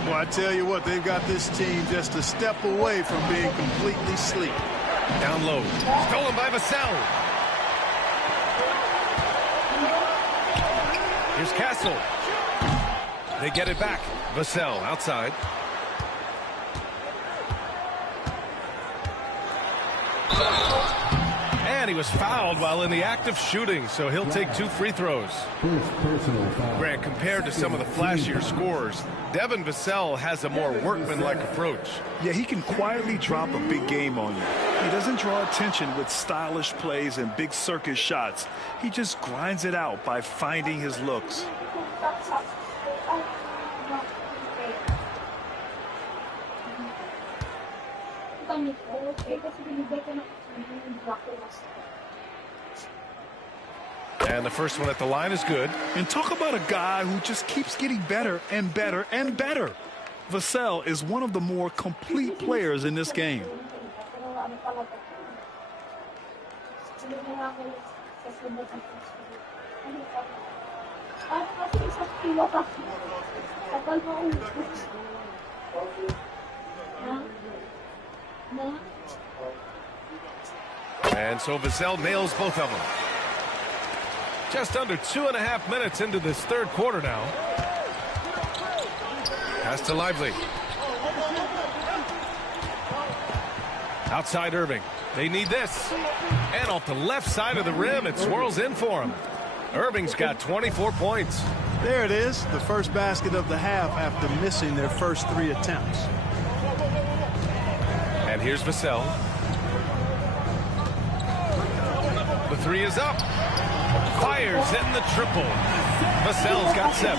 Well, I tell you what, they've got this team just a step away from being completely asleep. Down low. Stolen by Vassell. Here's Castle. They get it back. Vassell outside. And And he was fouled while in the act of shooting, so he'll take 2 free throws. Grant, compared to some of the flashier scorers, Devin Vassell has a more workmanlike approach. Yeah, he can quietly drop a big game on you. He doesn't draw attention with stylish plays and big circus shots. He just grinds it out by finding his looks. And the first one at the line is good. And talk about a guy who just keeps getting better and better and better. Vassell is one of the more complete players in this game. And so Vassell nails both of them. Just under 2.5 minutes into this third quarter now. Pass to Lively. Outside Irving. They need this. And off the left side of the rim, it swirls in for him. Irving's got 24 points. There it is, the first basket of the half after missing their first 3 attempts. And here's Vassell. The 3 is up. Fires in the triple. Vassell's got 7.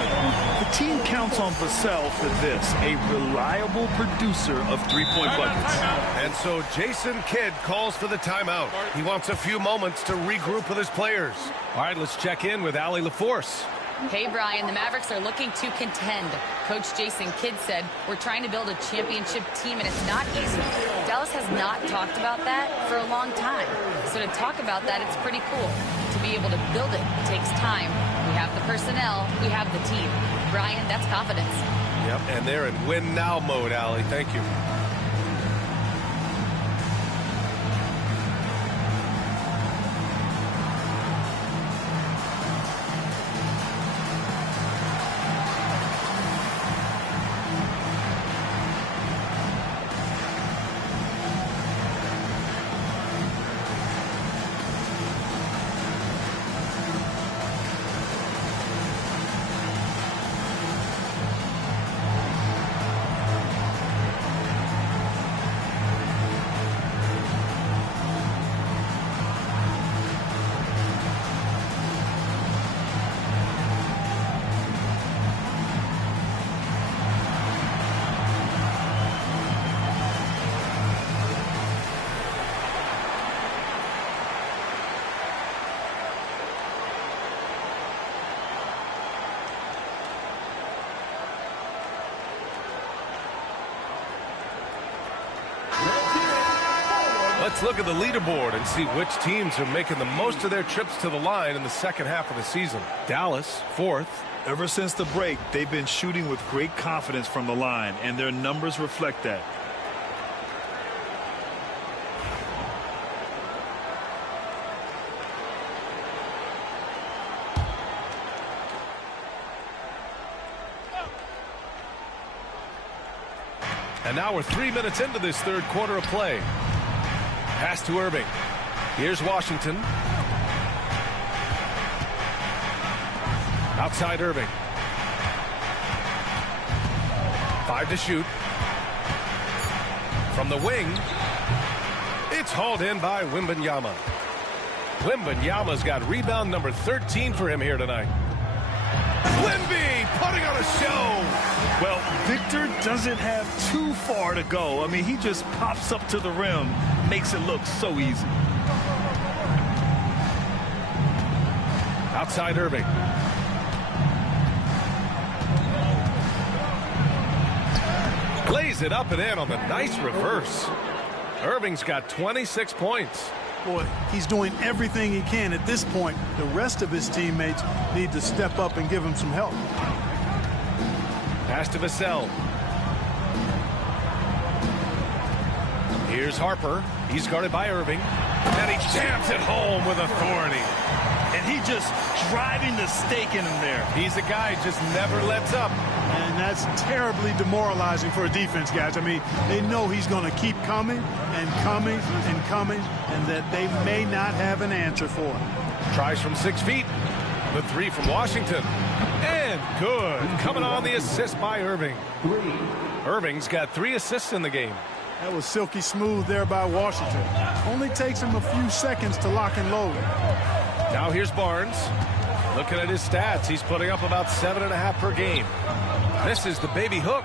The team counts on Vassell for this, a reliable producer of 3-point buckets. And so Jason Kidd calls for the timeout. He wants a few moments to regroup with his players. All right, let's check in with Allie LaForce. Hey, Brian, the Mavericks are looking to contend. Coach Jason Kidd said, we're trying to build a championship team, and it's not easy. Dallas has not talked about that for a long time. So to talk about that, it's pretty cool. To be able to build it takes time. We have the personnel, we have the team. Brian, that's confidence. Yep, and they're in win now mode, Allie. Thank you. Let's look at the leaderboard and see which teams are making the most of their trips to the line in the second half of the season. Dallas, 4th. Ever since the break, they've been shooting with great confidence from the line, and their numbers reflect that. And now we're 3 minutes into this third quarter of play. Pass to Irving. Here's Washington. Outside Irving. 5 to shoot. From the wing. It's hauled in by Wembanyama. Wembanyama's got rebound number 13 for him here tonight. Wemby putting on a show. Well, Victor doesn't have too far to go. I mean, he just pops up to the rim, makes it look so easy. Outside Irving. Lays it up and in on the nice reverse. Irving's got 26 points. Boy, he's doing everything he can at this point. The rest of his teammates need to step up and give him some help. Pass to Vassell. Here's Harper. He's guarded by Irving. And he jams it home with authority. And he just driving the stake in him there. He's a guy who just never lets up. And that's terribly demoralizing for a defense, guys. I mean, they know he's going to keep coming and coming and coming, and that they may not have an answer for it. Tries from 6 feet. The three from Washington. And good. Coming on the assist by Irving. Irving's got 3 assists in the game. That was silky smooth there by Washington. Only takes him a few seconds to lock and load. Now here's Barnes. Looking at his stats, he's putting up about 7.5 per game. This is the baby hook.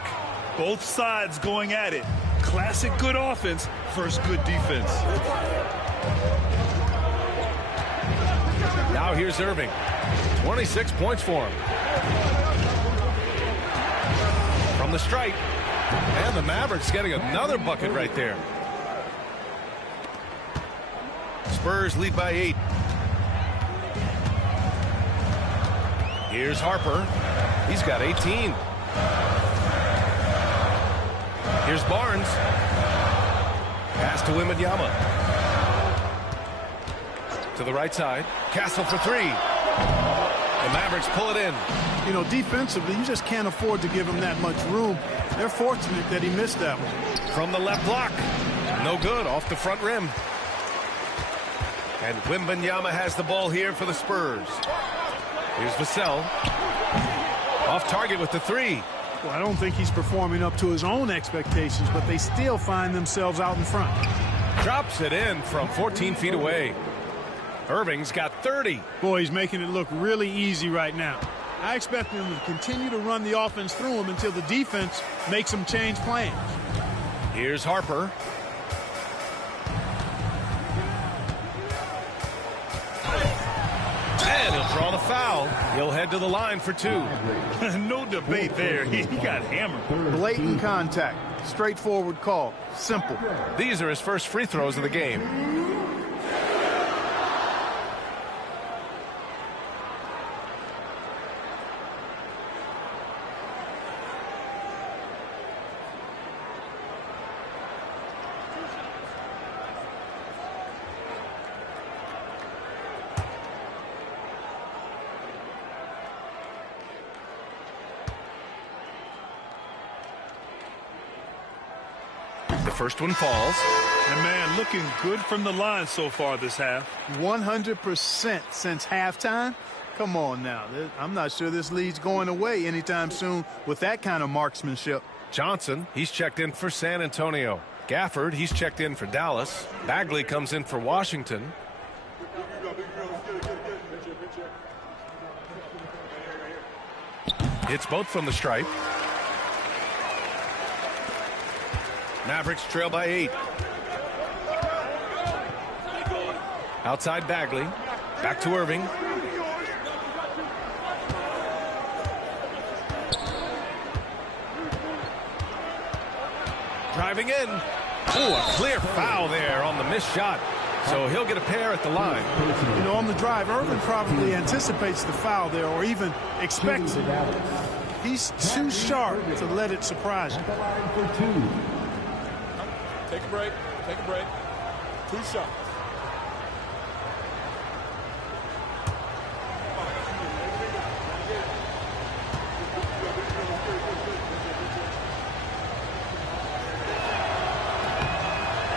Both sides going at it. Classic good offense versus good defense. Now here's Irving. 26 points for him. From the stripe. And the Mavericks getting another bucket right there. Spurs lead by 8. Here's Harper. He's got 18. Here's Barnes. Pass to Wembanyama. To the right side. Castle for 3. The Mavericks pull it in. You know, defensively, you just can't afford to give him that much room. They're fortunate that he missed that one. From the left block. No good. Off the front rim. And Wembanyama has the ball here for the Spurs. Here's Vassell. Off target with the 3. Well, I don't think he's performing up to his own expectations, but they still find themselves out in front. Drops it in from 14 feet away. Irving's got 30. Boy, he's making it look really easy right now. I expect them to continue to run the offense through him until the defense makes them change plans. Here's Harper. And he'll draw the foul. He'll head to the line for 2. No debate there. He got hammered. Blatant contact. Straightforward call. Simple. These are his first free throws of the game. First one falls. And man, looking good from the line so far this half. 100% since halftime. Come on now. I'm not sure this lead's going away anytime soon with that kind of marksmanship. Johnson, he's checked in for San Antonio. Gafford, he's checked in for Dallas. Bagley comes in for Washington. Hits both from the stripe. Mavericks trail by 8. Outside Bagley. Back to Irving. Driving in. Oh, a clear foul there on the missed shot. So he'll get a pair at the line. You know, on the drive, Irving probably anticipates the foul there or even expects it. He's too sharp to let it surprise him. Take a break. Take a break. 2 shots.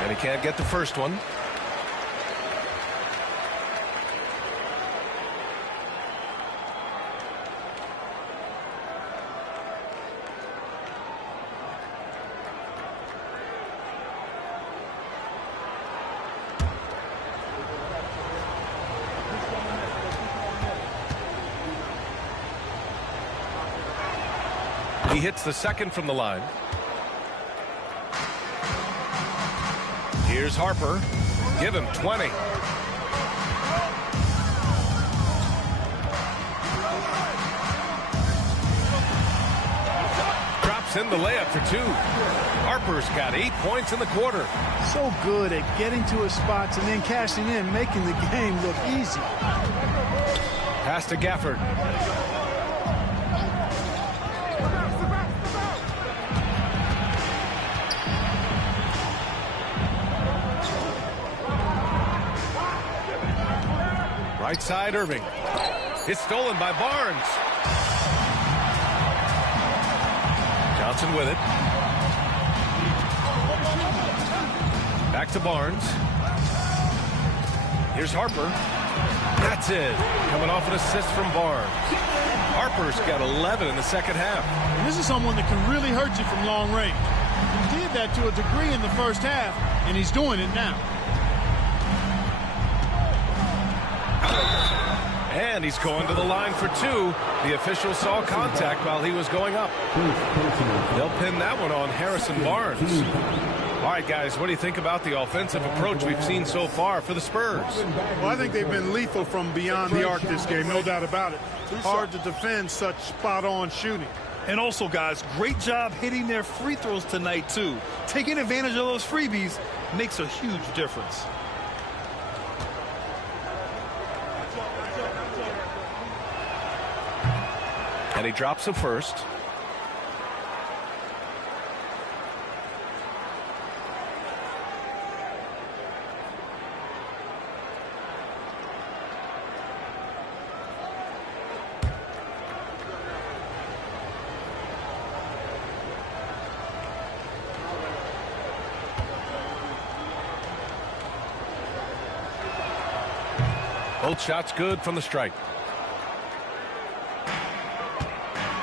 And he can't get the first one. He hits the second from the line. Here's Harper. Give him 20. Drops in the layup for 2. Harper's got 8 points in the quarter. So good at getting to his spots and then cashing in, making the game look easy. Pass to Gafford. Right side, Irving. It's stolen by Barnes. Johnson with it. Back to Barnes. Here's Harper. That's it. Coming off an assist from Barnes. Harper's got 11 in the second half. And this is someone that can really hurt you from long range. He did that to a degree in the first half, and he's doing it now. And he's going to the line for two. The official saw contact while he was going up. They'll pin that one on Harrison Barnes. All right, guys, what do you think about the offensive approach we've seen so far for the Spurs? Well, I think they've been lethal from beyond the arc this game, no doubt about it. Hard to defend such spot-on shooting. And also, guys, great job hitting their free throws tonight, too. Taking advantage of those freebies makes a huge difference. And he drops a first. Both shots good from the stripe.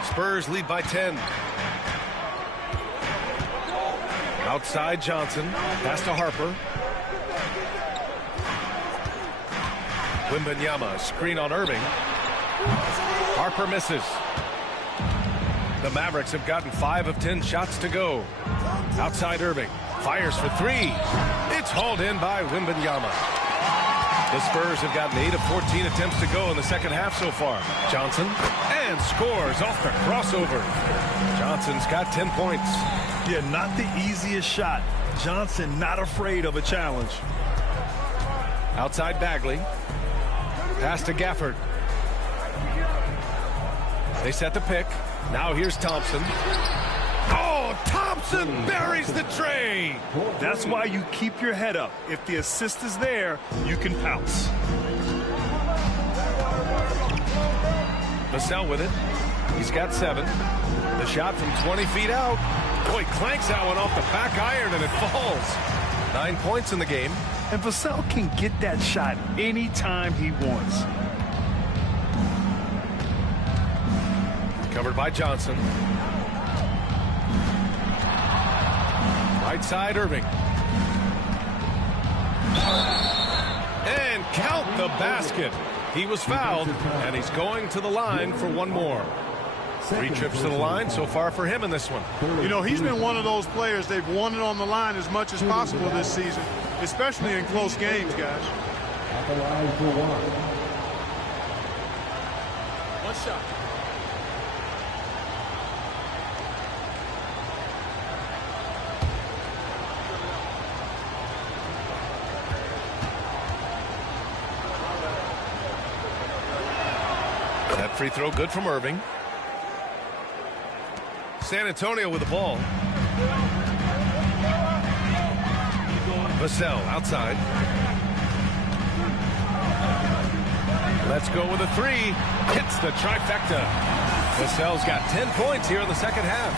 Spurs lead by 10. Outside Johnson. Pass to Harper. Wembanyama, screen on Irving. Harper misses. The Mavericks have gotten 5 of 10 shots to go. Outside Irving. Fires for 3. It's hauled in by Wembanyama. The Spurs have gotten 8 of 14 attempts to go in the second half so far. Johnson, and scores off the crossover. Johnson's got 10 points. Yeah, not the easiest shot. Johnson not afraid of a challenge. Outside Bagley. Pass to Gafford. They set the pick. Now here's Thompson. Oh, Thompson buries the tray. That's why you keep your head up. If the assist is there, you can pounce. Vassell with it. He's got 7. The shot from 20 feet out. Boy, clanks that one off the back iron and it falls. 9 points in the game. And Vassell can get that shot anytime he wants. Covered by Johnson. Right side, Irving. And count the basket. He was fouled, and he's going to the line for one more. 3 trips to the line so far for him in this one. You know, he's been one of those players they've wanted on the line as much as possible this season, especially in close games, guys. At the line for one. One shot. That free throw good from Irving. San Antonio with the ball. Vassell outside. Let's go with a 3. Hits the trifecta. Vassell's got 10 points here in the second half.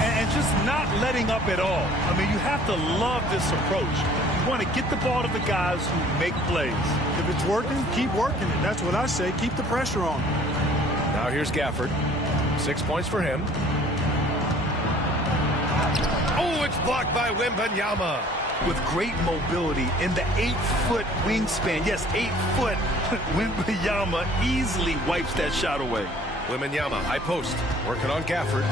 And just not letting up at all. I mean, you have to love this approach. You want to get the ball to the guys who make plays. If it's working, keep working it. That's what I say. Keep the pressure on. Now here's Gafford. 6 points for him. Oh, it's blocked by Wembanyama. With great mobility in the 8-foot wingspan. Yes, 8 foot. Wembanyama easily wipes that shot away. Wembanyama, high post. Working on Gafford.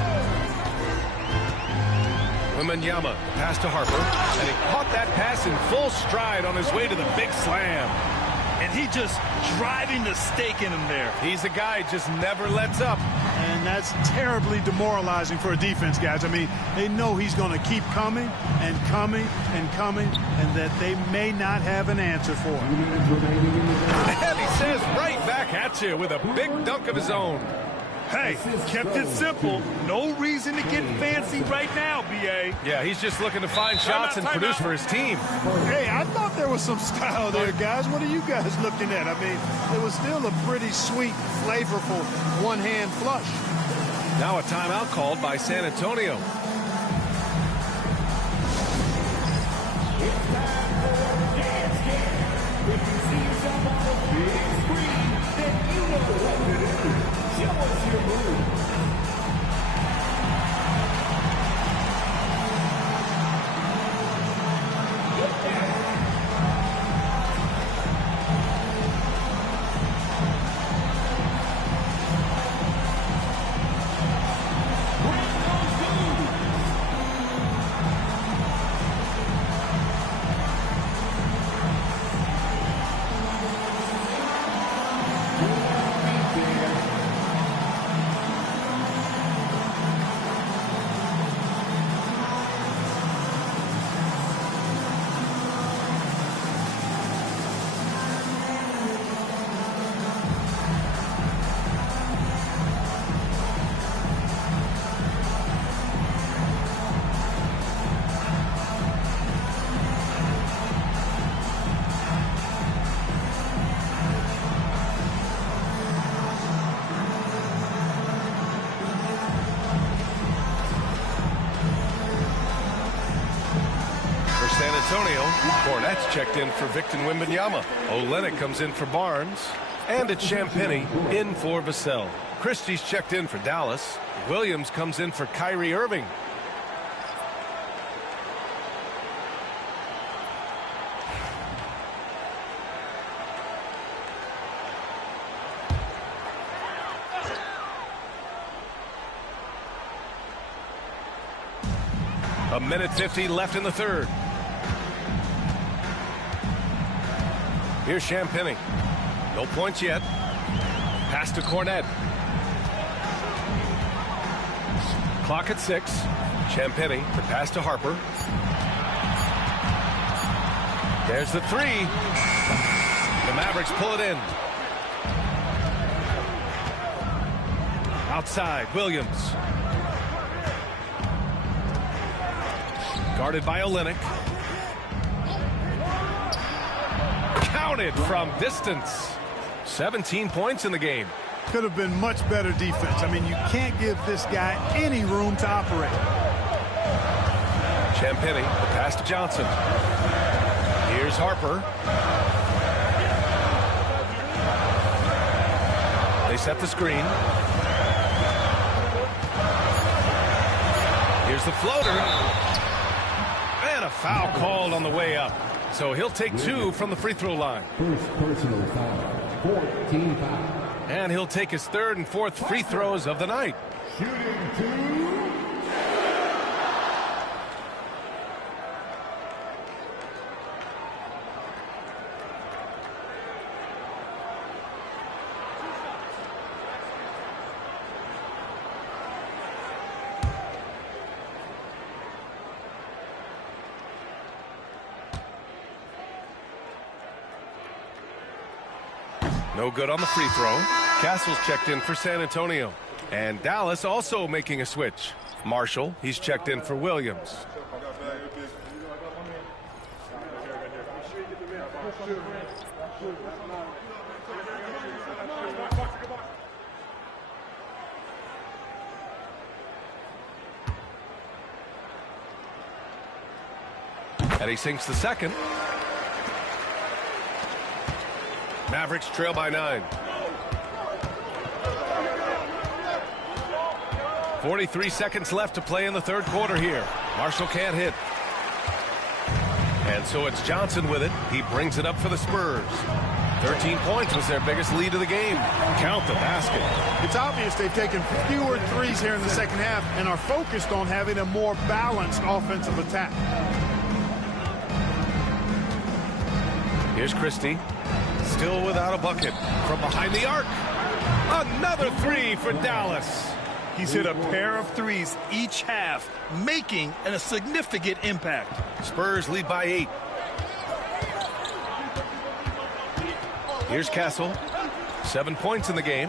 Wembanyama, pass to Harper. And he caught that pass in full stride on his way to the big slam. And he just driving the stake in him there. He's a guy just never lets up. And that's terribly demoralizing for a defense, guys. I mean, they know he's going to keep coming and coming and coming, and that they may not have an answer for him. And he says right back at you with a big dunk of his own. Hey, kept it simple. No reason to get fancy right now, B.A. Yeah, he's just looking to find shots and produce for his team. Hey, I thought there was some style there, guys. What are you guys looking at? I mean, it was still a pretty sweet, flavorful one-hand flush. Now a timeout called by San Antonio. If you see yourself on the big screen, then you know what to do. Show us your move. Antonio. Cornett's checked in for Victor Wembanyama. Olenek comes in for Barnes. And it's Champagnie in for Vassell. Christie's checked in for Dallas. Williams comes in for Kyrie Irving. A minute 50 left in the third. Here's Champagnie. No points yet. Pass to Cornette. Clock at 6. Champagnie, the pass to Harper. There's the three. The Mavericks pull it in. Outside, Williams. Guarded by Olenek. Counted from distance. 17 points in the game. Could have been much better defense. I mean, you can't give this guy any room to operate. Champagnie, the pass to Johnson. Here's Harper. They set the screen. Here's the floater. And a foul called on the way up. So he'll take 2 from the free throw line. First personal foul. 14 foul. And he'll take his 3rd and 4th free throws of the night. Shooting 2. No good on the free throw. Castle's checked in for San Antonio. And Dallas also making a switch. Marshall, he's checked in for Williams. And he sinks the second. Mavericks trail by 9. 43 seconds left to play in the third quarter here. Marshall can't hit. And so it's Johnson with it. He brings it up for the Spurs. 13 points was their biggest lead of the game. Count the basket. It's obvious they've taken fewer threes here in the second half and are focused on having a more balanced offensive attack. Here's Christie. Still without a bucket. From behind the arc. Another 3 for Dallas. He's hit a pair of threes each half, making a significant impact. Spurs lead by 8. Here's Castle. 7 points in the game.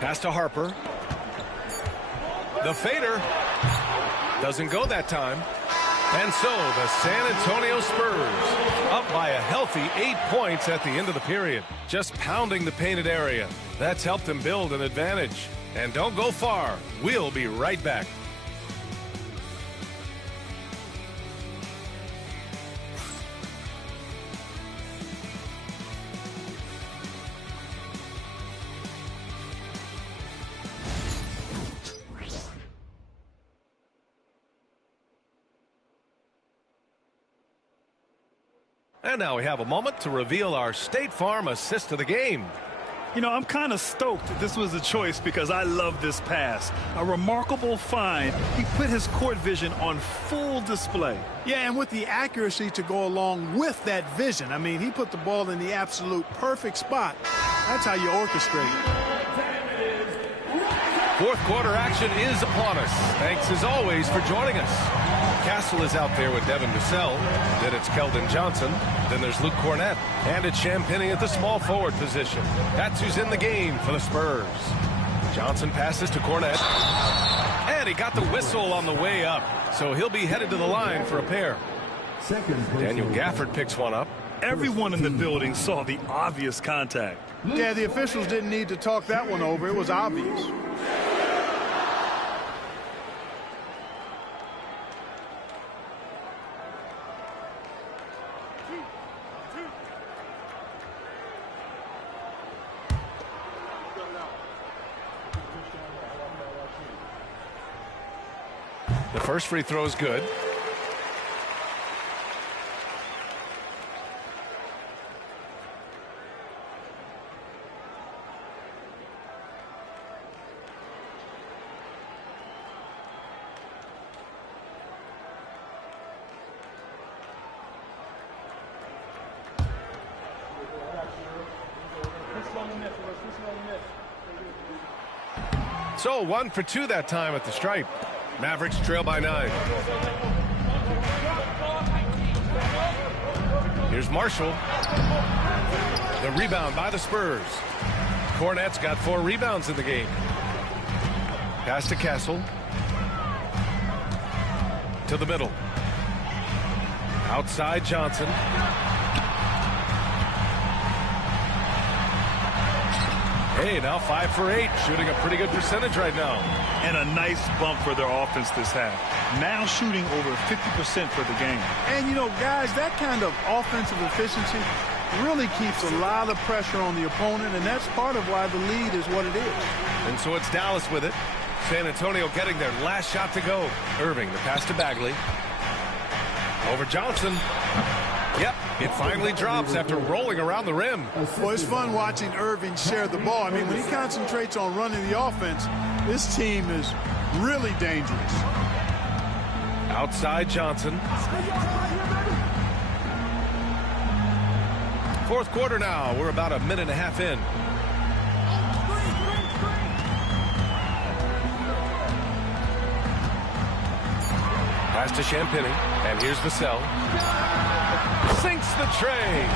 Pass to Harper. The fader. Doesn't go that time. And so the San Antonio Spurs up by a healthy 8 points at the end of the period. Just pounding the painted area. That's helped them build an advantage. And don't go far. We'll be right back. And now we have a moment to reveal our State Farm assist of the game. You know, I'm kind of stoked that this was a choice because I love this pass. A remarkable find. He put his court vision on full display. Yeah, and with the accuracy to go along with that vision. I mean, he put the ball in the absolute perfect spot. That's how you orchestrate it. Fourth quarter action is upon us. Thanks as always for joining us. Castle is out there with Devin Vassell. Then it's Keldon Johnson. Then there's Luke Cornett. And it's Champagnie at the small forward position. That's who's in the game for the Spurs. Johnson passes to Cornett. And he got the whistle on the way up. So he'll be headed to the line for a pair. Daniel Gafford picks one up. Everyone in the building saw the obvious contact. Yeah, the officials didn't need to talk that one over. It was obvious. The first free throw is good. So 1 for 2 that time at the stripe. Mavericks trail by 9. Here's Marshall. The rebound by the Spurs. Cornett's got 4 rebounds in the game. Pass to Castle. To the middle. Outside Johnson. Hey, now 5 for 8, shooting a pretty good percentage right now. And a nice bump for their offense this half. Now shooting over 50% for the game. And, you know, guys, that kind of offensive efficiency really keeps a lot of pressure on the opponent, and that's part of why the lead is what it is. And so it's Dallas with it. San Antonio getting their last shot to go. Irving, the pass to Bagley. Over Johnson. Yep, it finally drops after rolling around the rim. Well, it's fun watching Irving share the ball. I mean, when he concentrates on running the offense, this team is really dangerous. Outside Johnson. Fourth quarter now. We're about a minute and a half in. Pass to Champagnie, and here's Vassell. Sinks the tray.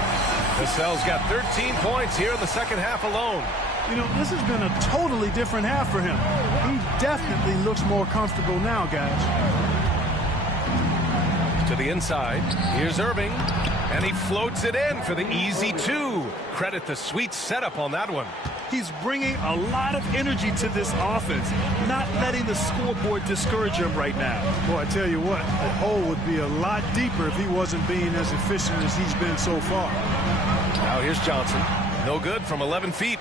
Vassell's got 13 points here in the second half alone. You know, this has been a totally different half for him. He definitely looks more comfortable now, guys. To the inside. Here's Irving. And he floats it in for the easy 2. Credit the sweet setup on that one. He's bringing a lot of energy to this offense, not letting the scoreboard discourage him right now. Boy, I tell you what, the hole would be a lot deeper if he wasn't being as efficient as he's been so far. Now here's Johnson. No good from 11 feet.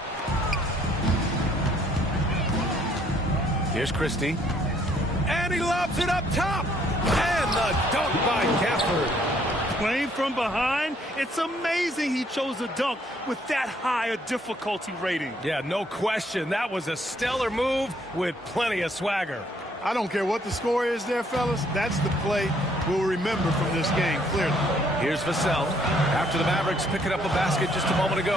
Here's Christie. And he lobs it up top. And the dunk by Gafford. Playing from behind, it's amazing he chose a dunk with that high a difficulty rating. Yeah, no question. That was a stellar move with plenty of swagger. I don't care what the score is there, fellas. That's the play we'll remember from this game, clearly. Here's Vassell. After the Mavericks picking up a basket just a moment ago.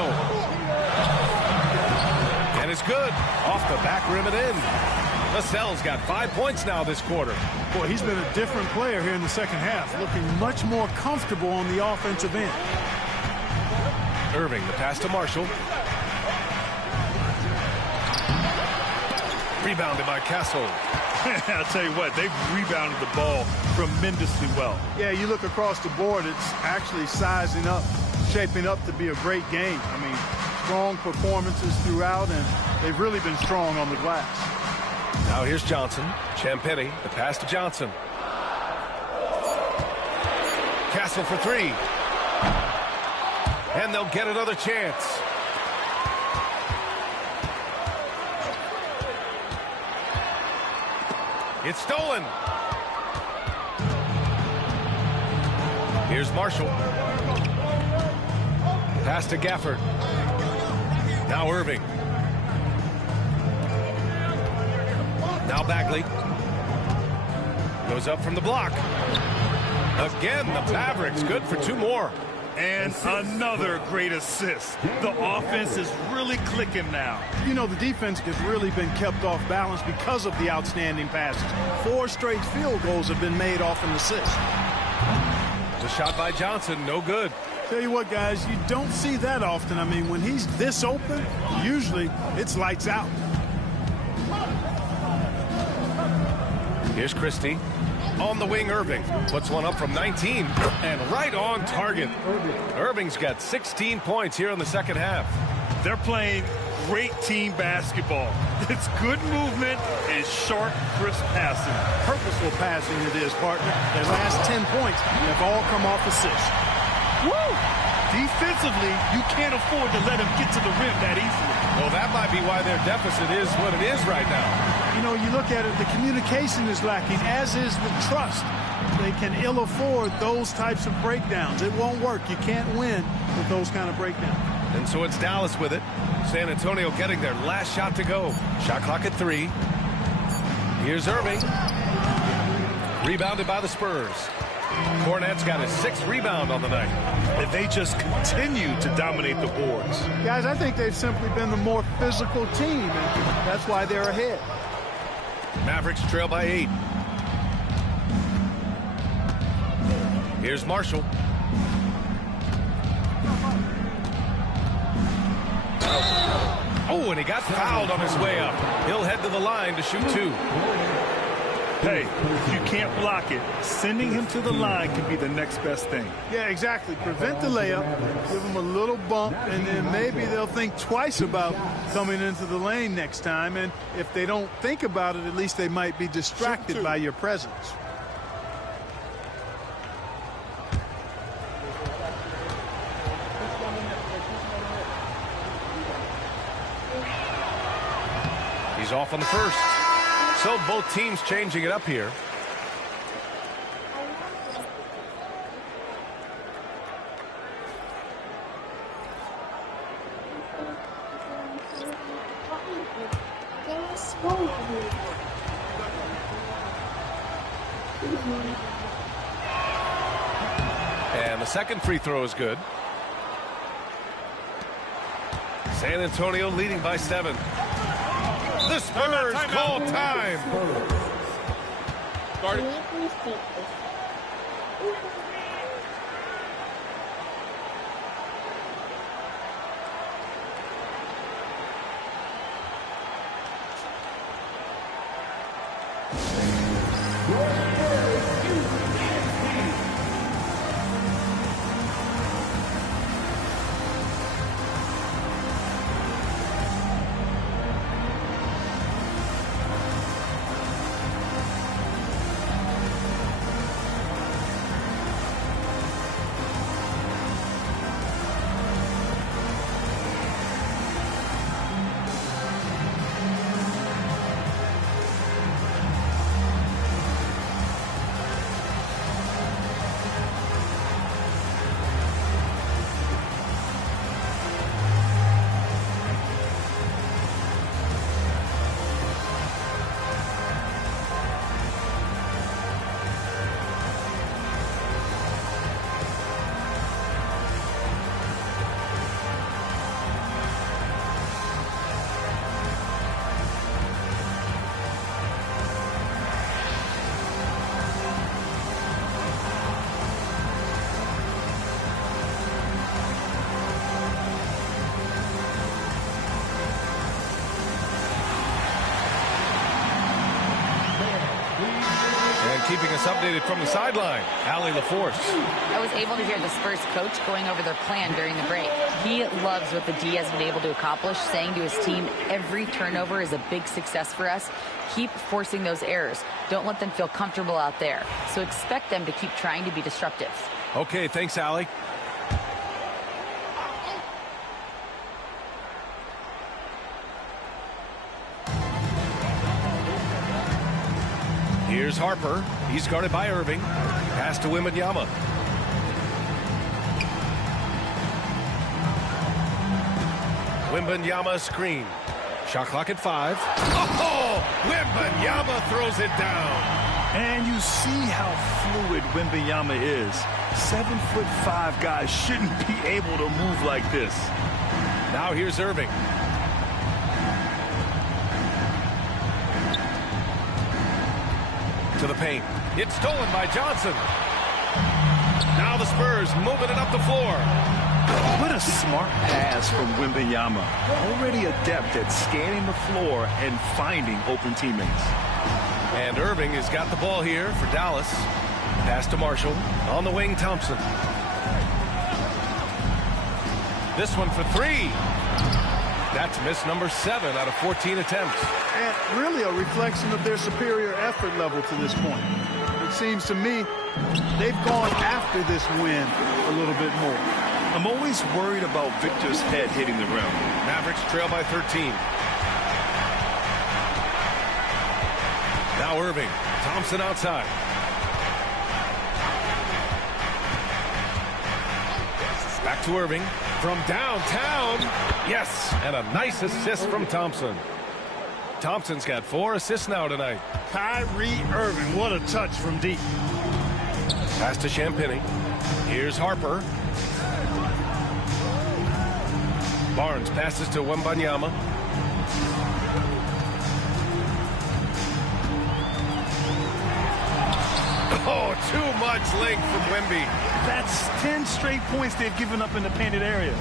And it's good. Off the back rim and in. Vassell's got 5 points now this quarter. Boy, he's been a different player here in the second half, looking much more comfortable on the offensive end. Irving, the pass to Marshall. Rebounded by Castle. I'll tell you what, they've rebounded the ball tremendously well. Yeah, you look across the board, it's actually sizing up, shaping up to be a great game. I mean, strong performances throughout, and they've really been strong on the glass. Now here's Johnson. Champagny, the pass to Johnson. Castle for three. And they'll get another chance. It's stolen. Here's Marshall. Pass to Gafford. Now Irving. Now Bagley. Goes up from the block. Again, the Mavericks good for two more. And another great assist. The offense is really clicking now. You know, the defense has really been kept off balance because of the outstanding passes. 4 straight field goals have been made off an assist. The shot by Johnson, no good. Tell you what, guys, you don't see that often. I mean, when he's this open, usually it's lights out. Here's Christie. On the wing, Irving puts one up from 19 and right on target. Irving's got 16 points here in the second half. They're playing great team basketball. It's good movement and sharp, crisp passing. Purposeful passing it is, partner. Their last 10 points have all come off assists. Woo! Defensively, you can't afford to let him get to the rim that easily. Well, that might be why their deficit is what it is right now. You know, you look at it, the communication is lacking, as is the trust. They can ill afford those types of breakdowns. It won't work. You can't win with those kind of breakdowns. And so it's Dallas with it. San Antonio getting their last shot to go. Shot clock at 3. Here's Irving. Rebounded by the Spurs. Cornette's got his 6th rebound on the night. And they just continue to dominate the boards. Guys, I think they've simply been the more physical team, and that's why they're ahead. Mavericks trail by 8. Here's Marshall. Oh, and he got fouled on his way up. He'll head to the line to shoot 2. Hey, if you can't block it, sending him to the line can be the next best thing. Yeah, exactly. Prevent the layup, give them a little bump, and then maybe they'll think twice about coming into the lane next time. And if they don't think about it, at least they might be distracted by your presence. He's off on the first. So both teams changing it up here. And the second free throw is good. San Antonio leading by 7. The Spurs call time. Guard. keeping us updated from the sideline, Allie LaForce. I was able to hear the Spurs coach going over their plan during the break. He loves what the D has been able to accomplish, saying to his team, every turnover is a big success for us. Keep forcing those errors. Don't let them feel comfortable out there. So expect them to keep trying to be disruptive. Okay, thanks, Allie. Here's Harper. He's guarded by Irving. Pass to Wembanyama. Wembanyama screen. Shot clock at 5. Oh! Wembanyama throws it down. And you see how fluid Wembanyama is. 7'5" guys shouldn't be able to move like this. Now here's Irving. To the paint. It's stolen by Johnson. Now the Spurs moving it up the floor. What a smart pass from Wembanyama. Already adept at scanning the floor and finding open teammates. And Irving has got the ball here for Dallas. Pass to Marshall. On the wing, Thompson. This one for 3. That's miss number 7 out of 14 attempts. And really a reflection of their superior effort level to this point. It seems to me they've gone after this win a little bit more. I'm always worried about Victor's head hitting the rim. Mavericks trail by 13. Now Irving. Thompson outside. Back to Irving. From downtown. Yes. And a nice assist from Thompson. Thompson's got 4 assists now tonight. Kyrie Irving. What a touch from deep. Pass to Champagnie. Here's Harper. Barnes passes to Wembanyama. Oh, too much length from Wemby. That's 10 straight points they've given up in the painted area.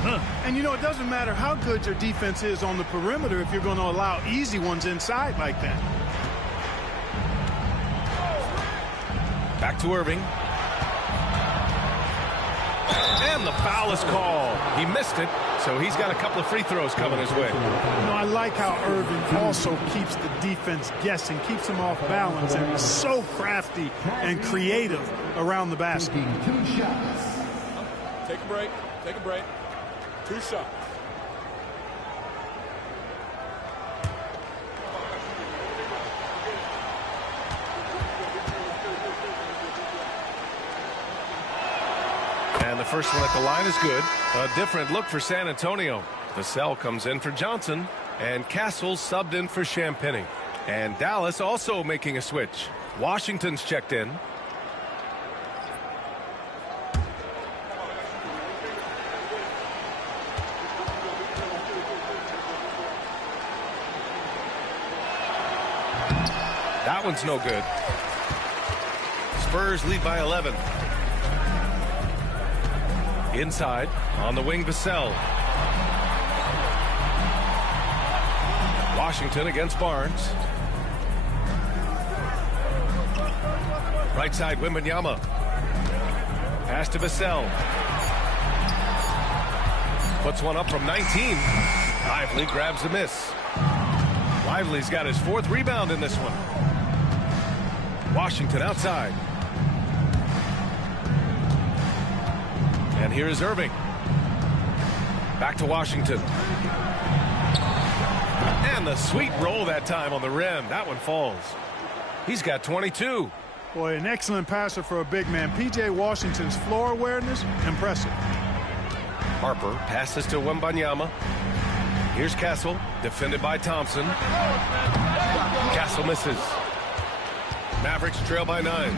And, you know, it doesn't matter how good your defense is on the perimeter if you're going to allow easy ones inside like that. Back to Irving. And the foul is called. He missed it, so he's got a couple of free throws coming his way. You know, I like how Irving also keeps the defense guessing, keeps them off balance, and is so crafty and creative around the basket. 2 shots. Take a break. Take a break. 2 shots. And the first one at the line is good. A different look for San Antonio. Vassell comes in for Johnson, and Castle subbed in for Champagnie. And Dallas also making a switch. Washington's checked in. That one's no good. Spurs lead by 11. Inside, on the wing, Vassell. Washington against Barnes. Right side, Wembanyama. Pass to Vassell. Puts one up from 19. Lively grabs the miss. Lively's got his 4th rebound in this one. Washington outside. And here is Irving. Back to Washington. And the sweet roll that time on the rim. That one falls. He's got 22. Boy, an excellent passer for a big man. P.J. Washington's floor awareness, impressive. Harper passes to Wembanyama. Here's Castle, defended by Thompson. Castle misses. Mavericks trail by 9.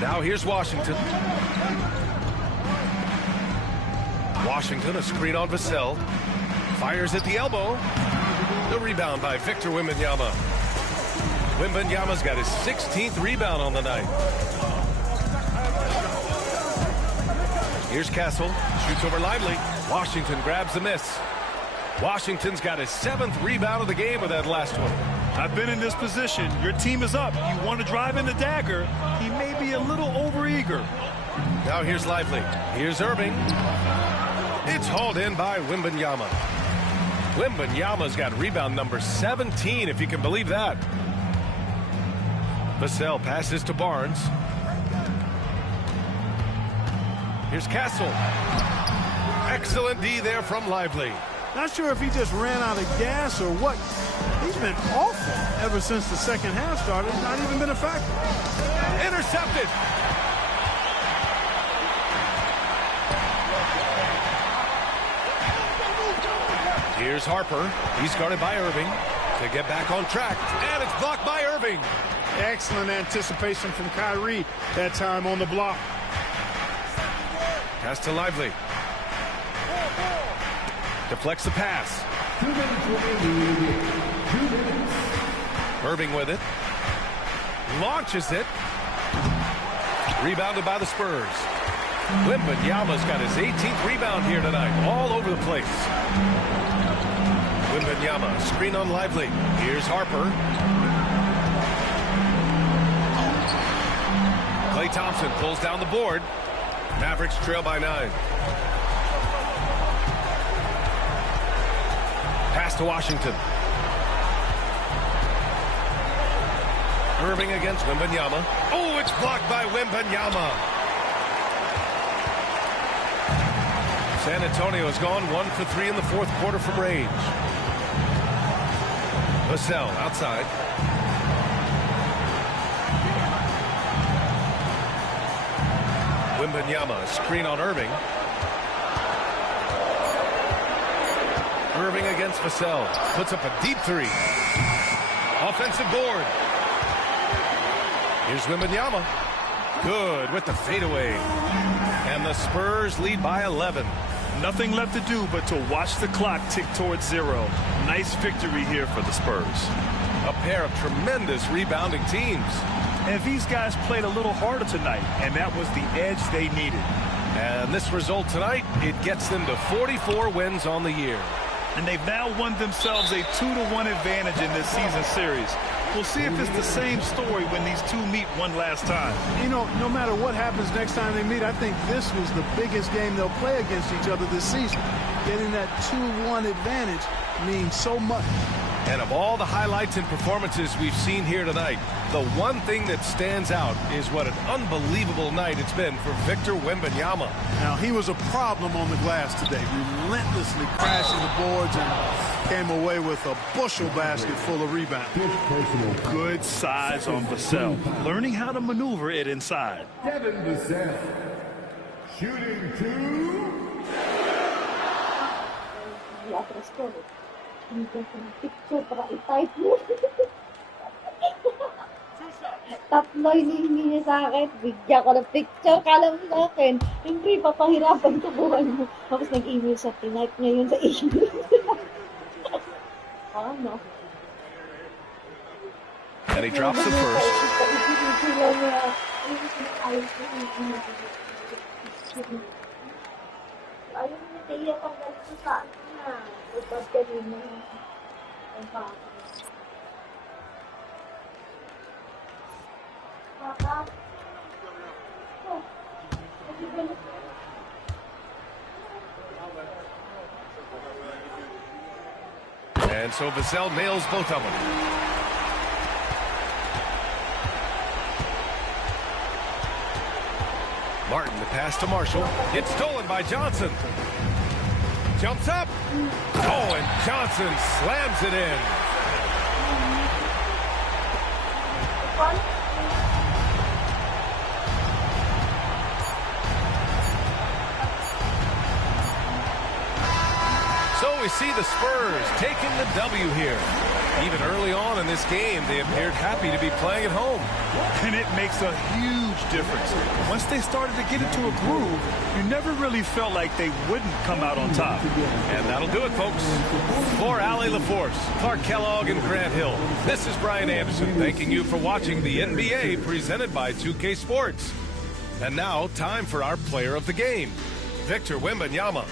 Now here's Washington. Washington, a screen on Vassell. Fires at the elbow. The rebound by Victor Wembanyama. Wembanyama's got his 16th rebound on the night. Here's Castle. Shoots over Lively. Washington grabs the miss. Washington's got his 7th rebound of the game with that last one. I've been in this position. Your team is up. You want to drive in the dagger. He may be a little overeager. Now here's Lively. Here's Irving. It's hauled in by Wembanyama. Wembanyama's got rebound number 17, if you can believe that. Vassell passes to Barnes. Here's Castle. Excellent D there from Lively. Not sure if he just ran out of gas or what. He's been awful ever since the second half started. Not even been a factor. Intercepted. Here's Harper. He's guarded by Irving to get back on track. And it's blocked by Irving. Excellent anticipation from Kyrie that time on the block. Pass to Lively. Deflects the pass. Irving with it. Launches it. Rebounded by the Spurs. Wembanyama's got his 18th rebound here tonight. All over the place. Wembanyama, screen on Lively. Here's Harper. Klay Thompson pulls down the board. Mavericks trail by 9. Pass to Washington. Irving against Wembanyama. Oh, it's blocked by Wembanyama. San Antonio has gone 1 for 3 in the fourth quarter from range. Vassell outside. Wembanyama, screen on Irving. Irving against Vassell. Puts up a deep 3. Offensive board. Here's Wembanyama. Good with the fadeaway. And the Spurs lead by 11. Nothing left to do but to watch the clock tick towards 0. Nice victory here for the Spurs. A pair of tremendous rebounding teams. And these guys played a little harder tonight, and that was the edge they needed. And this result tonight, it gets them to 44 wins on the year. And they've now won themselves a 2-1 advantage in this season series. We'll see if it's the same story when these two meet one last time. You know, no matter what happens next time they meet, I think this was the biggest game they'll play against each other this season. Getting that 2-1 advantage means so much. And of all the highlights and performances we've seen here tonight, the one thing that stands out is what an unbelievable night it's been for Victor Wembanyama. Now, he was a problem on the glass today, relentlessly crashing the boards and came away with a bushel basket full of rebounds. Good size on Vassell, learning how to maneuver it inside. Devin Vassell, shooting 2. Tatlo hinihingi niya sa akin. Bigyan ko ng picture. Kala mo sa akin. Hindi, papahirapan sa buhay mo. Tapos nag-email sa tonight ngayon sa email. Ano? And he drops the first. Ayun na tayo pang ganito sa ano na. Upad ka rin na. Ang papa. Papa? Oh. And so Vassell nails both of them. Martin, the pass to Marshall. It's stolen by Johnson. Jumps up. Oh, and Johnson slams it in. So we see the Spurs taking the W here. Even early on in this game, they appeared happy to be playing at home. And it makes a huge difference. Once they started to get into a groove, you never really felt like they wouldn't come out on top. And that'll do it, folks. For Allie LaForce, Clark Kellogg, and Grant Hill, this is Brian Anderson thanking you for watching the NBA presented by 2K Sports. And now, time for our player of the game, Victor Wembanyama.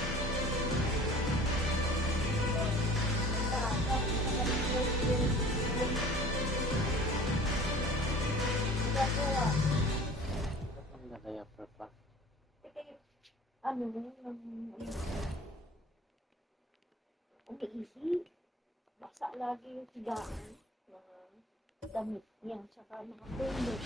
umiihi. Basa lagi yung higaan. Damit niya, tsaka nakapulot.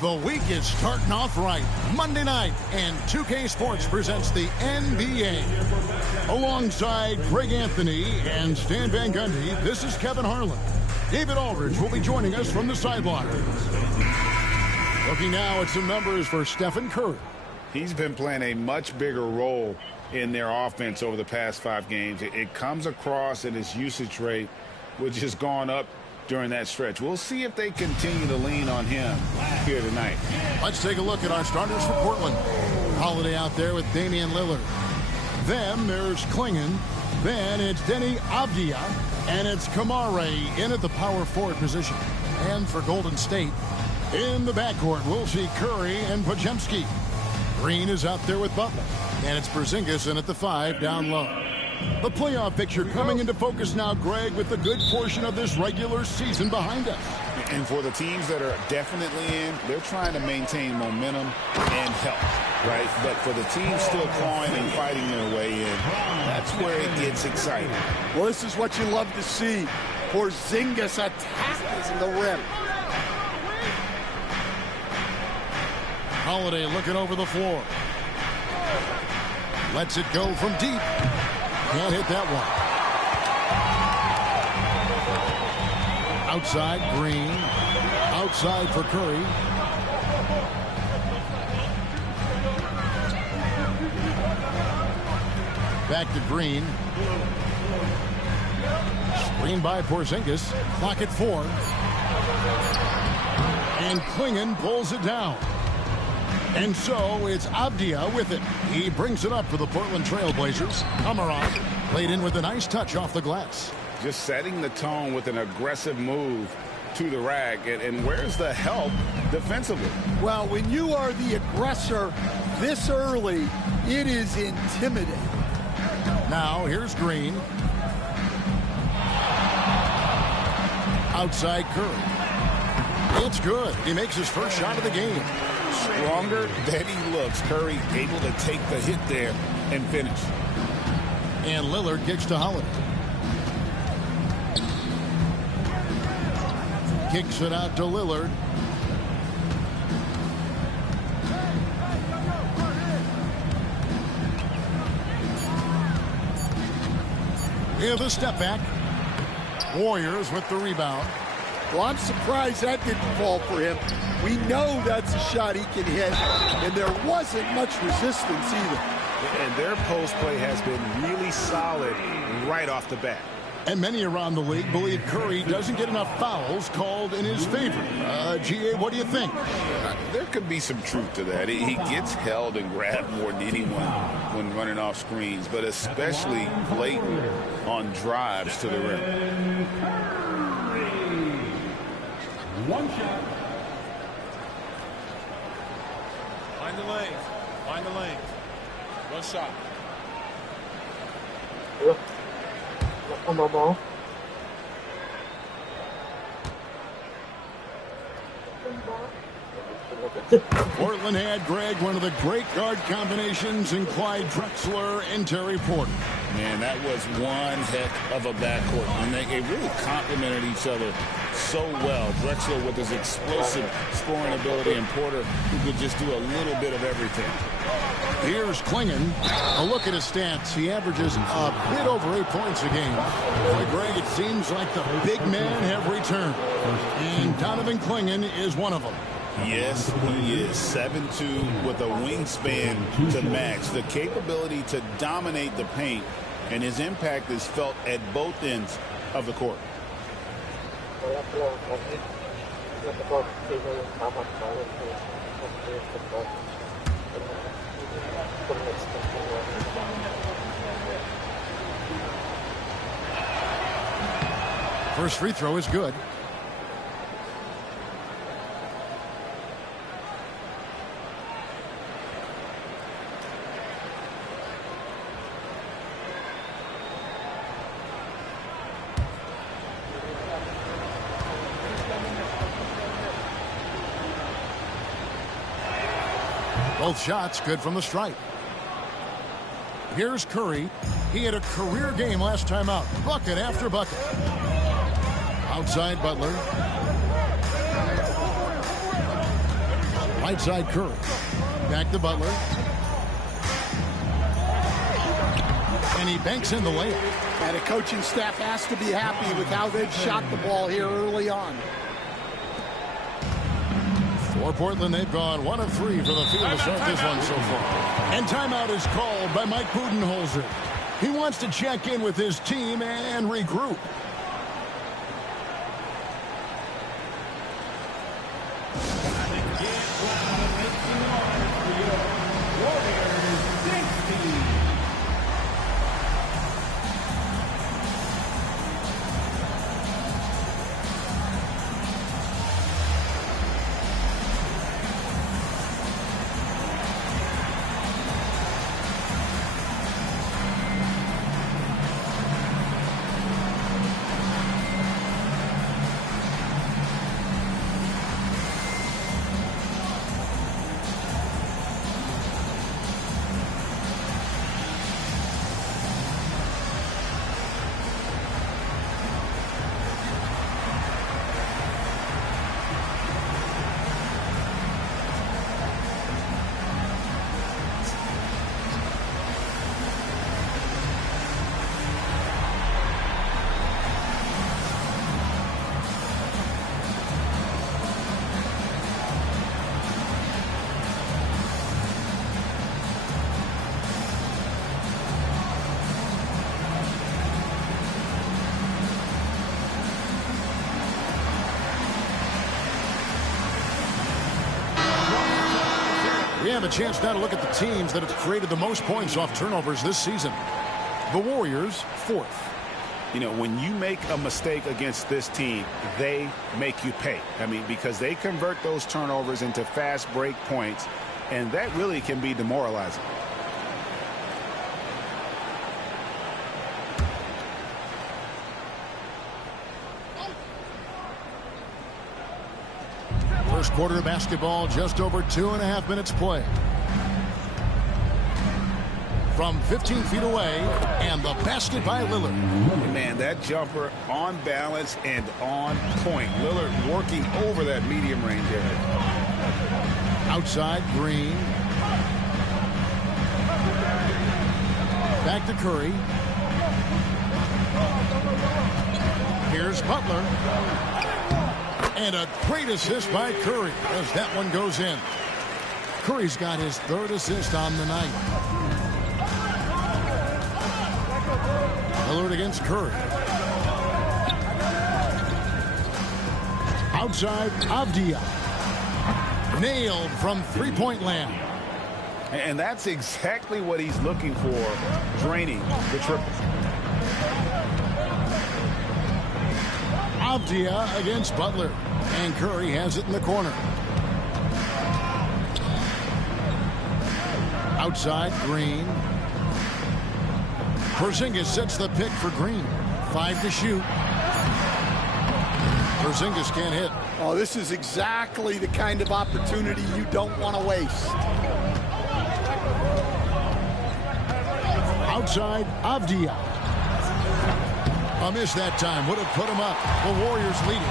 The week is starting off right. Monday night, and 2K Sports presents the NBA. Alongside Greg Anthony and Stan Van Gundy, this is Kevin Harlan. David Aldridge will be joining us from the sideline. Looking now at some numbers for Stephen Curry. He's been playing a much bigger role in their offense over the past 5 games. It comes across in his usage rate, which has gone up during that stretch. We'll see if they continue to lean on him here tonight. Let's take a look at our starters for Portland. Holiday out there with Damian Lillard. Then there's Klingon. Then it's Denny Avdia. And it's Kamare in at the power forward position. And for Golden State, in the backcourt, we'll see Curry and Podziemski. Green is out there with Butler. And it's Porzingis in at the 5 down low. The playoff picture coming into focus now, Greg, with a good portion of this regular season behind us. And for the teams that are definitely in, they're trying to maintain momentum and health, right? But for the teams still clawing and fighting their way in, that's where it gets exciting. Well, this is what you love to see. Porzingis attacking the rim. Holiday looking over the floor. Lets it go from deep. Can't hit that one. Outside, Green. Outside for Curry. Back to Green. Screen by Porzingis. Clock at 4. And Klingon pulls it down. And so it's Avdia with it. He brings it up for the Portland Trailblazers. Amaran played in with a nice touch off the glass. Just setting the tone with an aggressive move to the rack. And where's the help defensively? Well, when you are the aggressor this early, it is intimidating. Now here's Green. Outside Curry. It's good. He makes his first shot of the game. Stronger than he looks. Curry able to take the hit there and finish. And Lillard kicks to Holiday. Kicks it out to Lillard. Yeah, the step back. Warriors with the rebound. Well, I'm surprised that didn't fall for him. We know that's a shot he can hit, and there wasn't much resistance either. And their post play has been really solid right off the bat. And many around the league believe Curry doesn't get enough fouls called in his favor. GA, what do you think? There could be some truth to that. He gets held and grabbed more than anyone when running off screens, but especially blatant on drives to the rim. One shot. Find the lane. Find the lane. One shot. Portland had, Greg, one of the great guard combinations in Clyde Drexler and Terry Porter. Man, that was one heck of a backcourt. And they really complemented each other so well. Drexler with his explosive scoring ability and Porter who could just do a little bit of everything. Here's Klingon. A look at his stats. He averages a bit over 8 points a game. Boy, Greg, it seems like the big men have returned. And Donovan Klingon is one of them. Yes, he is 7'2" with a wingspan to match. The capability to dominate the paint, and his impact is felt at both ends of the court. First free throw is good. Both shots good from the stripe. Here's Curry. He had a career game last time out. Bucket after bucket. Outside Butler. Right side Curry. Back to Butler. And he banks in the layup. And the coaching staff has to be happy with how they've shot the ball here early on. For Portland, they've gone 1 of 3 for the field to start this one so far. And timeout is called by Mike Budenholzer. He wants to check in with his team and regroup. We have a chance now to look at the teams that have created the most points off turnovers this season. The Warriors, 4th. You know, when you make a mistake against this team, they make you pay. I mean, because they convert those turnovers into fast break points, and that really can be demoralizing. First quarter of basketball, just over 2.5 minutes play. From 15 feet away, and the basket by Lillard. Man, that jumper on balance and on point. Lillard working over that medium range area. Outside, Green. Back to Curry. Here's Butler. And a great assist by Curry as that one goes in. Curry's got his 3rd assist on the night. Lillard against Curry. Outside, Avdia. Nailed from three-point land. And that's exactly what he's looking for, draining the triple. Avdia against Butler. And Curry has it in the corner. Outside, Green. Porzingis sets the pick for Green. 5 to shoot. Porzingis can't hit. Oh, this is exactly the kind of opportunity you don't want to waste. Outside, Avdia. A miss that time. Would have put him up. The Warriors lead it.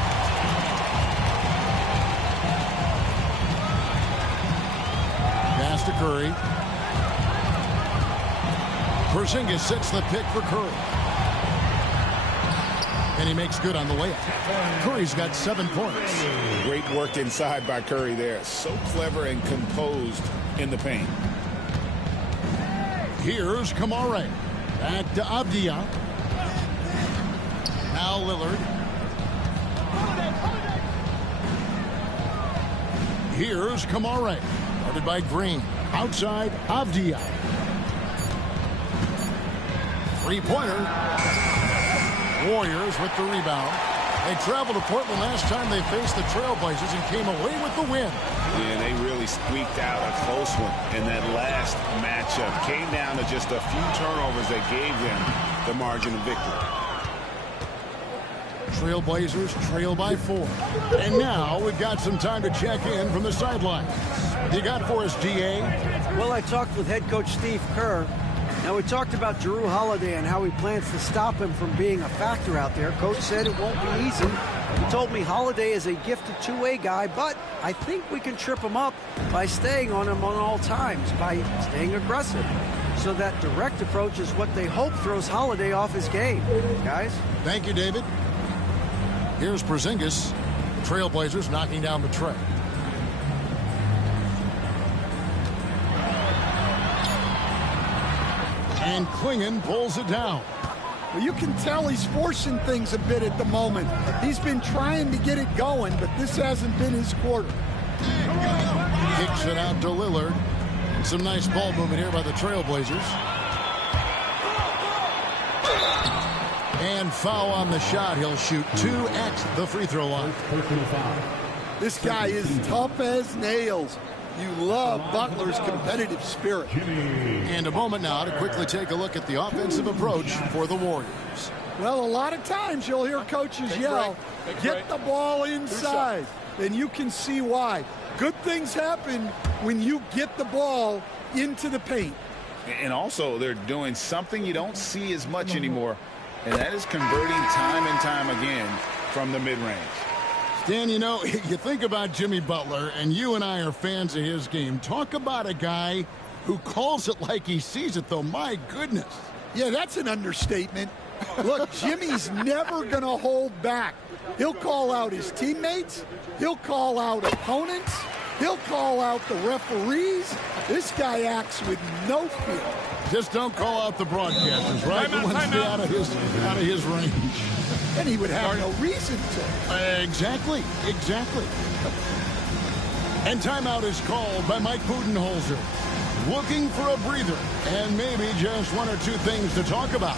Pass to Curry. Porzingis sets the pick for Curry. And he makes good on the layup. Curry's got 7 points. Great work inside by Curry there. So clever and composed in the paint. Here's Kamare. Back to Avdia. Now Lillard. Here's Kamare. Guarded by Green. Outside, Avdia. Three-pointer. Warriors with the rebound. They traveled to Portland last time they faced the Trailblazers and came away with the win. Yeah, they really squeaked out a close one in that last matchup. Came down to just a few turnovers that gave them the margin of victory. Trailblazers trail by 4. And now we've got some time to check in from the sidelines. What do you got for us, DA? Well, I talked with head coach Steve Kerr. Now, we talked about Jrue Holiday and how he plans to stop him from being a factor out there. Coach said it won't be easy. He told me Holiday is a gifted two-way guy, but I think we can trip him up by staying on him on all times, by staying aggressive. So that direct approach is what they hope throws Holiday off his game. Guys? Thank you, David. Here's Porzingis. Trailblazers knocking down the tray. And Klingon pulls it down. Well, you can tell he's forcing things a bit at the moment. He's been trying to get it going, but this hasn't been his quarter. Kicks it out to Lillard. Some nice ball movement here by the Trailblazers. And foul on the shot. He'll shoot 2 at the free throw line. This guy is tough as nails. You love Butler's competitive spirit. And a moment now to quickly take a look at the offensive approach for the Warriors. Well, a lot of times you'll hear coaches yell, get the ball inside. And you can see why. Good things happen when you get the ball into the paint. And also, they're doing something you don't see as much anymore, and that is converting time and time again from the mid-range. Dan, you know, you think about Jimmy Butler, and you and I are fans of his game. Talk about a guy who calls it like he sees it, though. My goodness. Yeah, that's an understatement. Look, Jimmy's never going to hold back. He'll call out his teammates. He'll call out opponents. He'll call out the referees. This guy acts with no fear. Just don't call out the broadcasters, right? The ones out of his range. And he would have no reason to. Exactly. And timeout is called by Mike Budenholzer. Looking for a breather and maybe just 1 or 2 things to talk about.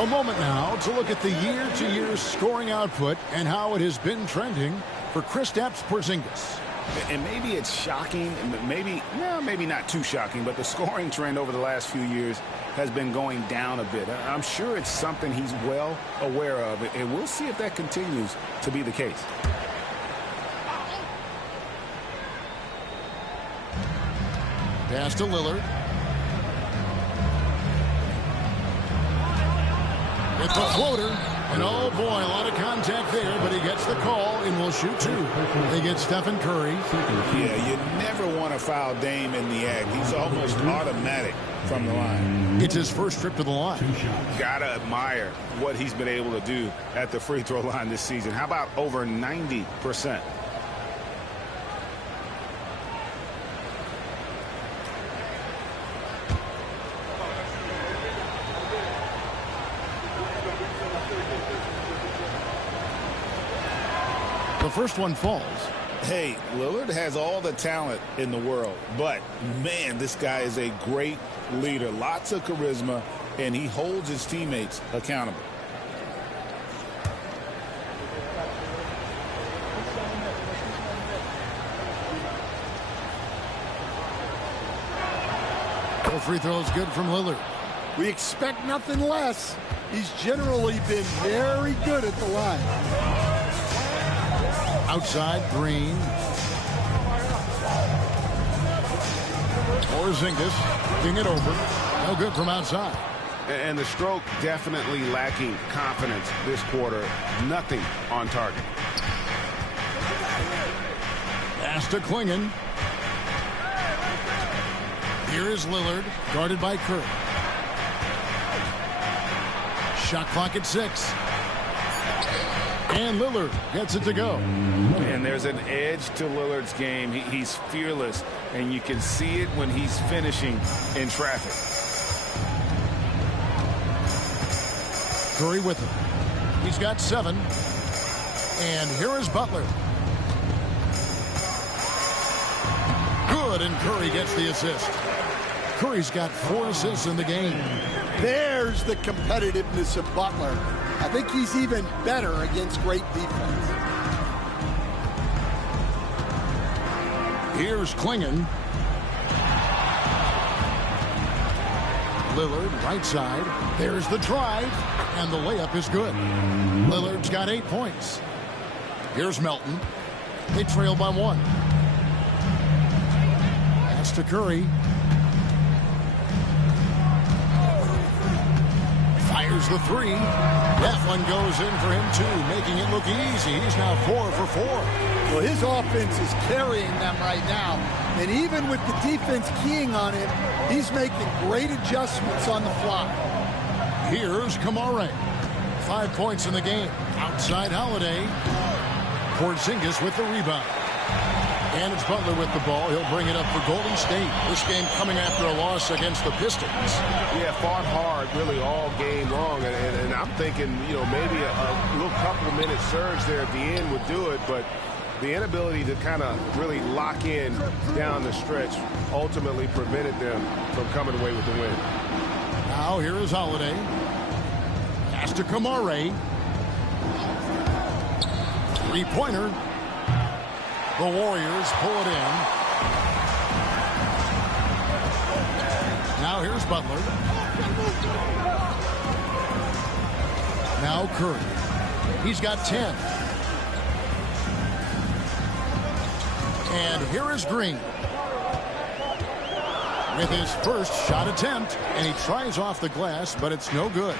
A moment now to look at the year-to-year scoring output and how it has been trending for Kristaps Porzingis. And maybe it's shocking, maybe not too shocking, but the scoring trend over the last few years has been going down a bit. I'm sure it's something he's well aware of, and we'll see if that continues to be the case. Pass to Lillard. With the floater. And oh boy, a lot of contact there, but he gets the call and will shoot 2. They get Stephen Curry. Yeah, you never want to foul Dame in the act. He's almost automatic from the line. It's his first trip to the line. Gotta admire what he's been able to do at the free throw line this season. How about over 90%? The first one falls. Hey, Lillard has all the talent in the world, but man, this guy is a great leader. Lots of charisma, and he holds his teammates accountable. The free throw is good from Lillard. We expect nothing less. He's generally been very good at the line. Outside, Green. Porzingis, king it over. No good from outside. And the stroke definitely lacking confidence this quarter. Nothing on target. Pass to Klingon. Here is Lillard, guarded by Curry. Shot clock at 6. And Lillard gets it to go. And there's an edge to Lillard's game. He's fearless, and you can see it when he's finishing in traffic. Curry with him. He's got 7. And here is Butler. Good, and Curry gets the assist. Curry's got 4 assists in the game. There's the competitiveness of Butler. I think he's even better against great defense. Here's Klingon. Lillard, right side. There's the drive, and the layup is good. Lillard's got 8 points. Here's Melton. They trail by 1. Pass to Curry. Fires the 3. That one goes in for him, too, making it look easy. He's now 4 for 4. Well, his offense is carrying them right now. And even with the defense keying on him, he's making great adjustments on the fly. Here's Kamare. 5 points in the game. Outside Holiday. Porzingis with the rebound. And it's Butler with the ball. He'll bring it up for Golden State. This game coming after a loss against the Pistons. Yeah, fought hard really all game long. And I'm thinking, you know, maybe a little couple-minute surge there at the end would do it. But the inability to kind of really lock in down the stretch ultimately prevented them from coming away with the win. Now here is Holiday. Pass to Kamare. 3-pointer. The Warriors pull it in. Now here's Butler. Now Curry. He's got 10. And here is Green. With his first shot attempt. And he tries off the glass, but it's no good.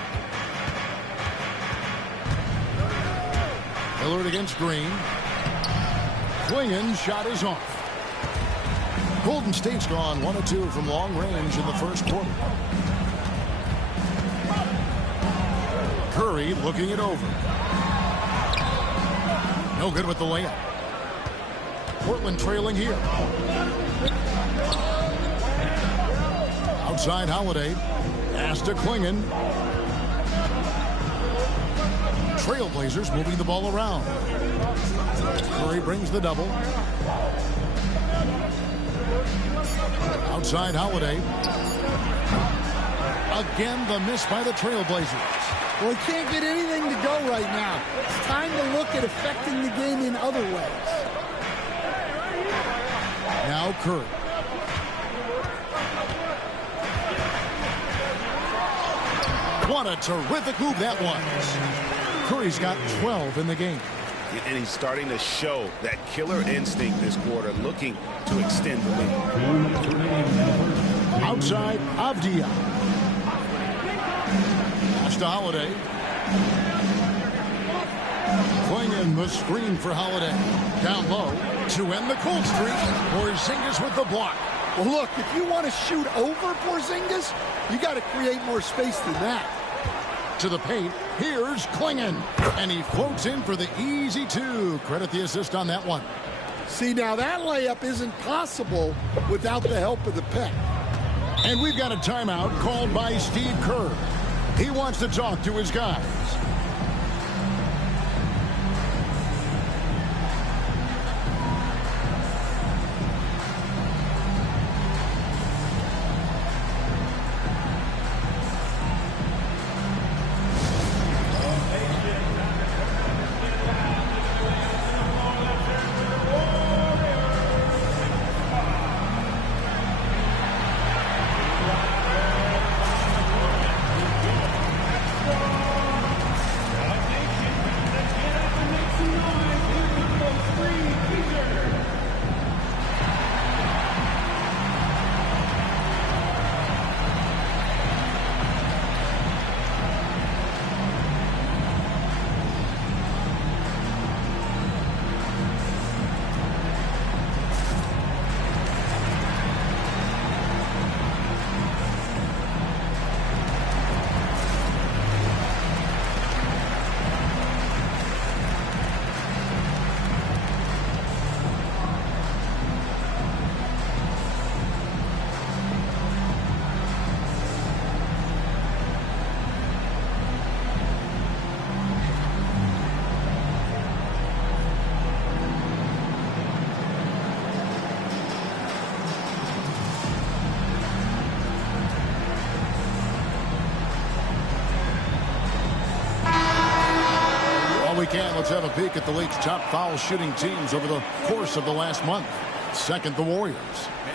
Lillard against Green. Klingon shot is off. Golden State's gone 1 of 2 from long range in the first quarter. Curry looking it over. No good with the layup. Portland trailing here. Outside Holiday. Pass to Klingon. Trailblazers moving the ball around. Curry brings the double. Outside Holiday. Again, the miss by the Trailblazers. Well, he can't get anything to go right now. It's time to look at affecting the game in other ways. Now Curry. What a terrific move that was. Curry's got 12 in the game. And he's starting to show that killer instinct this quarter, looking to extend the lead. Outside, Avdia. Pass to Holiday. Klingon the screen for Holiday. Down low to end the cold streak. Porzingis with the block. Well, look, if you want to shoot over Porzingis, you got to create more space than that. To the paint, here's Klingon. And he floats in for the easy 2. Credit the assist on that one. See, now that layup isn't possible without the help of the pick. And we've got a timeout called by Steve Kerr. He wants to talk to his guys. Let's have a peek at the league's top foul shooting teams over the course of the last month. Second, the Warriors.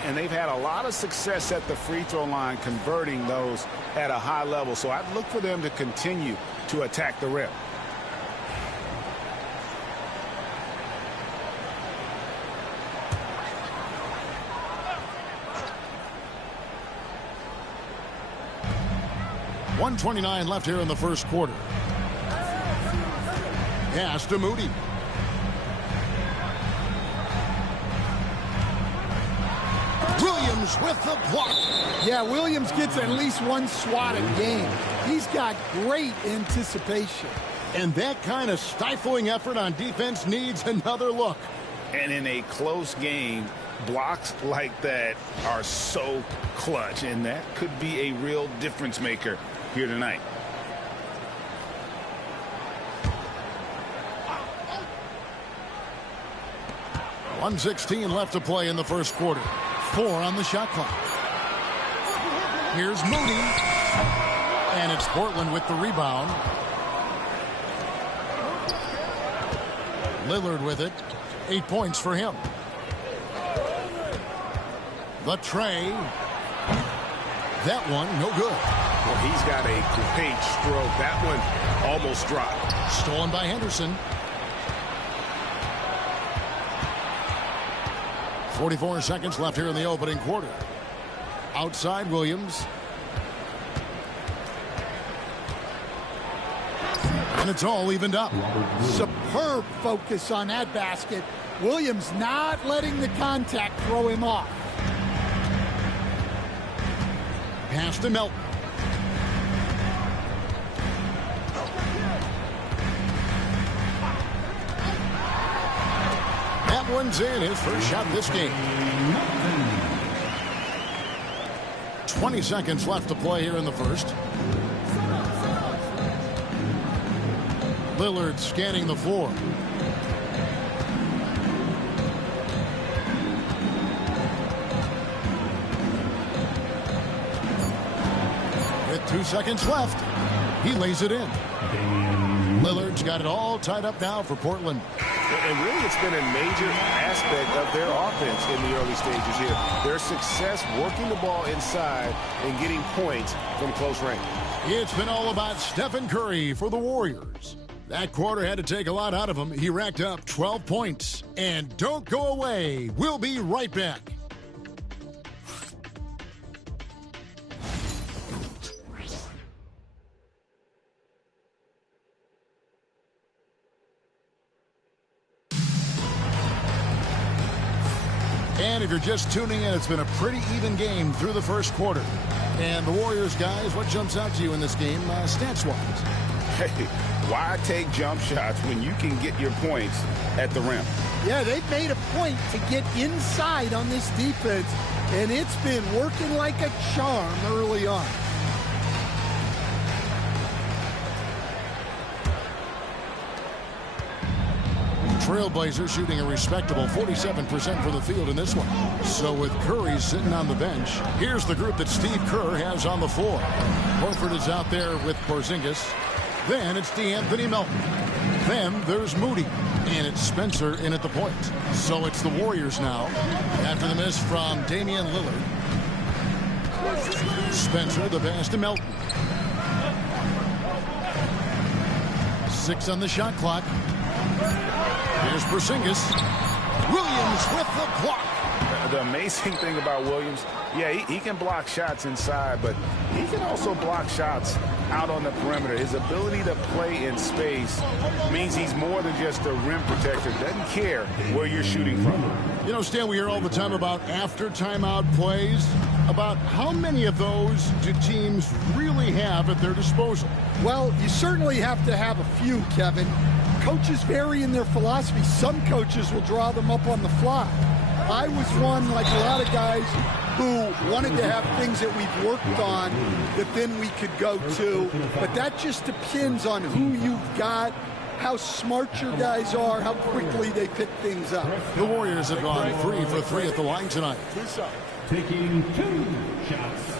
And they've had a lot of success at the free throw line, converting those at a high level. So I'd look for them to continue to attack the rim. .129 left here in the first quarter. Pass to Moody. Williams with the block. Yeah, Williams gets at least one swat a game. He's got great anticipation. And that kind of stifling effort on defense needs another look. And in a close game, blocks like that are so clutch, and that could be a real difference maker here tonight. .116 left to play in the first quarter. 4 on the shot clock. Here's Moody. And it's Portland with the rebound. Lillard with it. 8 points for him. The tray. That one, no good. Well, he's got a great stroke. That one almost dropped. Stolen by Henderson. 44 seconds left here in the opening quarter. Outside Williams. And it's all evened up. Superb focus on that basket. Williams not letting the contact throw him off. Pass to Melton. That one's in. His first shot this game. 20 seconds left to play here in the first. Lillard scanning the floor. With 2 seconds left, he lays it in. Lillard's got it all tied up now for Portland. And really, it's been a major aspect of their offense in the early stages here. Their success working the ball inside and getting points from close range. It's been all about Stephen Curry for the Warriors. That quarter had to take a lot out of him. He racked up 12 points. And don't go away. We'll be right back. And if you're just tuning in, it's been a pretty even game through the first quarter. And the Warriors, guys, what jumps out to you in this game, stats-wise? Hey, why take jump shots when you can get your points at the rim? Yeah, they've made a point to get inside on this defense, and it's been working like a charm early on. Trailblazers shooting a respectable 47% from the field in this one. So with Curry sitting on the bench, here's the group that Steve Kerr has on the floor. Horford is out there with Porzingis. Then it's DeAnthony Melton. Then there's Moody. And it's Spencer in at the point. So it's the Warriors now. After the miss from Damian Lillard. Spencer, the pass to Melton. 6 on the shot clock. Here's Porzingis. Williams with the block. The amazing thing about Williams, yeah, he can block shots inside, but he can also block shots out on the perimeter. His ability to play in space means he's more than just a rim protector. Doesn't care where you're shooting from. You know, Stan, we hear all the time about after timeout plays. About how many of those do teams really have at their disposal? Well, you certainly have to have a few, Kevin. Coaches vary in their philosophy. Some coaches will draw them up on the fly. I was one, like a lot of guys, who wanted to have things that we've worked on that then we could go to. But that just depends on who you've got, how smart your guys are, how quickly they pick things up. The Warriors have gone 3 for 3 at the line tonight. Taking 2 shots.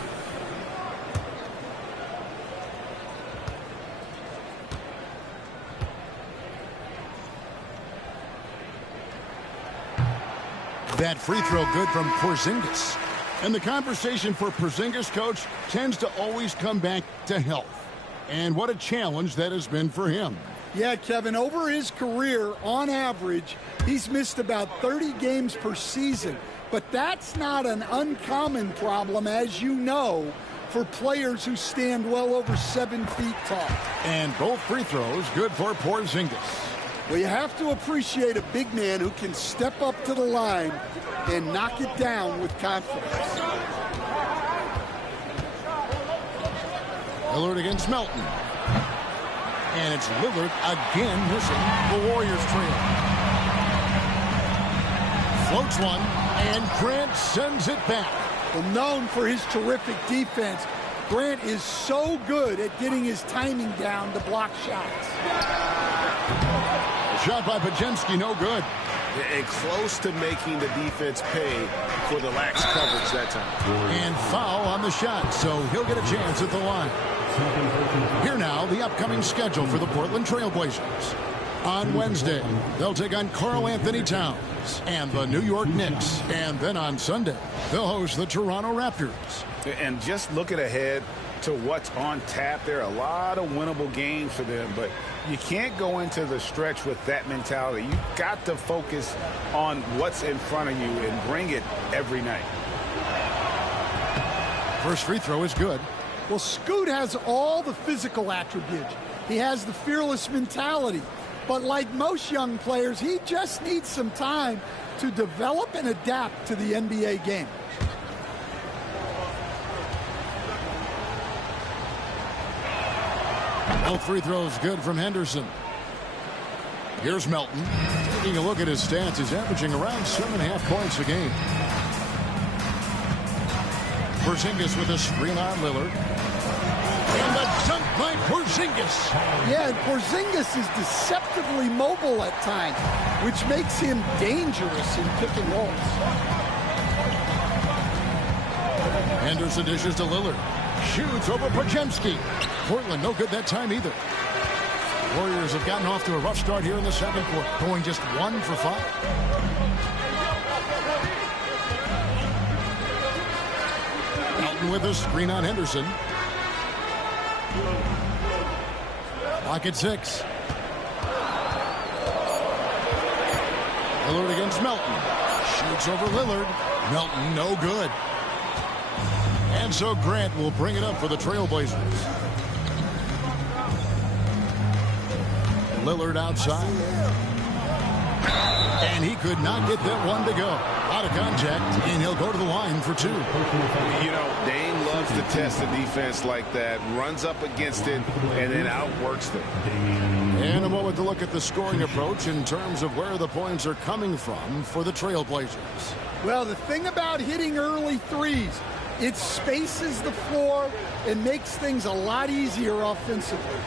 That free throw good from Porzingis. And the conversation for Porzingis, coach, tends to always come back to health. And what a challenge that has been for him. Yeah, Kevin, over his career, on average, he's missed about 30 games per season. But that's not an uncommon problem, as you know, for players who stand well over 7 feet tall. And both free throws good for Porzingis. Well, you have to appreciate a big man who can step up to the line and knock it down with confidence. Lillard against Melton. And it's Lillard again missing. The Warriors trail. Floats one, and Grant sends it back. Well, known for his terrific defense, Grant is so good at getting his timing down to block shots. Shot by Pajemski, no good. And close to making the defense pay for the lax coverage that time. And foul on the shot, so he'll get a chance at the line. Here now, the upcoming schedule for the Portland Trail Blazers. On Wednesday, they'll take on Karl Anthony Towns and the New York Knicks. And then on Sunday, they'll host the Toronto Raptors. And just looking ahead to what's on tap, there are a lot of winnable games for them, but you can't go into the stretch with that mentality. You've got to focus on what's in front of you and bring it every night. First free throw is good. Well, Scoot has all the physical attributes. He has the fearless mentality. But like most young players, he just needs some time to develop and adapt to the NBA game. Both free throws good from Henderson. Here's Melton. Taking a look at his stats, he's averaging around 7.5 points a game. Porzingis with a screen on Lillard. And the dunk by Porzingis. Yeah, and Porzingis is deceptively mobile at times, which makes him dangerous in pick and rolls. Henderson dishes to Lillard. Shoots over Pajemski. Portland no good that time either. Warriors have gotten off to a rough start here in the second quarter, going just 1 for 5. Melton with a screen on Henderson. Lock at 6. Lillard against Melton. Shoots over Lillard. Melton no good. And so Grant will bring it up for the Trailblazers. Lillard outside. And he could not get that one to go. Out of contact, and he'll go to the line for 2. You know, Dame loves to test the defense like that, runs up against it, and then outworks them. And a moment to look at the scoring approach in terms of where the points are coming from for the Trailblazers. Well, the thing about hitting early threes, it spaces the floor and makes things a lot easier offensively.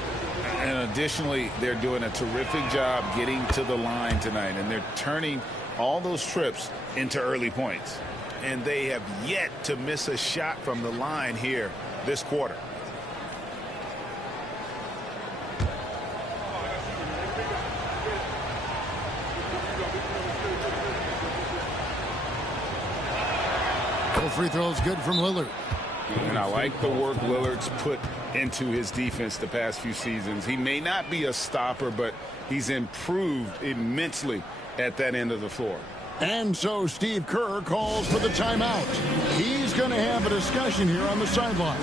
And additionally, they're doing a terrific job getting to the line tonight, and they're turning all those trips into early points. And they have yet to miss a shot from the line here this quarter. Both free throws good from Lillard. And I like the work Lillard's put into his defense the past few seasons. He may not be a stopper, but he's improved immensely at that end of the floor. And so Steve Kerr calls for the timeout. He's going to have a discussion here on the sideline.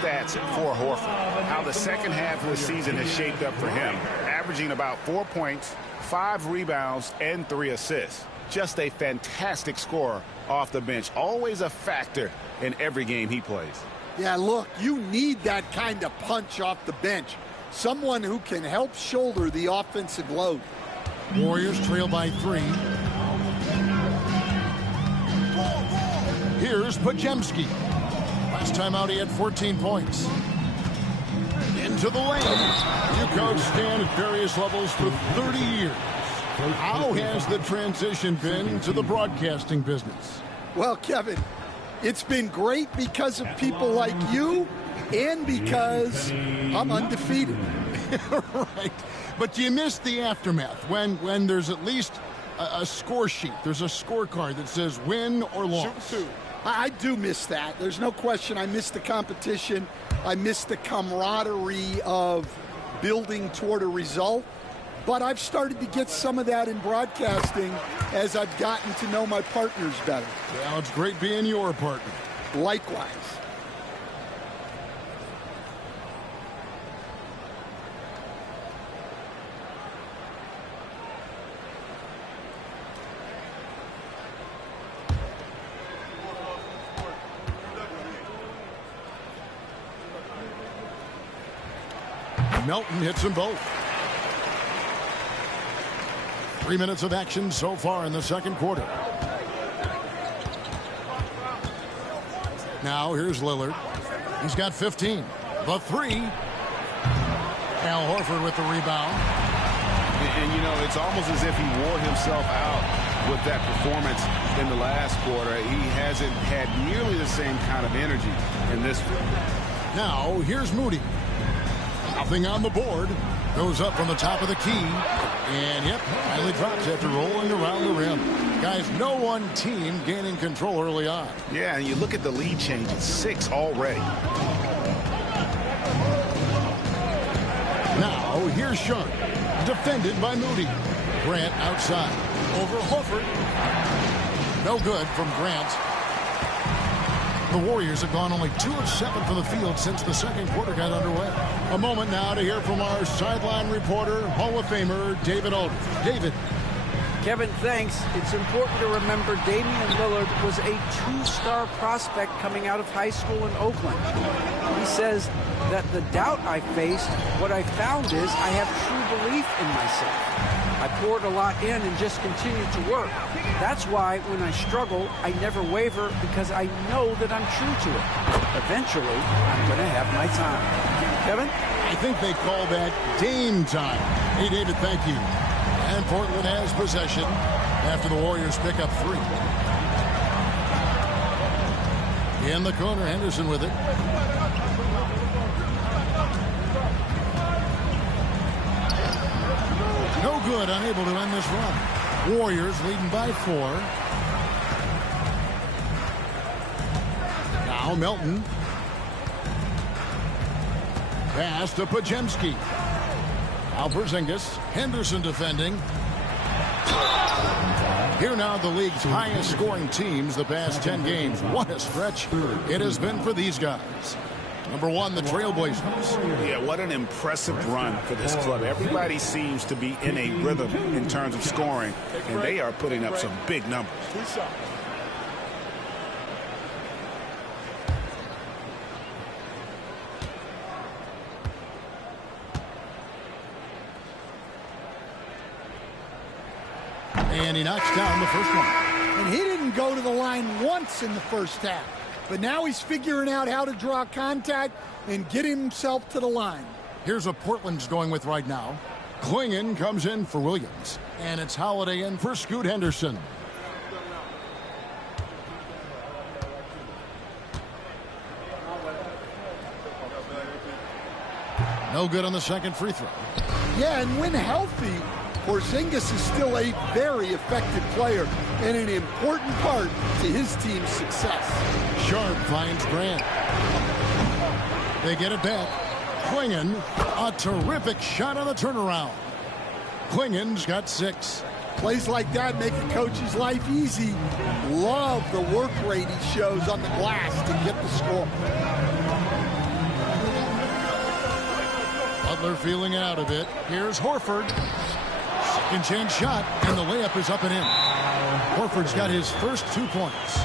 stats for Horford, how the second half of the season has shaped up for him, averaging about 4 points, 5 rebounds, and 3 assists. Just a fantastic scorer off the bench, always a factor in every game he plays. Yeah, look, you need that kind of punch off the bench. Someone who can help shoulder the offensive load. Warriors trail by 3. Here's Pajemski. Last time out, he had 14 points. Into the lane. You coach stand at various levels for 30 years. How has the transition been to the broadcasting business? Well, Kevin, it's been great because of people like you and because I'm undefeated. Right. But you missed the aftermath when there's at least a score sheet. There's a scorecard that says win or loss. I do miss that. There's no question. I miss the competition. I miss the camaraderie of building toward a result. But I've started to get some of that in broadcasting as I've gotten to know my partners better. Well, it's great being your partner. Likewise. Melton hits them both. 3 minutes of action so far in the second quarter. Now here's Lillard. He's got 15. The 3. Al Horford with the rebound. And you know, it's almost as if he wore himself out with that performance in the last quarter. He hasn't had nearly the same kind of energy in this one. Now here's Moody. Nothing on the board. Goes up from the top of the key. And, yep, finally drops after rolling around the rim. Guys, no one team gaining control early on. Yeah, and you look at the lead change. It's 6 already. Now, here's Sharp. Defended by Moody. Grant outside. Over Horford. No good from Grant. The Warriors have gone only 2 of 7 from the field since the second quarter got underway. A moment now to hear from our sideline reporter, Hall of Famer David Aldridge. David. Kevin, thanks. It's important to remember Damian Lillard was a 2-star prospect coming out of high school in Oakland. He says that the doubt I faced, what I found is I have true belief in myself. I poured a lot in and just continued to work. That's why when I struggle, I never waver because I know that I'm true to it. Eventually, I'm going to have my time. Kevin? I think they call that Dame time. Hey, David, thank you. And Portland has possession after the Warriors pick up 3. In the corner, Henderson with it. No good, unable to end this run. Warriors leading by 4. Now Melton. Pass to Pajemski. Now Porzingis. Henderson defending. Here now the league's highest scoring teams the past 10 games. What a stretch it has been for these guys. Number 1, the Trailblazers. Yeah, what an impressive run for this club. Everybody seems to be in a rhythm in terms of scoring, and they are putting up some big numbers. And he knocks down the first one. And he didn't go to the line once in the first half. But now he's figuring out how to draw contact and get himself to the line. Here's what Portland's going with right now. Klingon comes in for Williams. And it's Holiday in for Scoot Henderson. No good on the second free throw. Yeah, and when healthy, Porzingis is still a very effective player and an important part to his team's success. Sharp finds Grant. They get it back. Klingon, a terrific shot on the turnaround. Klingon's got 6. Plays like that make a coach's life easy. Love the work rate he shows on the glass to get the score. Butler feeling out of it. Here's Horford. Second chance shot, and the layup is up and in. Horford's got his first 2 points.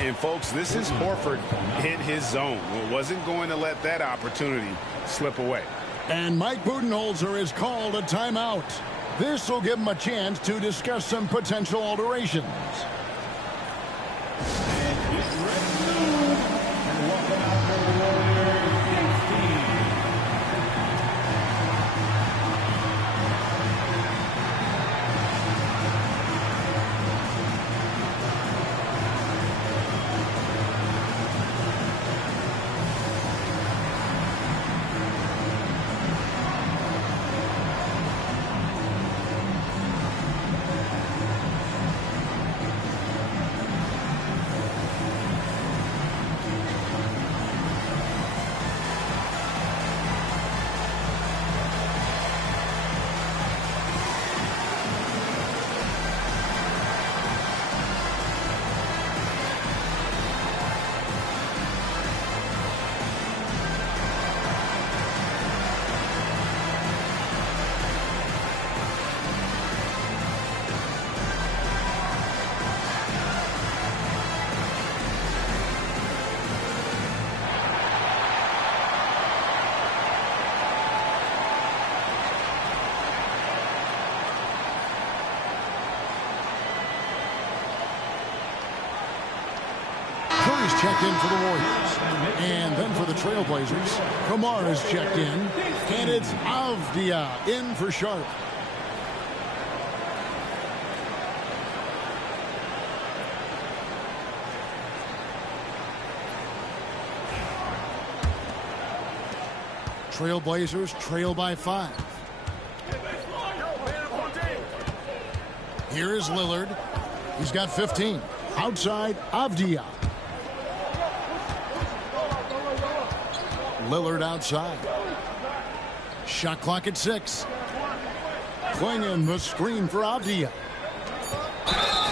And, folks, this is Horford in his zone. Wasn't going to let that opportunity slip away. And Mike Budenholzer has called a timeout. This will give him a chance to discuss some potential alterations. Checked in for the Warriors. And then for the Trailblazers, Kamar is checked in. And it's Avdia in for Sharp. Trailblazers trail by 5. Here is Lillard. He's got 15. Outside, Avdia. Lillard outside. Shot clock at 6. Clinging the screen for Avdia.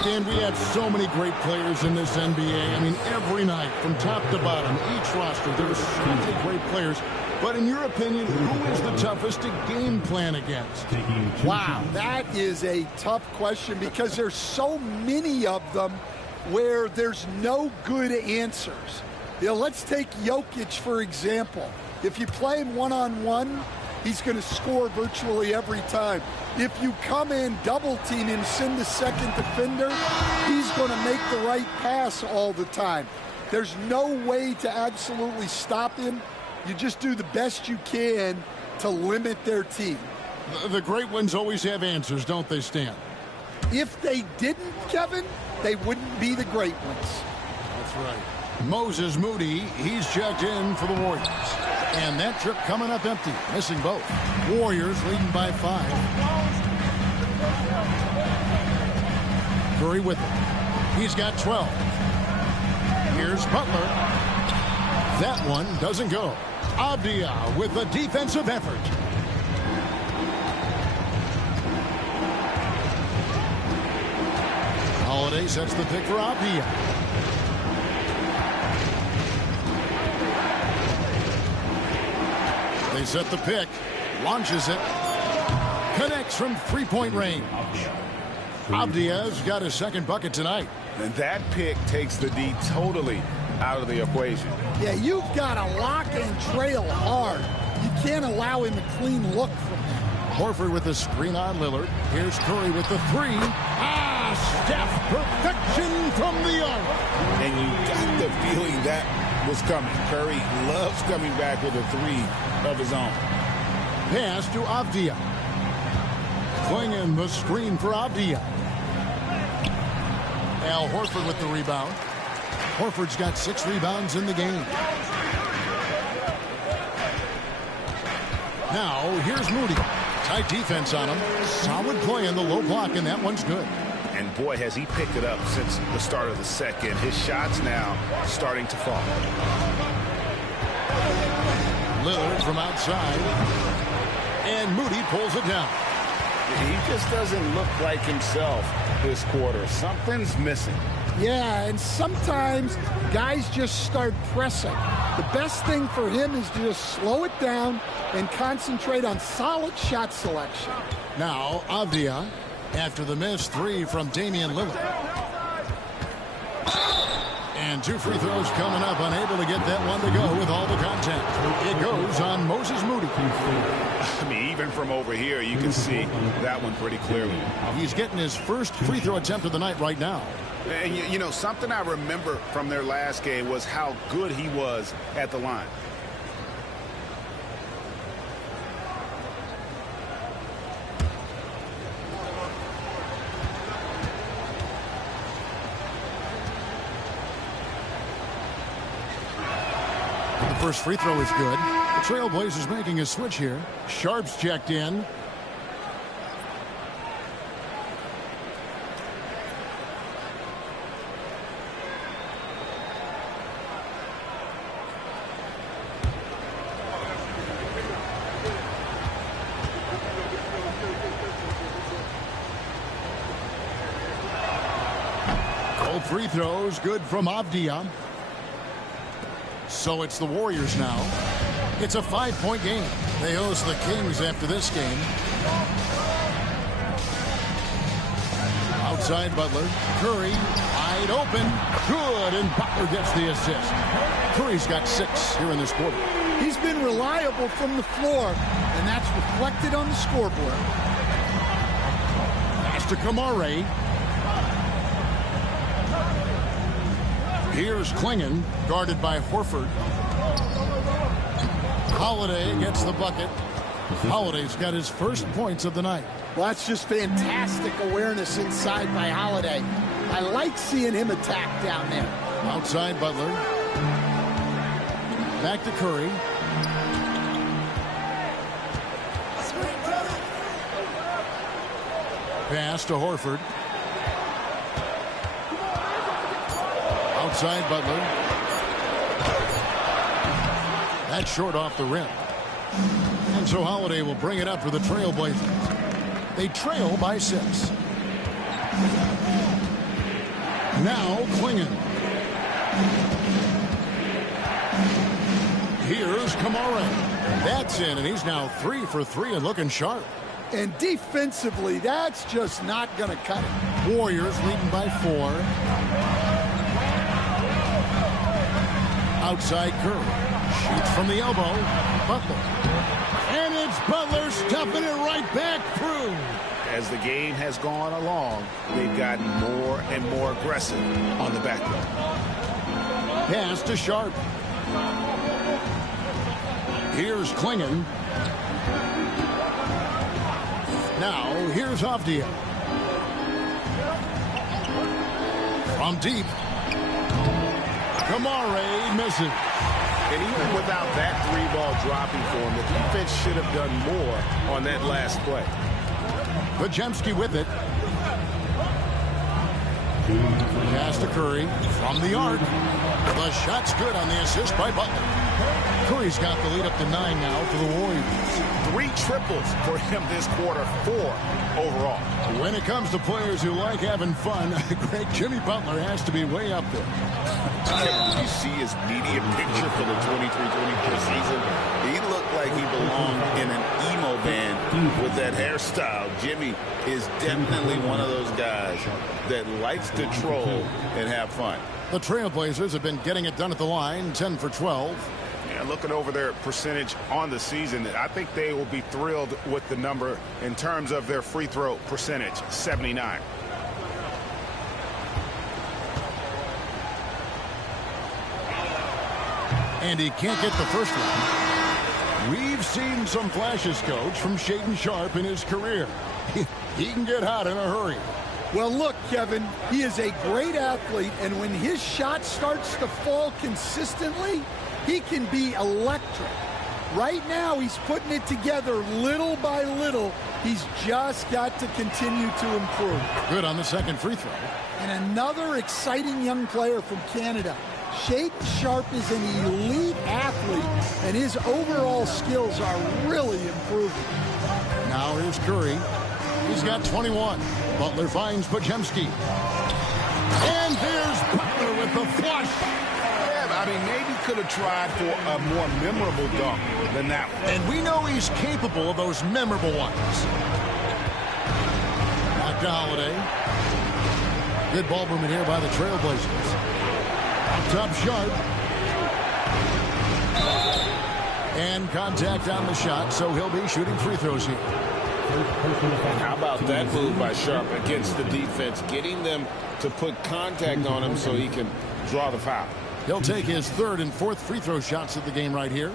And we have so many great players in this NBA. I mean, every night, from top to bottom, each roster, there are so many great players. But in your opinion, who is the toughest to game plan against? Wow, that is a tough question because there's so many of them where there's no good answers. You know, let's take Jokic, for example. If you play him one-on-one, he's going to score virtually every time. If you come in, double-team him, send the second defender, he's going to make the right pass all the time. There's no way to absolutely stop him. You just do the best you can to limit their team. The great ones always have answers, don't they, Stan? If they didn't, Kevin, they wouldn't be the great ones. That's right. Moses Moody, he's checked in for the Warriors. And that trip coming up empty, missing both. Warriors leading by 5. Curry with it. He's got 12. Here's Butler. That one doesn't go. Avdia with a defensive effort. Holiday sets the pick for Avdia. They set the pick, launches it, connects from three-point range. Avdia's got his second bucket tonight. And that pick takes the D totally out of the equation. Yeah, you've got to lock and trail hard. You can't allow him a clean look from that. Horford with the screen on Lillard. Here's Curry with the 3. Steph, perfection from the arc. And you got the feeling that was coming. Curry loves coming back with a 3 of his own. Pass to Avdia. Clinging the screen for Avdia. Al Horford with the rebound. Horford's got 6 rebounds in the game. Now, here's Moody. Tight defense on him. Solid play in the low block, and that one's good. And boy, has he picked it up since the start of the second. His shots now starting to fall. Lillard from outside. And Moody pulls it down. He just doesn't look like himself this quarter. Something's missing. Yeah, and sometimes guys just start pressing. The best thing for him is to just slow it down and concentrate on solid shot selection. Now, Avdia, after the missed three from Damian Lillard. And 2 free throws coming up, unable to get that one to go with all the contact. It goes on Moses Moody. I mean, even from over here, you can see that one pretty clearly. He's getting his first free throw attempt of the night right now. And, you know, something I remember from their last game was how good he was at the line. The first free throw is good. The Trailblazers making a switch here. Sharp's checked in. All free throws good from Avdia. So it's the Warriors now. It's a 5-point game. They host the Kings after this game. Outside Butler. Curry wide open. Good, and Butler gets the assist. Curry's got 6 here in this quarter. He's been reliable from the floor, and that's reflected on the scoreboard. Pass to Kamare. Here's Klingon, guarded by Horford. Holiday gets the bucket. Holiday's got his first points of the night. Well, that's just fantastic awareness inside by Holiday. I like seeing him attack down there. Outside Butler. Back to Curry. Pass to Horford. Outside Butler. That's short off the rim. And so Holiday will bring it up for the Trailblazers. They trail by 6. Now Klingon. Here's Kamara. That's in, and he's now 3 for 3 and looking sharp. And defensively, that's just not going to cut it. Warriors leading by 4. Outside Curry. Shoots from the elbow. Butler. And it's Butler stuffing it right back through. As the game has gone along, they've gotten more and more aggressive on the back end. Pass to Sharp. Here's Klingon. Now, here's Avdia. From deep. Kamare misses. And even without that 3-ball dropping for him, the defense should have done more on that last play. Podziemski with it. Pass to Curry from the arc. The shot's good on the assist by Butler. Curry's got the lead up to 9 now for the Warriors. 3 triples for him this quarter, 4 overall. When it comes to players who like having fun, great Jimmy Butler has to be way up there. Did you see his media picture for the 23-24 season? He looked like he belonged in an emo band with that hairstyle. Jimmy is definitely one of those guys that likes to troll and have fun. The Trailblazers have been getting it done at the line, 10 for 12. Yeah, looking over their percentage on the season, I think they will be thrilled with the number in terms of their free throw percentage, 79. And he can't get the first one. We've seen some flashes, Coach, from Shaedon Sharpe in his career. He can get hot in a hurry. Well, look, Kevin, he is a great athlete, and when his shot starts to fall consistently, he can be electric. Right now, he's putting it together little by little. He's just got to continue to improve. Good on the second free throw. And another exciting young player from Canada. Shaedon Sharpe is an elite athlete, and his overall skills are really improving. Now here's Curry. He's got 21. Butler finds Podziemski. And there's could have tried for a more memorable dunk than that one. And we know he's capable of those memorable ones. Back to Holiday. Good ball movement here by the Trailblazers. Up top, Sharp. And contact on the shot, so he'll be shooting free throws here. How about that move by Sharp against the defense, getting them to put contact on him so he can draw the foul. He'll take his third and fourth free throw shots of the game right here.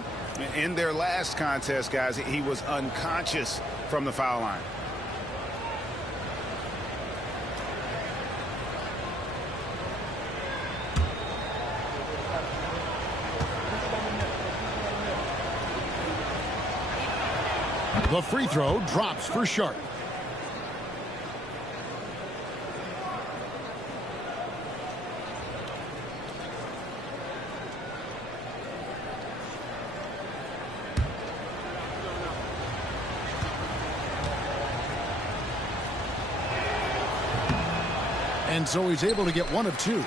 In their last contest, guys, he was unconscious from the foul line. The free throw drops for Sharp. And so he's able to get one of two.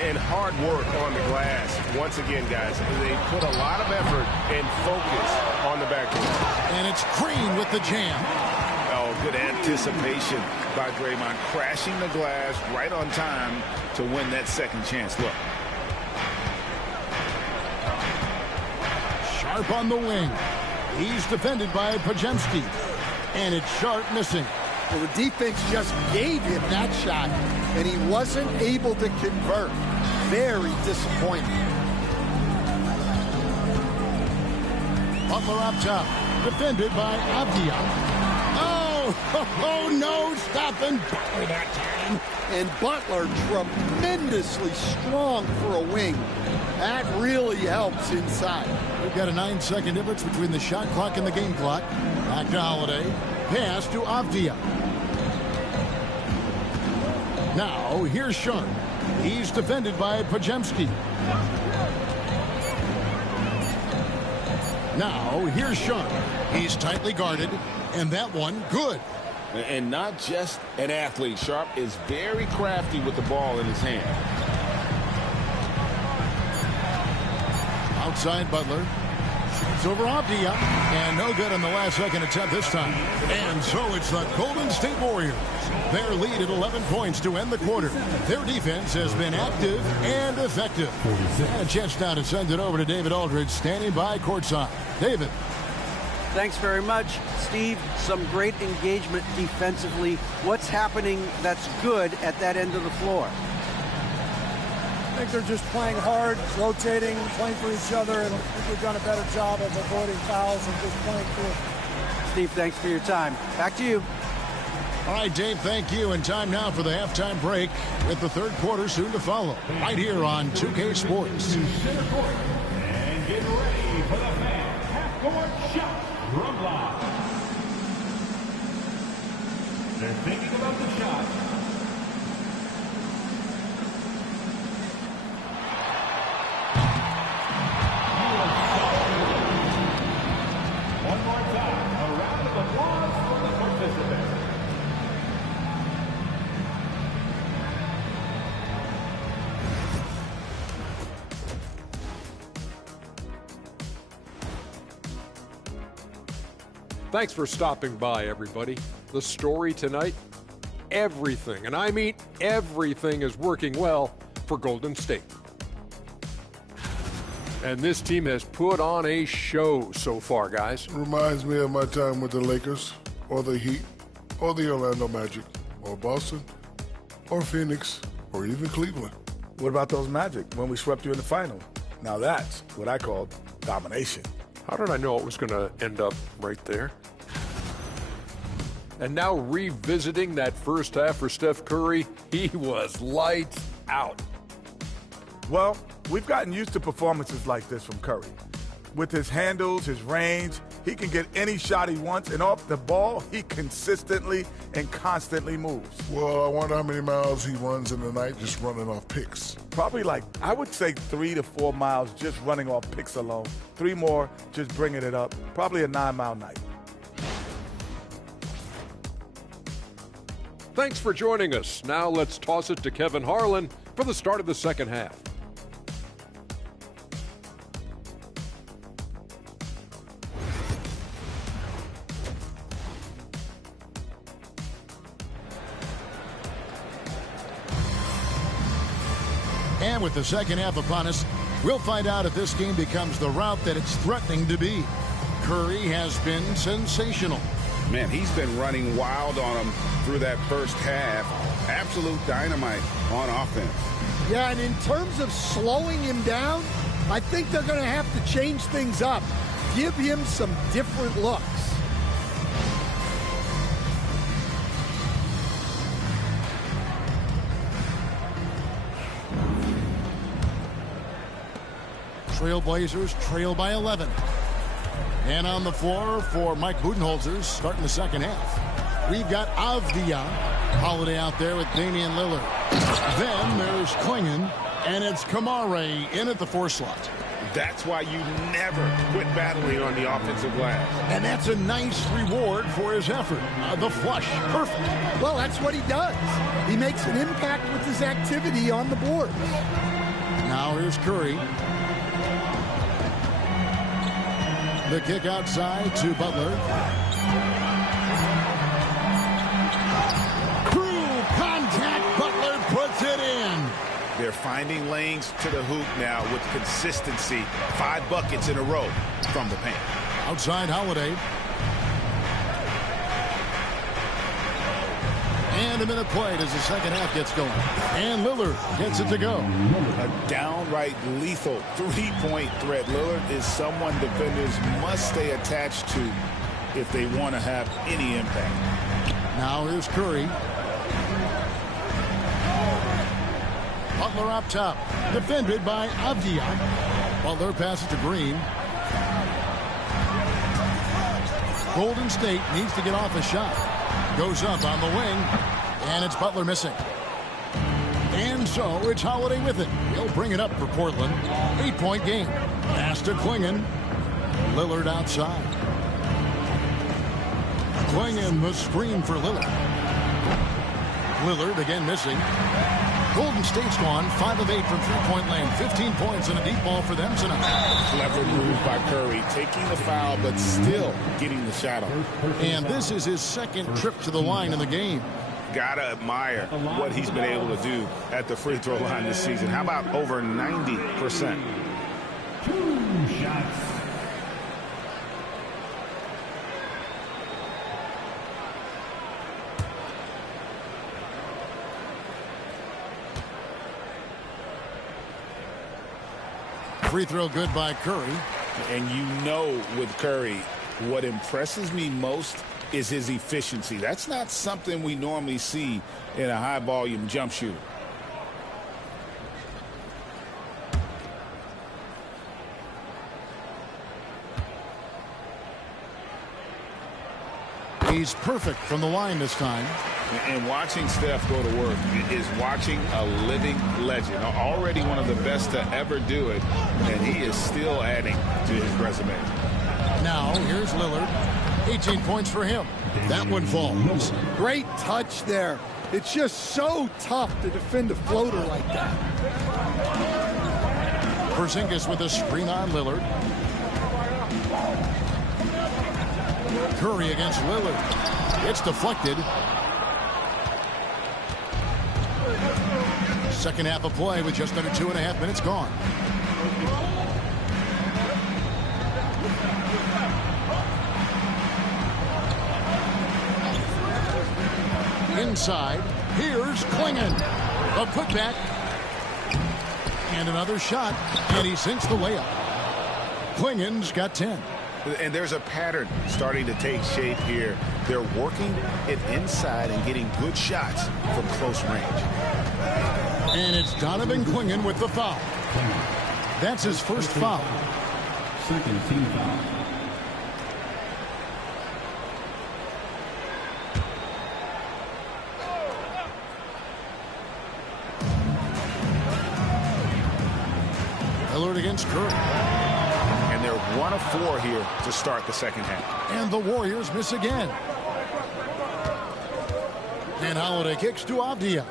And hard work on the glass. Once again, guys, they put a lot of effort and focus on the backcourt. And it's Green with the jam. Oh, good anticipation by Draymond, crashing the glass right on time to win that second chance look. Sharp on the wing. He's defended by Pajemski. And it's Sharp missing. Well, the defense just gave him that shot, and he wasn't able to convert. Very disappointing. Butler up top, defended by Avdia. Oh, no, stopping Butler that time. And Butler tremendously strong for a wing. That really helps inside. We've got a 9-second difference between the shot clock and the game clock. Back to Holiday. Pass to Avdia. Now, here's Sharp. He's defended by Pajemski. Now, here's Sharp. He's tightly guarded, and that one, good. And not just an athlete. Sharp is very crafty with the ball in his hand. Outside Butler. It's over Avdia. And no good on the last second attempt this time. And so it's the Golden State Warriors. Their lead at 11 points to end the quarter. Their defense has been active and effective. And a chance now to send it over to David Aldridge, standing by courtside. David. Thanks very much, Steve. Some great engagement defensively. What's happening that's good at that end of the floor? I think they're just playing hard, rotating, playing for each other, and I think we've done a better job of avoiding fouls and just playing through. Steve, thanks for your time. Back to you. All right, Dave, thank you. And time now for the halftime break with the third quarter soon to follow. Right here on 2K Sports. And get ready for the fans half-court shot from live. They're thinking about the shot. One more time, a round of applause for the participants. Thanks for stopping by, everybody. The story tonight, everything, and I mean everything, is working well for Golden State. And this team has put on a show so far, guys. Reminds me of my time with the Lakers, or the Heat, or the Orlando Magic, or Boston, or Phoenix, or even Cleveland. What about those Magic when we swept you in the final? Now that's what I call domination. How did I know it was going to end up right there? And now revisiting that first half for Steph Curry, he was lights out. Well, we've gotten used to performances like this from Curry. With his handles, his range, he can get any shot he wants, and off the ball, he consistently and constantly moves. Well, I wonder how many miles he runs in the night just running off picks. Probably I would say 3 to 4 miles just running off picks alone. 3 more just bringing it up. Probably a 9-mile night. Thanks for joining us. Now let's toss it to Kevin Harlan for the start of the second half. And with the second half upon us, we'll find out if this game becomes the route that it's threatening to be. Curry has been sensational. Man, he's been running wild on him through that first half. Absolute dynamite on offense. Yeah, and in terms of slowing him down, I think they're going to have to change things up. Give him some different looks. Trailblazers trail by 11. And on the floor for Mike Budenholzer starting the second half. We've got Avdia. Holiday out there with Damian Lillard. Then there's Klingon, and it's Kamare in at the 4 slot. That's why you never quit battling on the offensive glass. And that's a nice reward for his effort. The flush, perfect. Well, that's what he does. He makes an impact with his activity on the board. Now here's Curry. The kick outside to Butler. Crew contact. Butler puts it in. They're finding lanes to the hoop now with consistency. 5 buckets in a row from the paint. Outside Holiday. And a minute played as the second half gets going. And Lillard gets it to go. A downright lethal 3-point threat. Lillard is someone defenders must stay attached to if they want to have any impact. Now here's Curry. Butler up top. Defended by Avdia. Butler passes to Green. Golden State needs to get off a shot. Goes up on the wing, and it's Butler missing. And so it's Holiday with it. He'll bring it up for Portland. 8-point game. Pass to Klingon. Lillard outside. Klingon the screen for Lillard. Lillard again missing. Golden State's gone 5 of 8 from three-point land. 15 points and a deep ball for them tonight. Clever move by Curry, taking the foul, but still getting the shot on. And this is his second trip to the line in the game. Gotta admire what he's been able to do at the free throw line this season. How about over 90%? 2 shots. Free throw good by Curry. And you know with Curry, what impresses me most is his efficiency. That's not something we normally see in a high-volume jump shooter. He's perfect from the line this time. And watching Steph go to work is watching a living legend. Already one of the best to ever do it, and he is still adding to his resume. Now, here's Lillard. 18 points for him. That one falls. Great touch there. It's just so tough to defend a floater like that. Porzingis with a screen on Lillard. Curry against Lillard. It's deflected. Second half of play with just under 2.5 minutes gone. Inside, here's Klingon. A putback. And another shot, and he sinks the layup. Klingon's got 10. And there's a pattern starting to take shape here. They're working it inside and getting good shots from close range. And it's Donovan Klingon with the foul. That's his first foul. Second team foul. Lillard against Curry. And they're 1 of 4 here to start the second half. And the Warriors miss again. And Holiday kicks to Avdia.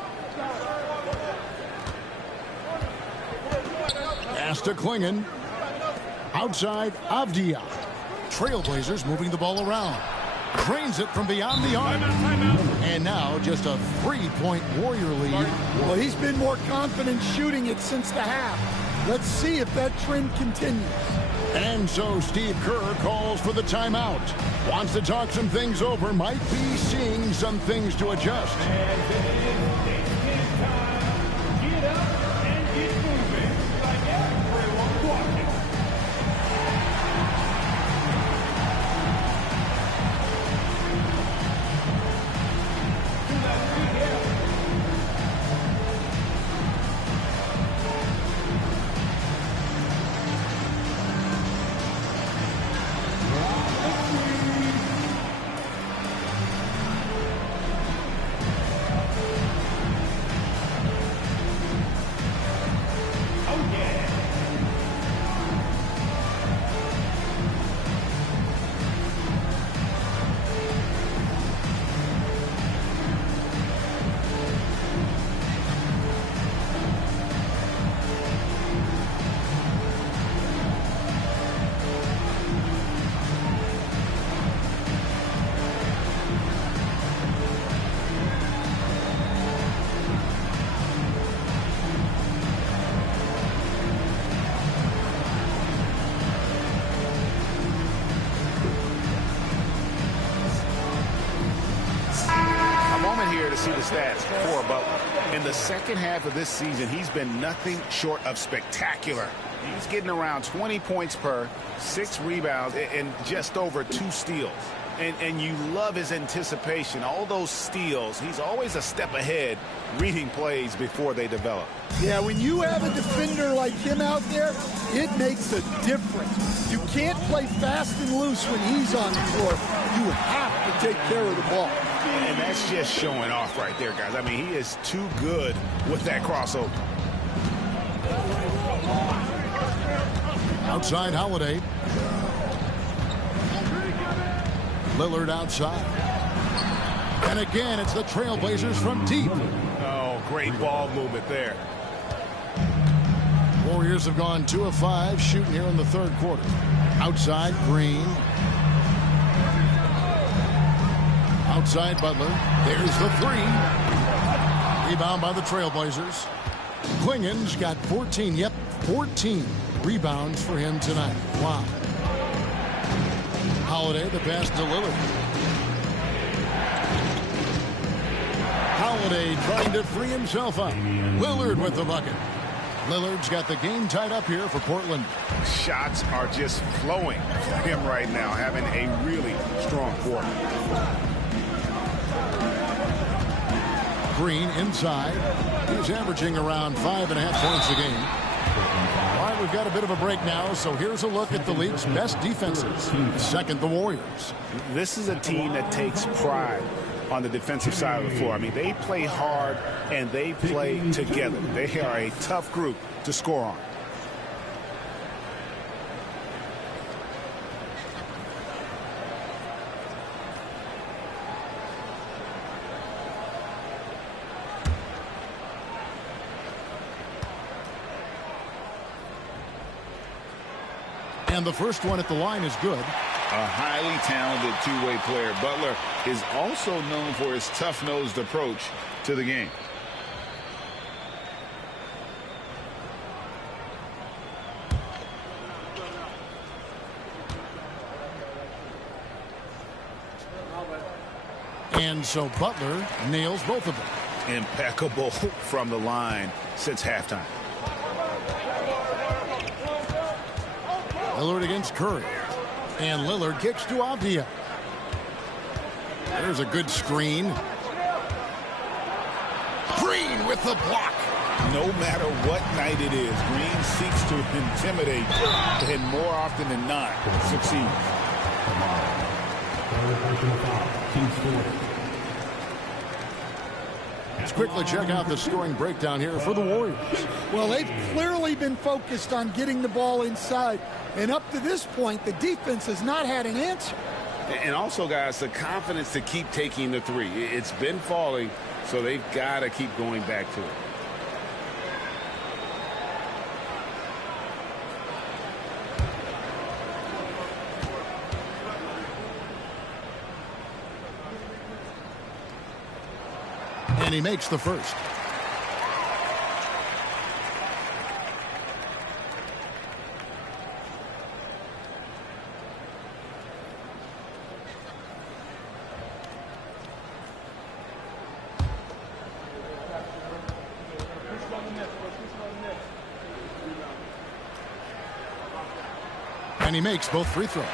Pass to Klingon. Outside Avdia. Trailblazers moving the ball around. Drains it from beyond the arc. And now just a 3-point Warrior lead. Well, he's been more confident shooting it since the half. Let's see if that trend continues. And so Steve Kerr calls for the timeout. Wants to talk some things over. Might be seeing some things to adjust. Get up and get moving like everyone walking. To see the stats for Butler. In the second half of this season, he's been nothing short of spectacular. He's getting around 20 points per, 6 rebounds, and just over 2 steals. And you love his anticipation. All those steals, he's always a step ahead, reading plays before they develop. Yeah, when you have a defender like him out there, it makes a difference. You can't play fast and loose when he's on the floor. You have to take care of the ball. And that's just showing off right there, guys. I mean, he is too good with that crossover. Outside Holiday. Lillard outside. And again, it's the Trailblazers from deep. Oh, great ball movement there. Warriors have gone 2 of 5 shooting here in the third quarter. Outside Green. Outside Butler. There's the 3. Rebound by the Trailblazers. Klingen's got 14. Yep, 14 rebounds for him tonight. Wow. Holiday, the pass to Lillard. Holiday trying to free himself up. Lillard with the bucket. Lillard's got the game tied up here for Portland. Shots are just flowing for him right now, having a really strong quarter. Green inside. He's averaging around 5.5 points a game. All right, we've got a bit of a break now, so here's a look at the league's best defenses. Second, the Warriors. This is a team that takes pride on the defensive side of the floor. I mean, they play hard and they play together. They are a tough group to score on. And the first one at the line is good. A highly talented two-way player. Butler is also known for his tough-nosed approach to the game. And so Butler nails both of them. Impeccable from the line since halftime. Lillard against Curry. And Lillard kicks to Avdia. There's a good screen. Green with the block. No matter what night it is, Green seeks to intimidate and more often than not succeeds. Let's quickly check out the scoring breakdown here for the Warriors. Well, they've clearly been focused on getting the ball inside. And up to this point, the defense has not had an answer. And also, guys, the confidence to keep taking the three. It's been falling, so they've got to keep going back to it. And he makes the first. And he makes both free throws.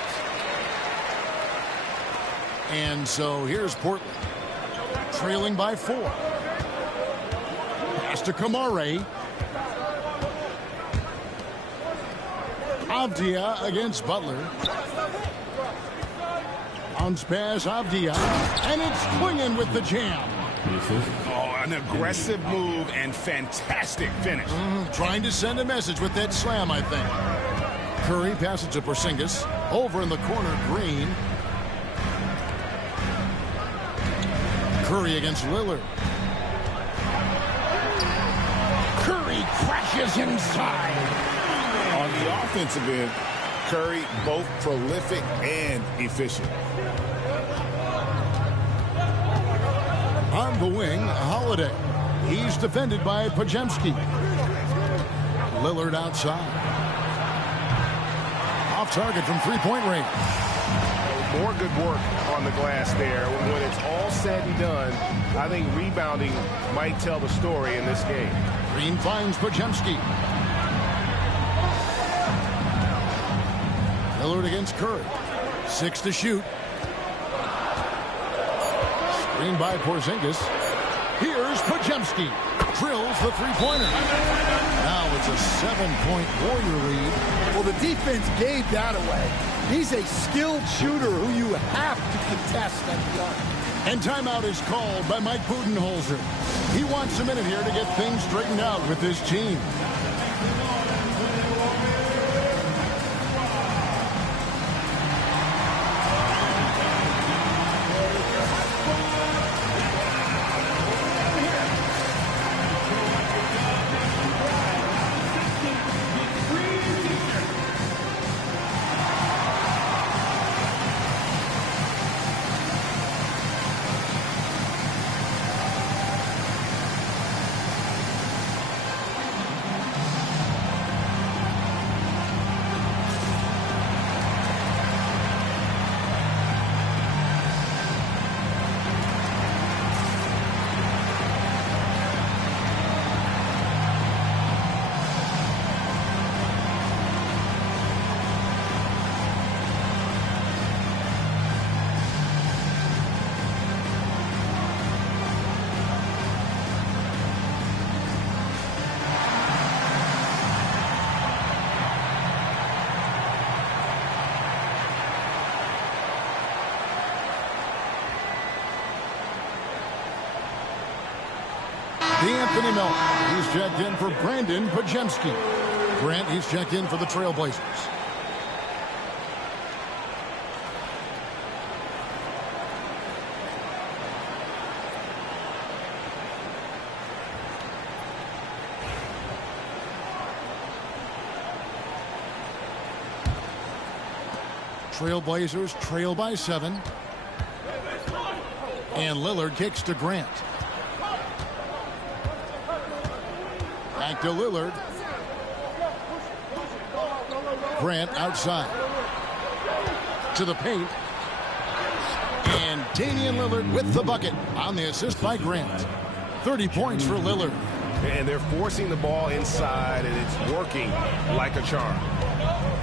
And so here's Portland, trailing by 4. Pass to Kamare. Avdia against Butler. Bounce pass, Avdia. And it's Quingen with the jam. Oh, an aggressive move and fantastic finish. Trying to send a message with that slam, I think. Curry passes to Porzingis. Over in the corner, Green. Curry against Lillard. Curry crashes inside. On the offensive end, Curry both prolific and efficient. On the wing, Holiday. He's defended by Podziemski. Lillard outside. Off target from three-point range. More good work on the glass there. When it's all said and done, I think rebounding might tell the story in this game. Green finds Podziemski. Lillard against Curry. 6 to shoot. Screen by Porzingis. Here's Podziemski. Drills the three-pointer. Now it's a 7-point Warrior lead. Well, the defense gave that away. He's a skilled shooter who you have to contest at the arc. And timeout is called by Mike Budenholzer. He wants a minute here to get things straightened out with his team. Anthony Melton. He's checked in for Brandon Podziemski. Grant, he's checked in for the Trailblazers. Trailblazers trail by 7. And Lillard kicks to Grant. Back to Lillard. Grant outside. To the paint. And Damian Lillard with the bucket on the assist by Grant. 30 points for Lillard. And they're forcing the ball inside, and it's working like a charm.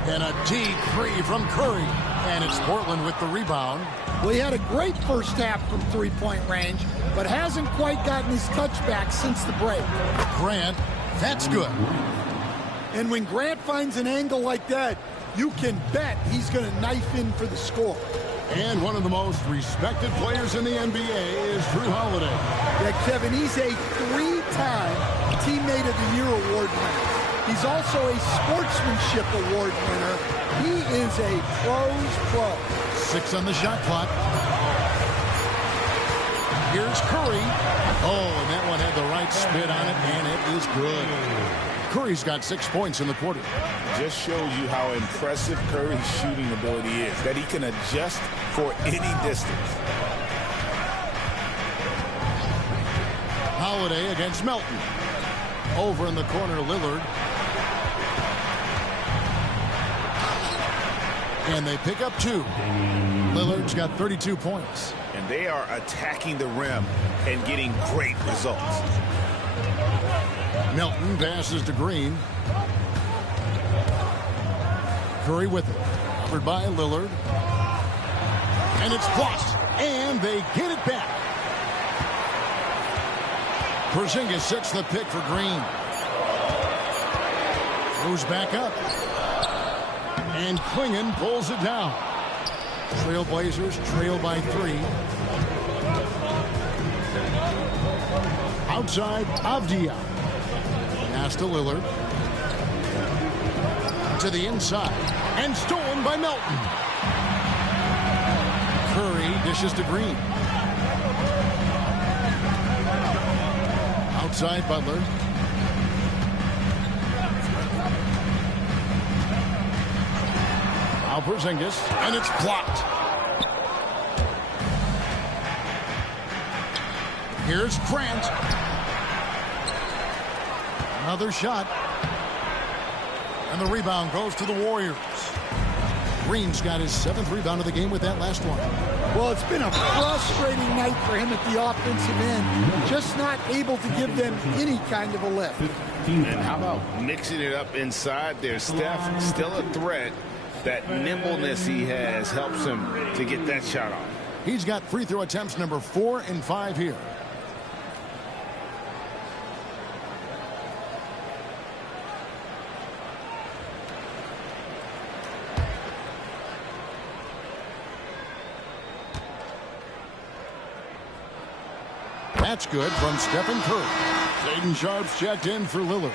And a deep three from Curry. And it's Portland with the rebound. Well, he had a great first half from three-point range, but hasn't quite gotten his touchback since the break. Grant, that's good. And when Grant finds an angle like that, you can bet he's going to knife in for the score. And one of the most respected players in the NBA is Drew Holiday. Yeah, Kevin, he's a 3-time Teammate of the Year award winner. He's also a Sportsmanship Award winner. He is a pro's pro. 6 on the shot clock. Here's Curry. Oh, and that one had the right spin on it, and it is good. Curry's got 6 points in the quarter. Just shows you how impressive Curry's shooting ability is, that he can adjust for any distance. Holiday against Melton. Over in the corner, Lillard. And they pick up 2. Lillard's got 32 points. And they are attacking the rim and getting great results. Melton passes to Green. Curry with it. Covered by Lillard. And it's blocked. And they get it back. Porzingis sets the pick for Green. Moves back up. And Klingon pulls it down. Trailblazers trail by 3. Outside, Avdia. Pass to Lillard. To the inside. And stolen by Melton. Curry dishes to Green. Outside, Butler. Now Porzingis, and it's blocked. Here's Grant. Another shot. And the rebound goes to the Warriors. Green's got his 7th rebound of the game with that last one. Well, it's been a frustrating night for him at the offensive end. Just not able to give them any kind of a lift. And how about mixing it up inside there? Steph, still a threat. That nimbleness he has helps him to get that shot off. He's got free throw attempts number 4 and 5 here. That's good from Stephen Curry. Shaedon Sharpe's checked in for Lillard.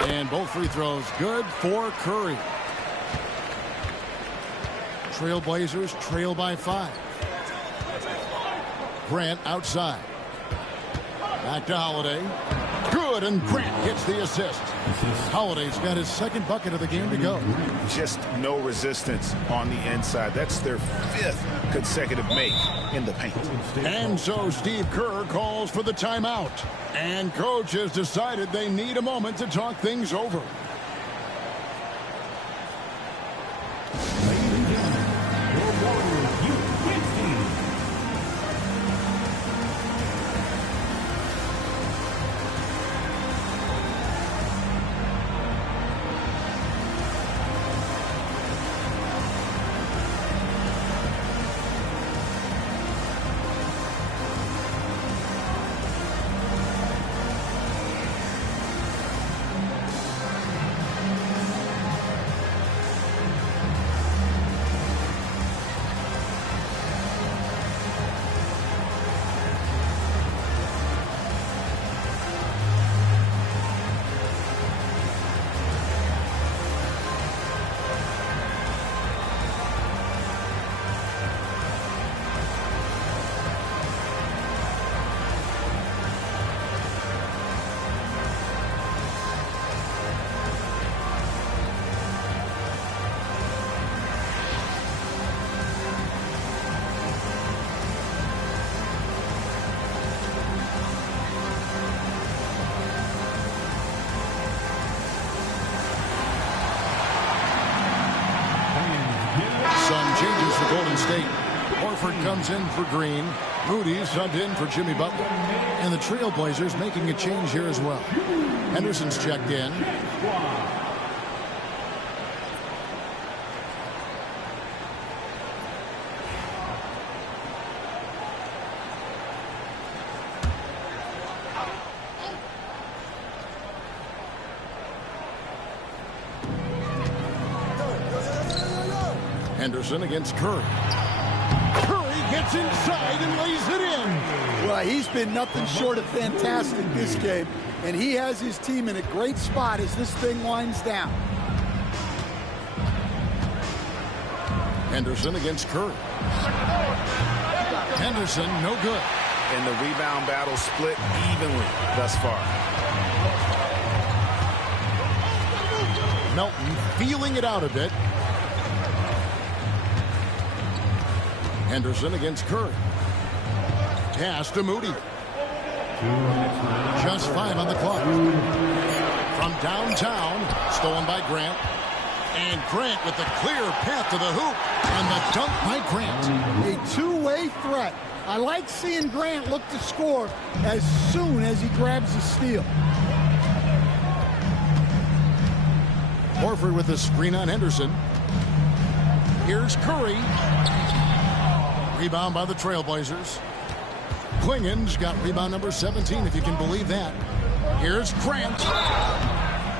And both free throws good for Curry. Trailblazers trail by 5. Grant outside. Back to Holiday. Good, and Grant gets the assist. Holiday's got his 2nd bucket of the game to go. Just no resistance on the inside. That's their 5th consecutive make in the paint. And so Steve Kerr calls for the timeout. And coach has decided they need a moment to talk things over. Changes for Golden State. Horford comes in for Green. Moody's subbed in for Jimmy Butler. And the Trailblazers making a change here as well. Henderson's checked in. Henderson against Curry. Curry gets inside and lays it in. Well, he's been nothing short of fantastic this game, and he has his team in a great spot as this thing winds down. Henderson against Curry. Henderson, no good. And the rebound battle split evenly thus far. Melton feeling it out a bit. Henderson against Curry. Pass to Moody. Just 5 on the clock. From downtown, stolen by Grant. And Grant with the clear path to the hoop. And the dunk by Grant. A two-way threat. I like seeing Grant look to score as soon as he grabs the steal. Horford with the screen on Henderson. Here's Curry. Rebound by the Trailblazers. Klingen's got rebound number 17, if you can believe that. Here's Grant.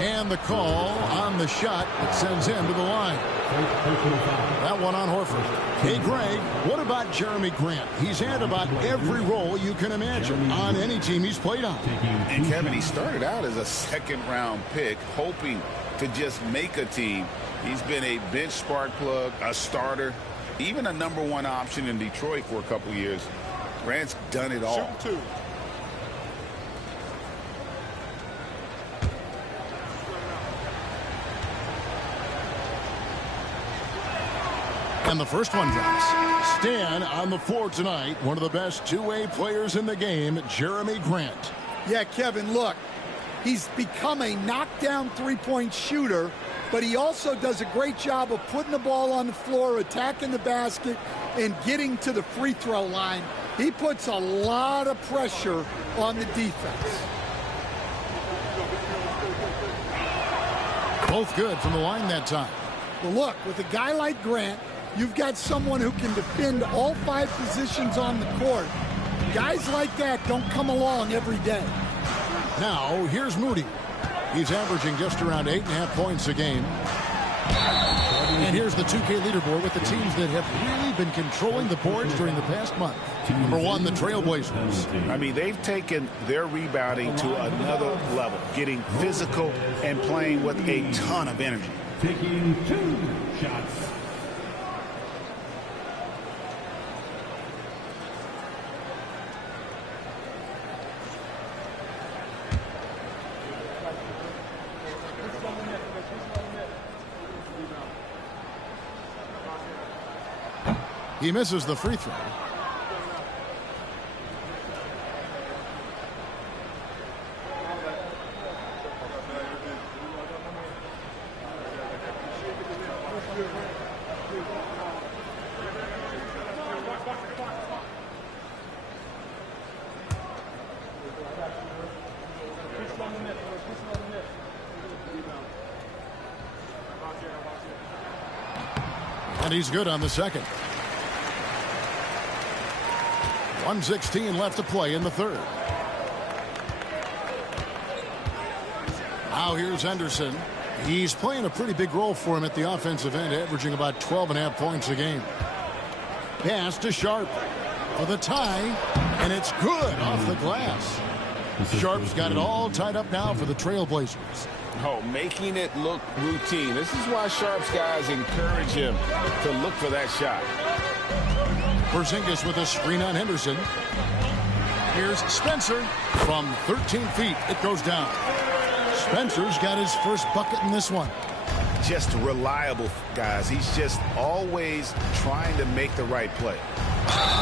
And the call on the shot that sends him to the line. That one on Horford. Hey, Greg, what about Jeremy Grant? He's had about every role you can imagine on any team he's played on. And Kevin, he started out as a second-round pick, hoping to just make a team. He's been a bench spark plug, a starter, even a number 1 option in Detroit for a couple years. Grant's done it all. Shoot 2. And the first one drops. Stan on the floor tonight. One of the best two-way players in the game, Jeremy Grant. Yeah, Kevin, look. He's become a knockdown three-point shooter, but he also does a great job of putting the ball on the floor, attacking the basket, and getting to the free throw line. He puts a lot of pressure on the defense. Both good from the line that time. Well, look, with a guy like Grant, you've got someone who can defend all 5 positions on the court. Guys like that don't come along every day. Now, here's Moody. He's averaging just around 8.5 points a game. And here's the 2K leaderboard with the teams that have really been controlling the boards during the past month. Number 1, the Trailblazers. I mean, they've taken their rebounding to another level, getting physical and playing with a ton of energy. Taking 2 shots. He misses the free throw. And he's good on the second. 1:16 left to play in the third. Now here's Henderson. He's playing a pretty big role for him at the offensive end, averaging about 12.5 points a game. Pass to Sharp for the tie, and it's good off the glass. Sharp's got it all tied up now for the Trailblazers. Oh, making it look routine. This is why Sharp's guys encourage him to look for that shot. Porzingis with a screen on Henderson. Here's Spencer from 13 feet. It goes down. Spencer's got his first bucket in this one. Just reliable, guys. He's just always trying to make the right play.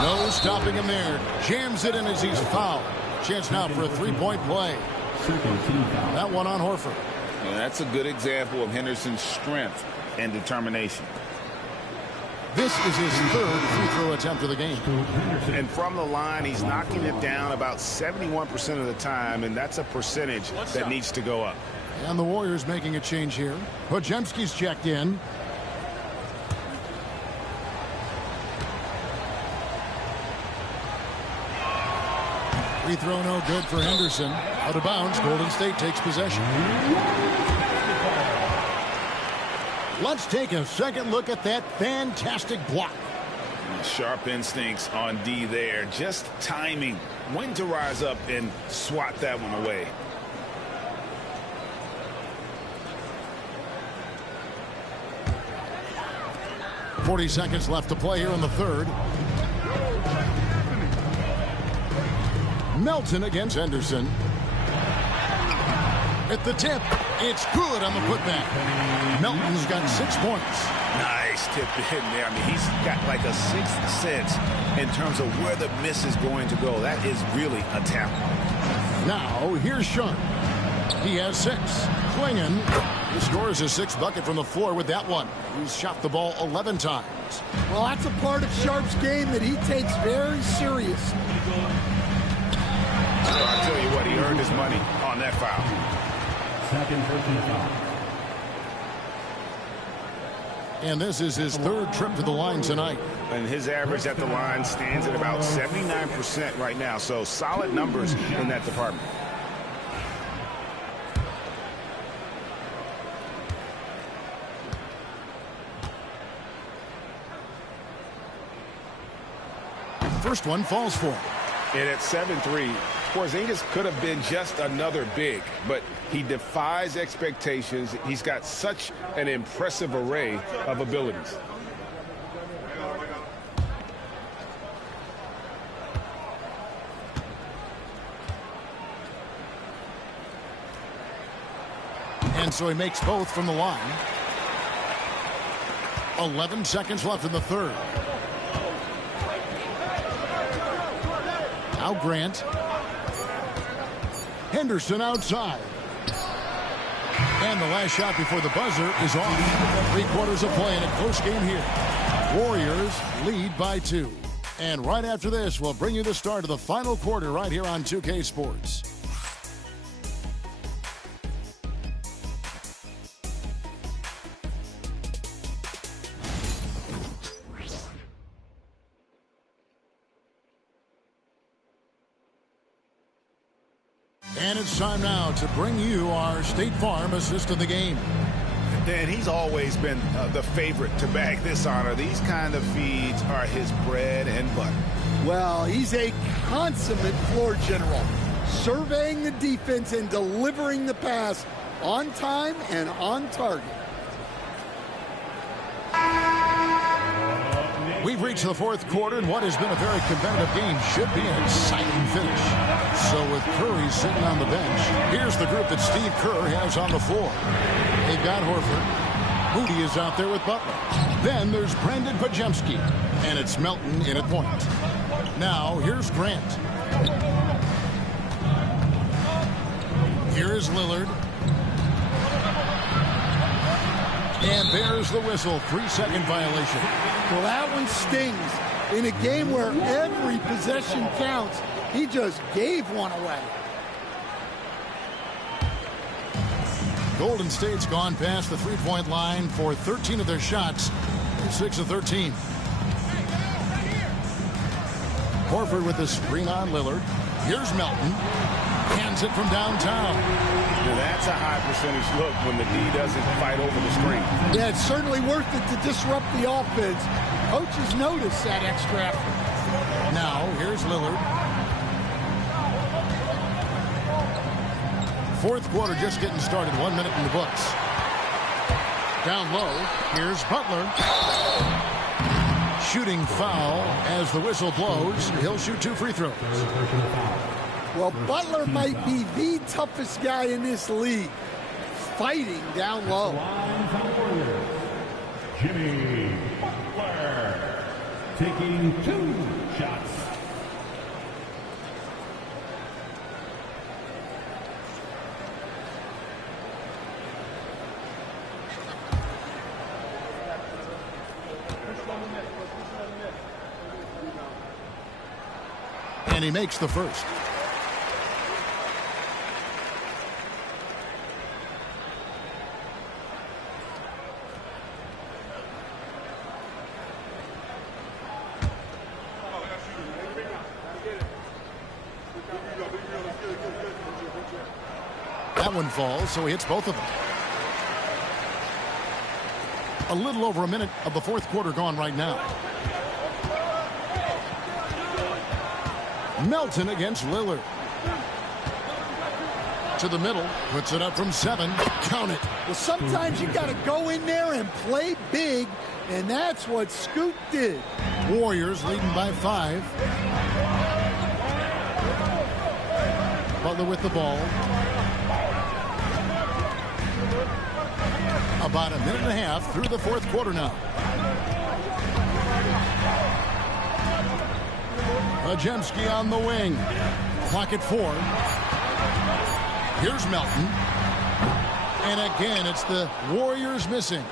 No stopping him there. Jams it in as he's fouled. Chance now for a three-point play. That one on Horford. And that's a good example of Henderson's strength and determination. This is his third free throw attempt of the game. And from the line, he's knocking it down about 71% of the time, and that's a percentage that needs to go up. And the Warriors making a change here. Podziemski's checked in. Free throw no good for Henderson. Out of bounds, Golden State takes possession. Let's take a second look at that fantastic block. Sharp instincts on D there. Just timing when to rise up and swat that one away. .40 seconds left to play here in the third. Melton against Henderson. At the tip, it's good on the putback. Melton's got 6 points. Nice tip in there. I mean, he's got like a sixth sense in terms of where the miss is going to go. That is really a talent. Now, here's Sharp. He has 6. Klingon, he scores his 6th bucket from the floor with that one. He's shot the ball 11 times. Well, that's a part of Sharp's game that he takes very serious. I'll tell you what, he earned his money on that foul. Second personal foul. And this is his 3rd trip to the line tonight. And his average at the line stands at about 79% right now. So solid numbers in that department. First one falls for him. And at 7-3, Porzingis could have been just another big, but he defies expectations. He's got such an impressive array of abilities. And so he makes both from the line. 11 seconds left in the 3rd. Now Grant. Henderson outside. And the last shot before the buzzer is off. 3 quarters of play in a close game here. Warriors lead by 2. And right after this, we'll bring you the start of the final quarter right here on 2K Sports. And it's time now to bring you our State Farm assist of the game. Dan, he's always been the favorite to bag this honor. These kind of feeds are his bread and butter. Well, he's a consummate floor general, surveying the defense and delivering the pass on time and on target. We've reached the 4th quarter, and what has been a very competitive game should be an exciting finish. So with Curry sitting on the bench, here's the group that Steve Kerr has on the floor. They've got Horford. Moody is out there with Butler. Then there's Brandon Pajemski, and it's Melton in at point. Now, here's Grant. Here is Lillard. And there's the whistle. 3-second violation. Well, that one stings. In a game where every possession counts, he just gave one away. Golden State's gone past the 3-point line for 13 of their shots. 6 of 13. Horford with the screen on Lillard. Here's Melton. Hands it from downtown. Now that's a high percentage look when the D doesn't fight over the screen. Yeah, it's certainly worth it to disrupt the offense. Coaches notice that extra effort. Now, here's Lillard. 4th quarter just getting started. 1 minute in the books. Down low, here's Butler. Shooting foul as the whistle blows. He'll shoot 2 free throws. Well, Butler might be the toughest guy in this league, fighting down low. Jimmy Butler taking 2 shots. And he makes the first. That one falls, so he hits both of them. A little over a minute of the 4th quarter gone right now. Melton against Lillard. To the middle, puts it up from 7. Count it. Well, sometimes you got to go in there and play big, and that's what Scoot did. Warriors leading by 5. Butler with the ball. About a minute and a half through the fourth quarter now. Pajemski on the wing. Clock at 4. Here's Melton. And again, it's the Warriors missing.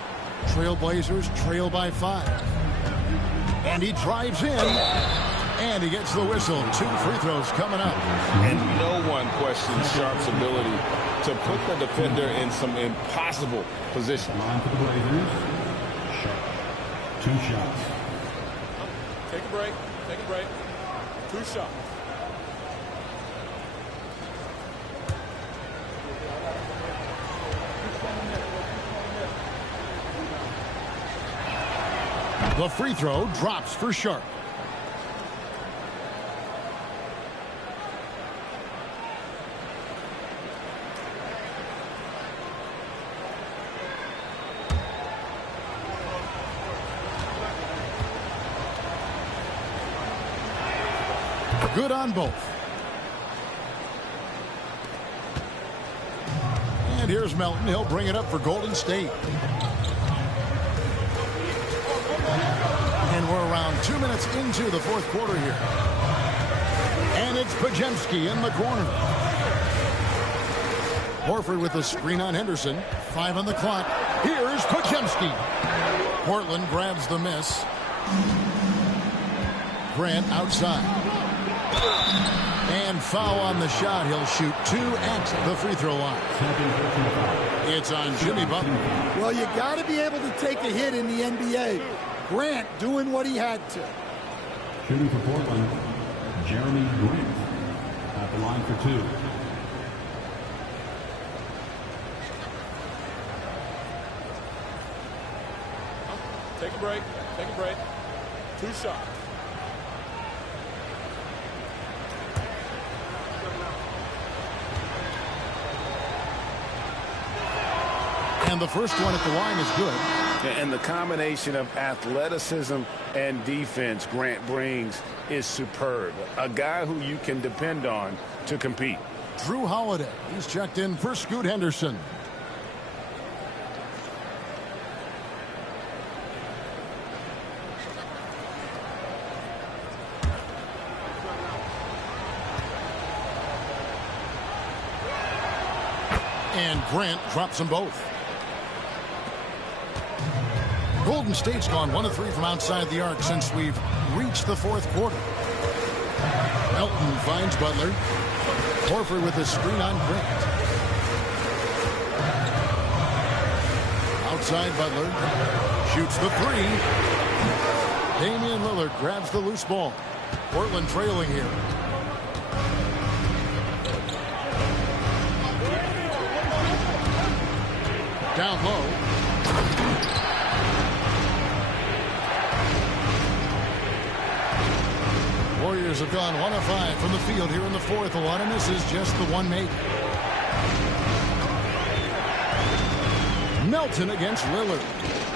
Trailblazers trail by 5. And he drives in. And he gets the whistle. 2 free throws coming up. And no one questions Sharp's ability to put the defender in some impossible positions. Line for the Blazers. Sharp. 2 shots. Take a break. Take a break. 2 shots. The free throw drops for Sharp. Good on both. And here's Melton. He'll bring it up for Golden State. And we're around 2 minutes into the fourth quarter here. And it's Pajemski in the corner. Horford with the screen on Henderson. 5 on the clock. Here's Pajemski. Portland grabs the miss. Grant outside. And foul on the shot. He'll shoot 2 at the free throw line. It's on Jimmy Butler. Well, you got to be able to take a hit in the NBA. Grant doing what he had to. Shooting for Portland, Jeremy Grant at the line for 2. Take a break. Take a break. 2 shots. And the first one at the line is good. And the combination of athleticism and defense Grant brings is superb. A guy who you can depend on to compete. Drew Holiday. He's checked in for Scoot Henderson. And Grant drops them both. Golden State's gone 1 of 3 from outside the arc since we've reached the fourth quarter. Melton finds Butler. Horford with a screen on Grant. Outside Butler. Shoots the 3. Damian Lillard grabs the loose ball. Portland trailing here. Down low. Warriors have gone 1 of 5 from the field here in the fourth. A lot of misses, just the 1 made. Melton against Lillard.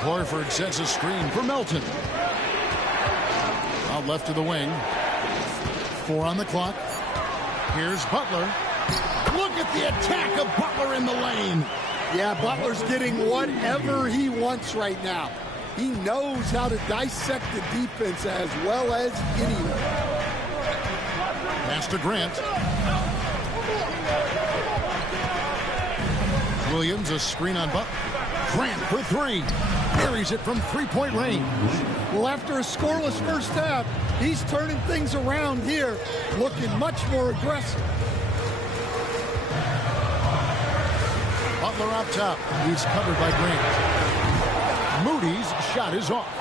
Horford sets a screen for Melton. Out left to the wing. 4 on the clock. Here's Butler. Look at the attack of Butler in the lane. Yeah, Butler's getting whatever he wants right now. He knows how to dissect the defense as well as anyone. Pass to Grant. Williams, a screen on Butler. Grant for 3. Buries it from 3-point range. Well, after a scoreless first half, he's turning things around here, looking much more aggressive. Butler up top. He's covered by Grant. Moody's shot is off.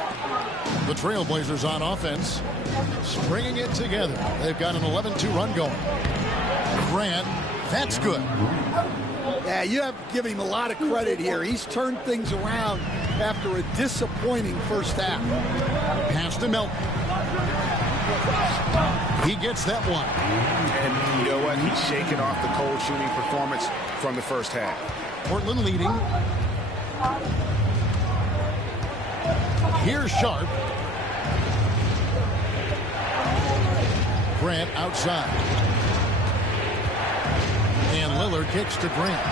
The Trailblazers on offense, stringing it together. They've got an 11-2 run going. Grant, that's good. Yeah, you have to give him a lot of credit here. He's turned things around after a disappointing first half. Pass to Melton. He gets that one. And you know what? He's shaking off the cold shooting performance from the first half. Portland leading. Here's Sharp. Grant outside. Butler kicks to Grant.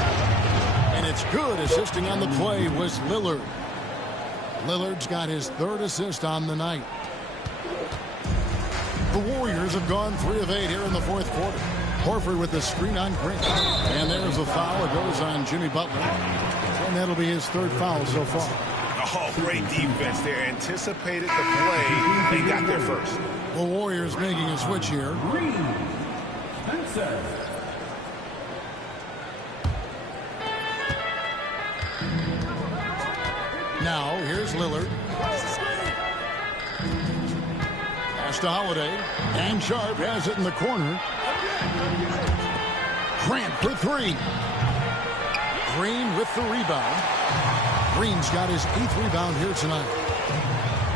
And it's good. Assisting on the play was Lillard. Lillard's got his 3rd assist on the night. The Warriors have gone 3 of 8 here in the 4th quarter. Horford with the screen on Grant. And there's a foul. It goes on Jimmy Butler. And that'll be his 3rd foul so far. Oh, great defense there. Anticipated the play. They got there first. The Warriors making a switch here. Now, here's Lillard. Pass to Holiday. And Sharp has it in the corner. Grant for 3. Green with the rebound. Green's got his 8th rebound here tonight.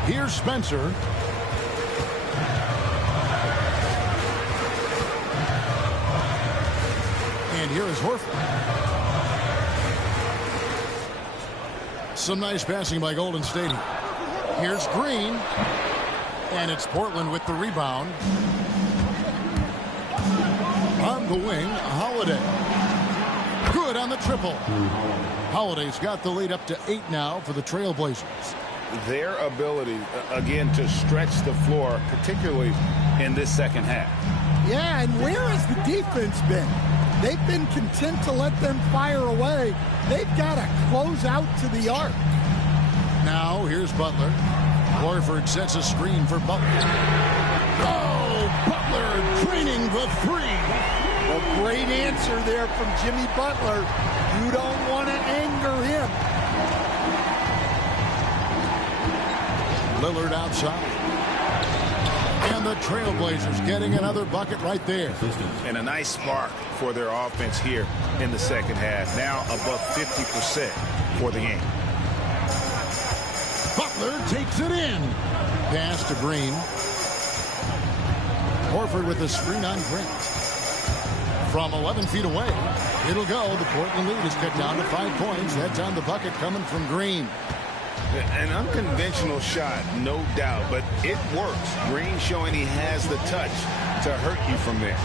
Here's Spencer. And here is Horford. Some nice passing by Golden State. Here's Green. And it's Portland with the rebound. On the wing, Holiday. Good on the triple. Holiday's got the lead up to 8 now for the Trailblazers. Their ability, again, to stretch the floor, particularly in this second half. Yeah, and where has the defense been? They've been content to let them fire away. They've got to close out to the arc. Now, here's Butler. Horford sets a screen for Butler. Oh, Butler draining the 3. A great answer there from Jimmy Butler. You don't want to anger him. Lillard outside. And the Trailblazers getting another bucket right there. And a nice spark for their offense here in the second half. Now above 50% for the game. Butler takes it in. Pass to Green. Horford with the screen on Grant. From 11 feet away, it'll go. The Portland lead is cut down to 5 points. That's on the bucket coming from Green. An unconventional shot, no doubt, but it works. Green showing he has the touch to hurt you from there.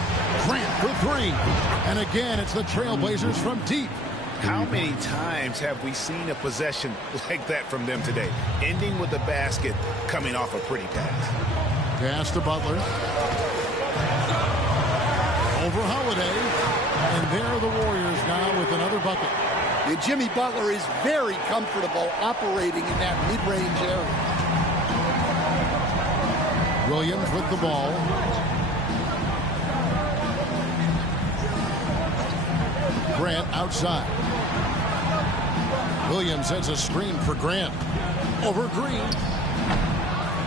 Grant for 3. And again, it's the Trailblazers from deep. How many times have we seen a possession like that from them today? Ending with a basket, coming off a pretty pass. Pass to Butler. Over Holiday. And there are the Warriors now with another bucket. And Jimmy Butler is very comfortable operating in that mid-range area. Williams with the ball. Grant outside. Williams sets a screen for Grant. Over Green.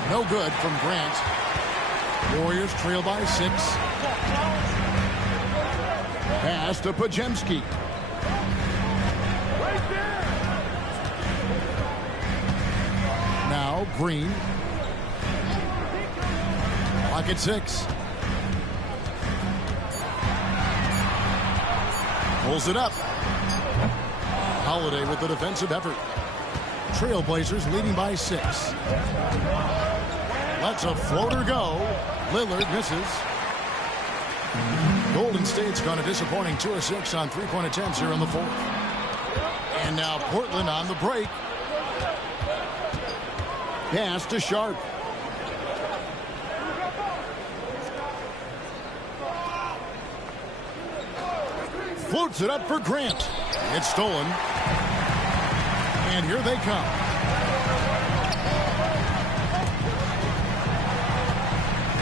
No good from Grant. Warriors trail by 6. Pass to Podziemski. Now Green. Pocket 6. Pulls it up. Holiday with the defensive effort. Trailblazers leading by 6. Lets a floater go. Lillard misses. Golden State's gone a disappointing 2 of 6 on 3-point attempts here in the 4th. And now Portland on the break. Pass to Sharp. Floats it up for Grant. It's stolen. And here they come.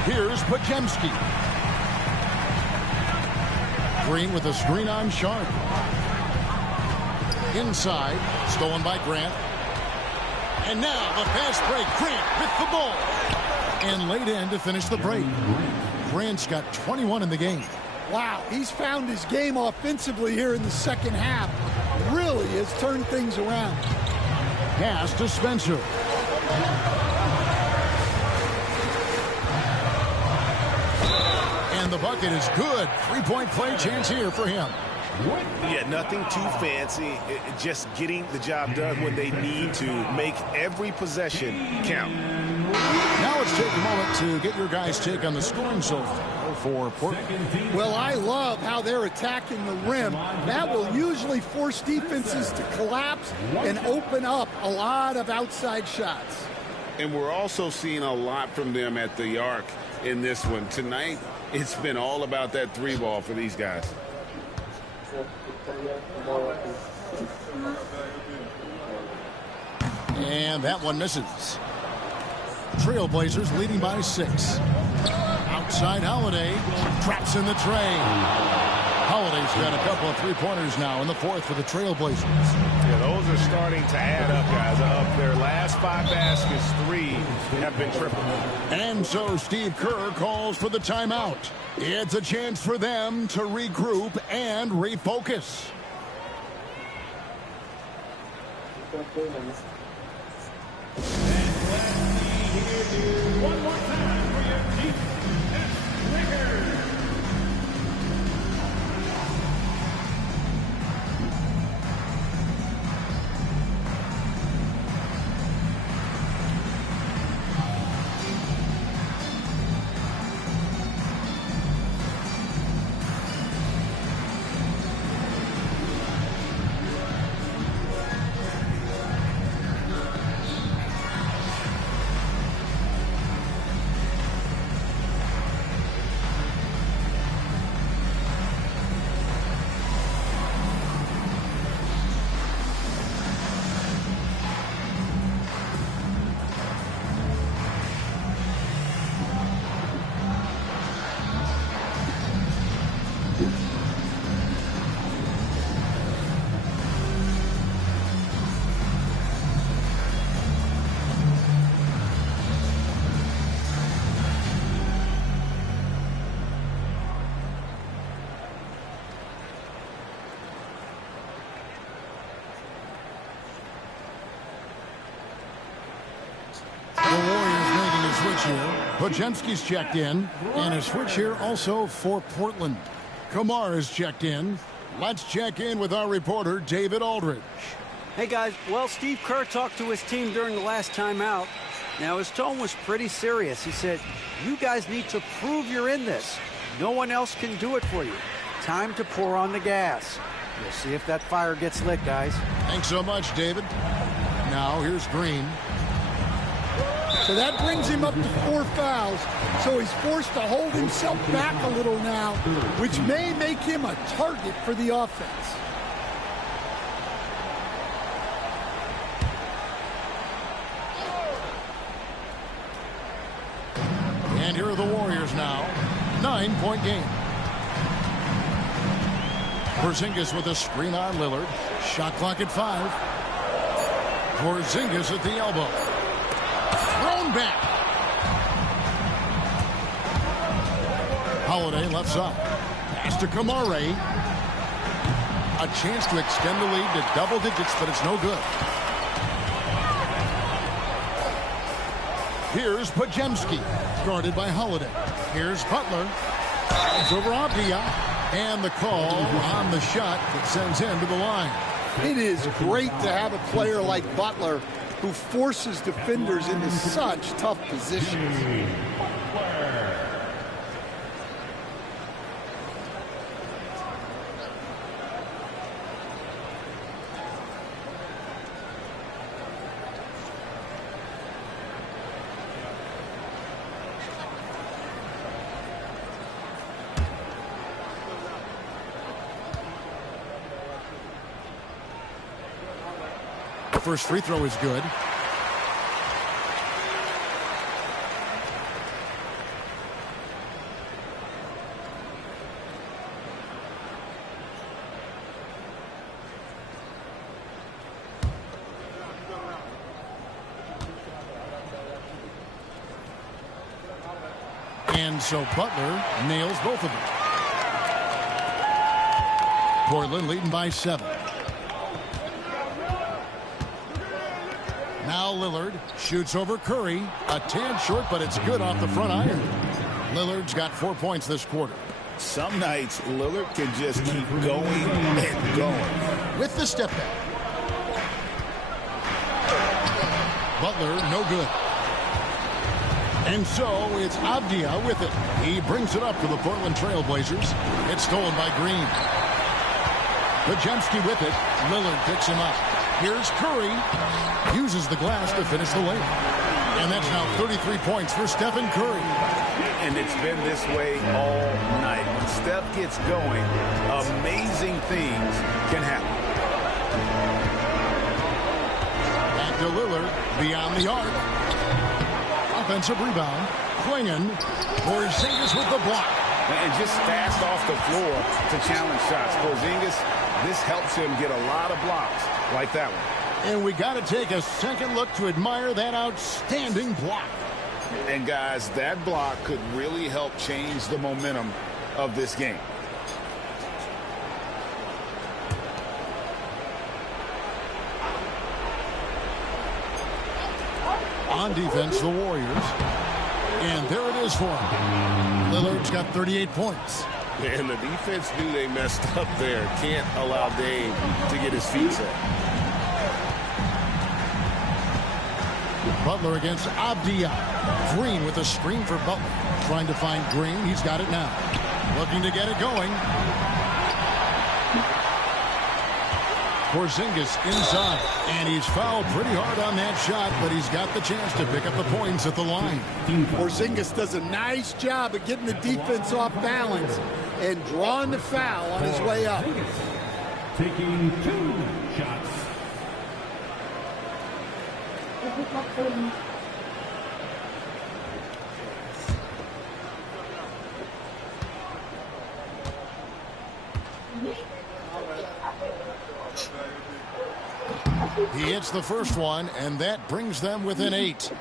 Here's Podziemski. Green with a screen on Sharp. Inside. Stolen by Grant. And now the fast break. Grant with the ball. And laid in to finish the break. Grant's got 21 in the game. Wow, he's found his game offensively here in the second half. Really has turned things around. Pass to Spencer. And the bucket is good. 3-point play chance here for him. Yeah, nothing too fancy. Just getting the job done when they need to. Make every possession count. Now let's take a moment to get your guys' take on the scoring so far. for Portland. Well, I love how they're attacking the rim. That will usually force defenses to collapse and open up a lot of outside shots. And we're also seeing a lot from them at the arc in this one. Tonight, it's been all about that three ball for these guys. And that one misses. Trailblazers leading by 6. Outside Holiday. Traps in the tray. Holiday's got a couple of three-pointers now in the fourth for the Trailblazers. Yeah, those are starting to add up, guys. Of their last 5 baskets, 3 have been triple. And so Steve Kerr calls for the timeout. It's a chance for them to regroup and refocus. One more time for your defense record. Podziemski's checked in, and a switch here also for Portland. Kamar is checked in. Let's check in with our reporter, David Aldridge. Hey, guys. Well, Steve Kerr talked to his team during the last timeout. Now, his tone was pretty serious. He said, you guys need to prove you're in this. No one else can do it for you. Time to pour on the gas. We'll see if that fire gets lit, guys. Thanks so much, David. Now, here's Green. So that brings him up to 4 fouls. So he's forced to hold himself back a little now, which may make him a target for the offense. And here are the Warriors now. 9-point game. Porzingis with a screen on Lillard. Shot clock at 5. Porzingis at the elbow. Thrown back. Holiday left side. Pass to Kamare. A chance to extend the lead to double digits, but it's no good. Here's Podziemski, guarded by Holiday. Here's Butler. It's over Abdia. And the call on the shot that sends him to the line. It is great to have a player like Butler who forces defenders into such tough positions. First free throw is good. And so Butler nails both of them. Portland leading by 7. Now Lillard shoots over Curry. A tad short, but it's good off the front iron. Lillard's got 4 points this quarter. Some nights, Lillard can just keep going and going. With the step back. Butler, no good. And so it's Avdia with it. He brings it up for the Portland Trail Blazers. It's stolen by Green. Podziemski with it. Lillard picks him up. Here's Curry. Uses the glass to finish the layup. And that's now 33 points for Stephen Curry. And it's been this way all night. When Steph gets going, amazing things can happen. Back to Lillard, beyond the arc. Offensive rebound. Klingon. Porzingis with the block. And just fast off the floor to challenge shots. Porzingis, this helps him get a lot of blocks like that one. And we got to take a second look to admire that outstanding block. And guys, that block could really help change the momentum of this game. On defense, the Warriors. And there it is for him. Lillard's got 38 points. And the defense knew they messed up there. Can't allow Dave to get his feet set. Butler against Avdia. Green with a screen for Butler. Trying to find Green. He's got it now. Looking to get it going. Porzingis inside. And he's fouled pretty hard on that shot, but he's got the chance to pick up the points at the line. Porzingis does a nice job of getting the defense off balance and drawing the foul on his way up. Taking 2 shots. He hits the first one, and that brings them within 8.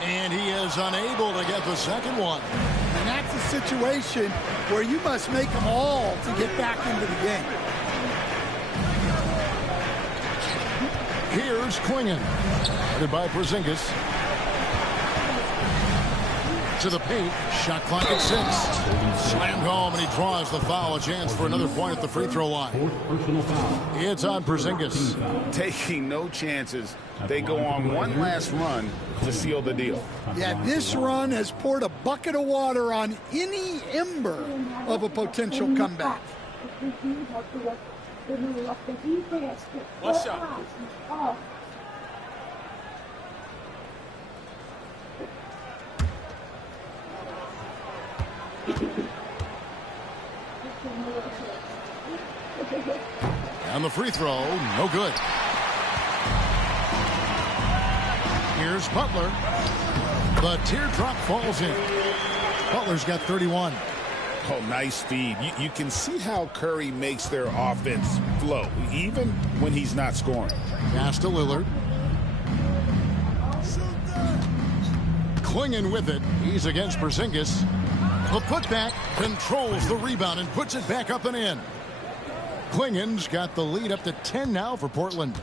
And he is unable to get the second one. And that's a situation where you must make them all to get back into the game. Here's Klingon. Headed by Porzingis. To the paint. Shot clock at 6. Slammed home, and he draws the foul. A chance for another point at the free throw line. It's on Porzingis. Taking no chances. They go on one last run to seal the deal. Yeah, this run has poured a bucket of water on any ember of a potential comeback. One shot. And the free throw, no good. Here's Butler. The teardrop falls in. Butler's got 31. Oh, nice feed. You can see how Curry makes their offense flow, even when he's not scoring. Pass to Lillard. Klingon with it. He's against Porzingis. The putback controls the rebound and puts it back up and in. Klingon's got the lead up to 10 now for Portland.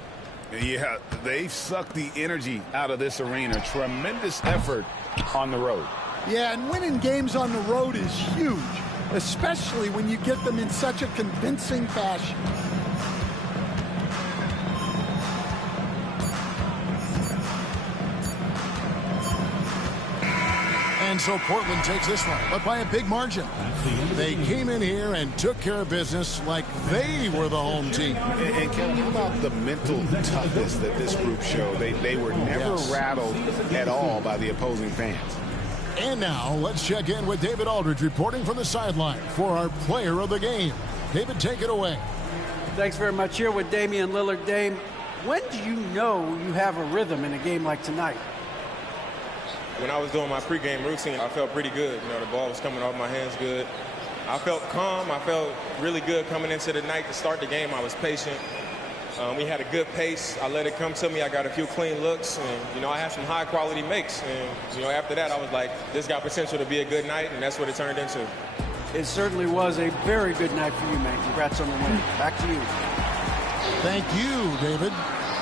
Yeah, they've sucked the energy out of this arena. Tremendous effort on the road. Yeah, and winning games on the road is huge, especially when you get them in such a convincing fashion. And so Portland takes this one, but by a big margin. They came in here and took care of business like they were the home team. And Kevin, how about the mental toughness that this group showed? They were never rattled at all by the opposing fans. And now let's check in with David Aldridge reporting from the sideline for our player of the game. David, take it away. Thanks very much. Here with Damian Lillard. Dame, when do you know you have a rhythm in a game like tonight? When I was doing my pregame routine, I felt pretty good. You know, the ball was coming off my hands good. I felt calm. I felt really good coming into the night to start the game. I was patient. We had a good pace. I let it come to me. I got a few clean looks, and, you know, I had some high-quality makes. And, you know, after that, I was like, this got potential to be a good night, and that's what it turned into. It certainly was a very good night for you, man. Congrats on the win. Back to you. Thank you, David.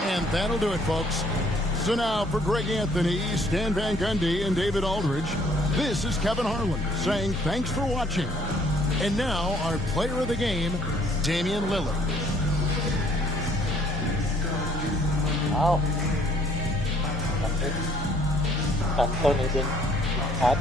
And that'll do it, folks. So now for Greg Anthony, Stan Van Gundy, and David Aldridge, this is Kevin Harlan saying thanks for watching. And now our player of the game, Damian Lillard. Wow. Anthony din at